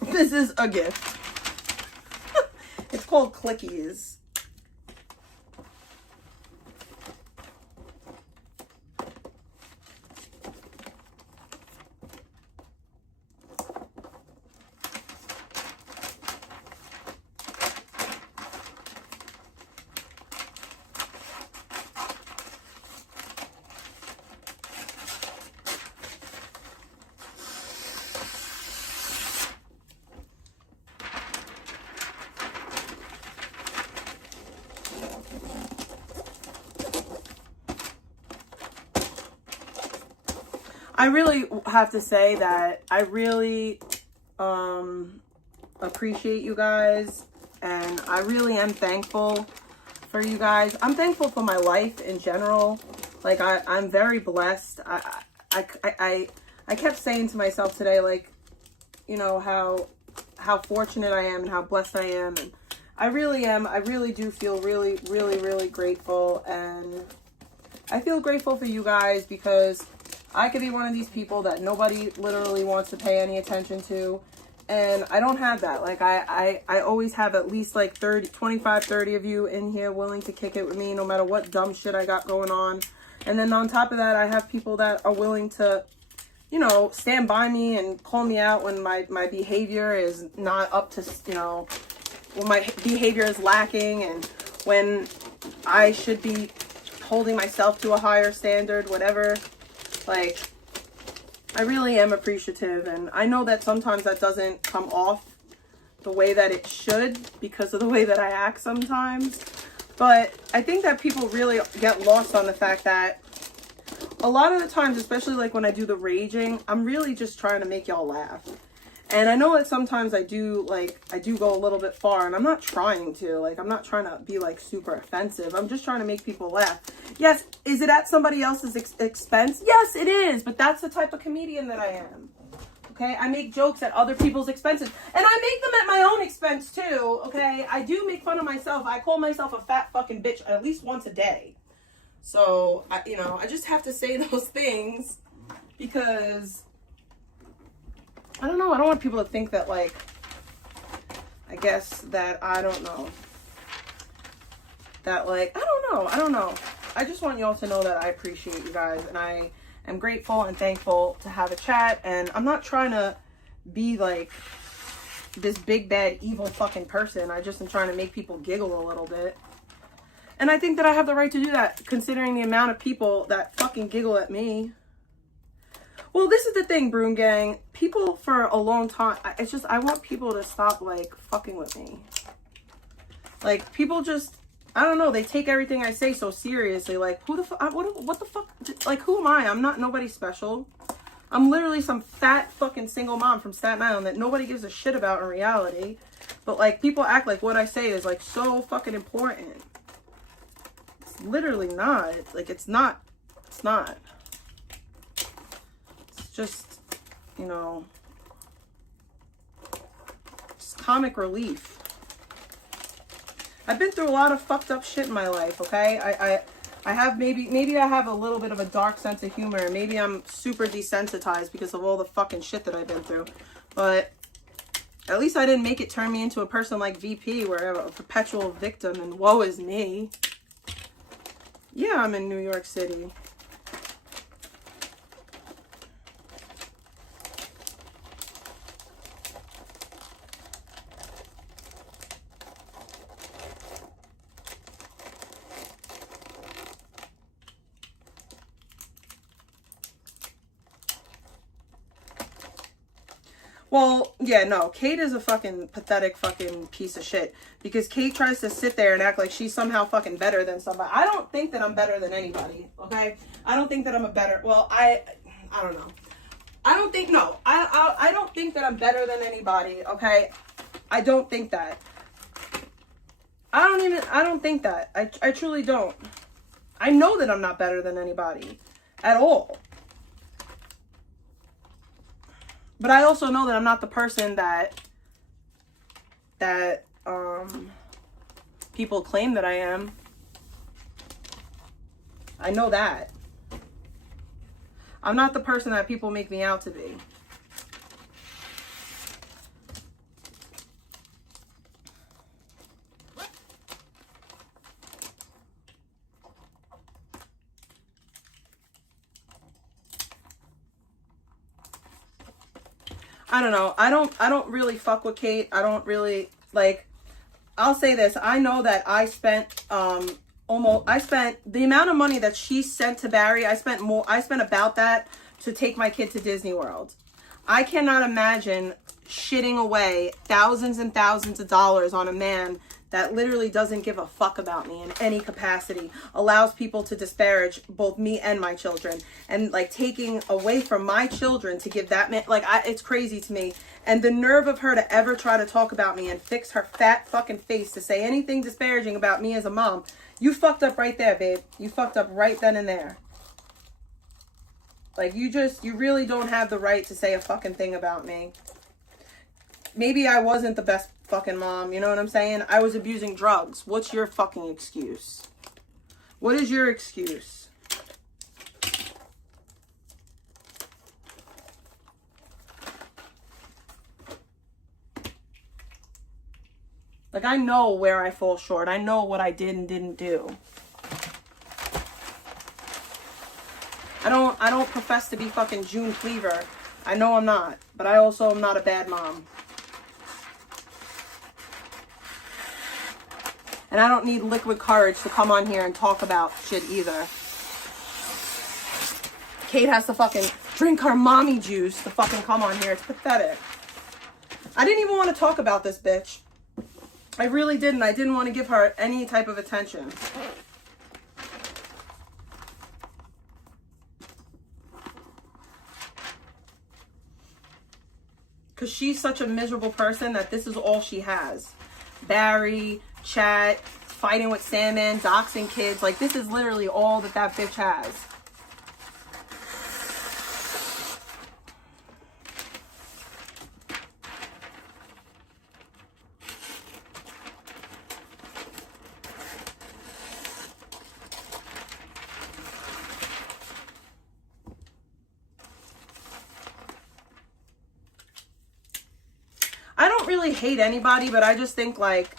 This is a gift. It's called Clickies. I really have to say that I really appreciate you guys, and I really am thankful for you guys. I'm thankful for my life in general. Like I'm very blessed. I kept saying to myself today, like, you know, how fortunate I am and how blessed I am, and I really am. I really do feel really, really, really grateful, and I feel grateful for you guys because I could be one of these people that nobody literally wants to pay any attention to. And I don't have that. Like I always have at least like 25, 30 of you in here willing to kick it with me no matter what dumb shit I got going on. And then on top of that, I have people that are willing to, you know, stand by me and call me out when my behavior is not up to, you know, when my behavior is lacking and when I should be holding myself to a higher standard, whatever. Like, I really am appreciative, and I know that sometimes that doesn't come off the way that it should because of the way that I act sometimes. But I think that people really get lost on the fact that a lot of the times, especially like when I do the raging, I'm really just trying to make y'all laugh. And I know that sometimes I do go a little bit far, and I'm not trying to. Like, I'm not trying to be, like, super offensive. I'm just trying to make people laugh. Yes, is it at somebody else's expense? Yes, it is. But that's the type of comedian that I am. Okay? I make jokes at other people's expenses. And I make them at my own expense, too. Okay? I do make fun of myself. I call myself a fat fucking bitch at least once a day. So, you know, I just have to say those things because I don't know. I don't want people to think that, like, I guess that, I don't know. That, like, I don't know. I just want y'all to know that I appreciate you guys. And I am grateful and thankful to have a chat. And I'm not trying to be, like, this big, bad, evil fucking person. I just am trying to make people giggle a little bit. And I think that I have the right to do that, considering the amount of people that fucking giggle at me. Well, this is the thing, Broom Gang. People for a long time, it's just, I want people to stop, like, fucking with me. Like, people just, I don't know, they take everything I say so seriously. Like, who the fuck, what the fuck, like, who am I? I'm not nobody special. I'm literally some fat fucking single mom from Staten Island that nobody gives a shit about in reality. But, like, people act like what I say is, like, so fucking important. It's literally not. Like, it's not. It's not. Just, you know, just comic relief. I've been through a lot of fucked up shit in my life, okay? I have maybe I have a little bit of a dark sense of humor. Maybe I'm super desensitized because of all the fucking shit that I've been through. But at least I didn't make it turn me into a person like VP where I'm a perpetual victim and woe is me. Yeah, I'm in New York City. Well, yeah, no, Kate is a fucking pathetic fucking piece of shit because Kate tries to sit there and act like she's somehow fucking better than somebody. I don't think that I'm better than anybody, okay? I don't think that I'm a better, well, I don't know. I don't think I'm better than anybody, okay? I don't think that. I don't think that. I truly don't. I know that I'm not better than anybody at all. But I also know that I'm not the person that people claim that I am. I know that. I'm not the person that people make me out to be. I don't know. I don't really fuck with Kate. I don't really, like, I'll say this. I know that I spent the amount of money that she sent to Barry, I spent about that to take my kid to Disney World. I cannot imagine shitting away thousands and thousands of dollars on a man that literally doesn't give a fuck about me in any capacity, allows people to disparage both me and my children, and like taking away from my children to give that man, like, it's crazy to me. And the nerve of her to ever try to talk about me and fix her fat fucking face to say anything disparaging about me as a mom. You fucked up right there, babe. You fucked up right then and there. Like, you really don't have the right to say a fucking thing about me. Maybe I wasn't the best fucking mom, you know what I'm saying? I was abusing drugs. What's your fucking excuse? What is your excuse? Like, I know where I fall short. I know what I did and didn't do. I don't profess to be fucking June Cleaver. I know I'm not, but I also am not a bad mom. And I don't need liquid courage to come on here and talk about shit either. Kate has to fucking drink her mommy juice to fucking come on here. It's pathetic. I didn't even want to talk about this bitch. I really didn't. I didn't want to give her any type of attention. Because she's such a miserable person that this is all she has. Barry, chat, fighting with Sandman, doxing kids. Like, this is literally all that bitch has. I don't really hate anybody, but I just think, like,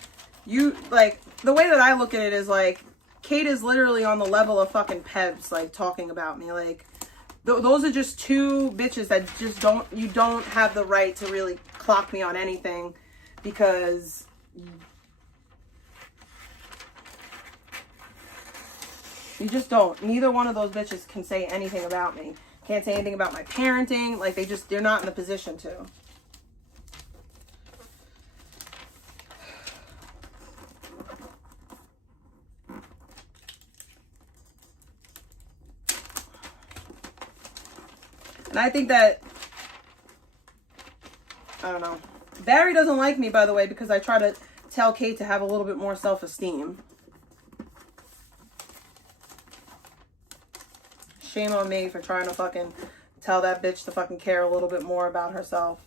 the way that I look at it is, like, Kate is literally on the level of fucking Pebs, like, talking about me. Like, those are just two bitches that just you don't have the right to really clock me on anything, because you just don't. Neither one of those bitches can say anything about me. Can't say anything about my parenting. Like, they're not in the position to. And I think that, I don't know. Barry doesn't like me, by the way, because I try to tell Kate to have a little bit more self-esteem. Shame on me for trying to fucking tell that bitch to fucking care a little bit more about herself.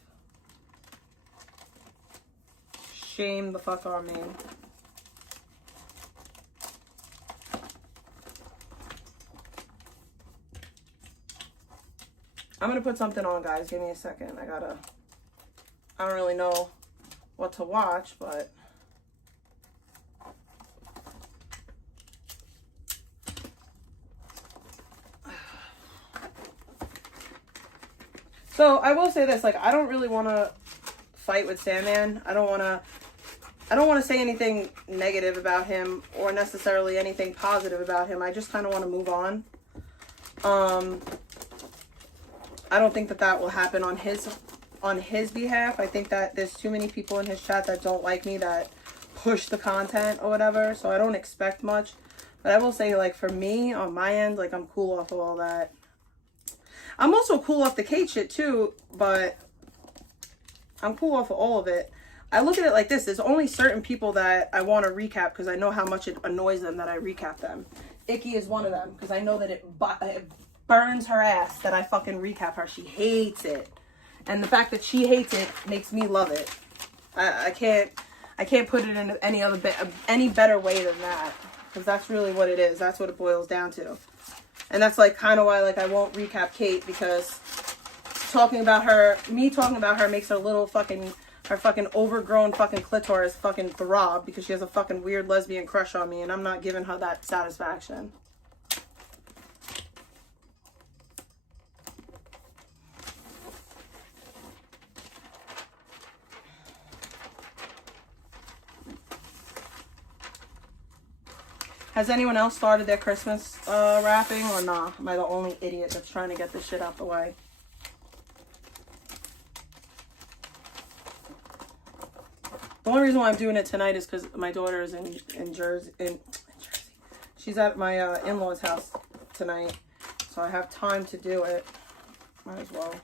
Shame the fuck on me. I'm going to put something on, guys. Give me a second. I don't really know what to watch, but so I will say this, like, I don't really want to fight with Sandman. I don't want to say anything negative about him or necessarily anything positive about him. I just kind of want to move on. I don't think that will happen on his behalf. I think that there's too many people in his chat that don't like me, that push the content or whatever, so I don't expect much. But I will say, like, for me, on my end, like, I'm cool off of all that. I'm also cool off the Kate shit too, but I'm cool off of all of it. I look at it like this. There's only certain people that I want to recap because I know how much it annoys them that I recap them. Icky is one of them because I know that it burns her ass that I fucking recap her. She hates it. And the fact that she hates it makes me love it. I can't put it in any better way than that, because that's really what it is. That's what it boils down to. And that's like kind of why like I won't recap Kate, because me talking about her makes her little fucking, her fucking overgrown fucking clitoris fucking throb because she has a fucking weird lesbian crush on me, and I'm not giving her that satisfaction. Has anyone else started their Christmas wrapping or nah? Am I the only idiot that's trying to get this shit out the way? The only reason why I'm doing it tonight is because my daughter is in Jersey. She's at my in-laws' house tonight, so I have time to do it. Might as well.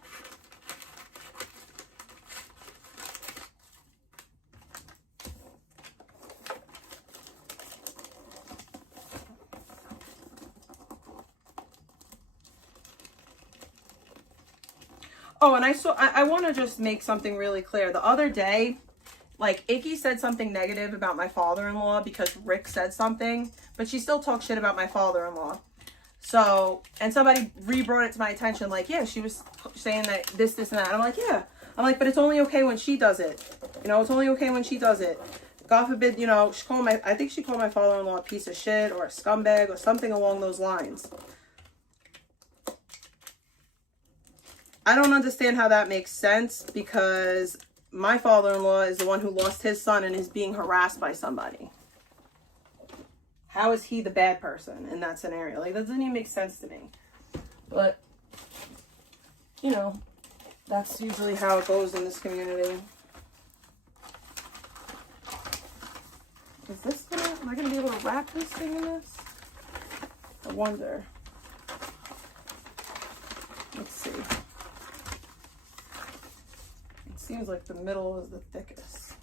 Oh, and I want to just make something really clear. The other day, like, Icky said something negative about my father-in-law because Rick said something, but she still talks shit about my father-in-law. So, and somebody re-brought it to my attention, like, yeah, she was saying that this, and that. I'm like, yeah. I'm like, but it's only okay when she does it. You know, it's only okay when she does it. God forbid, you know, I think she called my father-in-law a piece of shit or a scumbag or something along those lines. I don't understand how that makes sense, because my father-in-law is the one who lost his son and is being harassed by somebody. How is he the bad person in that scenario? Like, that doesn't even make sense to me. But, you know, that's usually how it goes in this community. Am I gonna be able to wrap this thing in this? I wonder. Let's see. Seems like the middle is the thickest.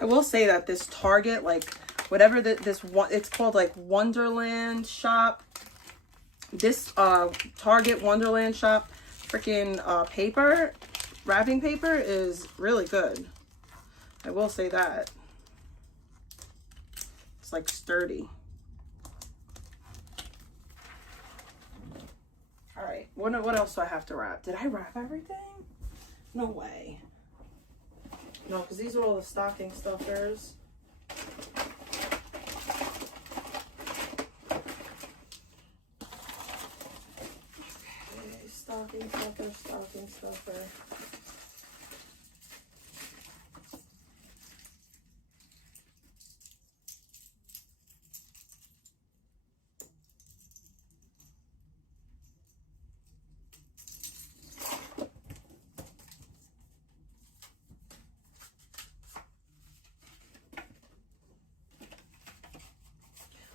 I will say that this Target, like, whatever it's called, like, Wonderland Shop. This Target Wonderland Shop freaking wrapping paper is really good. I will say that. It's like sturdy. All right, what else do I have to wrap? Did I wrap everything? No way. No, because these are all the stocking stuffers. Okay, stocking stuffer.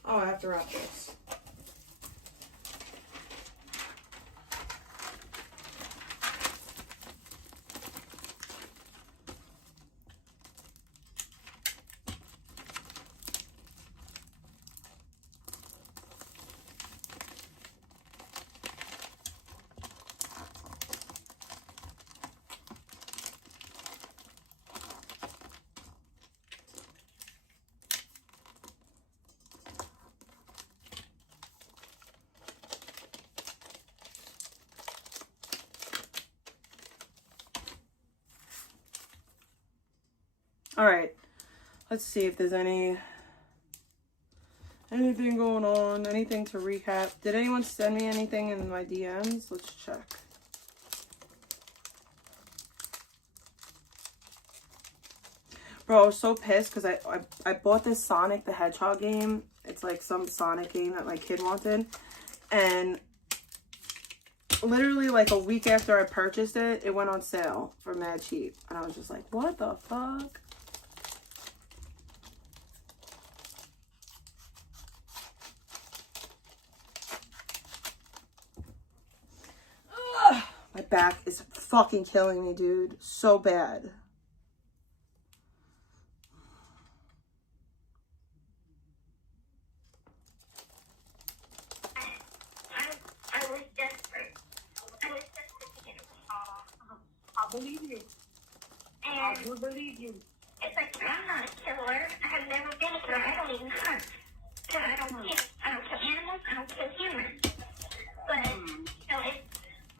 Oh, I have to wrap this. All right. Let's see if there's anything going on, anything to recap. Did anyone send me anything in my DMs? Let's check. Bro, I was so pissed because I bought this Sonic the Hedgehog game. It's like some Sonic game that my kid wanted. And literally like a week after I purchased it, it went on sale for mad cheap. And I was just like, what the fuck? Ugh, my back is fucking killing me, dude. So bad. I believe you. And I do believe you. It's like, I'm not a killer. I have never been a killer. I don't even hunt. So I don't kill animals. I don't kill humans. But, you know, it's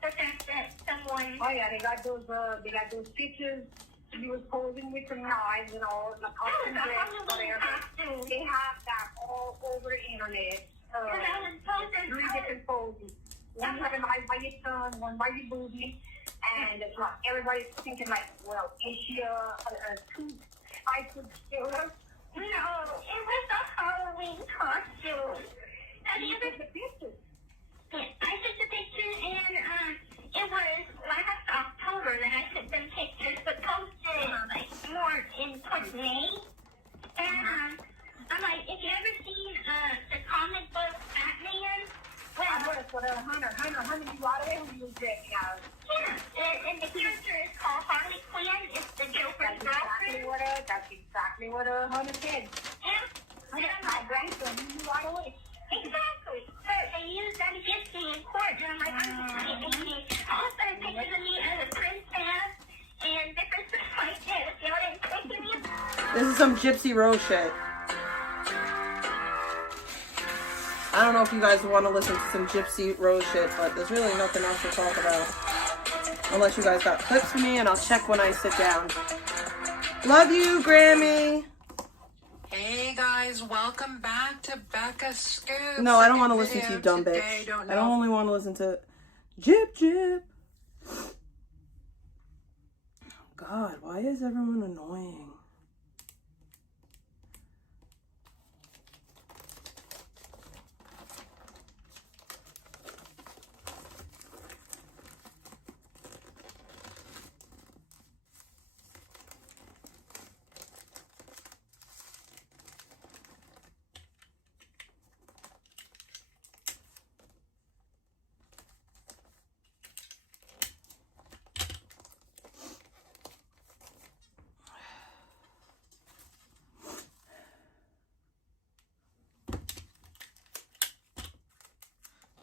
the fact that someone... Oh, yeah, they got those pictures. He was posing with the knives and all, the costume dress, whatever. They have that all over the internet. Three different poses. One had a knife by your tongue, one by your booty. And it's like everybody's thinking like, well, is she a two-eyed killer? No, it was a Halloween costume. And you took the picture. Yeah, I took the picture, and it was last October that I took them pictures, but posted like more towards May. And I'm like, if you ever seen the comic book Batman? Well, I noticed what Hunter, you out of there who you was dressing as. Yeah, and the character is called Harley Quinn. It's the Joker's girlfriend. That's exactly what Hunter said. Yeah. Hunter, my grandson, you knew right away. Exactly. But they used that against me in court, and I'm like, I'm just kidding. Also, pictures of me as a princess and different stuff like this. You know what I'm saying? This is some Gypsy Rose shit. I don't know if you guys want to listen to some Gypsy Rose shit, but there's really nothing else to talk about. Unless you guys got clips for me, and I'll check when I sit down. Love you, Grammy. Hey guys, welcome back to Becca Scoop. No, I don't want to listen to you, dumb bitch. I don't only want to listen to Jip. God, why is everyone annoying?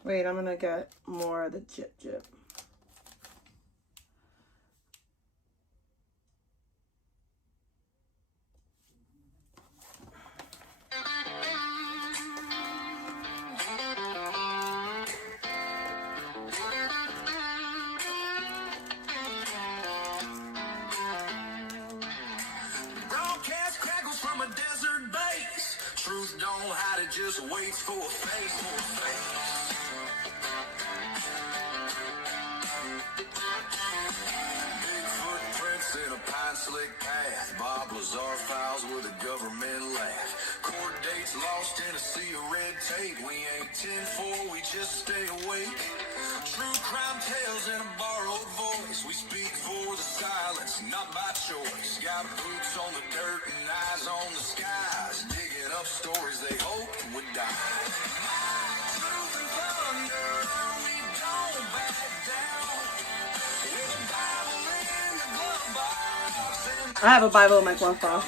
Wait, I'm gonna get more of the Jip. Broadcast crackles from a desert base. Truth don't hide, it just waits for a face. In a pine slick path, Bob Lazar files with a government laugh. Court dates lost in a sea of red tape. We ain't 10-4, we just stay awake. True crime tales in a borrowed voice. We speak for the silence, not by choice. Got boots on the dirt and eyes on the skies, digging up stories they hope would die. Truth and thunder, we don't back down. With a Bible in the glove box. I have a Bible in my glove box.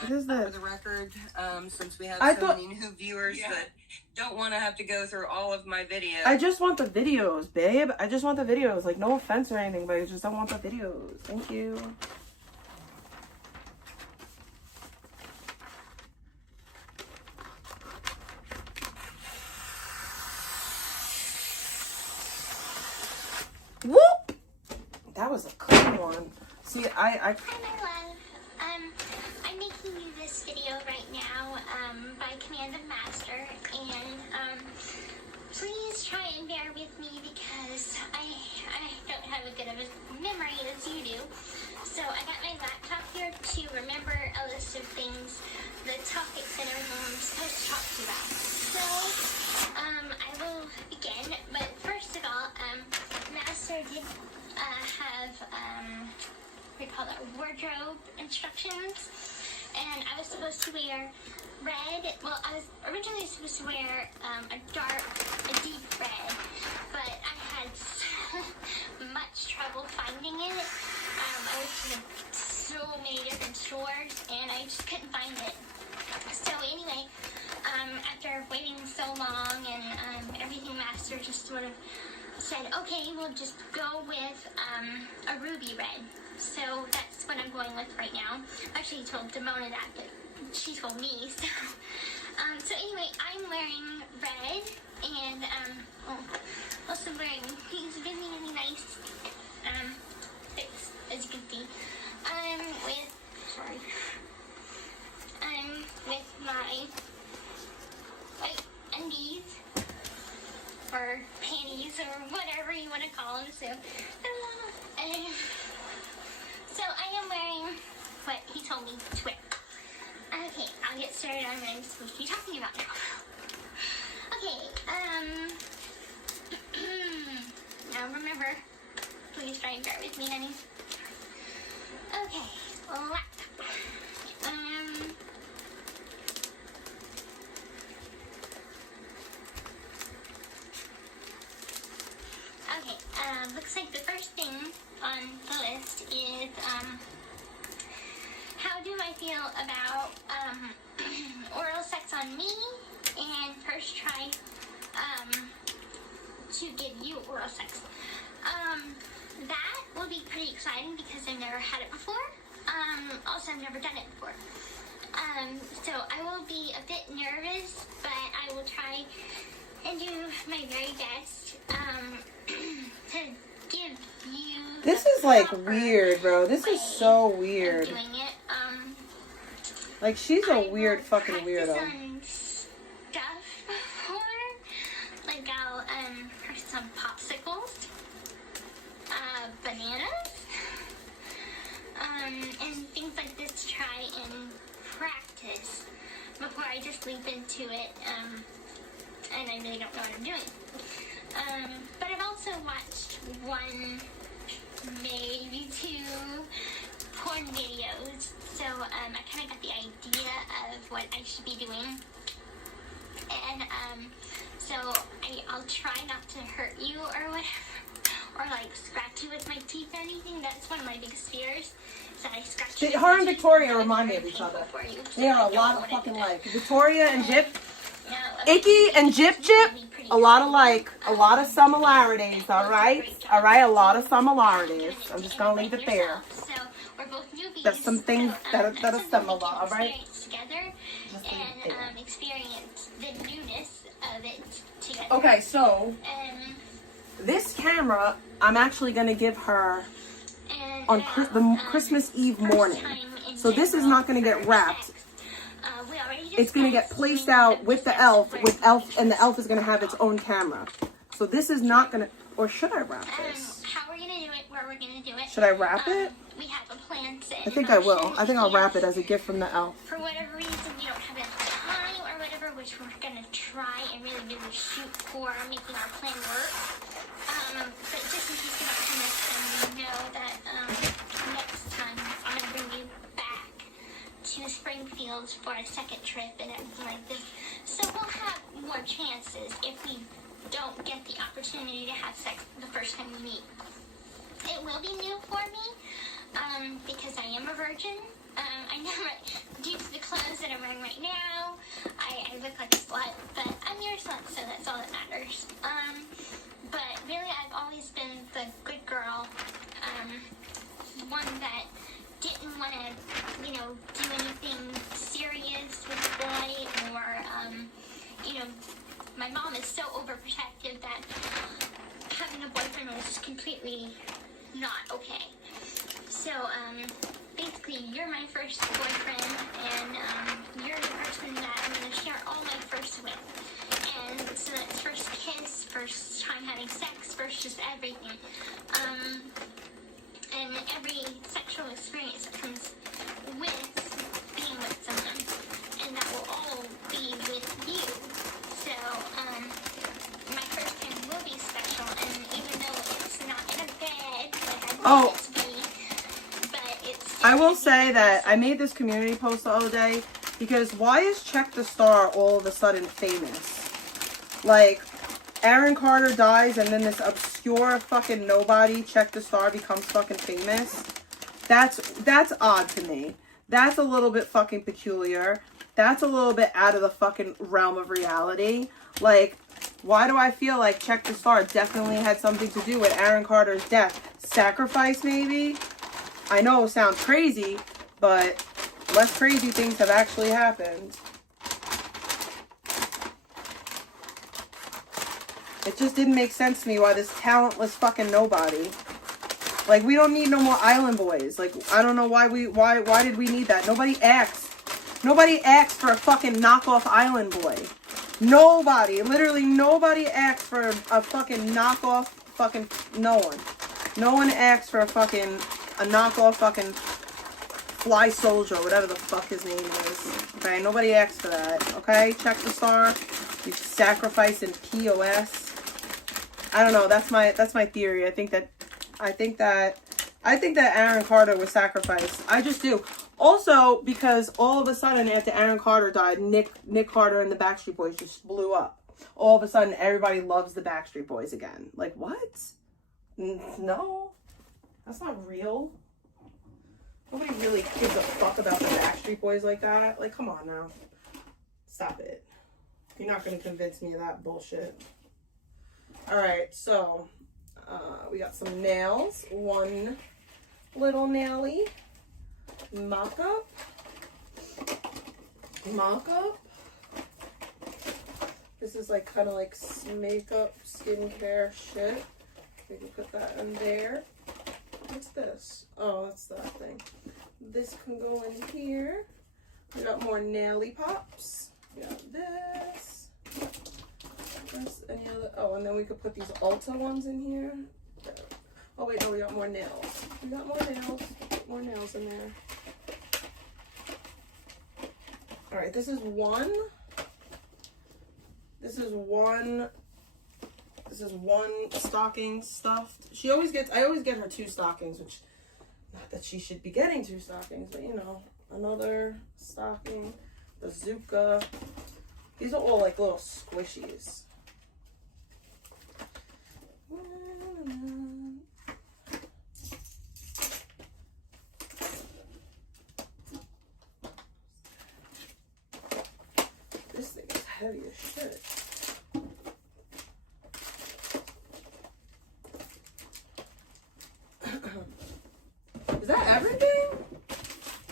What is this? For the record, since we have many new viewers that don't want to have to go through all of my videos. I just want the videos, babe. I just want the videos. Like, no offense or anything, but I just don't want the videos. Thank you. Whoop! on. See, Hi, my love. I'm making you this video right now, by command of Master, and, please try and bear with me because I don't have as good of a memory as you do. So I got my laptop here to remember a list of things, the topics and everything I'm supposed to talk to you about. So, I will begin, but first of all, Master did, have, what do you call that, wardrobe instructions, and I was supposed to wear red. Well, I was originally supposed to wear a deep red, but I had so much trouble finding it. I went to so many different stores, and I just couldn't find it. So anyway, after waiting so long and everything, Master just sort of said, okay, we'll just go with a ruby red. So that's what I'm going with right now. Actually, he told Damona that, but she told me. So anyway, I'm wearing red, and also wearing these really, really nice fits, as you can see. I'm with my white undies, or panties, or whatever you want to call them. So I am wearing what he told me to wear. Okay, I'll get started on what I'm supposed to be talking about now. Okay, now remember, please try and bear with me, honey. Okay, laptop. Okay, looks like the first thing on the list is, how do I feel about, oral sex on me, and first try, to give you oral sex. That will be pretty exciting because I've never had it before. Also, I've never done it before. So I will be a bit nervous, but I will try and do my very best, to give you. This is like weird, bro. This is so weird. Doing it. Like, she's a weird fucking weirdo. On stuff before. Like, I'll practice on popsicles, bananas, and things like this to try and practice before I just leap into it, and I really don't know what I'm doing. But I've also watched one, maybe two porn videos, so I kind of got the idea of what I should be doing, and so I'll try not to hurt you or whatever, or like scratch you with my teeth or anything. That's one of my biggest fears, is that I scratch you. Her and Victoria remind me of each other. They are a lot of fucking like. Victoria and Jip, Icky and Jip, a lot of similarities, alright? Alright, a lot of similarities. I'm just gonna leave it there. There's some things that are similar, alright? Together and experience the newness of it together. Okay, so this camera, I'm actually gonna give her on the Christmas Eve morning. So this is not gonna get wrapped. It's going to get placed out with the elf, and the elf is going to have its own camera. So this is not going to, or should I wrap this? How we're going to do it, where we're going to do it. Should I wrap it? We have a plan set. I think I will. I think I'll wrap it as a gift from the elf. For whatever reason, we don't have enough time or whatever, which we're going to try and really, really shoot for making our plan work. But just in case you don't have enough time, you know that next time I'm going to bring you back to Springfield for a second trip and everything like this. So we'll have more chances if we don't get the opportunity to have sex the first time we meet. It will be new for me, because I am a virgin. I never, due to the clothes that I'm wearing right now, I look like a slut, but I'm your slut, so that's all that matters. But really, I've always been the good girl, one that didn't want to, do anything serious with a boy, or, my mom is so overprotective that having a boyfriend was completely not okay. So, basically, you're my first boyfriend, and, you're the person that I'm gonna share all my firsts with. And so that's first kiss, first time having sex, first just everything. And every sexual experience that comes with being with someone, and that will all be with you. So, my first time will be special, and even though it's not in a bed, like I want it to be, but it's... I will say that I made this community post the other day because why is Check the Star all of a sudden famous? Like, Aaron Carter dies and then this obscure fucking nobody, Check the Star, becomes fucking famous. That's odd to me. That's a little bit fucking peculiar. That's a little bit out of the fucking realm of reality. Like, why do I feel like Check the Star definitely had something to do with Aaron Carter's death? Sacrifice, maybe? I know it sounds crazy, but less crazy things have actually happened. It just didn't make sense to me why this talentless fucking nobody. Like, we don't need no more Island Boys. Like, I don't know why did we need that? Nobody asked for a fucking knockoff Island Boy. Nobody, literally nobody asked for a fucking knockoff fucking, no one. No one asked for a knockoff fucking Fly Soldier, whatever the fuck his name is. Okay, nobody asked for that. Okay, Check the Star. You sacrifice in POS. I don't know. That's my theory. I think that Aaron Carter was sacrificed. I just do. Also, because all of a sudden after Aaron Carter died, Nick Carter and the Backstreet Boys just blew up. All of a sudden, everybody loves the Backstreet Boys again. Like, what? No, that's not real. Nobody really gives a fuck about the Backstreet Boys like that. Like, come on now. Stop it. You're not going to convince me of that bullshit. Alright, so we got some nails. One little naily. Mock-up. This is like kind of like makeup, skincare shit. We can put that in there. What's this? Oh, that's that thing. This can go in here. We got more naily pops. We got this. Any other? Oh, and then we could put these Ulta ones in here. Oh wait, no, we got more nails. We got more nails. Put more nails in there. All right, this is one. This is one stocking stuffed. I always get her 2 stockings, which, not that she should be getting 2 stockings, but you know, another stocking, bazooka. These are all like little squishies. This thing is heavy as shit. Is that everything?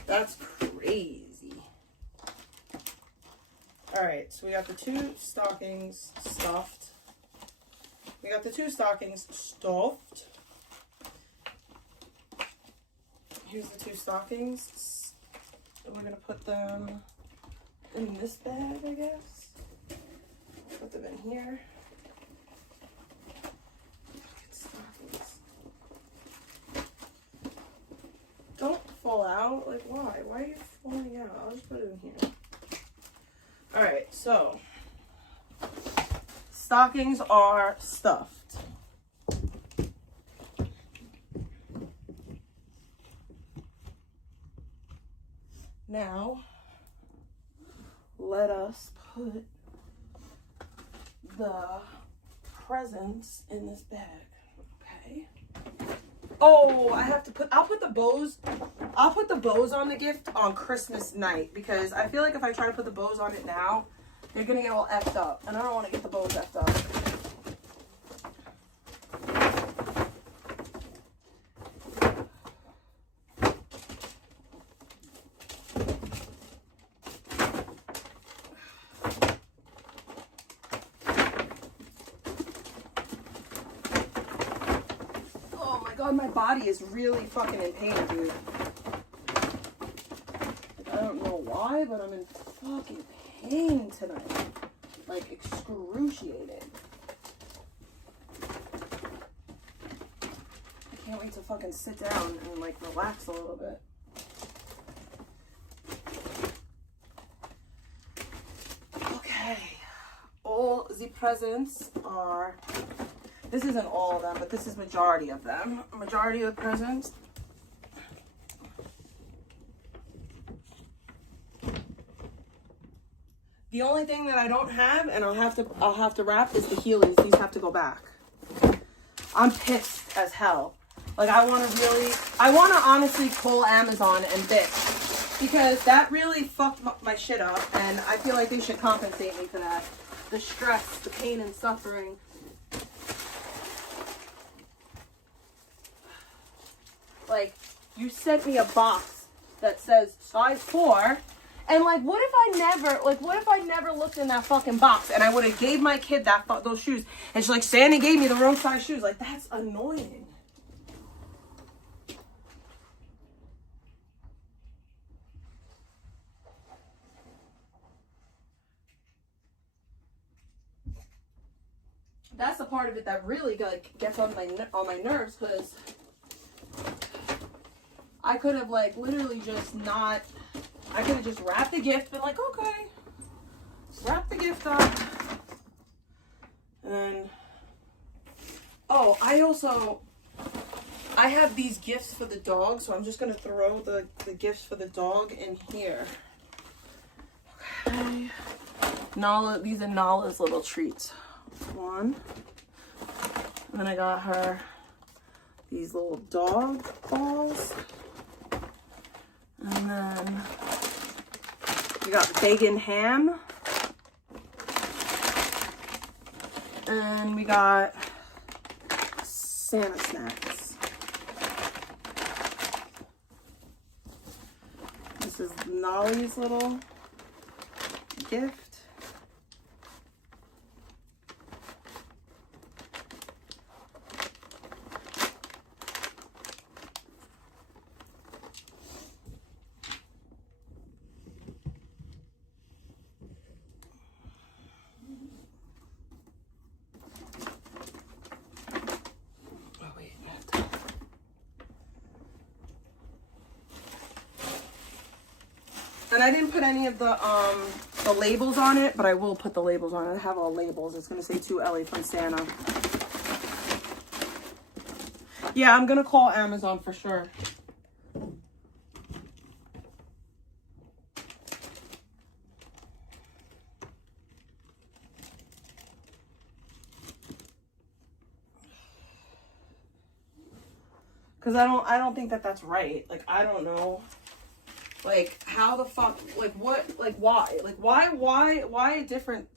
That's crazy. Alright, so we got the 2 stockings stuffed. Here's the 2 stockings. And we're going to put them in this bag, I guess. Put them in here. Stockings. Don't fall out. Like, why? Why are you falling out? I'll just put it in here. Alright, so stockings are stuffed. Now, let us put the presents in this bag. Okay. Oh, I'll put the bows on the gift on Christmas night, because I feel like if I try to put the bows on it now, they're gonna get all effed up, and I don't want to get the bows effed up. God, my body is really fucking in pain, dude. Like, I don't know why, but I'm in fucking pain tonight. Like, excruciating. I can't wait to fucking sit down and, like, relax a little bit. Okay. All the presents are... This isn't all of them, but this is majority of them. Majority of the presents. The only thing that I don't have, and I'll have to wrap, is the Heelys. These have to go back. I'm pissed as hell. Like, I want to honestly call Amazon and bitch, because that really fucked my shit up, and I feel like they should compensate me for that. The stress, the pain and suffering. Like, you sent me a box that says size 4, and like, what if I never looked in that fucking box and I would have gave my kid those shoes, and she's like, Sandy gave me the wrong size shoes. Like, that's annoying. That's the part of it that really like gets on my nerves, because I could have like literally just not. I could have just wrapped the gift, been like, okay, wrap the gift up, and then. Oh, I have these gifts for the dog, so I'm just gonna throw the gifts for the dog in here. Okay. Nala, these are Nala's little treats. One. And then I got her these little dog balls. And then we got bacon ham. And we got Santa snacks. This is Nolly's little gift. And I didn't put any of the labels on it, but I will put the labels on it. I have all labels. It's gonna say to Ellie from Santa. Yeah, I'm gonna call Amazon for sure. Cause I don't think that that's right. Like, I don't know. Like, how the fuck, like, what, like, why? Like, why a different,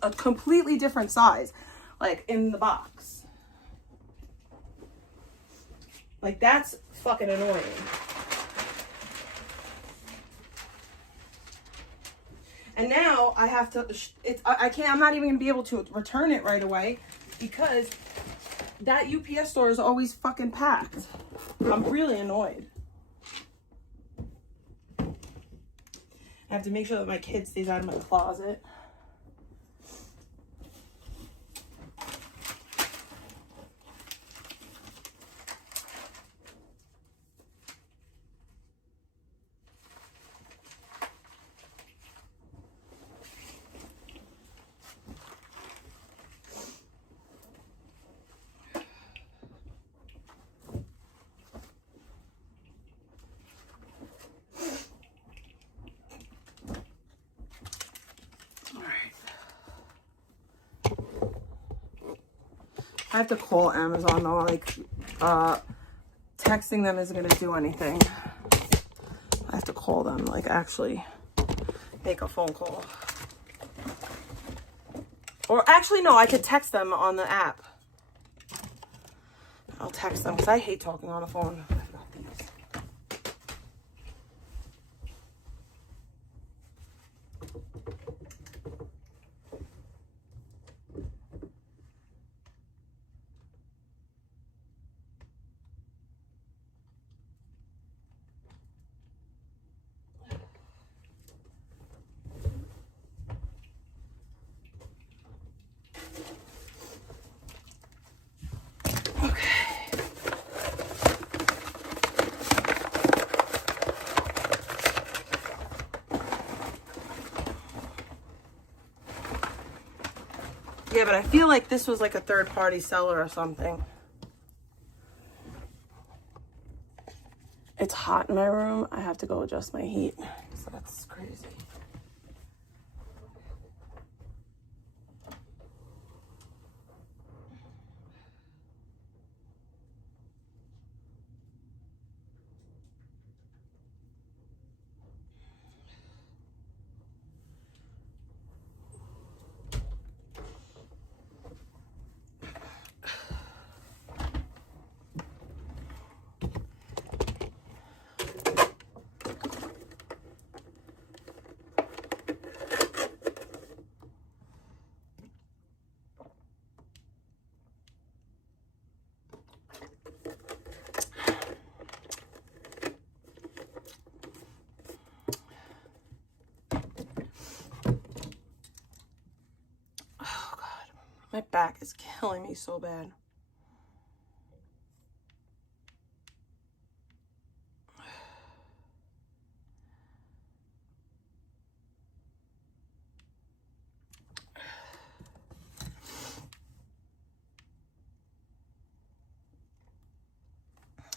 a completely different size, like, in the box? Like, that's fucking annoying. And now I have to, I can't, I'm not even gonna be able to return it right away, because that UPS store is always fucking packed. I'm really annoyed. I have to make sure that my kid stays out of my closet. I have to call Amazon though, like, texting them isn't gonna do anything. I have to call them, like, actually make a phone call. Or actually, no, I could text them on the app. I'll text them, because I hate talking on the phone. Yeah, but I feel like this was like a third-party seller or something. It's hot in my room. I have to go adjust my heat. So that's crazy. My back is killing me so bad.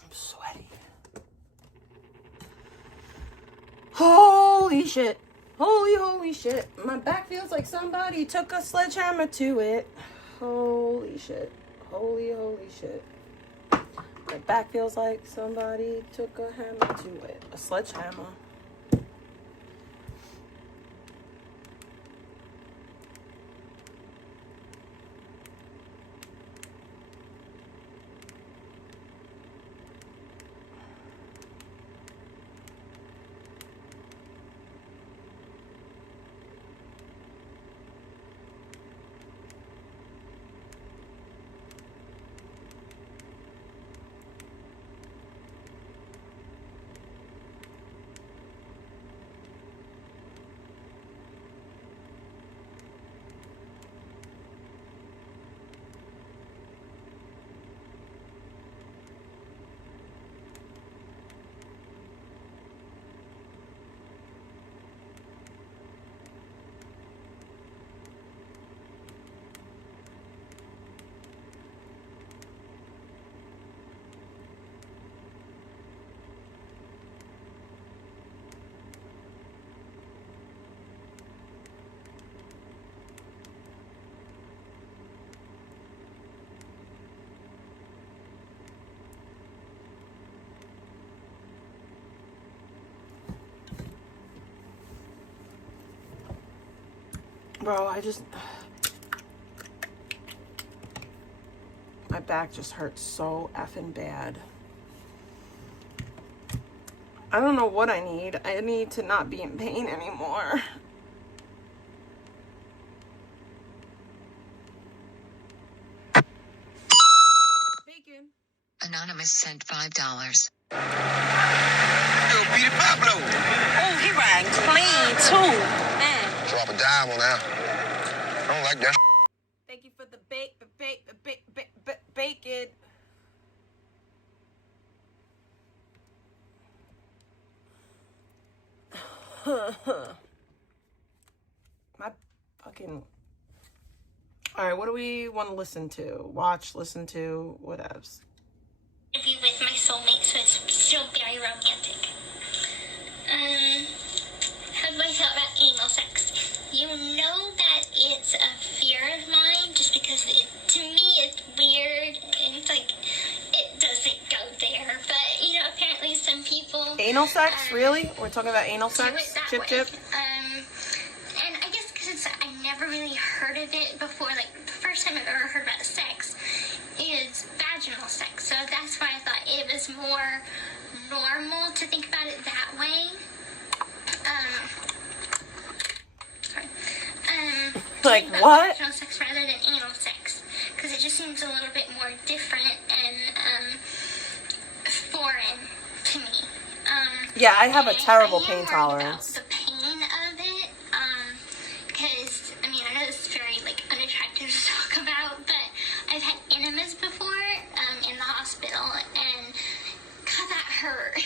I'm sweaty. Holy shit. Holy shit. My back feels like somebody took a sledgehammer to it. Holy shit. Holy shit. My back feels like somebody took a hammer to it. A sledgehammer. Bro, my back just hurts so effing bad. I don't know what I need. I need to not be in pain anymore. Bacon. Anonymous sent $5. Yo, Peter Pablo. Oh, he riding clean too. Drop a dime on that. I don't like that. Thank you for the bacon. My fucking... Alright, what do we want to listen to? Watch, listen to, whatevs. Interview with my soulmate, so it's still very romantic. How do I feel about anal sex? You know that it's a fear of mine, just because to me it's weird, and it's like, it doesn't go there, but, you know, apparently some people... Anal sex? Really? We're talking about anal sex? Do it that Chip way. chip? And I guess because I never really heard of it before, like, the first time I've ever heard about sex is vaginal sex, so that's why I thought it was more normal to think about it that way. Like what? Vaginal sex rather than anal sex, because it just seems a little bit more different and foreign to me. Yeah, I have a terrible pain tolerance. The pain of it, because I mean, I know it's very like unattractive to talk about, but I've had enemas before in the hospital, and God, that hurt.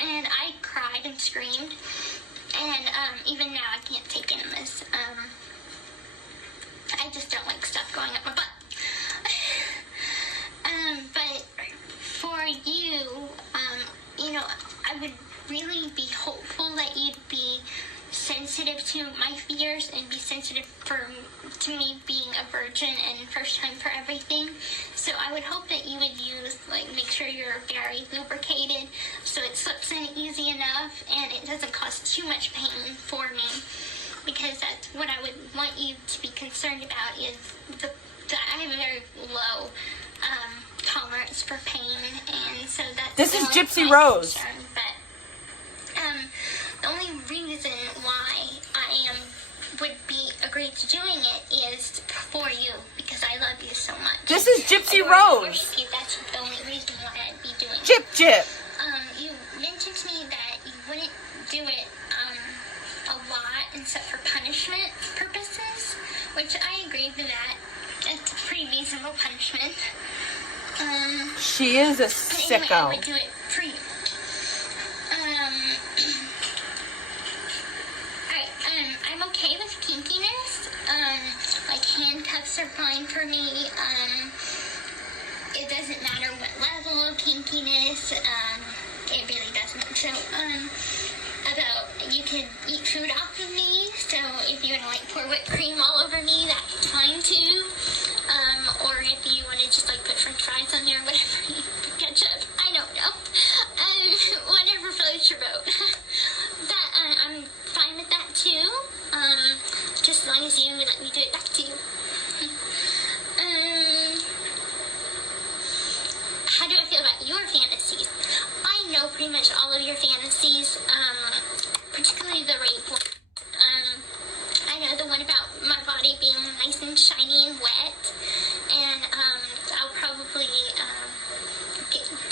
And I cried and screamed, and even now I can't take enemas. I just really sensitive to me being a virgin and first time for everything. So I would hope that you would use, like, make sure you're very lubricated so it slips in easy enough and it doesn't cause too much pain for me. Because that's what I would want you to be concerned about is I have a very low tolerance for pain, and so that's This is Gypsy Rose. Concern. But the only reason why I would be agreed to doing it is for you, because I love you so much. This is Gypsy I Rose. worship you. That's the only reason why I'd be doing Jip it. Jip. You mentioned to me that you wouldn't do it a lot except for punishment purposes, which I agree with that. It's a pretty reasonable punishment. She is a But anyway, I sicko. would do it for you. Alright, I'm okay with kinkiness. Like handcuffs are fine for me. It doesn't matter what level of kinkiness. It really doesn't. So, you can eat food off of me. So if you want to like pour whipped cream all over me, that's fine too. Or if you want to just like put French fries on there, whatever you ketchup. I don't know. Whatever floats your boat. But I'm fine with that too. Just as long as you let me do it back to you. How do I feel about your fantasies? I know pretty much all of your fantasies, particularly the rape one. I know the one about my body being nice and shiny and wet, and I'll probably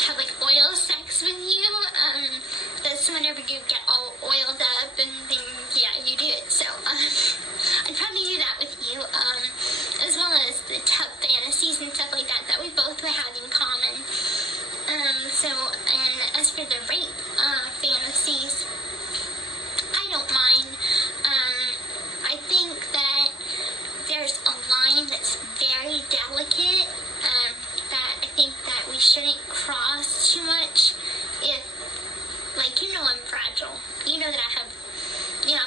have like oil sex with you. That's whenever you get all oiled up, and then yeah, you do it. So I'd probably do that with you, as well as the tub fantasies and stuff like that we both would have in common. And as for the rape fantasies, I don't mind. I think that there's a line that's very delicate that I think that we shouldn't cross too much. If, like, you know I'm fragile. You know that I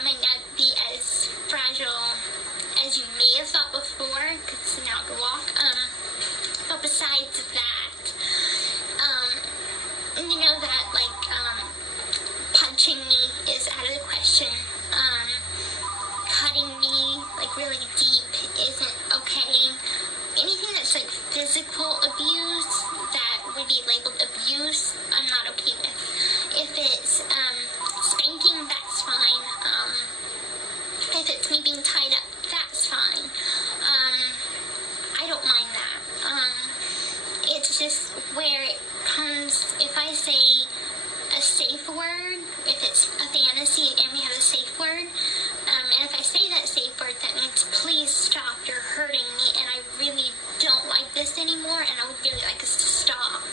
might not be as fragile as you may have thought before, because now I can walk. But besides that, you know that, like, punching me is out of the question. Cutting me, like, really deep isn't okay. Anything that's, like, physical abuse that would be labeled abuse, I'm not okay with. If it's, spanking, that's fine. If it's me being tied up, that's fine. I don't mind that. It's just where it comes, if I say a safe word, if it's a fantasy and we have a safe word, and if I say that safe word, that means please stop, you're hurting me, and I really don't like this anymore, and I would really like us to stop.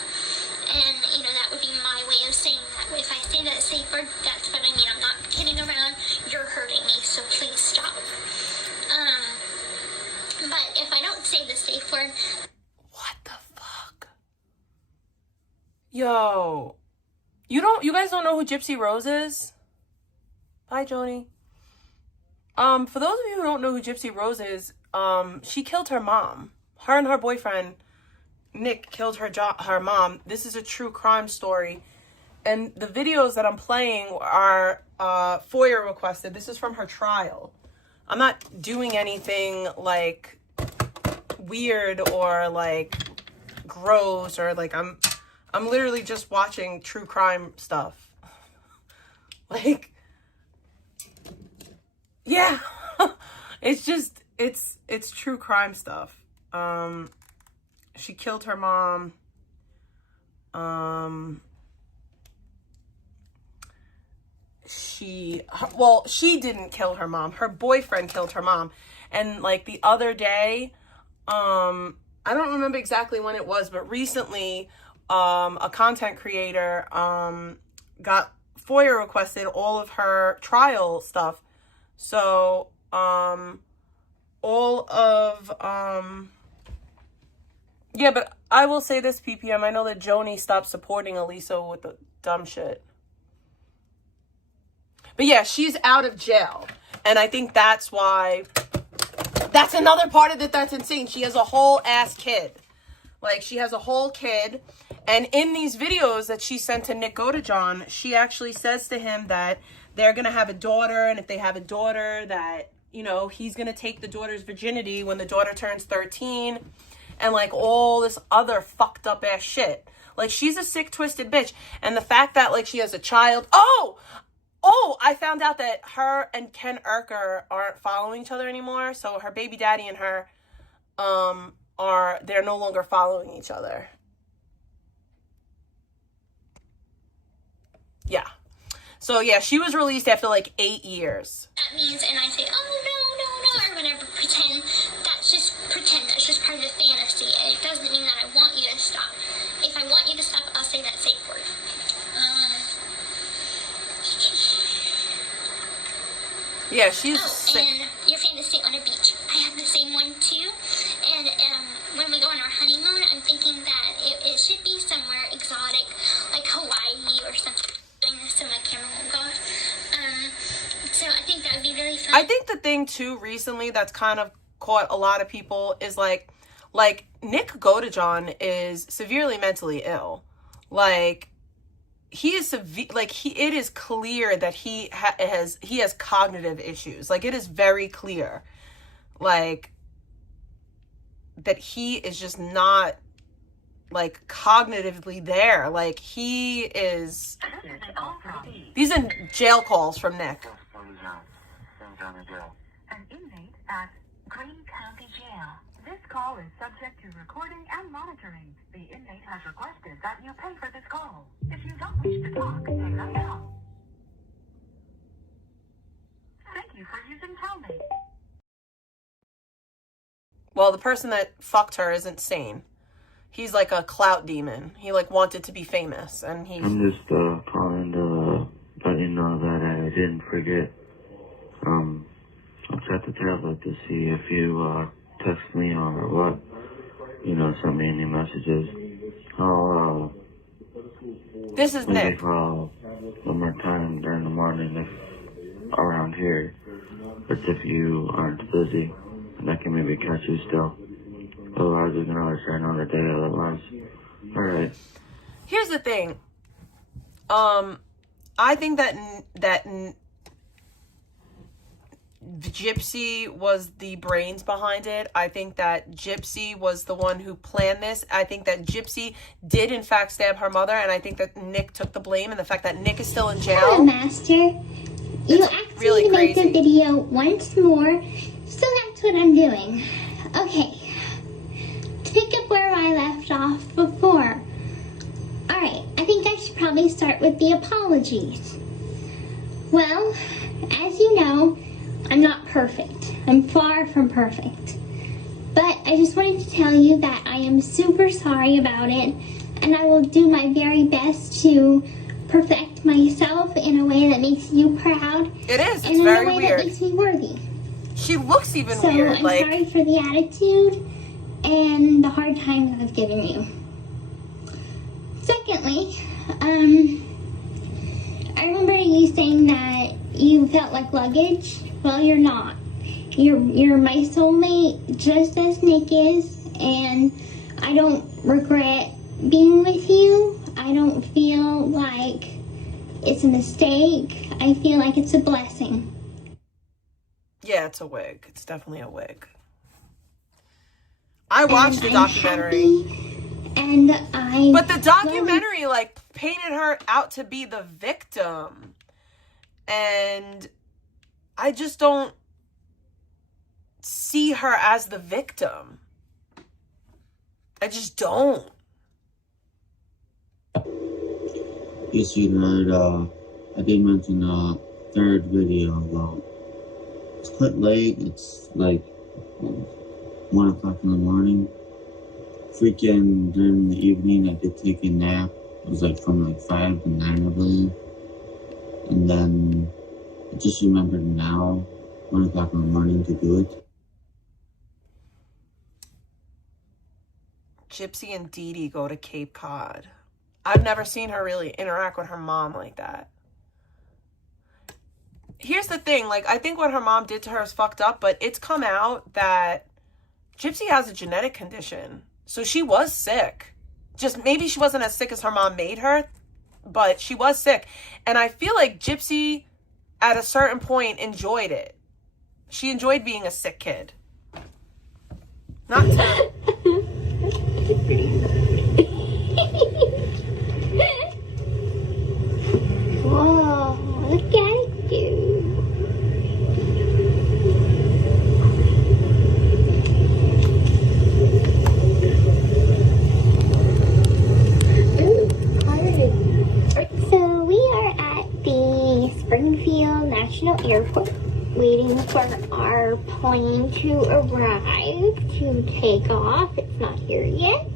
And, that would be my way of saying that. If I say that safe word, that's what I mean. I'm not kidding around, you're hurting me, so please stop. But if I don't say the safe word... What the fuck? Yo. You guys don't know who Gypsy Rose is? Bye, Joni. For those of you who don't know who Gypsy Rose is, she killed her mom. Her and her boyfriend, Nick, killed her mom. This is a true crime story. And the videos that I'm playing are FOIA requested. This is from her trial. I'm not doing anything like weird or like gross or like I'm literally just watching true crime stuff. Like, yeah. It's just it's true crime stuff. She killed her mom. She didn't kill her mom. Her boyfriend killed her mom. And like the other day, I don't remember exactly when it was, but recently, a content creator, got FOIA requested all of her trial stuff. So, yeah, but I will say this, PPM. I know that Joni stopped supporting Elisa with the dumb shit. But yeah, she's out of jail. And I think that's why, that's another part of it that's insane. She has a whole ass kid. Like, she has a whole kid. And in these videos that she sent to Nick Godejohn, she actually says to him that they're going to have a daughter. And if they have a daughter, that, you know, he's going to take the daughter's virginity when the daughter turns 13. And, like, all this other fucked up ass shit. Like, she's a sick, twisted bitch. And the fact that, like, she has a child. Oh, I found out that her and Ken Urker aren't following each other anymore. So her baby daddy and her, they're no longer following each other. Yeah. So yeah, she was released after like 8 years. That means, and I say, oh no, or whatever, pretend that's just part of the fantasy. It doesn't mean that I want you to stop. If I want you to stop, I'll say that safe word. Yeah, she's sick. And your fantasy on a beach. I have the same one too. And when we go on our honeymoon, I'm thinking that it should be somewhere exotic, like Hawaii or something. Doing this so my camera won't go off. So I think that would be really fun. I think the thing too recently that's kind of caught a lot of people is like Nick Godejohn is severely mentally ill. Like, he is it is clear that he has cognitive issues. Like, it is very clear, like, that he is just not, like, cognitively there. Like, he is, these are jail calls from Nick. An inmate at Greene County Jail. This call is subject to recording and monitoring. The inmate has requested that you pay for this call. If you don't wish to talk, hang up now. Thank you for using Telmate. Well, the person that fucked her isn't sane. He's like a clout demon. He like wanted to be famous, and he. I'm just calling to let you know that I didn't forget. I'll check the tablet to see if you text me or what. You know, send me any messages. I'll this is Nick. Call one more time during the morning if around here. But if you aren't busy, and I can maybe catch you still. Otherwise, we can always try another day otherwise. Alright. Here's the thing. I think that Gypsy was the brains behind it. I think that Gypsy was the one who planned this. I think that Gypsy did in fact stab her mother, and I think that Nick took the blame, and the fact that Nick is still in jail. Hello, Master. You asked me to make a video once more, so that's what I'm doing. Okay. To pick up where I left off before. Alright, I think I should probably start with the apologies. Well, as you know, I'm not perfect. I'm far from perfect. But I just wanted to tell you that I am super sorry about it, and I will do my very best to perfect myself in a way that makes you proud. It is. It's and very in a way weird. that makes me worthy. She looks even so weird. I'm like, sorry for the attitude and the hard times I've given you. Secondly, I remember you saying that you felt like luggage. Well, you're not. You're my soulmate, just as Nick is, and I don't regret being with you. I don't feel like it's a mistake. I feel like it's a blessing. Yeah, it's a wig. It's definitely a wig. I watched the documentary. But the documentary, like, painted her out to be the victim. And I just don't see her as the victim. I just don't. Yes, sweetheart, I did mention the third video, though. It's quite late. It's like 1 o'clock in the morning. Freaking during the evening, I did take a nap. It was like from like 5 to 9, I believe. And then I just remembered now, 1 o'clock in the morning, to do it. Gypsy and Dee Dee go to Cape Cod. I've never seen her really interact with her mom like that. here's the thing. Like, I think what her mom did to her is fucked up, but it's come out that Gypsy has a genetic condition. So she was sick. Just maybe she wasn't as sick as her mom made her, but she was sick. And I feel like Gypsy, at a certain point, enjoyed it. She enjoyed being a sick kid. Not to... Whoa, look at you. So we are at the Springfield National Airport waiting for our plane to arrive to take off. It's not here yet,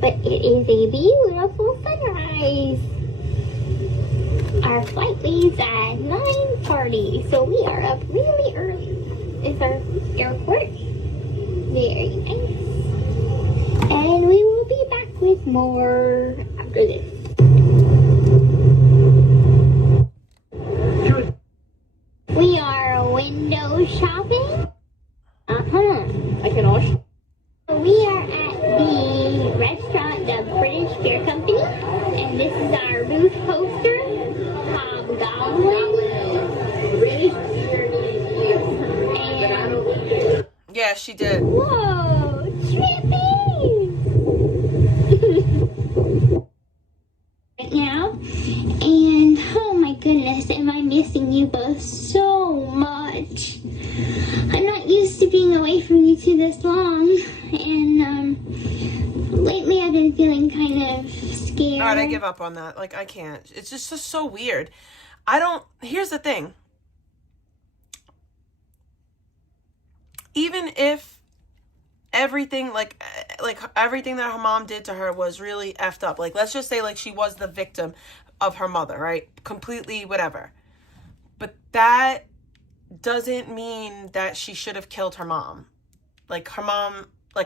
but it is a beautiful sunrise. Our flight leaves at 9:40, so we are up really early. It's our airport. Very nice. And we will be back with more after this. We are window shopping. I can also. We are at the restaurant, the British Beer Company, and this is our booth poster, Hobgoblin. British Beer Museum. Yeah, she did. Whoa, tripping! Right now, and oh my goodness, am I missing you both so much. I'm not used to being away from you two this long, and lately I've been feeling kind of scared. Alright, I give up on that. Like, I can't. It's just so weird. Here's the thing. Even if everything, like everything that her mom did to her was really effed up. Like, let's just say, like, she was the victim of her mother, right? Completely whatever. But that doesn't mean that she should have killed her mom. Her mom, I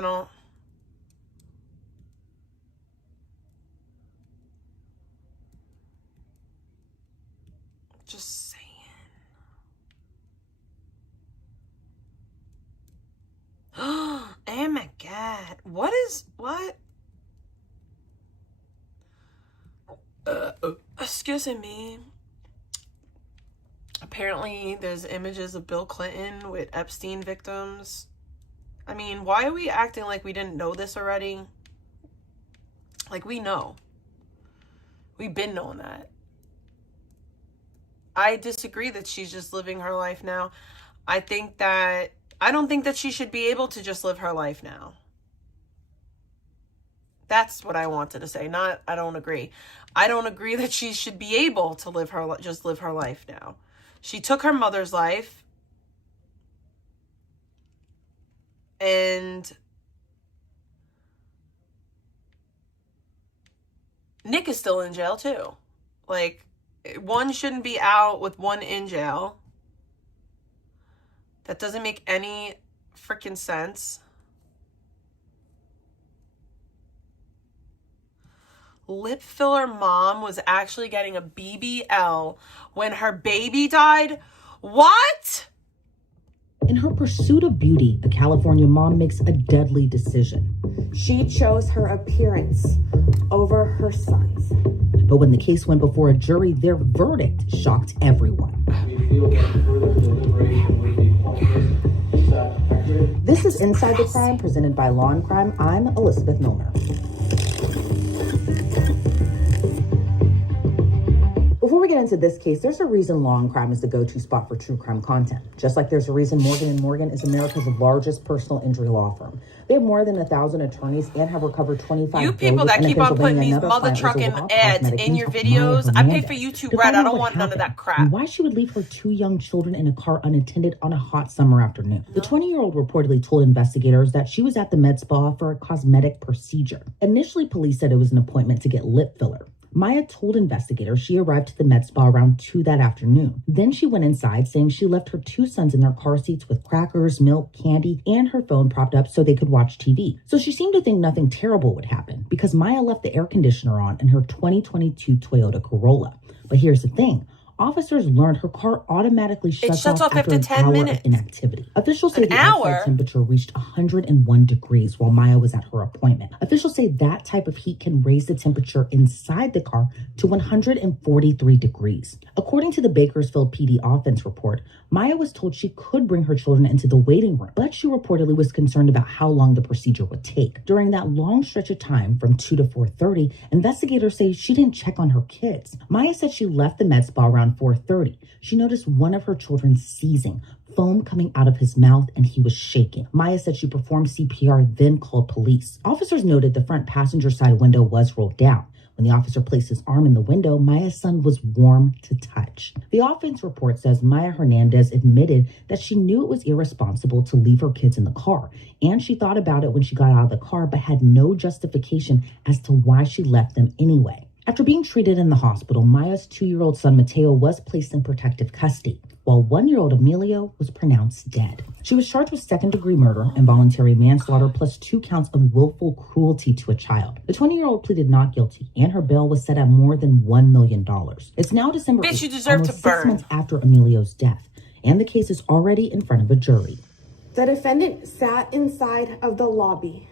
don't... Just saying. Oh my God. What? Excuse me. Apparently there's images of Bill Clinton with Epstein victims. I mean, why are we acting like we didn't know this already? Like, we know. We've been knowing that. I disagree that she's just living her life now. I don't think that she should be able to just live her life now. That's what I wanted to say. Not, I don't agree. I don't agree that she should be able to just live her life now. She took her mother's life. And Nick is still in jail too. Like, one shouldn't be out with one in jail. That doesn't make any freaking sense. Lip filler mom was actually getting a BBL when her baby died? What? In her pursuit of beauty, a California mom makes a deadly decision. She chose her appearance over her son's. But when the case went before a jury, their verdict shocked everyone. This is Inside the Crime, presented by Law and Crime. I'm Elizabeth Milner. Before we get into this case, there's a reason Law and Crime is the go-to spot for true crime content. Just like there's a reason Morgan & Morgan is America's largest personal injury law firm. They have more than 1,000 attorneys and have recovered $25 billion. You people that keep on putting these mother trucking ads in your videos, I pay for YouTube Red. I don't want none of that crap. And why she would leave her 2 young children in a car unattended on a hot summer afternoon. The 20-year-old reportedly told investigators that she was at the med spa for a cosmetic procedure. Initially, police said it was an appointment to get lip filler. Maya told investigators she arrived at the med spa around 2 that afternoon. Then she went inside saying she left her 2 sons in their car seats with crackers, milk, candy, and her phone propped up so they could watch TV. So she seemed to think nothing terrible would happen because Maya left the air conditioner on in her 2022 Toyota Corolla. But here's the thing. Officers learned her car automatically shuts off after an 10 hour minutes. of inactivity. Officials say An the hour? outside temperature reached 101 degrees while Maya was at her appointment. Officials say that type of heat can raise the temperature inside the car to 143 degrees. According to the Bakersfield PD offense report, Maya was told she could bring her children into the waiting room, but she reportedly was concerned about how long the procedure would take. During that long stretch of time from 2 to 4:30, investigators say she didn't check on her kids. Maya said she left the med spa around 4:30. She noticed one of her children seizing, foam coming out of his mouth, and he was shaking. Maya said she performed CPR, then called police. Officers noted the front passenger side window was rolled down. When the officer placed his arm in the window, Maya's son was warm to touch. The offense report says Maya Hernandez admitted that she knew it was irresponsible to leave her kids in the car, and she thought about it when she got out of the car, but had no justification as to why she left them anyway. After being treated in the hospital, Maya's 2-year-old son Mateo was placed in protective custody, while 1-year-old Emilio was pronounced dead. She was charged with second-degree murder, involuntary manslaughter, plus 2 counts of willful cruelty to a child. The 20-year-old pleaded not guilty, and her bail was set at more than $1 million. It's now December 8th, Bitch, you deserve to almost 6 burn. months after Emilio's death, and the case is already in front of a jury. The defendant sat inside of the lobby,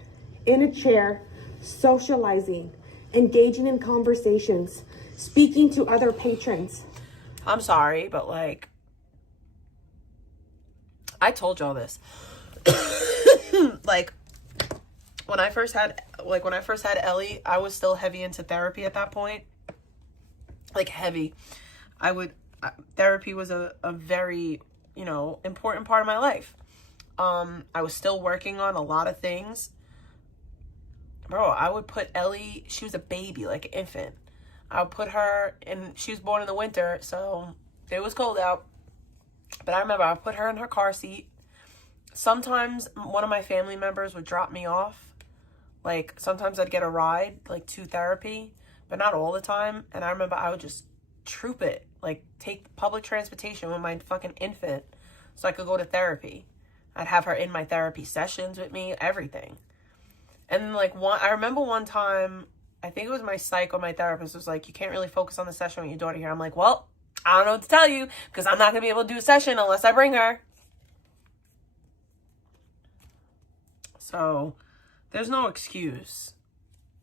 in a chair, socializing, engaging in conversations, speaking to other patrons. I'm sorry, but like, I told y'all this. Like, when I first had Ellie, I was still heavy into therapy at that point. Like, heavy. Therapy was a very, important part of my life. I was still working on a lot of things. Bro, I would put Ellie, she was a baby, like an infant. I would put her in, she was born in the winter, so it was cold out. But I remember I would put her in her car seat. Sometimes one of my family members would drop me off. Like, sometimes I'd get a ride, like, to therapy, but not all the time. And I remember I would just troop it, like, take public transportation with my fucking infant so I could go to therapy. I'd have her in my therapy sessions with me, everything. And like I remember one time, I think it was my psych or my therapist was like, you can't really focus on the session with your daughter here. I'm like, well, I don't know what to tell you because I'm not going to be able to do a session unless I bring her. So there's no excuse.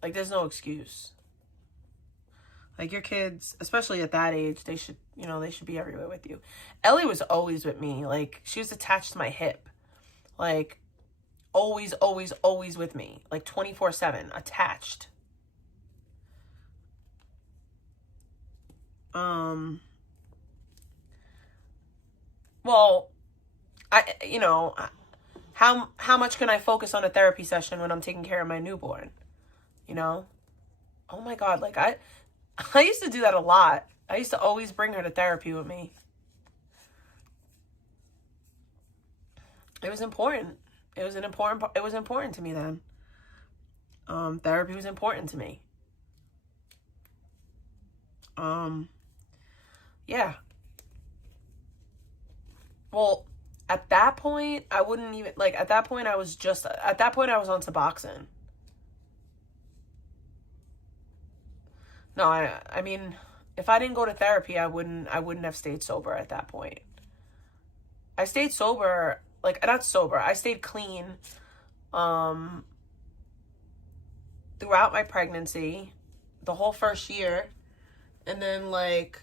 Like, there's no excuse. Like, your kids, especially at that age, they should be everywhere with you. Ellie was always with me. Like, she was attached to my hip. Like, always, always, always with me. Like, 24/7, attached. Well, how much can I focus on a therapy session when I'm taking care of my newborn? Oh my God, like, I used to do that a lot. I used to always bring her to therapy with me. It was important. It was important to me then. Therapy was important to me. Yeah. Well, at that point, I wouldn't even, like, at that point I was on Suboxone. No, I mean, if I didn't go to therapy, I wouldn't have stayed sober at that point. I stayed sober, like, not sober, I stayed clean throughout my pregnancy, the whole first year, and then, like,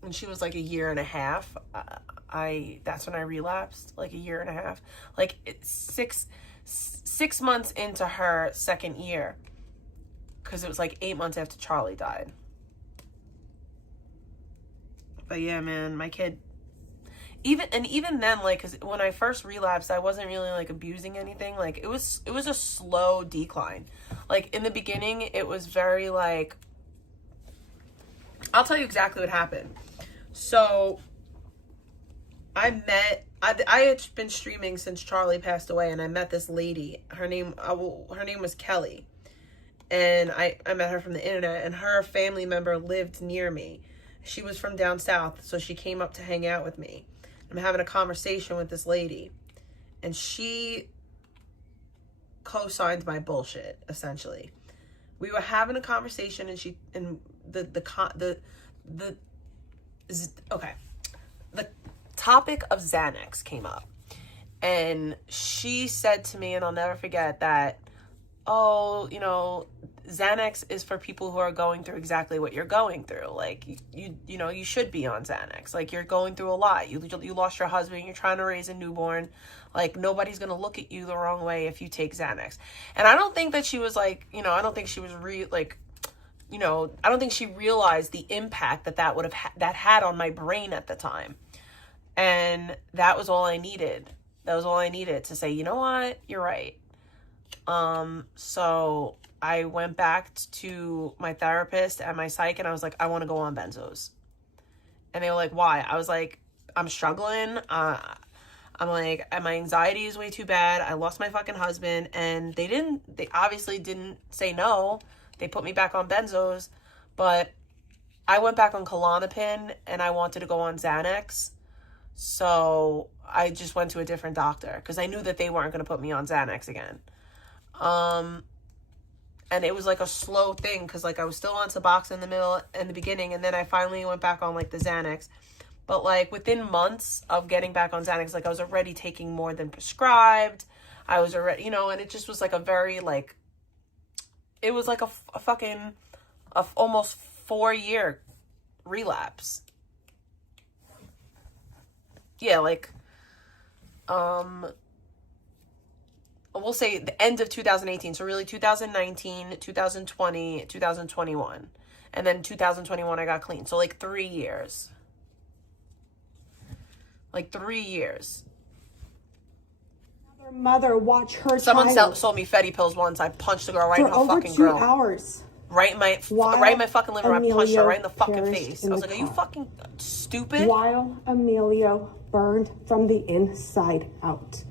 when she was like a year and a half, that's when I relapsed, like a year and a half, like six months into her second year, because it was like 8 months after Charlie died. But yeah, man, my kid, even then, like, because when I first relapsed, I wasn't really like abusing anything. Like, it was a slow decline. Like, in the beginning, it was very like, I'll tell you exactly what happened. So I had been streaming since Charlie passed away, and I met this lady. Her name was Kelly. And I met her from the internet, and her family member lived near me. She was from down south, so she came up to hang out with me. I'm having a conversation with this lady, and she co-signed my bullshit, essentially. We were having a conversation, and the topic of Xanax came up, and she said to me, and I'll never forget that, oh, you know, Xanax is for people who are going through exactly what you're going through. Like, you know, you should be on Xanax. Like, you're going through a lot. You lost your husband. You're trying to raise a newborn. Like, nobody's going to look at you the wrong way if you take Xanax. And I don't think that she was like, you know, I don't think she was you know, I don't think she realized the impact that would have that had on my brain at the time. And that was all I needed. That was all I needed to say, you know what? You're right. So I went back to my therapist and my psych, and I was like, I want to go on benzos. And they were like, why? I was like, I'm struggling. I'm like, my anxiety is way too bad. I lost my fucking husband, and they obviously didn't say no. They put me back on benzos, but I went back on Klonopin, and I wanted to go on Xanax. So I just went to a different doctor because I knew that they weren't going to put me on Xanax again. And it was like a slow thing because like I was still on Suboxone in the beginning, and then I finally went back on like the Xanax. But like within months of getting back on Xanax, like I was already taking more than prescribed. I was already, you know, and it just was like a very like, it was like a fucking almost 4-year relapse. Yeah, like, we'll say the end of 2018. So really 2019, 2020, 2021. And then 2021, I got clean. So like 3 years. Like 3 years. Her mother watch her Someone child sold me Fetty pills once. I punched the girl right in her fucking for grill. over 2 hours. Right in my fucking living room. I punched her right in the fucking face. I was like, are you fucking stupid? While Emilio burned from the inside out.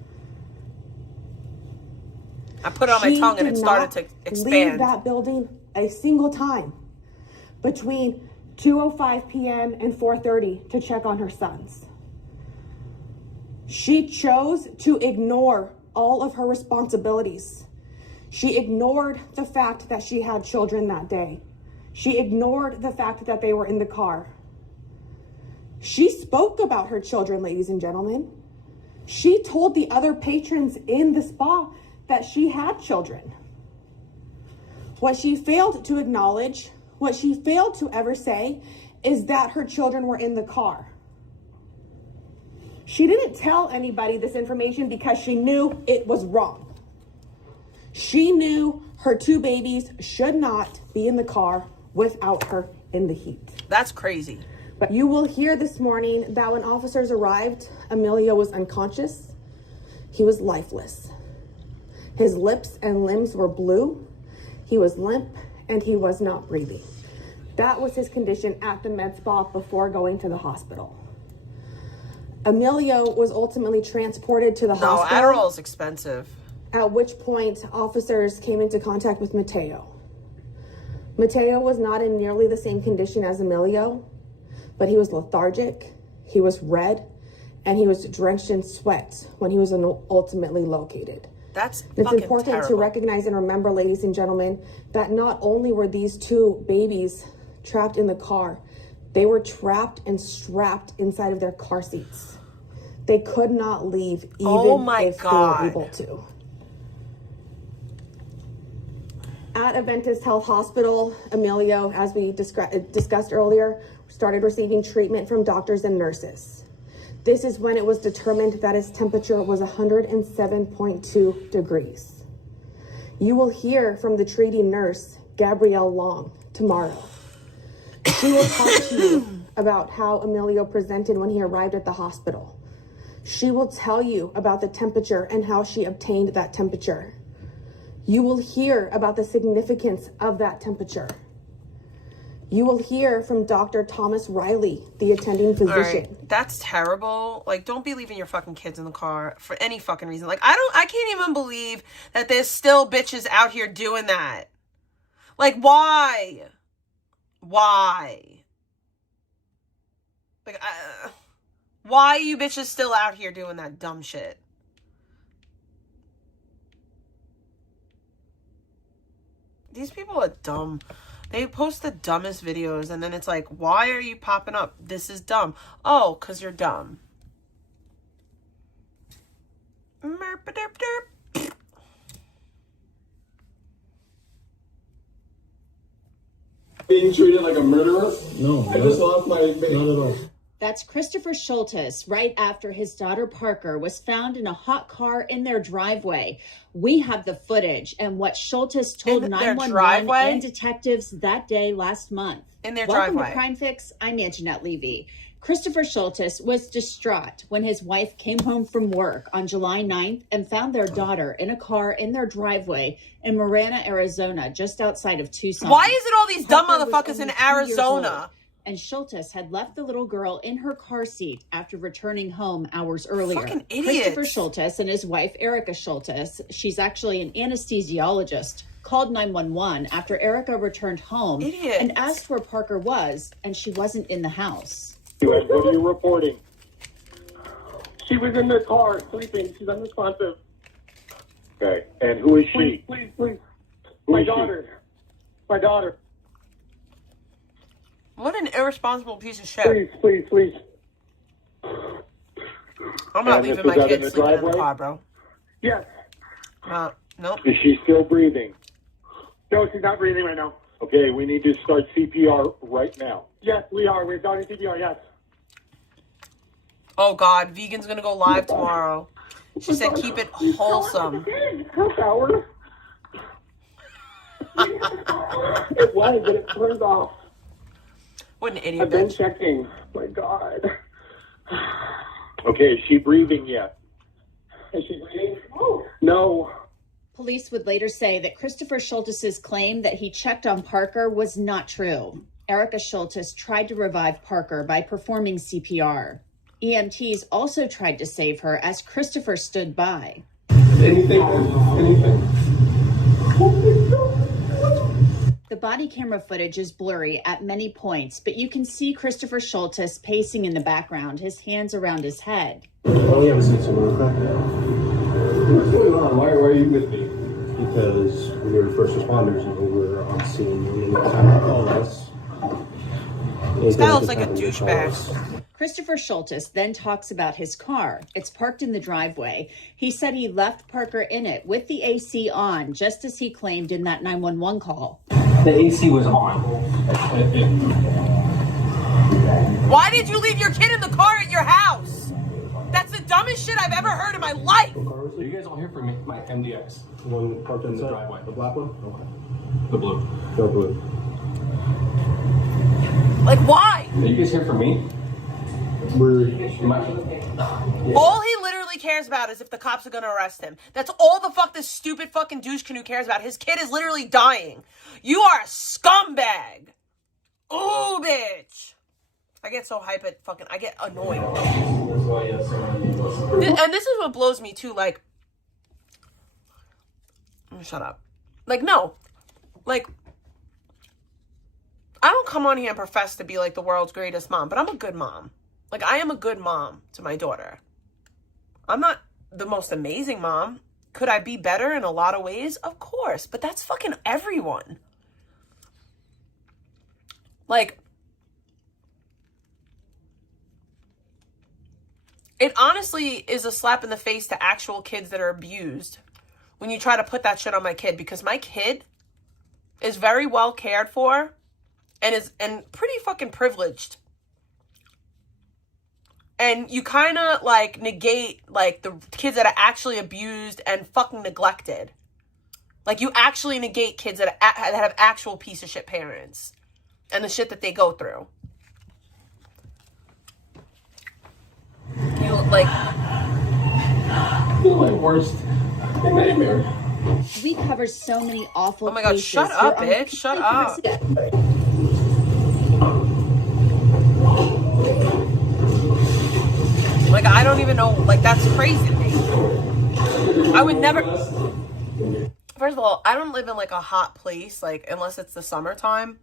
I put it on my tongue and it started to expand. Leave that building a single time between 2:05 p.m. and 4:30 to check on her sons. She chose to ignore all of her responsibilities. She ignored the fact that she had children that day. She ignored the fact that they were in the car. She spoke about her children, ladies and gentlemen. She told the other patrons in the spa that she had children. What she failed to acknowledge, what she failed to ever say, is that her children were in the car. She didn't tell anybody this information because she knew it was wrong. She knew her 2 babies should not be in the car without her in the heat. That's crazy. But you will hear this morning that when officers arrived, Emilio was unconscious. He was lifeless. His lips and limbs were blue. He was limp, and he was not breathing. That was his condition at the med spa before going to the hospital. Emilio was ultimately transported to the hospital. No, Adderall is expensive. At which point, officers came into contact with Mateo. Mateo was not in nearly the same condition as Emilio, but he was lethargic, he was red, and he was drenched in sweat when he was ultimately located. That's It's important to recognize and remember, ladies and gentlemen, that not only were these 2 babies trapped in the car, they were trapped and strapped inside of their car seats. They could not leave even if they were able to. At Adventist Health Hospital, Emilio, as we discussed earlier, started receiving treatment from doctors and nurses. This is when it was determined that his temperature was 107.2 degrees. You will hear from the treating nurse, Gabrielle Long, tomorrow. She will talk to you about how Emilio presented when he arrived at the hospital. She will tell you about the temperature and how she obtained that temperature. You will hear about the significance of that temperature. You will hear from Dr. Thomas Riley, the attending physician. All right, that's terrible. Like, don't be leaving your fucking kids in the car for any fucking reason. Like, I can't even believe that there's still bitches out here doing that. Like, why? Why? Like, why are you bitches still out here doing that dumb shit? These people are dumb. They post the dumbest videos, and then it's like, why are you popping up? This is dumb. Oh, because you're dumb. Merp-a-derp-derp. Being treated like a murderer? No. I just lost my baby. Not at all. That's Christopher Schultes right after his daughter Parker was found in a hot car in their driveway. We have the footage and what Schultes told 911 and detectives that day last month. In their Welcome driveway. to Crime Fix. I'm Anjanette Levy. Christopher Schultes was distraught when his wife came home from work on July 9th and found their daughter in a car in their driveway in Marana, Arizona, just outside of Tucson. Why is it all these dumb Parker was motherfuckers in only 2 years Arizona? old, and Schultes had left the little girl in her car seat after returning home hours earlier. Fucking idiots. Christopher Schultes and his wife, Erica Schultes, she's actually an anesthesiologist, called 911 after Erica returned home and asked where Parker was, and she wasn't in the house. What are you reporting? She was in the car sleeping. She's unresponsive. Okay. And who is she? Please. My daughter. My daughter. What an irresponsible piece of shit. Please. I'm not leaving my kids sleeping in the car, bro. Yes. Nope. Is she still breathing? No, she's not breathing right now. Okay, we need to start CPR right now. Yes, we are. We're starting CPR, yes. Oh, God. Vegan's going to go live tomorrow. She said keep it wholesome. Shower. It was, but it turned off. What an idiot. I've been checking. My God. Okay, is she breathing yet? Is she breathing? No. Police would later say that Christopher Schultes' claim that he checked on Parker was not true. Erica Schultes tried to revive Parker by performing CPR. EMTs also tried to save her as Christopher stood by. Anything. The body camera footage is blurry at many points, but you can see Christopher Schultes pacing in the background, his hands around his head. Oh, yeah, what's going on? Why are you with me? Because we were first responders and we were on scene. And the time to call us. This guy looks like a douchebag. Christopher Schultes then talks about his car. It's parked in the driveway. He said he left Parker in it with the AC on, just as he claimed in that 911 call. The AC was on. Why did you leave your kid in the car at your house? That's the dumbest shit I've ever heard in my life. Are you guys all here for me? My MDX. One parked in the driveway. The black one? Okay. The blue. The blue. Like, why? Are you guys here for me? All he literally cares about is if the cops are gonna arrest him. That's all the fuck this stupid fucking douche canoe cares about. His kid is literally dying. You are a scumbag. Ooh, bitch. I get so hype at fucking, I get annoyed. And this is what blows me too, like, shut up. Like, no. Like, I don't come on here and profess to be like the world's greatest mom, but I'm a good mom. Like, I am a good mom to my daughter. I'm not the most amazing mom. Could I be better in a lot of ways? Of course. But that's fucking everyone. Like, it honestly is a slap in the face to actual kids that are abused when you try to put that shit on my kid, because my kid is very well cared for and pretty fucking privileged. And you kind of, like, negate, like, the kids that are actually abused and fucking neglected. Like, you actually negate kids that have actual piece of shit parents and the shit that they go through. You, like... I feel my worst nightmare. We cover so many awful Oh my God, cases. shut up, bitch. Shut up. Like, I don't even know. Like, that's crazy to me. I would never... First first of all, I don't live in like a hot place, like unless it's the summertime.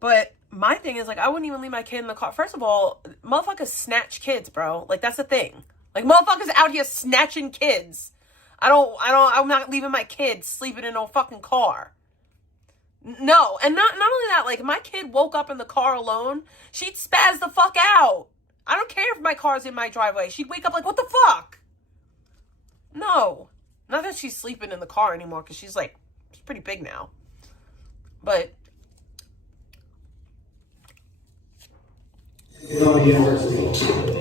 But my thing is like, I wouldn't even leave my kid in the car. First of all, motherfuckers snatch kids, bro. Like that's the thing. Like motherfuckers out here snatching kids. I'm not leaving my kid sleeping in no fucking car. No, and not only that, like my kid woke up in the car alone, she'd spaz the fuck out. I don't care if my car's in my driveway. She'd wake up like, what the fuck? No. Not that she's sleeping in the car anymore, because she's pretty big now. But yeah,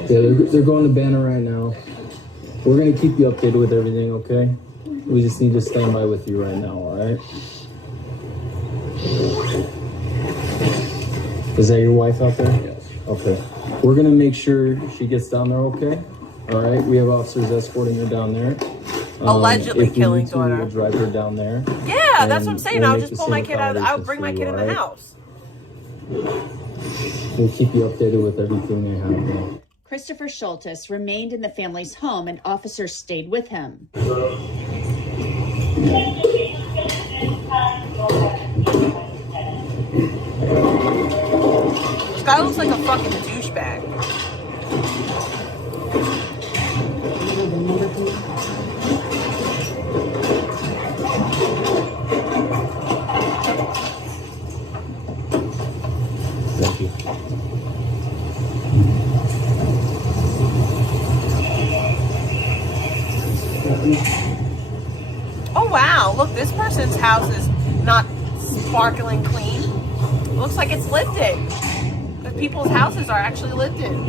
they're going to Banner right now. We're gonna keep you updated with everything, okay? We just need to stand by with you right now, all right? Is that your wife out there? Yes. Okay. We're gonna make sure she gets down there, okay? All right. We have officers escorting her down there. Allegedly killing daughter. We'll drive her down there. Yeah, that's what I'm saying. I'll just pull my kid out. I'll bring my kid in the house. We'll keep you updated with everything they have there. Christopher Schultes remained in the family's home and officers stayed with him. This guy looks like a fucking douchebag. Thank you. Oh wow, look, this person's house is not sparkling clean. It looks like it's lived in. The people's houses are actually lived in.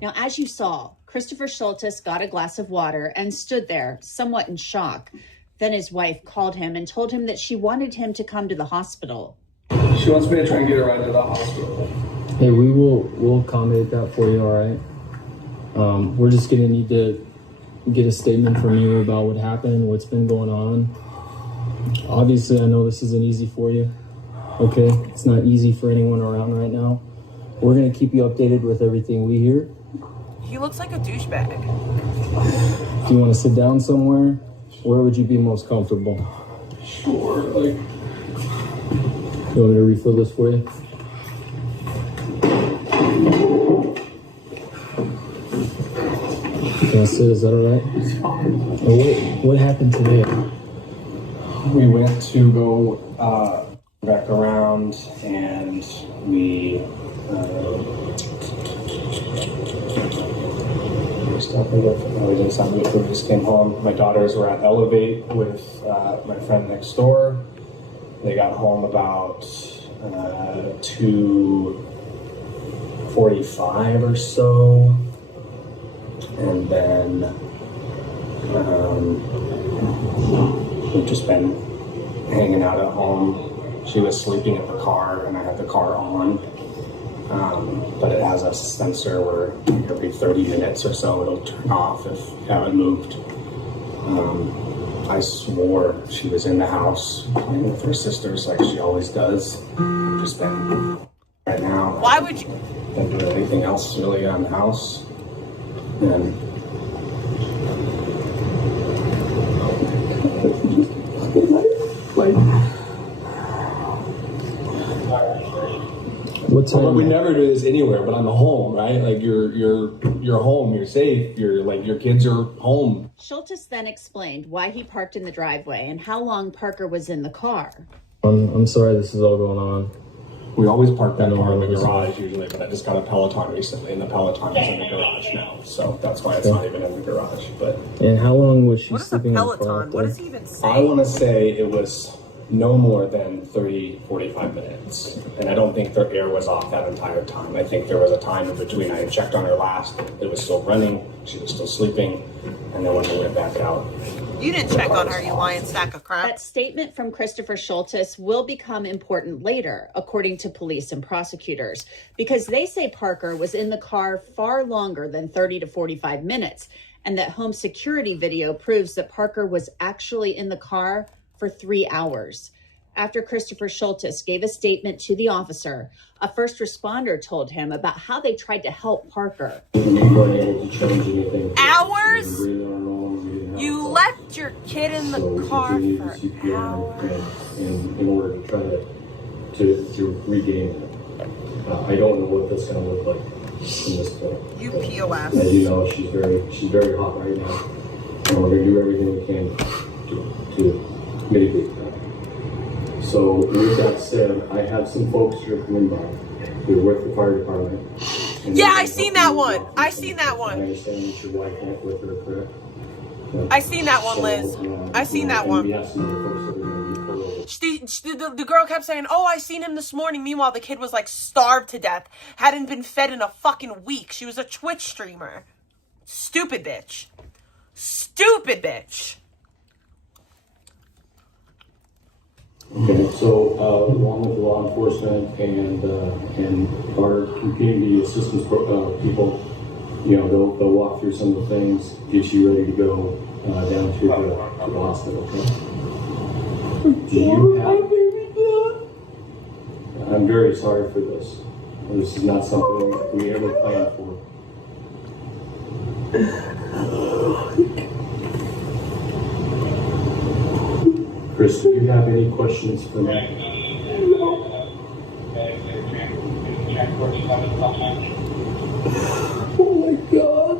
Now, as you saw, Christopher Schultes got a glass of water and stood there, somewhat in shock. Then his wife called him and told him that she wanted him to come to the hospital. She wants me to try and get her right to the hospital. Hey, we'll accommodate that for you, all right? We're just gonna need to get a statement from you about what happened, what's been going on. Obviously, I know this isn't easy for you, okay? It's not easy for anyone around right now. We're gonna keep you updated with everything we hear. He looks like a douchebag. Do you want to sit down somewhere? Where would you be most comfortable? Sure, like... You want me to refill this for you? Can I sit? Is that all right? It's fine. What happened today? We went to go back around and we didn't sound good. We just came home. My daughters were at Elevate with my friend next door. They got home about 2:45 or so, and then we've just been hanging out at home. She was sleeping in the car, and I had the car on, but it has a sensor where every 30 minutes or so it'll turn off if you haven't moved. I swore she was in the house playing with her sisters like she always does. Just been right now. Why would you? Don't do anything else really around the house. And What time? Well, we never do this anywhere, but I'm home, right? Like you're home, you're safe, you're like your kids are home. Schultes then explained why he parked in the driveway and how long Parker was in the car. I'm sorry this is all going on. We always park that car in the garage usually, but I just got a Peloton recently, and the Peloton is in the garage now, so that's why it's not even in the garage. But and how long was she What is a sleeping in the Peloton? car? What does he even say? I want to say it was no more than 30-45 minutes, and I don't think their air was off that entire time. I think there was a time in between. I checked on her last, it was still running, she was still sleeping, and then when we went back out. You didn't check on her, you lying sack of crap. That statement from Christopher Schultes will become important later, according to police and prosecutors, because they say Parker was in the car far longer than 30 to 45 minutes, and that home security video proves that Parker was actually in the car for 3 hours. After Christopher Schultes gave a statement to the officer, a first responder told him about how they tried to help Parker. Hours? You left your kid in the car for hours. And in order to try to regain it. I don't know what that's going to look like from this point. You POS. As you know, she's very hot right now, and we're going to do everything we can to mitigate that. So with that said, I have some folks who are coming by. They're with the fire department. Yeah, I seen that one. I seen that one. I understand that your wife went with her, correct? I seen that one, Liz. I seen that one. We have some other folks that are going to be pulled over. The girl kept saying, oh, I seen him this morning. Meanwhile, the kid was like starved to death. Hadn't been fed in a fucking week. She was a Twitch streamer. Stupid bitch. Stupid bitch. Okay, so along with law enforcement and our community assistance people, you know, they'll walk through some of the things, get you ready to go down to the hospital. Okay? Do you have? I'm very sorry for this. This is not something we ever planned for. Chris, do you have any questions for me? Oh my God.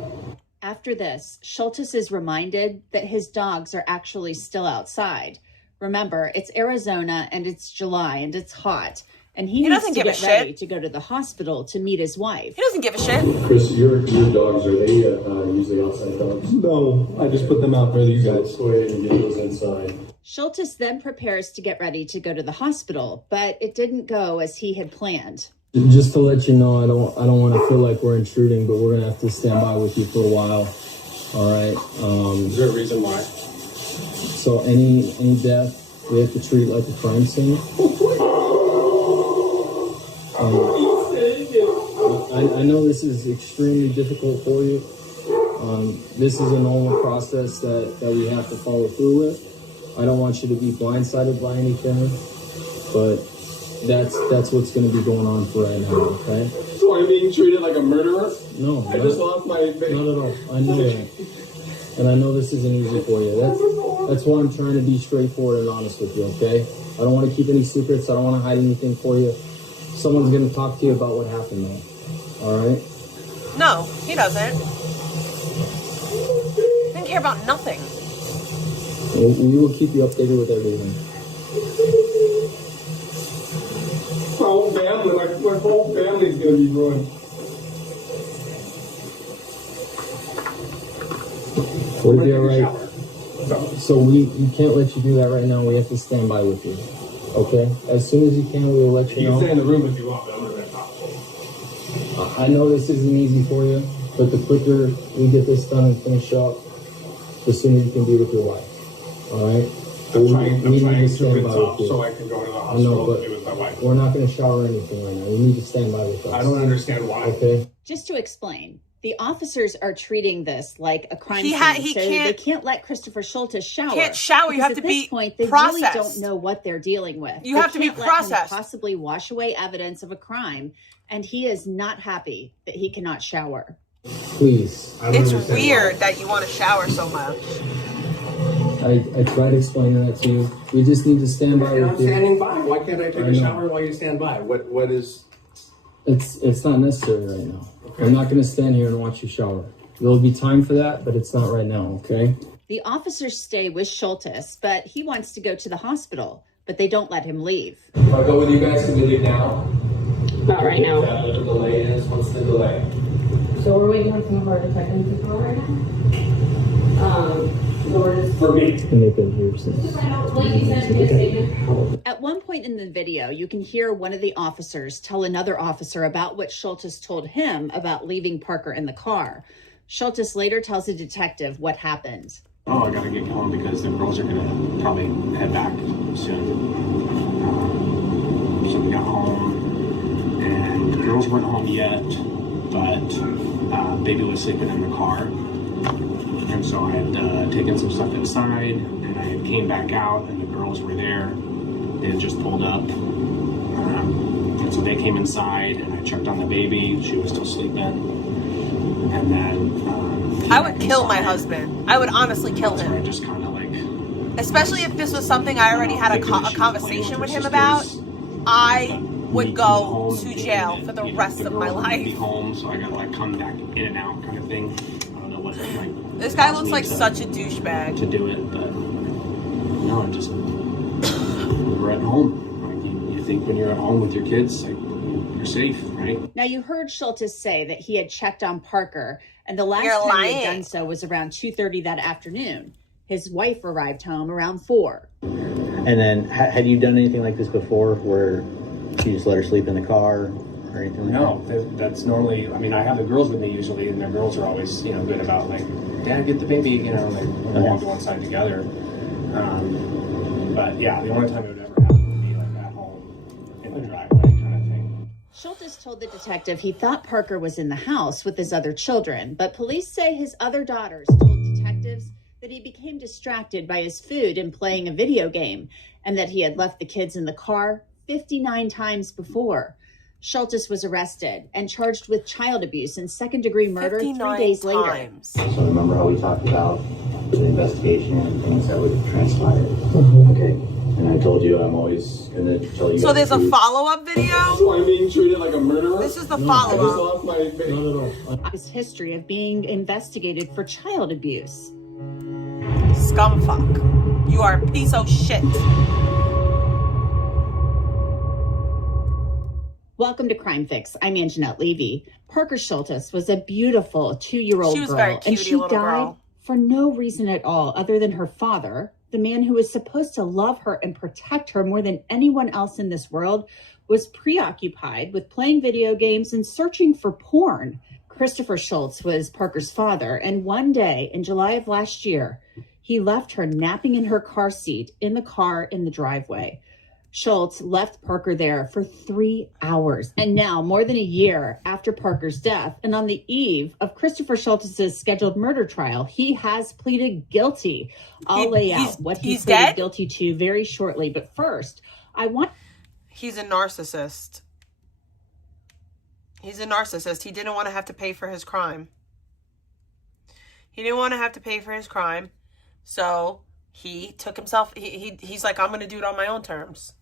After this, Schultes is reminded that his dogs are actually still outside. Remember, it's Arizona and it's July and it's hot. And he needs to get ready to go to the hospital to meet his wife. He doesn't give a shit. Chris, your dogs, are they usually outside dogs? No, I just put them out for you guys. Go ahead and get those inside. Schultes then prepares to get ready to go to the hospital, but it didn't go as he had planned. Just to let you know, I don't want to feel like we're intruding, but we're gonna have to stand by with you for a while. All right. Is there a reason why? So any death, we have to treat like a crime scene. I know this is extremely difficult for you. This is a normal process that we have to follow through with. I don't want you to be blindsided by anything, but that's what's going to be going on for right now, okay? So I'm being treated like a murderer? No. I just lost my baby. Not at all. I know that. And I know this isn't easy for you. That's why I'm trying to be straightforward and honest with you, okay? I don't want to keep any secrets. I don't want to hide anything for you. Someone's going to talk to you about what happened, though. All right? No, he doesn't. He didn't care about nothing. We will keep you updated with everything. My whole family, my whole family's going to be ruined. Would it be all right? So we can't let you do that right now. We have to stand by with you. Okay? As soon as you can, we will let you know. You can stay in the room if you want, but I'm not going to talk. I know this isn't easy for you, but the quicker we get this done and finish up, the sooner you can be with your wife. All right? I'm trying to resolve so I can go to the hospital to be with my wife. We're not going to shower or anything right now. You need to stand by with us. I don't understand why. Okay? Just to explain, the officers are treating this like a crime scene, so they can't let Christopher Schultes shower. Can't shower. You have to be at this point, they processed. really don't know what they're dealing with. You have to be They can't let him processed. possibly wash away evidence of a crime, and he is not happy that he cannot shower. Please. It's weird that you want to shower so much. I tried explaining that to you. We just need to stand by And I'm with you. standing by. Why can't I take a shower while you stand by? What is... It's not necessary right now. Okay. I'm not going to stand here and watch you shower. There'll be time for that, but it's not right now, okay? The officers stay with Schultes, but he wants to go to the hospital, but they don't let him leave. If I go with you guys, can we leave now? Not right now. Is that what the delay is? What's the delay? So we're waiting on some of our detectives to call right now. So we're just... For me. And they've been here since. At one point in the video, you can hear one of the officers tell another officer about what Schultes told him about leaving Parker in the car. Schultes later tells a detective what happened. Oh, I gotta get home because the girls are gonna probably head back soon. So we got home, and the girls weren't home yet, but baby was sleeping in the car. And so I had taken some stuff inside, and I came back out, and the girls were there. They had just pulled up. And so they came inside, and I checked on the baby. She was still sleeping. And then I would kill my husband. I would honestly kill him. I just kind of like, especially if this was something I already had a conversation with him about. I would go to jail for the rest of my life. Home, so I gotta like come back in and out kind of thing. I don't know what like. This guy looks like such a douchebag. To do it, but no, I just we're at home. Like you think when you're at home with your kids, like you're safe, right? Now you heard Schultes say that he had checked on Parker, and the last time he had done so was around 2:30 that afternoon. His wife arrived home around 4. And then, had you done anything like this before, where you just let her sleep in the car or anything like that? No, that's normally, I mean, I have the girls with me usually, and their girls are always, you know, good about like, Dad, get the baby, you know, like we all go inside together. But yeah, the only time it would ever happen would be like at home in the driveway kind of thing. Schultes told the detective he thought Parker was in the house with his other children, but police say his other daughters told detectives that he became distracted by his food and playing a video game, and that he had left the kids in the car 59 times before. Schultes was arrested and charged with child abuse and second-degree murder 3 days later. So remember how we talked about the investigation and things that would transpire? Okay. And I told you I'm always going to tell you. So there's a follow-up video? So I'm being treated like a murderer? This is the follow-up. I just lost my baby. His history of being investigated for child abuse. Scumfuck. You are a piece of shit. Welcome to Crime Fix. I'm Anjanette Levy. Parker Schultes was a beautiful 2-year-old She was girl, very and cutie she little died girl. for no reason at all other than her father, the man who was supposed to love her and protect her more than anyone else in this world, was preoccupied with playing video games and searching for porn. Christopher Schultes was Parker's father, and one day in July of last year, he left her napping in her car seat in the car in the driveway. Schultes left Parker there for 3 hours. And now, more than a year after Parker's death, and on the eve of Christopher Schultes' scheduled murder trial, he has pleaded guilty. I'll lay out what he pleaded guilty to very shortly. But first, He's a narcissist. He's a narcissist. He didn't want to have to pay for his crime. He didn't want to have to pay for his crime. So he took himself, he's like, I'm going to do it on my own terms.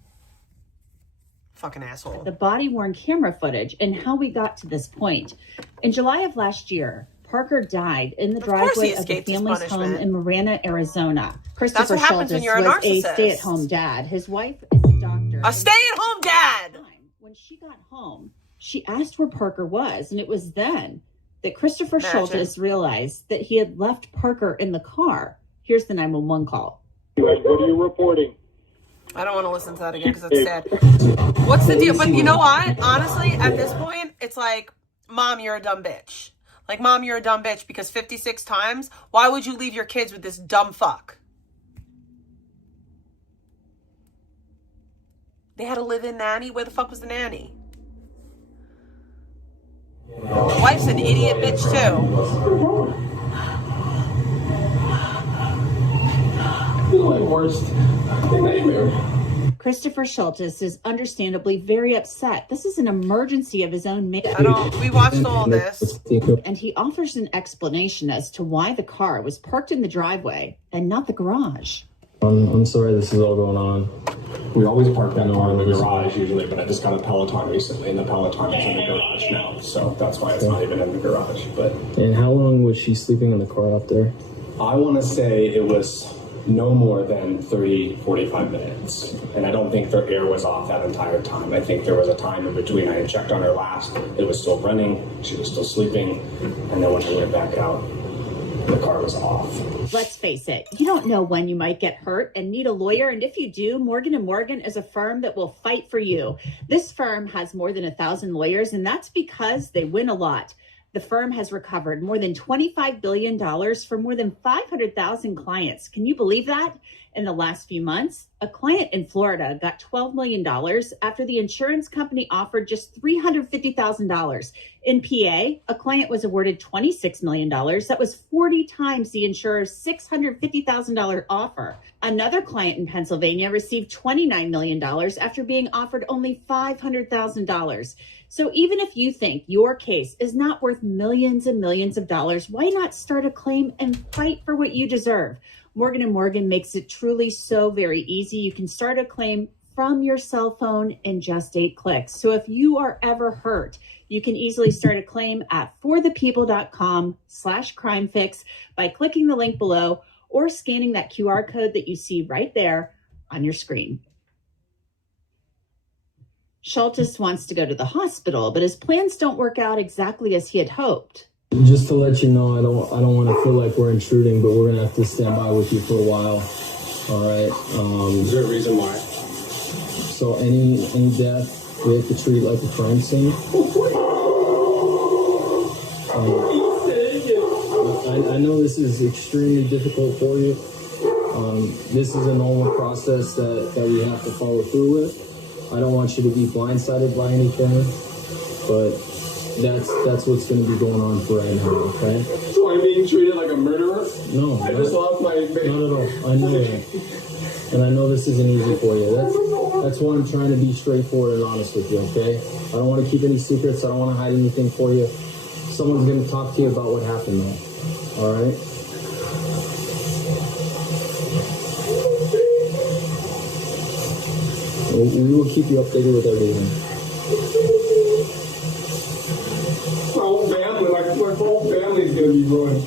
Fucking asshole. The body-worn camera footage and how we got to this point. In July of last year, Parker died in the driveway of the family's home in Marana, Arizona. Christopher Schultes was a stay-at-home dad. His wife is a doctor. A stay-at-home dad! When she got home, she asked where Parker was, and it was then that Christopher Schultes realized that he had left Parker in the car. Here's the 911 call. What are you reporting? I don't want to listen to that again because it's sad. What's the deal? But you know what? Honestly, at this point, it's like, Mom, you're a dumb bitch. Like, Mom, you're a dumb bitch because 56 times, why would you leave your kids with this dumb fuck? They had a live-in nanny? Where the fuck was the nanny? Wife's an idiot bitch, too. My worst nightmare. Christopher Schultes is understandably very upset. This is an emergency of his own making. We watched all this. And he offers an explanation as to why the car was parked in the driveway and not the garage. I'm sorry this is all going on. We always park that car in the garage usually, but I just got a Peloton recently, and the Peloton is in the garage now, so that's why it's not even in the garage. But And how long was she sleeping in the car out there? I want to say it was no more than 45 minutes. And I don't think their air was off that entire time. I think there was a time in between. I had checked on her last. It was still running. She was still sleeping. And then when I went back out, the car was off. Let's face it, you don't know when you might get hurt and need a lawyer. And if you do, Morgan & Morgan is a firm that will fight for you. This firm has more than 1,000 lawyers, and that's because they win a lot. The firm has recovered more than $25 billion for more than 500,000 clients. Can you believe that? In the last few months, a client in Florida got $12 million after the insurance company offered just $350,000. In PA, a client was awarded $26 million. That was 40 times the insurer's $650,000 offer. Another client in Pennsylvania received $29 million after being offered only $500,000. So even if you think your case is not worth millions and millions of dollars, why not start a claim and fight for what you deserve? Morgan & Morgan makes it truly so very easy. You can start a claim from your cell phone in just 8 clicks. So if you are ever hurt, you can easily start a claim at forthepeople.com/crimefix by clicking the link below or scanning that QR code that you see right there on your screen. Schultes wants to go to the hospital, but his plans don't work out exactly as he had hoped. Just to let you know, I don't want to feel like we're intruding, but we're gonna have to stand by with you for a while. All right. Is there a reason why? So any death we have to treat like a crime scene. I know this is extremely difficult for you. This is a normal process that we have to follow through with. I don't want you to be blindsided by anything, but that's what's going to be going on for right now, okay? So I'm being treated like a murderer? No. I just lost my... Not at all. I know that. And I know this isn't easy for you. That's why I'm trying to be straightforward and honest with you, okay? I don't want to keep any secrets. I don't want to hide anything for you. Someone's going to talk to you about what happened, though. All right? We will keep you updated with everything. My whole family, my whole family's gonna be ruined.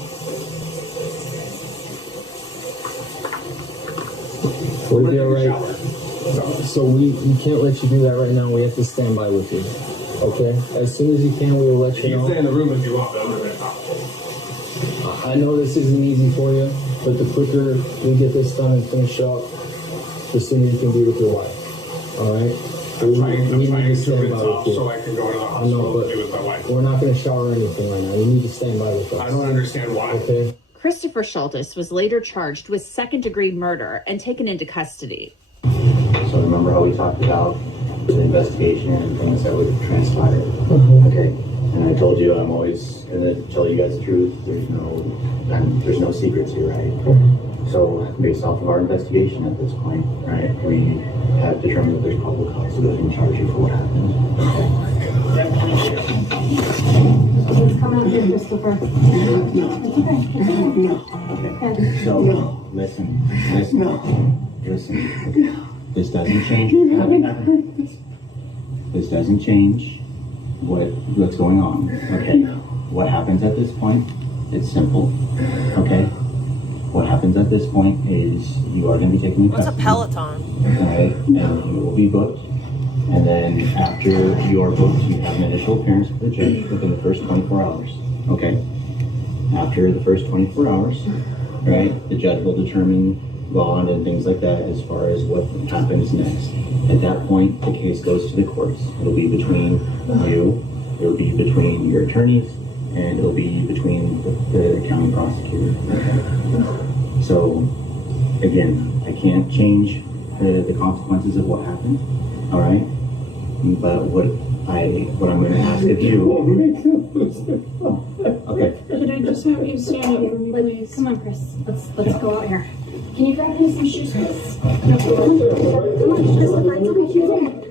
We'll be all right. So we can't let you do that right now. We have to stand by with you. Okay? As soon as you can, we will let you know. You can stay in the room if you want, but I'm gonna I know this isn't easy for you, but the quicker we get this done and finish up, the sooner you can be with your wife. All right? I'm trying to stand by resolve with you. so I can go to the I know, hospital but and be with my wife. we're not going to shower or anything right now. You need to stand by with us. I don't understand why. Okay? Christopher Schultes was later charged with second-degree murder and taken into custody. So remember how we talked about the investigation and things that would transpire? Okay. And I told you I'm always going to tell you guys the truth. There's no secrets here, right? So based off of our investigation at this point, right, we have determined that there's probable cause to go ahead and charge you for what happened. Please come out here, Christopher. Okay. So listen. This doesn't change. This doesn't change what's going on. Okay. What happens at this point? It's simple. Okay. What happens at this point is you are going to be taken to custody. What's a Peloton? Right, and you will be booked. And then after you are booked, you have an initial appearance with the judge within the first 24 hours. Okay. After the first 24 hours, right, the judge will determine bond and things like that as far as what happens next. At that point, the case goes to the courts. It'll be between you, it'll be between your attorneys, and it'll be between the county prosecutor. Okay. So, again, I can't change the consequences of what happened, all right? But what I'm going to ask of you... Okay. Could I just have you stand up for me, please? Come on, Chris. Let's go out here. Can you grab me some shoes, Chris? No, come on, Christopher.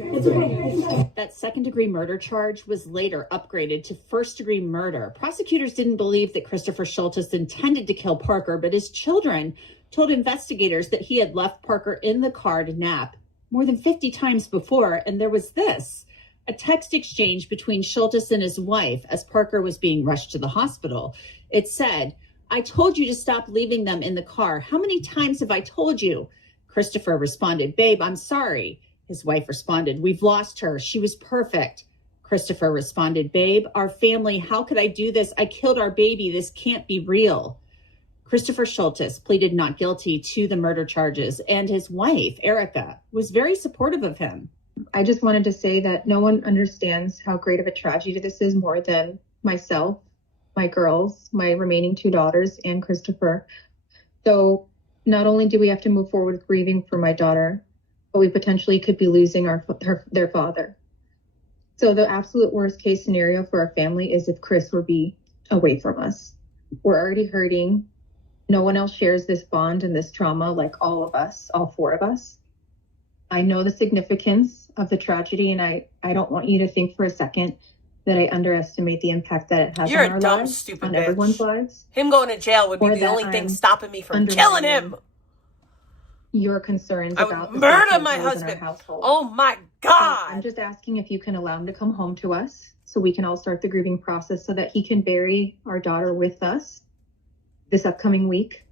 It's okay. That second-degree murder charge was later upgraded to first-degree murder. Prosecutors didn't believe that Christopher Schultes intended to kill Parker, but his children told investigators that he had left Parker in the car to nap more than 50 times before, and there was this, a text exchange between Schultes and his wife as Parker was being rushed to the hospital. It said, "I told you to stop leaving them in the car. How many times have I told you?" Christopher responded, "Babe, I'm sorry." His wife responded, "We've lost her. She was perfect." Christopher responded, "Babe, our family, how could I do this? I killed our baby. This can't be real." Christopher Schultes pleaded not guilty to the murder charges, and his wife, Erica, was very supportive of him. I just wanted to say that no one understands how great of a tragedy this is more than myself my girls, my remaining 2 daughters, and Christopher. So not only do we have to move forward with grieving for my daughter, but we potentially could be losing their father. So the absolute worst case scenario for our family is if Chris would be away from us. We're already hurting. No one else shares this bond and this trauma like all of us, all 4 of us. I know the significance of the tragedy, and I don't want you to think for a second that I underestimate the impact that it has You're on our a dumb, lives, stupid on bitch. everyone's lives. Him going to jail would be Or the that only thing I'm stopping me from killing him. Your concerns I about would the murder sexual my abuse in our husband. household. Oh my So God. I'm just asking if you can allow him to come home to us so we can all start the grieving process so that he can bury our daughter with us this upcoming week,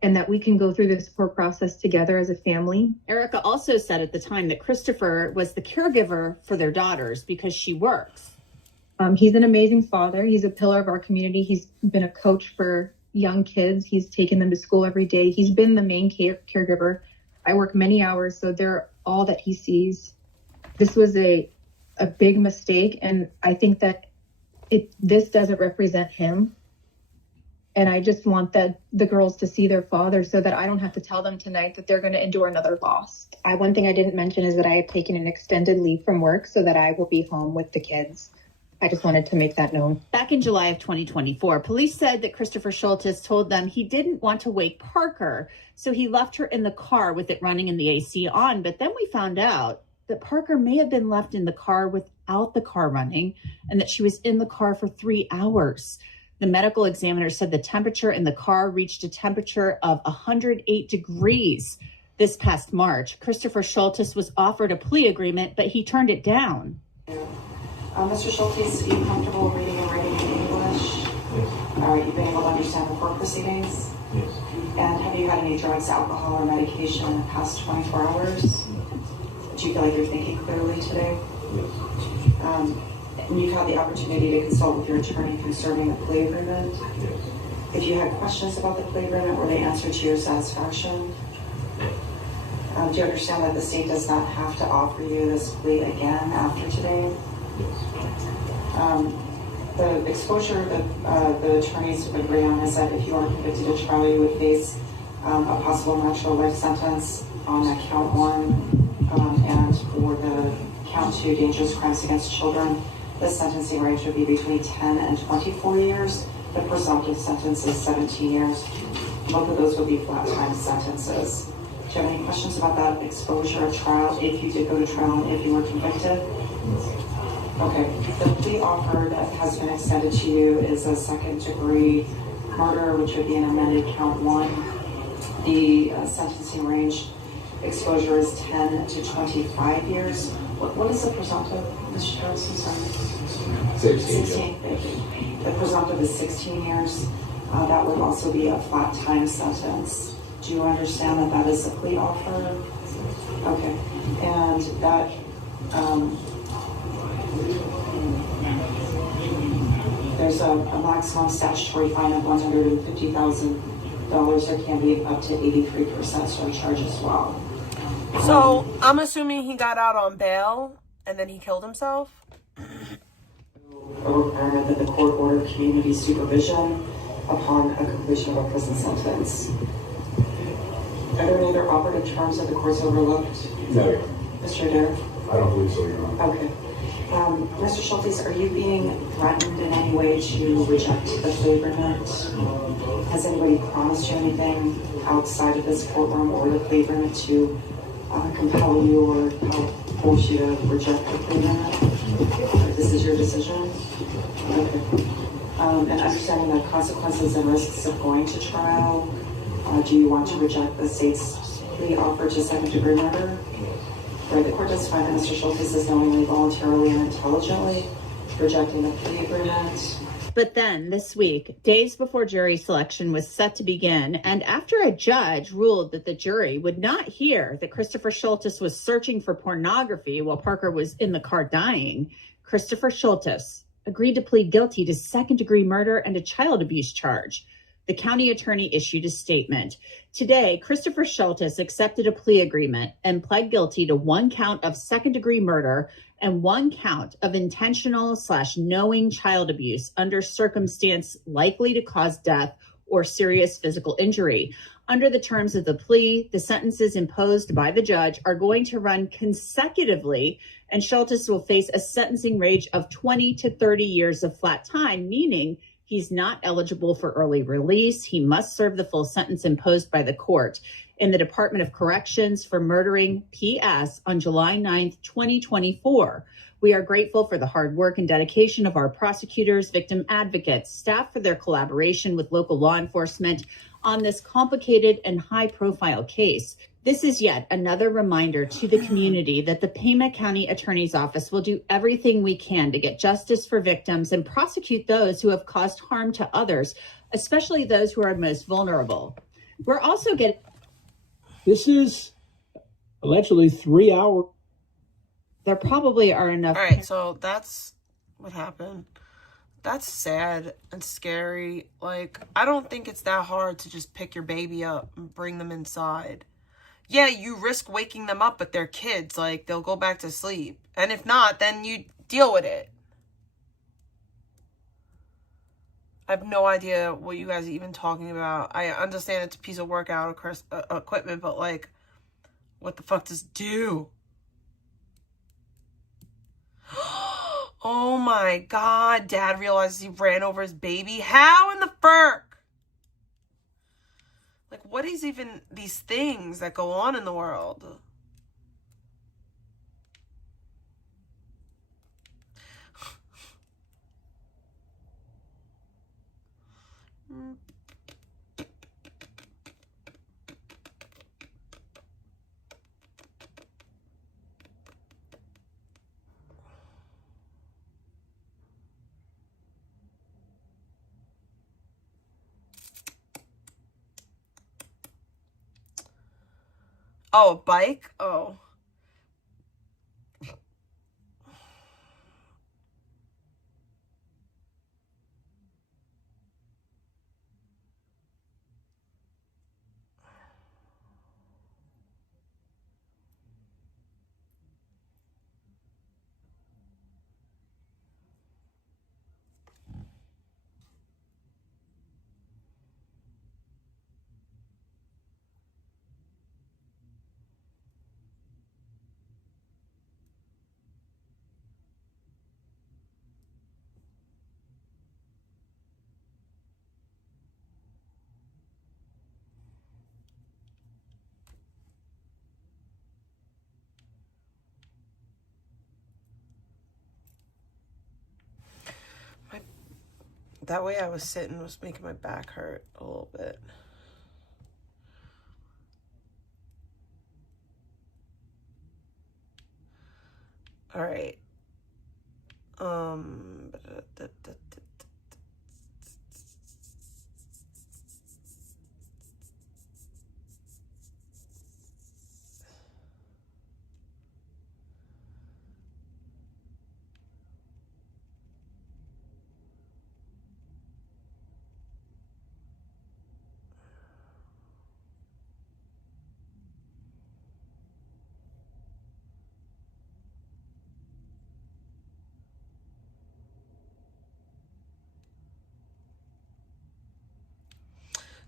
and that we can go through this whole process together as a family. Erica also said at the time that Christopher was the caregiver for their daughters because she works. He's an amazing father. He's a pillar of our community. He's been a coach for young kids. He's taken them to school every day. He's been the main caregiver. I work many hours, so they're all that he sees. This was a big mistake, and I think that this doesn't represent him. And I just want the girls to see their father so that I don't have to tell them tonight that they're going to endure another loss. One thing I didn't mention is that I have taken an extended leave from work so that I will be home with the kids. I just wanted to make that known. Back in July of 2024, police said that Christopher Schultes told them he didn't want to wake Parker, so he left her in the car with it running and the AC on. But then we found out that Parker may have been left in the car without the car running and that she was in the car for 3 hours. The medical examiner said the temperature in the car reached a temperature of 108 degrees this past March. Christopher Schultes was offered a plea agreement, but he turned it down. Mr. Schultes, are you comfortable reading and writing in English? Yes. All right, you've been able to understand the court proceedings? Yes. And have you had any drugs, alcohol, or medication in the past 24 hours? Do you feel like you're thinking clearly today? Yes. And you've had the opportunity to consult with your attorney concerning the plea agreement? Yes. If you had questions about the plea agreement, were they answered to your satisfaction? Do you understand that the state does not have to offer you this plea again after today? The exposure that the attorneys agree on is that if you are convicted of trial, you would face a possible natural life sentence on count 1, and for the count 2, dangerous crimes against children, the sentencing range would be between 10 and 24 years. The presumptive sentence is 17 years. Both of those would be flat time sentences. Do you have any questions about that exposure at trial, if you did go to trial and if you were convicted? Okay, the plea offer that has been extended to you is a second-degree murder, which would be an amended count 1. The sentencing range exposure is 10 to 25 years. What is the presumptive, Mr. Harris? I'm sorry. 16. Thank you. The presumptive is 16 years. That would also be a flat time sentence. Do you understand that that is a plea offer? Okay, and that. There's a maximum statutory fine of $150,000. There can be up to 83% surcharge as well. So I'm assuming he got out on bail and then he killed himself? A requirement that the court order community supervision upon a completion of a prison sentence. Are there any other operative terms that the court's overlooked? No. Mr. Adair? I don't believe so, Your Honor. Okay. Mr. Schultes, are you being threatened in any way to reject the plea agreement? Has anybody promised you anything outside of this courtroom or the plea agreement to compel you or force you to reject the plea agreement? This is your decision? Okay. And understanding the consequences and risks of going to trial, do you want to reject the state's plea offer to second-degree murder? Right, the court does find that Mr. Schultes is knowingly, voluntarily, and intelligently rejecting the plea agreement. But then this week, days before jury selection was set to begin, and after a judge ruled that the jury would not hear that Christopher Schultes was searching for pornography while Parker was in the car dying, Christopher Schultes agreed to plead guilty to second-degree murder and a child abuse charge. The county attorney issued a statement. Today, Christopher Schultes accepted a plea agreement and pled guilty to 1 count of second-degree murder and 1 count of intentional/knowing child abuse under circumstance likely to cause death or serious physical injury. Under the terms of the plea, the sentences imposed by the judge are going to run consecutively, and Schultes will face a sentencing range of 20 to 30 years of flat time, meaning he's not eligible for early release. He must serve the full sentence imposed by the court in the Department of Corrections for murdering PS on July 9th, 2024. We are grateful for the hard work and dedication of our prosecutors, victim advocates, staff for their collaboration with local law enforcement on this complicated and high-profile case. This is yet another reminder to the community that the Pima County Attorney's Office will do everything we can to get justice for victims and prosecute those who have caused harm to others, especially those who are most vulnerable. We're also getting... This is allegedly 3 hours. There probably are enough... All right, so that's what happened. That's sad and scary. Like, I don't think it's that hard to just pick your baby up and bring them inside. Yeah, you risk waking them up, but they're kids. Like, they'll go back to sleep. And if not, then you deal with it. I have no idea what you guys are even talking about. I understand it's a piece of workout equipment, but, like, what the fuck does it do? Oh my God, Dad realizes he ran over his baby. How in the frick? Like, what is even these things that go on in the world? Oh, a bike? Oh. That way I was sitting was making my back hurt a little bit. All right.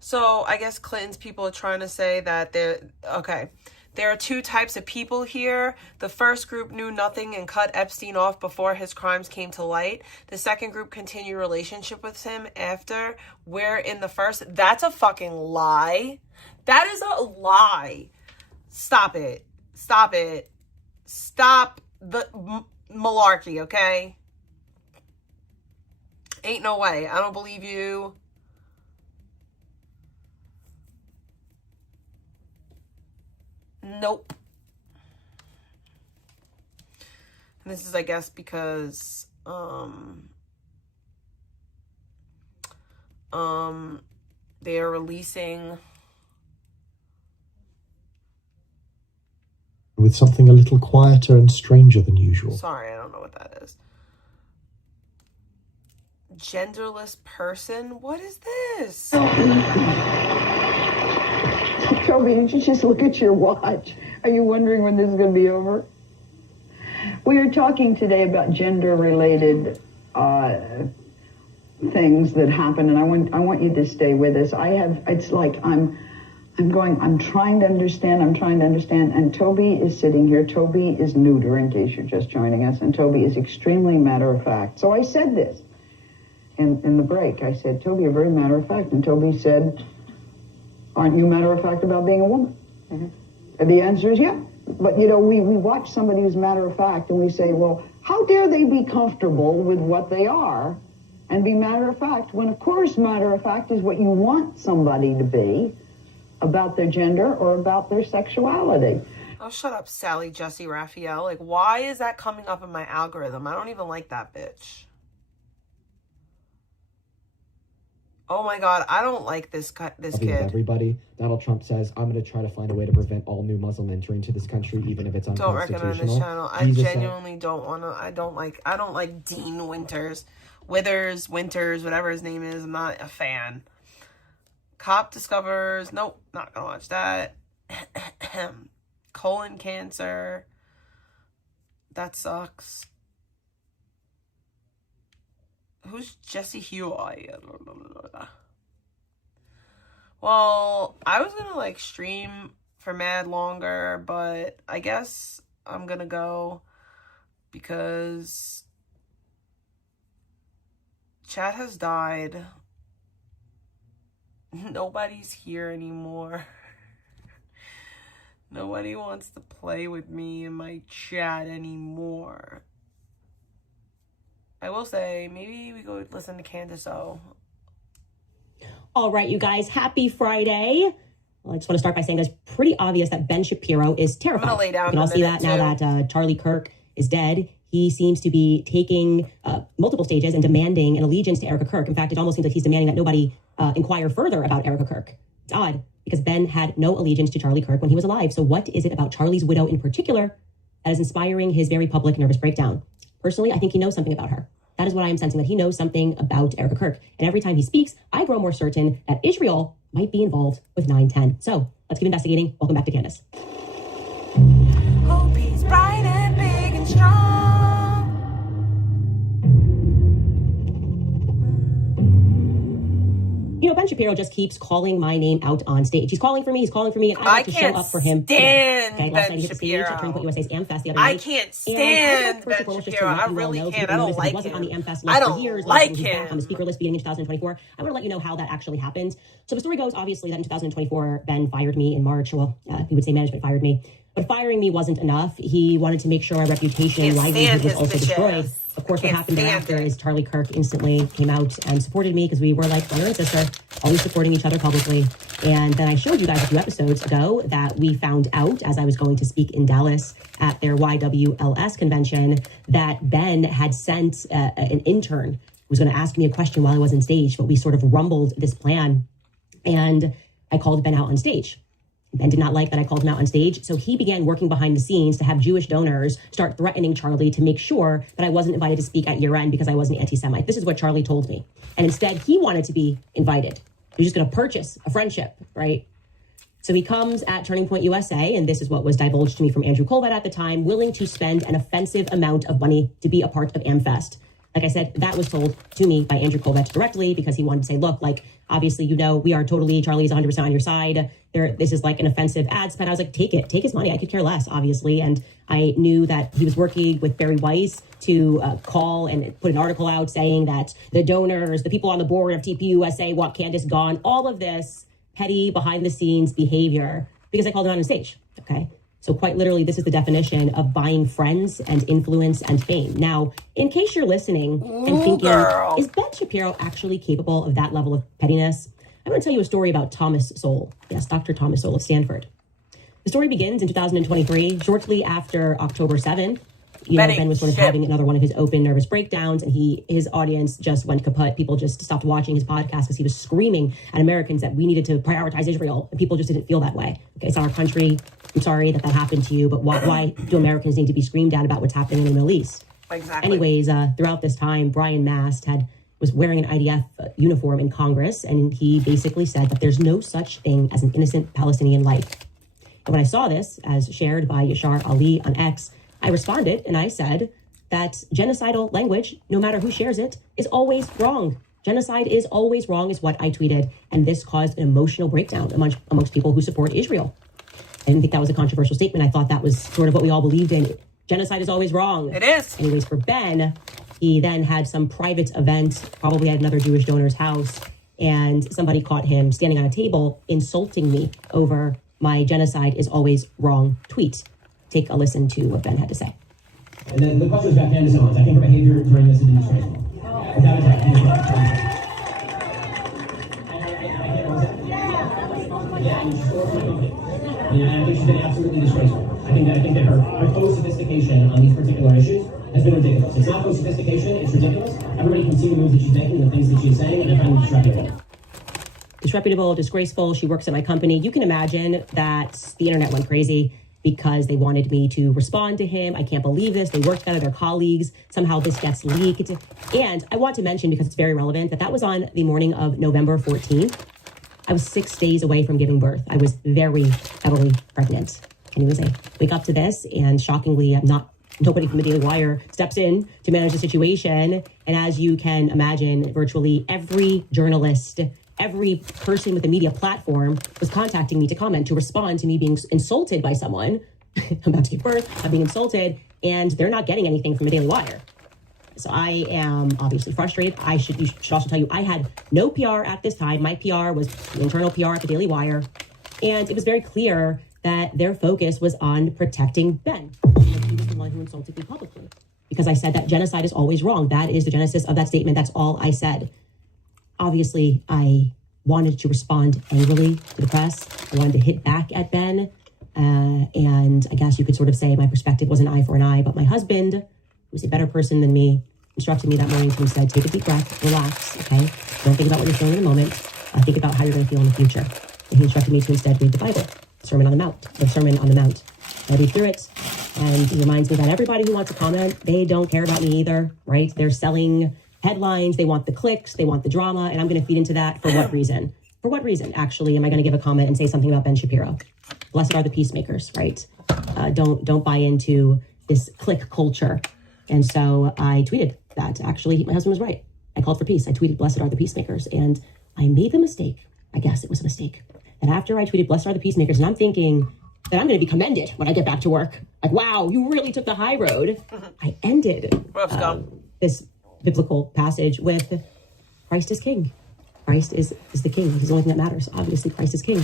So I guess Clinton's people are trying to say that there are 2 types of people here. The first group knew nothing and cut Epstein off before his crimes came to light. The second group continued relationship with him after. Where in the first, that's a fucking lie. That is a lie. Stop it. Stop it. Stop the malarkey, okay? Ain't no way. I don't believe you. Nope. And this is, I guess, because they are releasing with something a little quieter and stranger than usual. Sorry, I don't know what that is. Genderless person? What is this? Toby, did you just look at your watch? Are you wondering when this is going to be over? We are talking today about gender-related things that happen, and I want you to stay with us. It's like I'm trying to understand, and Toby is sitting here. Toby is neuter, in case you're just joining us, and Toby is extremely matter-of-fact. So I said this in the break. I said, Toby, you're very matter-of-fact, and Toby said, aren't you matter-of-fact about being a woman? And the answer is yeah. But, you know, we watch somebody who's matter-of-fact, and we say, well, how dare they be comfortable with what they are and be matter-of-fact, when, of course, matter-of-fact is what you want somebody to be about their gender or about their sexuality. Oh, shut up, Sally Jesse Raphael. Like, why is that coming up in my algorithm? I don't even like that bitch. Oh my God, I don't like this kid. Everybody, Donald Trump says, I'm going to try to find a way to prevent all new Muslim entry into this country, even if it's unconstitutional. Don't recommend this channel. I genuinely don't want to. I don't like Dean Winters, Withers, whatever his name is. I'm not a fan. Cop discovers, nope, not gonna watch that. Colon cancer. That sucks. Who's Jesse Huey? Well, I was gonna like stream for mad longer, but I guess I'm gonna go because chat has died. Nobody's here anymore. Nobody wants to play with me in my chat anymore. I will say, maybe we go listen to Candace O. All right, you guys, happy Friday. Well, I just want to start by saying it's pretty obvious that Ben Shapiro is terrified. I'm gonna lay down. You can all see that now that Charlie Kirk is dead. He seems to be taking multiple stages and demanding an allegiance to Erica Kirk. In fact, it almost seems like he's demanding that nobody inquire further about Erica Kirk. It's odd because Ben had no allegiance to Charlie Kirk when he was alive. So what is it about Charlie's widow in particular that is inspiring his very public nervous breakdown? Personally, I think he knows something about her. That is what I am sensing, that he knows something about Erica Kirk. And every time he speaks, I grow more certain that Israel might be involved with 9/10. So let's keep investigating. Welcome back to Candace. Hope he's bright and big and strong. You know, Ben Shapiro just keeps calling my name out on stage. He's calling for me, and I have to show up for him. Stand okay, last night he hit the stage Shapiro. at Turning Point USA's AmFest the other night. I can't stand Ben Shapiro. I really can't. I don't like him. Wasn't on the AmFest list I don't for years. like He was him. back on the speaker list beginning in 2024. I want to let you know how that actually happened. So the story goes, obviously, that in 2024, Ben fired me in March. Well, he would say management fired me. But firing me wasn't enough. He wanted to make sure our reputation, livelihood was also destroyed. Of course, what happened thereafter is Charlie Kirk instantly came out and supported me because we were like brother and sister, always supporting each other publicly. And then I showed you guys a few episodes ago that we found out as I was going to speak in Dallas at their YWLS convention that Ben had sent an intern who was going to ask me a question while I was on stage, but we sort of rumbled this plan. And I called Ben out on stage. Ben did not like that I called him out on stage, so he began working behind the scenes to have Jewish donors start threatening Charlie to make sure that I wasn't invited to speak at year end because I was an anti-Semite. This is what Charlie told me. And instead, he wanted to be invited. He was just going to purchase a friendship, right? So he comes at Turning Point USA, and this is what was divulged to me from Andrew Colbert at the time, willing to spend an offensive amount of money to be a part of AmFest. Like I said, that was told to me by Andrew Colbert directly because he wanted to say, look, like, obviously, you know, we are totally, Charlie's 100% on your side. This is like an offensive ad spend. I was like, take his money. I could care less, obviously. And I knew that he was working with Barry Weiss to call and put an article out saying that the donors, the people on the board of TPUSA want Candace gone. All of this petty behind the scenes behavior because I called him out on stage. Okay. So quite literally, this is the definition of buying friends and influence and fame. Now, in case you're listening and thinking, is Ben Shapiro actually capable of that level of pettiness? I'm going to tell you a story about Thomas Sowell. Yes, Dr. Thomas Sowell of Stanford. The story begins in 2023, shortly after October 7th. Ben was sort of having another one of his open nervous breakdowns, and his audience just went kaput. People just stopped watching his podcast because he was screaming at Americans that we needed to prioritize Israel, and people just didn't feel that way. Okay, it's our country. I'm sorry that happened to you, but why do Americans need to be screamed at about what's happening in the Middle East? Exactly. Anyways, throughout this time, Brian Mast was wearing an IDF uniform in Congress, and he basically said that there's no such thing as an innocent Palestinian life. And when I saw this, as shared by Yashar Ali on X, I responded and I said that genocidal language, no matter who shares it, is always wrong. Genocide is always wrong is what I tweeted. And this caused an emotional breakdown amongst people who support Israel. I didn't think that was a controversial statement. I thought that was sort of what we all believed in. Genocide is always wrong. It is. Anyways, for Ben, he then had some private event, probably at another Jewish donor's house, and somebody caught him standing on a table insulting me over my genocide is always wrong tweet. Take a listen to what Ben had to say. And then the question was about Candace Owens. I think her behavior during this is disgraceful. Without a doubt. I think she's been absolutely disgraceful. I think that her co-sophistication on these particular issues has been ridiculous. It's not co-sophistication, it's ridiculous. Everybody can see the moves that she's making, the things that she's saying, and I find them disreputable. Disreputable, disgraceful. She works at my company. You can imagine that the internet went crazy because they wanted me to respond to him. I can't believe this. They worked together, their colleagues. Somehow this gets leaked. And I want to mention, because it's very relevant, that was on the morning of November 14th. I was 6 days away from giving birth. I was very heavily pregnant. Anyways, I wake up to this, and shockingly, nobody from the Daily Wire steps in to manage the situation. And as you can imagine, virtually every journalist, every person with a media platform was contacting me to comment, to respond to me being insulted by someone. I'm about to give birth, I'm being insulted, and they're not getting anything from the Daily Wire. So I am obviously frustrated. You should also tell you, I had no PR at this time. My PR was the internal PR at the Daily Wire. And it was very clear that their focus was on protecting Ben. He was the one who insulted me publicly. Because I said that genocide is always wrong. That is the genesis of that statement. That's all I said. Obviously, I wanted to respond angrily to the press. I wanted to hit back at Ben. And I guess you could sort of say my perspective was an eye for an eye. But my husband, who's a better person than me, instructed me that morning to instead take a deep breath, relax, okay? Don't think about what you're feeling in the moment. Think about how you're going to feel in the future. And he instructed me to instead read the Bible, Sermon on the Mount. I read through it, and he reminds me that everybody who wants to comment, they don't care about me either, right? They're selling headlines, they want the clicks, they want the drama, and I'm going to feed into that for what reason? For what reason, actually, am I going to give a comment and say something about Ben Shapiro? Blessed are the peacemakers, right? Don't buy into this click culture. And so I tweeted that, actually, my husband was right. I called for peace. I tweeted, blessed are the peacemakers. And I made the mistake, I guess it was a mistake, that after I tweeted, blessed are the peacemakers, and I'm thinking that I'm going to be commended when I get back to work. Like, wow, you really took the high road. I ended this biblical passage with Christ is king. Christ is the king. He's the only thing that matters. Obviously, Christ is king.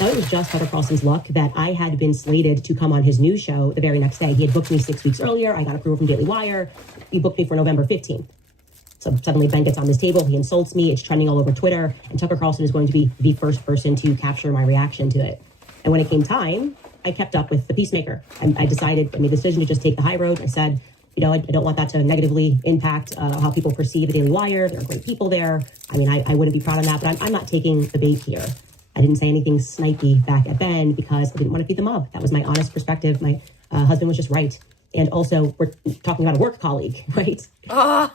Now, it was just Tucker Carlson's luck that I had been slated to come on his news show the very next day. He had booked me 6 weeks earlier. I got approval from Daily Wire. He booked me for November 15th. So suddenly Ben gets on this table. He insults me. It's trending all over Twitter. And Tucker Carlson is going to be the first person to capture my reaction to it. And when it came time, I kept up with the peacemaker. I made the decision to just take the high road. I said, I don't want that to negatively impact how people perceive the Daily Wire. There are great people there. I wouldn't be proud of that, but I'm not taking the bait here. I didn't say anything snipey back at Ben because I didn't want to feed the mob. That was my honest perspective. My husband was just right. And also, we're talking about a work colleague, right?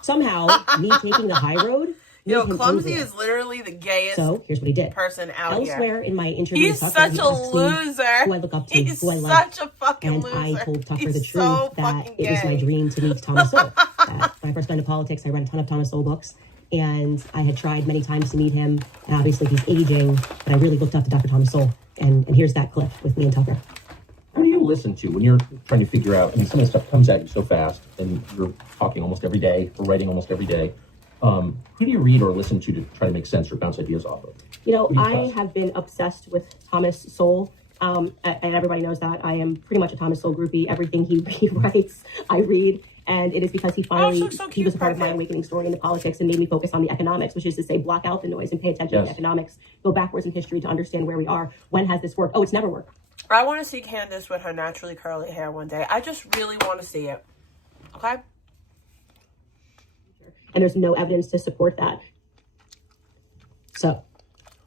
Somehow, me taking the high road. Clumsy is literally the gayest here's what he did. person out Elsewhere in my interview, he's such a loser. Who I look up to, he's who I love. such a fucking loser. And I told Tucker the truth that it was my dream to meet Thomas Sowell. When I first got into politics, I read a ton of Thomas Sowell books. And I had tried many times to meet him. And obviously, he's aging. But I really looked up to Dr. Thomas Sowell. And here's that clip with me and Tucker. How do you listen to when you're trying to figure out, some of the stuff comes at you so fast and you're talking almost every day or writing almost every day. Who do you read or listen to try to make sense or bounce ideas off of? I have been obsessed with Thomas Sowell. And everybody knows that. I am pretty much a Thomas Sowell groupie. Everything he writes, I read. And it is because he was a part of my awakening story into politics and made me focus on the economics, which is to say, block out the noise and pay attention to economics, go backwards in history to understand where we are. When has this worked? Oh, it's never worked. I want to see Candace with her naturally curly hair one day. I just really want to see it. Okay? And there's no evidence to support that. So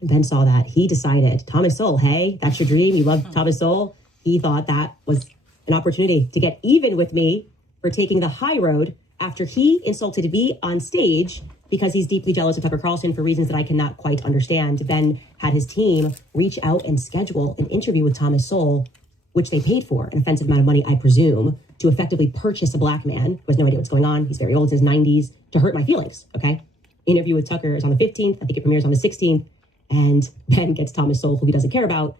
Ben saw that. He decided, Thomas Sowell, hey, that's your dream. You love Thomas Sowell. He thought that was an opportunity to get even with me for taking the high road after he insulted me on stage because he's deeply jealous of Tucker Carlson for reasons that I cannot quite understand. Ben had his team reach out and schedule an interview with Thomas Sowell which they paid for an offensive amount of money, I presume, to effectively purchase a black man who has no idea what's going on. He's very old, in his 90s, to hurt my feelings, okay? Interview with Tucker is on the 15th. I think it premieres on the 16th. And Ben gets Thomas Sowell, who he doesn't care about.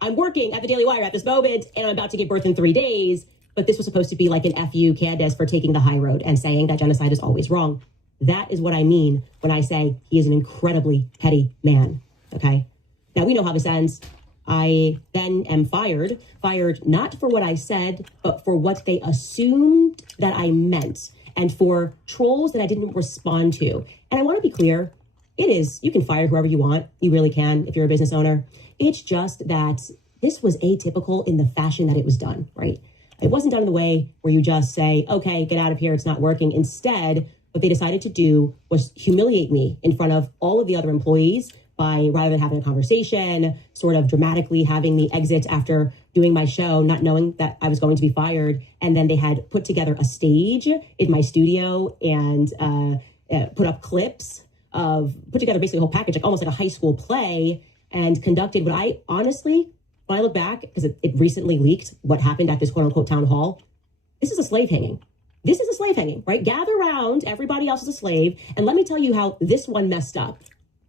I'm working at the Daily Wire at this moment, and I'm about to give birth in 3 days. But this was supposed to be like an FU Candace for taking the high road and saying that genocide is always wrong. That is what I mean when I say he is an incredibly petty man, okay? Now, we know how this ends. I then am fired not for what I said, but for what they assumed that I meant, and for trolls that I didn't respond to. And I want to be clear, you can fire whoever you want. You really can if you're a business owner. It's just that this was atypical in the fashion that it was done, right? It wasn't done in the way where you just say, okay, get out of here, it's not working. Instead, what they decided to do was humiliate me in front of all of the other employees by, rather than having a conversation, sort of dramatically having me exit after doing my show, not knowing that I was going to be fired. And then they had put together a stage in my studio and put up clips put together basically a whole package, like almost like a high school play, and conducted what I honestly, when I look back, because it recently leaked what happened at this quote unquote town hall, this is a slave hanging. This is a slave hanging, right? Gather around, everybody else is a slave. And let me tell you how this one messed up.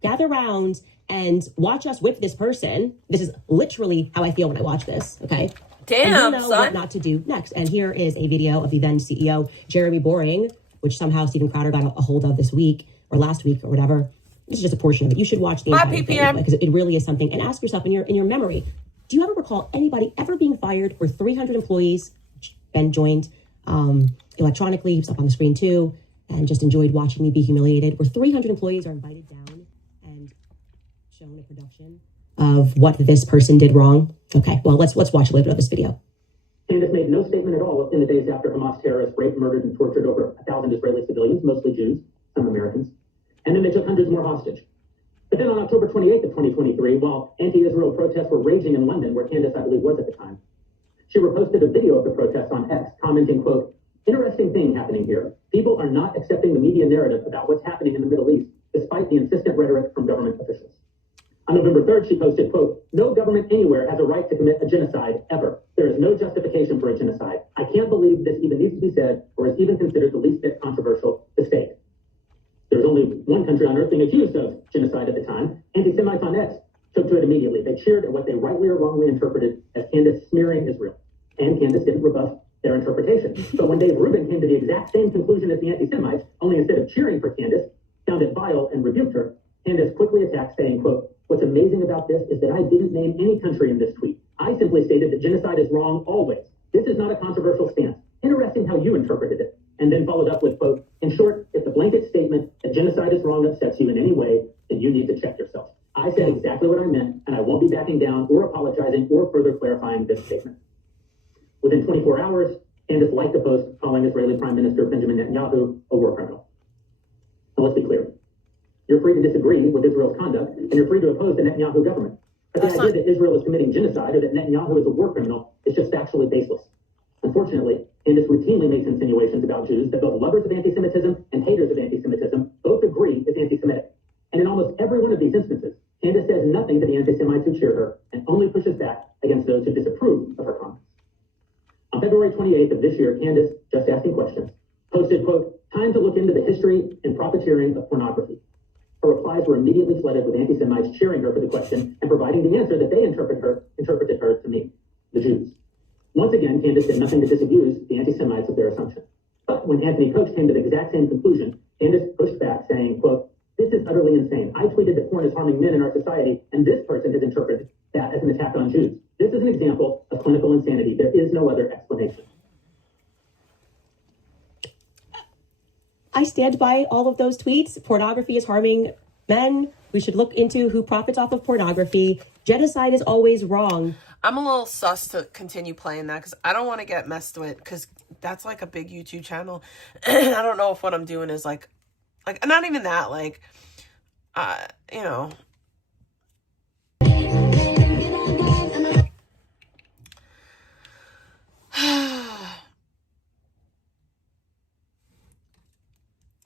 Gather around and watch us whip this person. This is literally how I feel when I watch this, okay? Damn, and you know son. What not to do next. And here is a video of the then CEO, Jeremy Boring, which somehow Stephen Crowder got a hold of this week or last week or whatever. This is just a portion of it. You should watch the entire thing because it really is something. And ask yourself in your memory, do you ever recall anybody ever being fired where 300 employees, Ben joined electronically, he was up on the screen too, and just enjoyed watching me be humiliated, where 300 employees are invited down and shown a production of what this person did wrong? Okay, well, let's watch a little bit of this video. Candace made no statement at all in the days after Hamas terrorists raped, murdered, and tortured over 1,000 Israeli civilians, mostly Jews, some Americans. And then they took hundreds more hostage. But then on October 28th of 2023, while anti-Israel protests were raging in London, where Candace, I believe, was at the time, she reposted a video of the protests on X, commenting, quote, "Interesting thing happening here. People are not accepting the media narrative about what's happening in the Middle East, despite the insistent rhetoric from government officials." On November 3rd, she posted, quote, "No government anywhere has a right to commit a genocide, ever. There is no justification for a genocide. I can't believe this even needs to be said or is even considered the least bit controversial to state." There was only one country on earth being accused of genocide at the time. Anti-Semites on X took to it immediately. They cheered at what they rightly or wrongly interpreted as Candace smearing Israel. And Candace didn't rebuff their interpretation. But when Dave Rubin came to the exact same conclusion as the anti-Semites, only instead of cheering for Candace, found it vile and rebuked her, Candace quickly attacked, saying, quote, "What's amazing about this is that I didn't name any country in this tweet. I simply stated that genocide is wrong always. This is not a controversial stance. Interesting how you interpreted it." And then followed up with, quote, "In short, if the blanket statement that genocide is wrong upsets you in any way, then you need to check yourself. I said exactly what I meant, and I won't be backing down or apologizing or further clarifying this statement." Within 24 hours, Candace liked a post calling Israeli Prime Minister Benjamin Netanyahu a war criminal. Now let's be clear. You're free to disagree with Israel's conduct, and you're free to oppose the Netanyahu government. But the idea that Israel is committing genocide or that Netanyahu is a war criminal is just factually baseless. Unfortunately, Candace routinely makes insinuations about Jews that both lovers of anti-Semitism and haters of anti-Semitism both agree is anti-Semitic. And in almost every one of these instances, Candace says nothing to the anti-Semites who cheer her and only pushes back against those who disapprove of her comments. On February 28th of this year, Candace, just asking questions, posted, quote, "Time to look into the history and profiteering of pornography." Her replies were immediately flooded with anti-Semites cheering her for the question and providing the answer that they interpreted her to mean, the Jews. Once again, Candace did nothing to disabuse the anti-Semites of their assumption. But when Anthony Coach came to the exact same conclusion, Candace pushed back, saying, quote, "This is utterly insane. I tweeted that porn is harming men in our society, and this person has interpreted that as an attack on Jews. This is an example of clinical insanity. There is no other explanation." I stand by all of those tweets. Pornography is harming men. We should look into who profits off of pornography. Genocide is always wrong. I'm a little sus to continue playing that because I don't want to get messed with because that's like a big YouTube channel. I don't know if what I'm doing is like not even that, like, you know.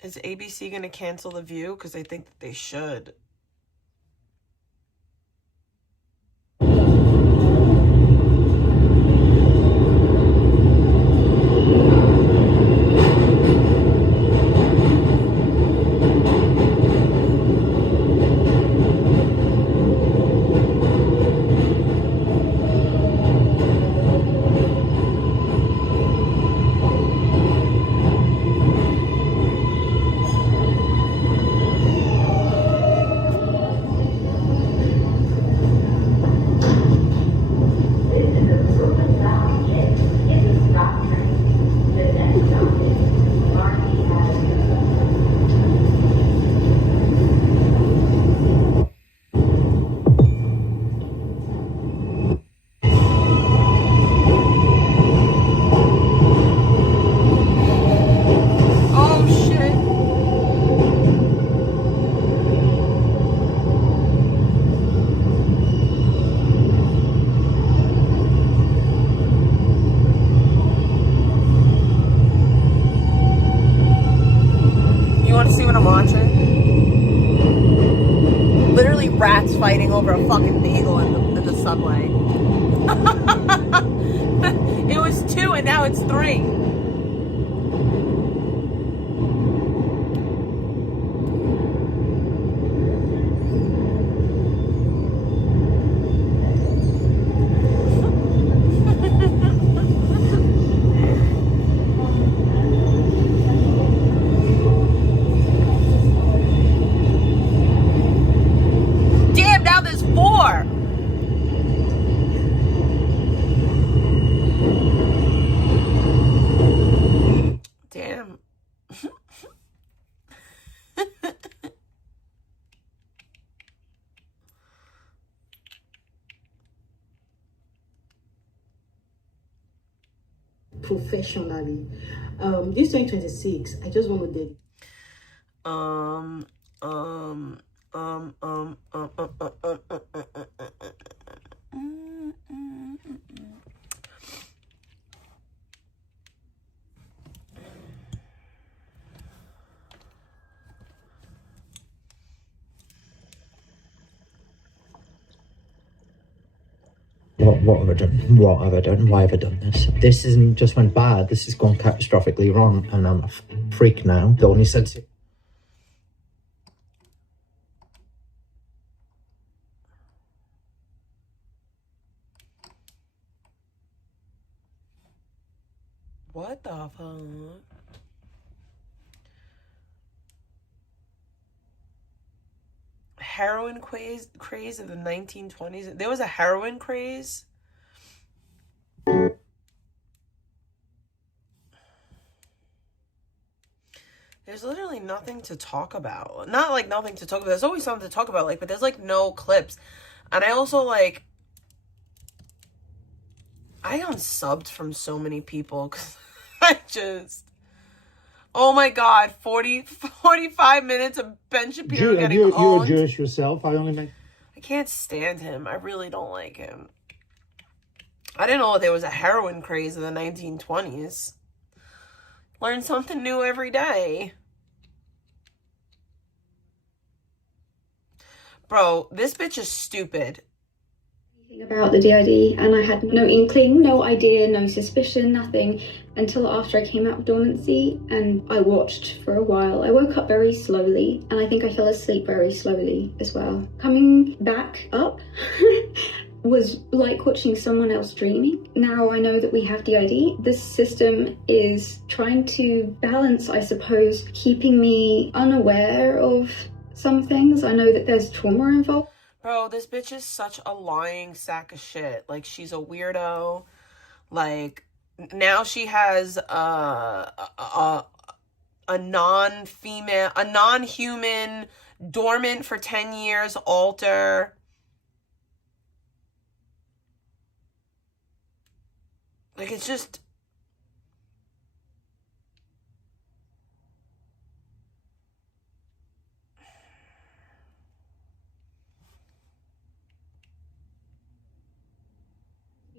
Is ABC going to cancel The View? Because I think that they should. over a fucking bagel in the subway. It was 2 and now it's 3. Damn, now there's 4. Damn. Professionally. This 2026, I just want to dedicate. What have I done? What have I done? Why have I done this? This isn't just went bad. This has gone catastrophically wrong, and I'm a freak now. The only sense. What the fuck? Heroin craze of the 1920s. There was a heroin craze. There's literally nothing to talk about. Not like nothing to talk about. There's always something to talk about, like, but there's like no clips. And I also like I unsubbed from so many people because I just, oh my God, 45 minutes of Ben Shapiro getting owned. You're Jewish yourself. I can't stand him. I really don't like him. I didn't know there was a heroin craze in the 1920s. Learn something new every day. Bro, this bitch is stupid. About the DID, and I had no inkling, no idea, no suspicion, nothing until after I came out of dormancy, and I watched for a while. I woke up very slowly, and I think I fell asleep very slowly as well. Coming back up was like watching someone else dreaming. Now I know that we have DID. This system is trying to balance, I suppose, keeping me unaware of some things. I know that there's trauma involved. Bro, this bitch is such a lying sack of shit. Like, she's a weirdo. Like, now she has a non-female, a non-human, dormant for 10 years alter. Like, it's just...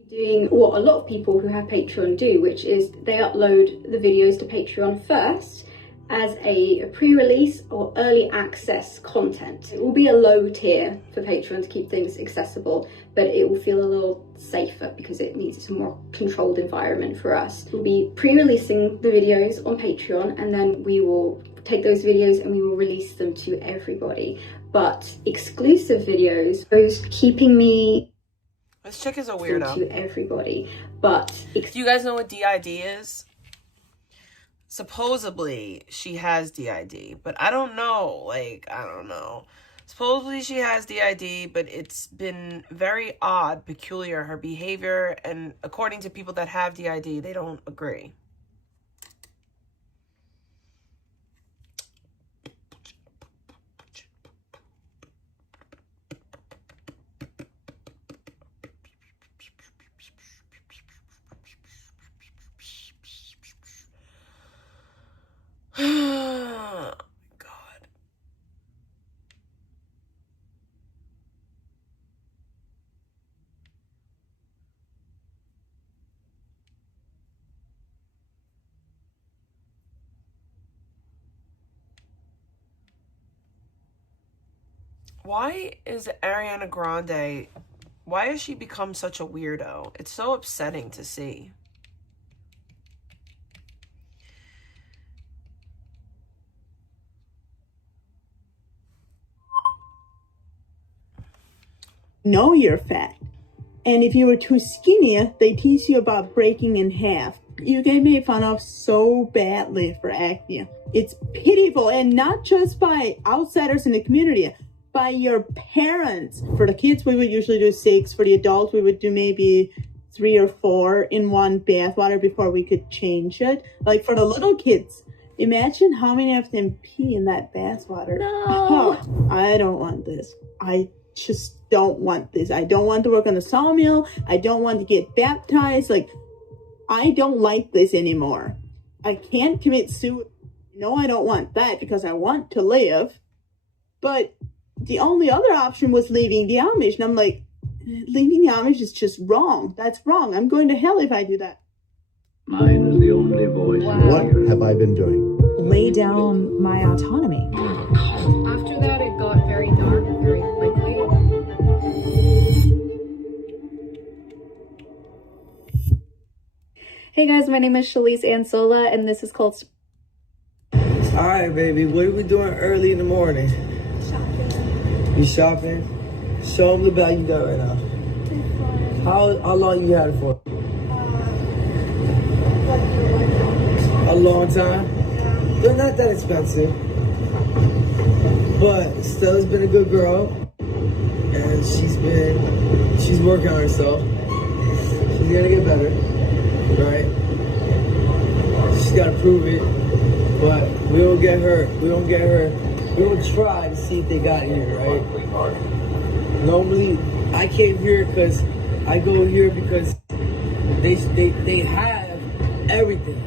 doing what a lot of people who have Patreon do, which is they upload the videos to Patreon first as a pre-release or early access content. It will be a low tier for Patreon to keep things accessible, but it will feel a little safer because it needs a more controlled environment for us. We'll be pre-releasing the videos on Patreon, and then we will take those videos and we will release them to everybody. But exclusive videos, those keeping me... This chick is a weirdo. To everybody, but do you guys know what DID is? Supposedly she has DID, but I don't know. Like, I don't know. Supposedly she has DID, but it's been very odd, peculiar, her behavior, and according to people that have DID, they don't agree. Oh, God. Why is Ariana Grande, why has she become such a weirdo? It's so upsetting to see. Know you're fat. And if you were too skinny, they teach you about breaking in half. You get made fun of so badly for acne. It's pitiful, and not just by outsiders in the community, by your parents. For the kids, we would usually do 6. For the adults, we would do maybe 3 or 4 in one bathwater before we could change it. Like for the little kids, imagine how many of them pee in that bathwater. No. Oh, I don't want this. I just don't want this. I don't want to work on the sawmill. I don't want to get baptized. Like, I don't like this anymore. I can't commit suicide. No, I don't want that because I want to live. But the only other option was leaving the Amish. And I'm like, leaving the Amish is just wrong. That's wrong. I'm going to hell if I do that. Mine is the only voice. What have I been doing? Lay down my autonomy. After that, it got very dark very quickly. Hey guys, my name is Shalise Ansola, and this is called... Alright, baby, what are we doing early in the morning? Shopping. You shopping? Show them the bag you got right now. How long you had it for? A long time? They're not that expensive. But Stella's been a good girl. And she's working on herself. She's gonna get better. Right? She's gotta prove it. But we don't get her. We don't try to see if they got here, right? Normally, I came here because I go here because they have everything.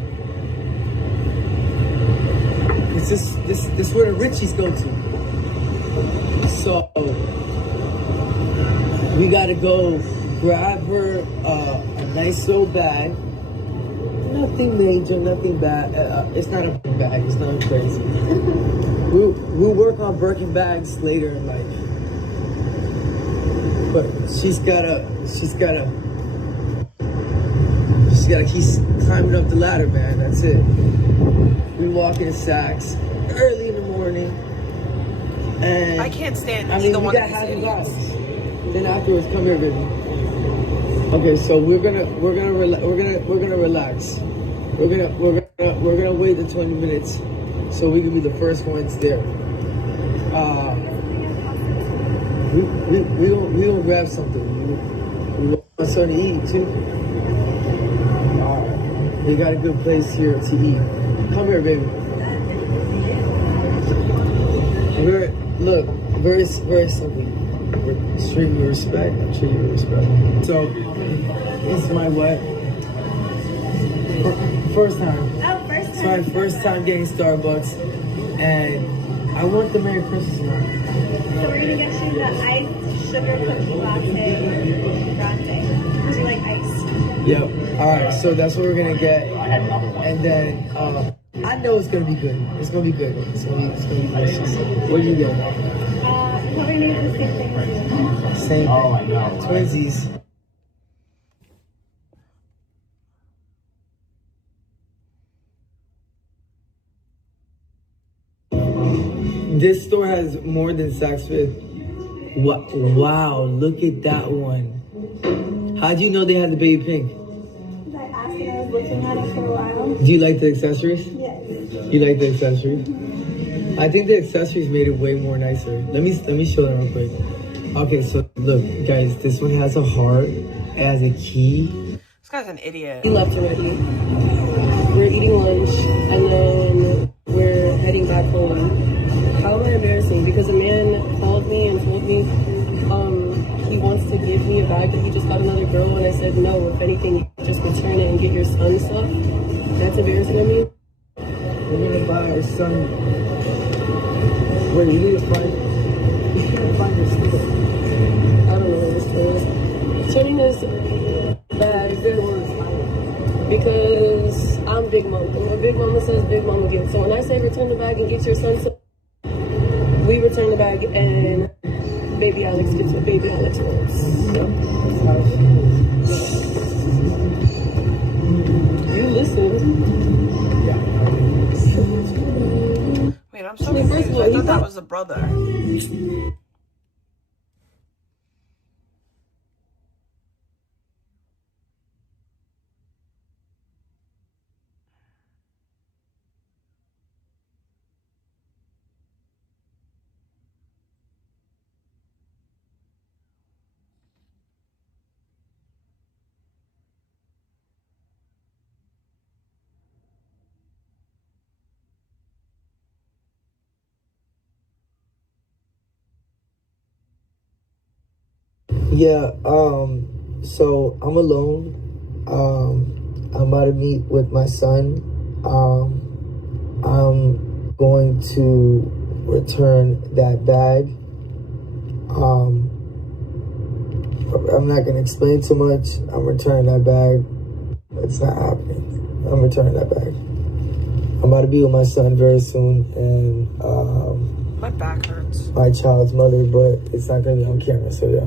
It's this where the richies go to. So we gotta go grab her a nice little bag. Nothing major, nothing bad. It's not a big bag. It's nothing crazy. We'll work on Birkin bags later in life. But she's gotta keep climbing up the ladder, man. That's it. We walk in Saks early in the morning, and I can't stand I either mean, one of these happy idiots. vibes. Then afterwards, come here, baby. Okay, so we're gonna relax. We're gonna wait the 20 minutes so we can be the first ones there. We gonna grab something. We want something to eat too. Alright, we got a good place here to eat. Come here, baby. Very simple. Treat you respect. Treat you respect. So, this is my wife. First time. Oh, first time. It's my first time getting Starbucks, and I want the Merry Christmas now. So we're gonna get you the iced sugar cookie latte grande. Would you like iced? Yep. All right. So that's what we're gonna get, and then I know it's gonna be good. It's gonna be good. It's gonna be delicious. What do you get? Probably need the same thing as you. Same. Oh, I know. Twinsies. This store has more than Saks Fifth. Wow, look at that one. How'd you know they had the baby pink? I asked and I was looking at it for a while. Do you like the accessories? Yes. You like the accessories? I think the accessories made it way more nicer. Let me show them real quick. Okay, so look, guys, this one has a heart, it has a key. This guy's an idiot. We left already. We're eating lunch and then we're heading back home. How am I embarrassing? Because a man called me and told me he wants to give me a bag that he just got another girl, and I said no. If anything, just return it and get your son stuff. That's embarrassing to me. We're gonna buy our son. Wait, we need to find your store. I don't know where the store is. Turning this bag because I'm Big Mama. And what Big Mama says, Big Mama gives. So when I say return the bag and get your son stuff, we return the bag and baby Alex gets what baby Alex wants. You listen. Wait, I'm so confused. I thought that was the brother. Yeah, so I'm alone. I'm about to meet with my son. I'm going to return that bag. I'm not gonna explain too much. I'm returning that bag. It's not happening. I'm returning that bag. I'm about to be with my son very soon, and my back hurts. My child's mother, but it's not gonna be on camera, so yeah.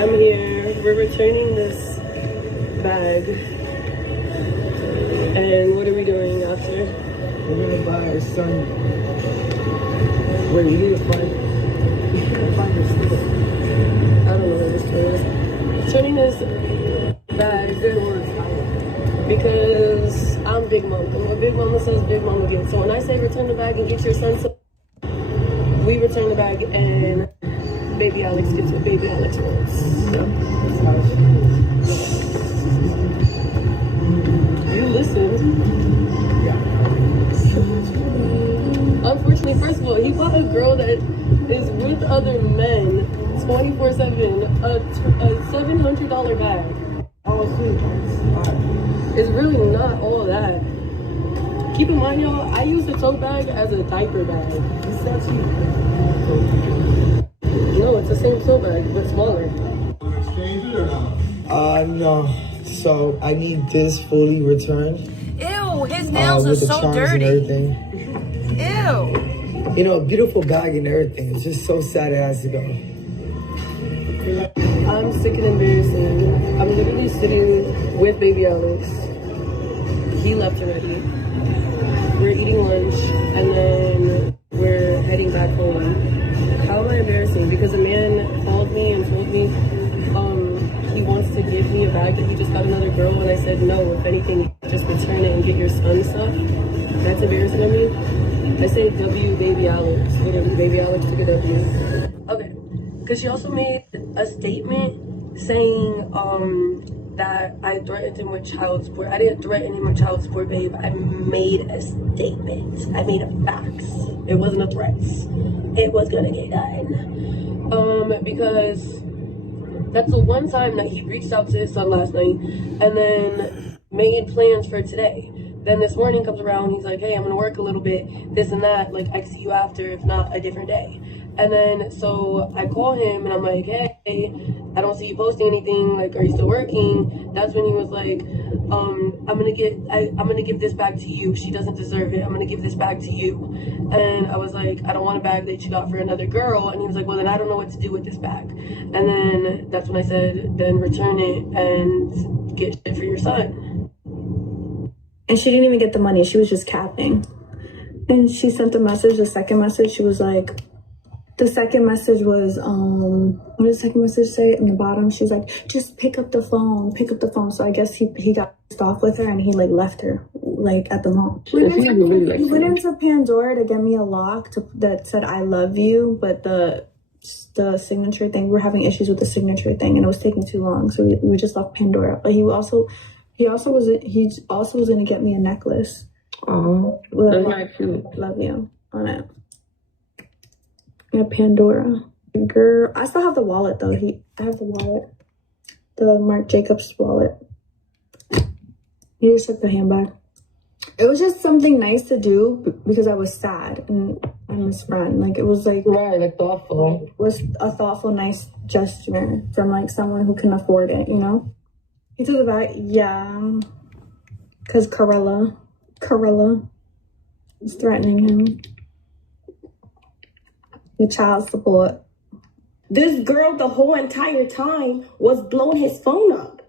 I'm here. We're returning this bag. And what are we doing after? We're gonna buy our son. Wait, we need to find this store. I don't know where this store is. Returning this bag because I'm Big Mom. And what Big Mama says, Big Mama gets. So when I say return the bag and get your son some, we return the bag and baby Alex gets what baby Alex wants. You listen. Unfortunately, first of all, he bought a girl that is with other men 24/7 a $700 bag. It's really not all that. Keep in mind, y'all, I use the tote bag as a diaper bag. No, it's the same tote bag, but smaller. No. So I need this fully returned. Ew, his nails are so dirty. And Ew. You know, a beautiful bag and everything. It's just so sad it has to go. I'm sick and embarrassing. I'm literally sitting with baby Alex. He left already. We're eating lunch and then we're heading back home. How am I embarrassing? Because a man called me and told me he wants to give me a bag that he just got another girl, and I said no. If anything, just return it and get your son stuff. That's embarrassing to me. I say W baby Alex. Literally, baby Alex took a W. Okay. Because she also made a statement saying that I threatened him with child support. I didn't threaten him with child support, babe. I made a statement. I made a facts. It wasn't a threat. It was gonna get done. Because that's the one time that he reached out to his son last night and then made plans for today. Then this morning comes around, he's like, hey, I'm gonna work a little bit, this and that, like I can see you after, if not a different day. And then so I call him and I'm like, hey, I don't see you posting anything, like are you still working? That's when he was like, I'm gonna give this back to you. She doesn't deserve it. I'm gonna give this back to you. And I was like, I don't want a bag that you got for another girl. And he was like, well then I don't know what to do with this bag. And then that's when I said, then return it and get shit for your son. And she didn't even get the money. She was just capping. And she sent the message, the second message, she was like, the second message was, what did the second message say in the bottom? She's like, just pick up the phone, pick up the phone. So I guess he got pissed off with her and he like left her like at the mall. He went into Pandora to get me a lock that said, I love you. But the signature thing, we're having issues with the signature thing and it was taking too long. So we just left Pandora. But he also was gonna get me a necklace. Oh, that's not cute. Love you on it. Yeah, Pandora. Girl, I still have the wallet though. I have the wallet, the Marc Jacobs wallet. He just took the handbag. It was just something nice to do because I was sad and I'm his friend. Like it was like thoughtful. It was a thoughtful, nice gesture from like someone who can afford it. You know. He took it back, yeah, because Corella is threatening him. The child support. This girl the whole entire time was blowing his phone up.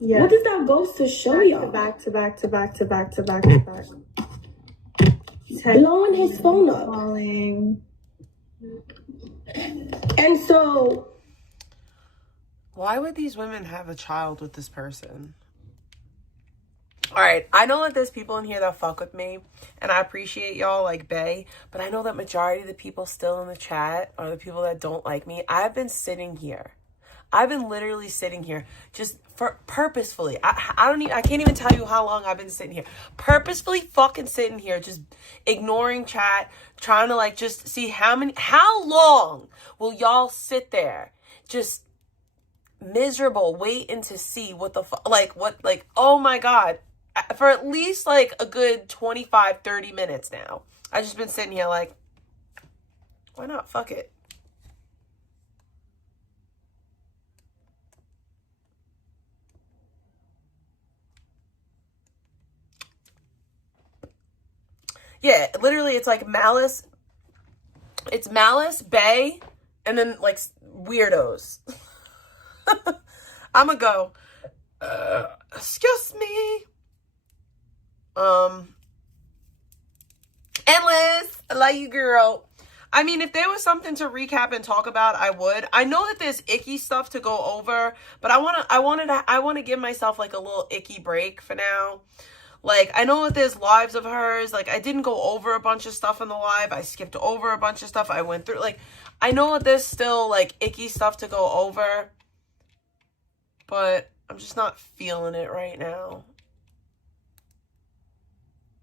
Yeah. What does that goes to show y'all? Back to back. Blowing his phone up. Falling. And so, why would these women have a child with this person? All right, I know that there's people in here that fuck with me, and I appreciate y'all like Bay, but I know that majority of the people still in the chat are the people that don't like me. I've been sitting here. I've been literally sitting here just for purposefully. I can't even tell you how long I've been sitting here. Purposefully fucking sitting here, just ignoring chat, trying to like just see how long will y'all sit there just miserable waiting to see what the fuck, oh my God, for at least like a good 25-30 minutes now. I've just been sitting here like, why not? Fuck it. Yeah, literally, it's like Malice. It's Malice, Bay, and then like weirdos. I'ma go. Excuse me. Endless. I love you, girl. I mean, if there was something to recap and talk about, I would. I know that there's icky stuff to go over, but I want to give myself like a little icky break for now. Like, I know that there's lives of hers. Like, I didn't go over a bunch of stuff in the live. I skipped over a bunch of stuff. I went through, like, I know that there's still, like, icky stuff to go over. But I'm just not feeling it right now.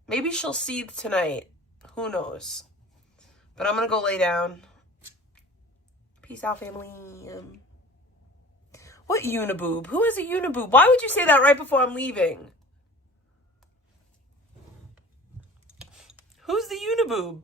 Maybe she'll seethe tonight. Who knows? But I'm going to go lay down. Peace out, family. What uniboob? Who is a uniboob? Why would you say that right before I'm leaving? Who's the uniboob?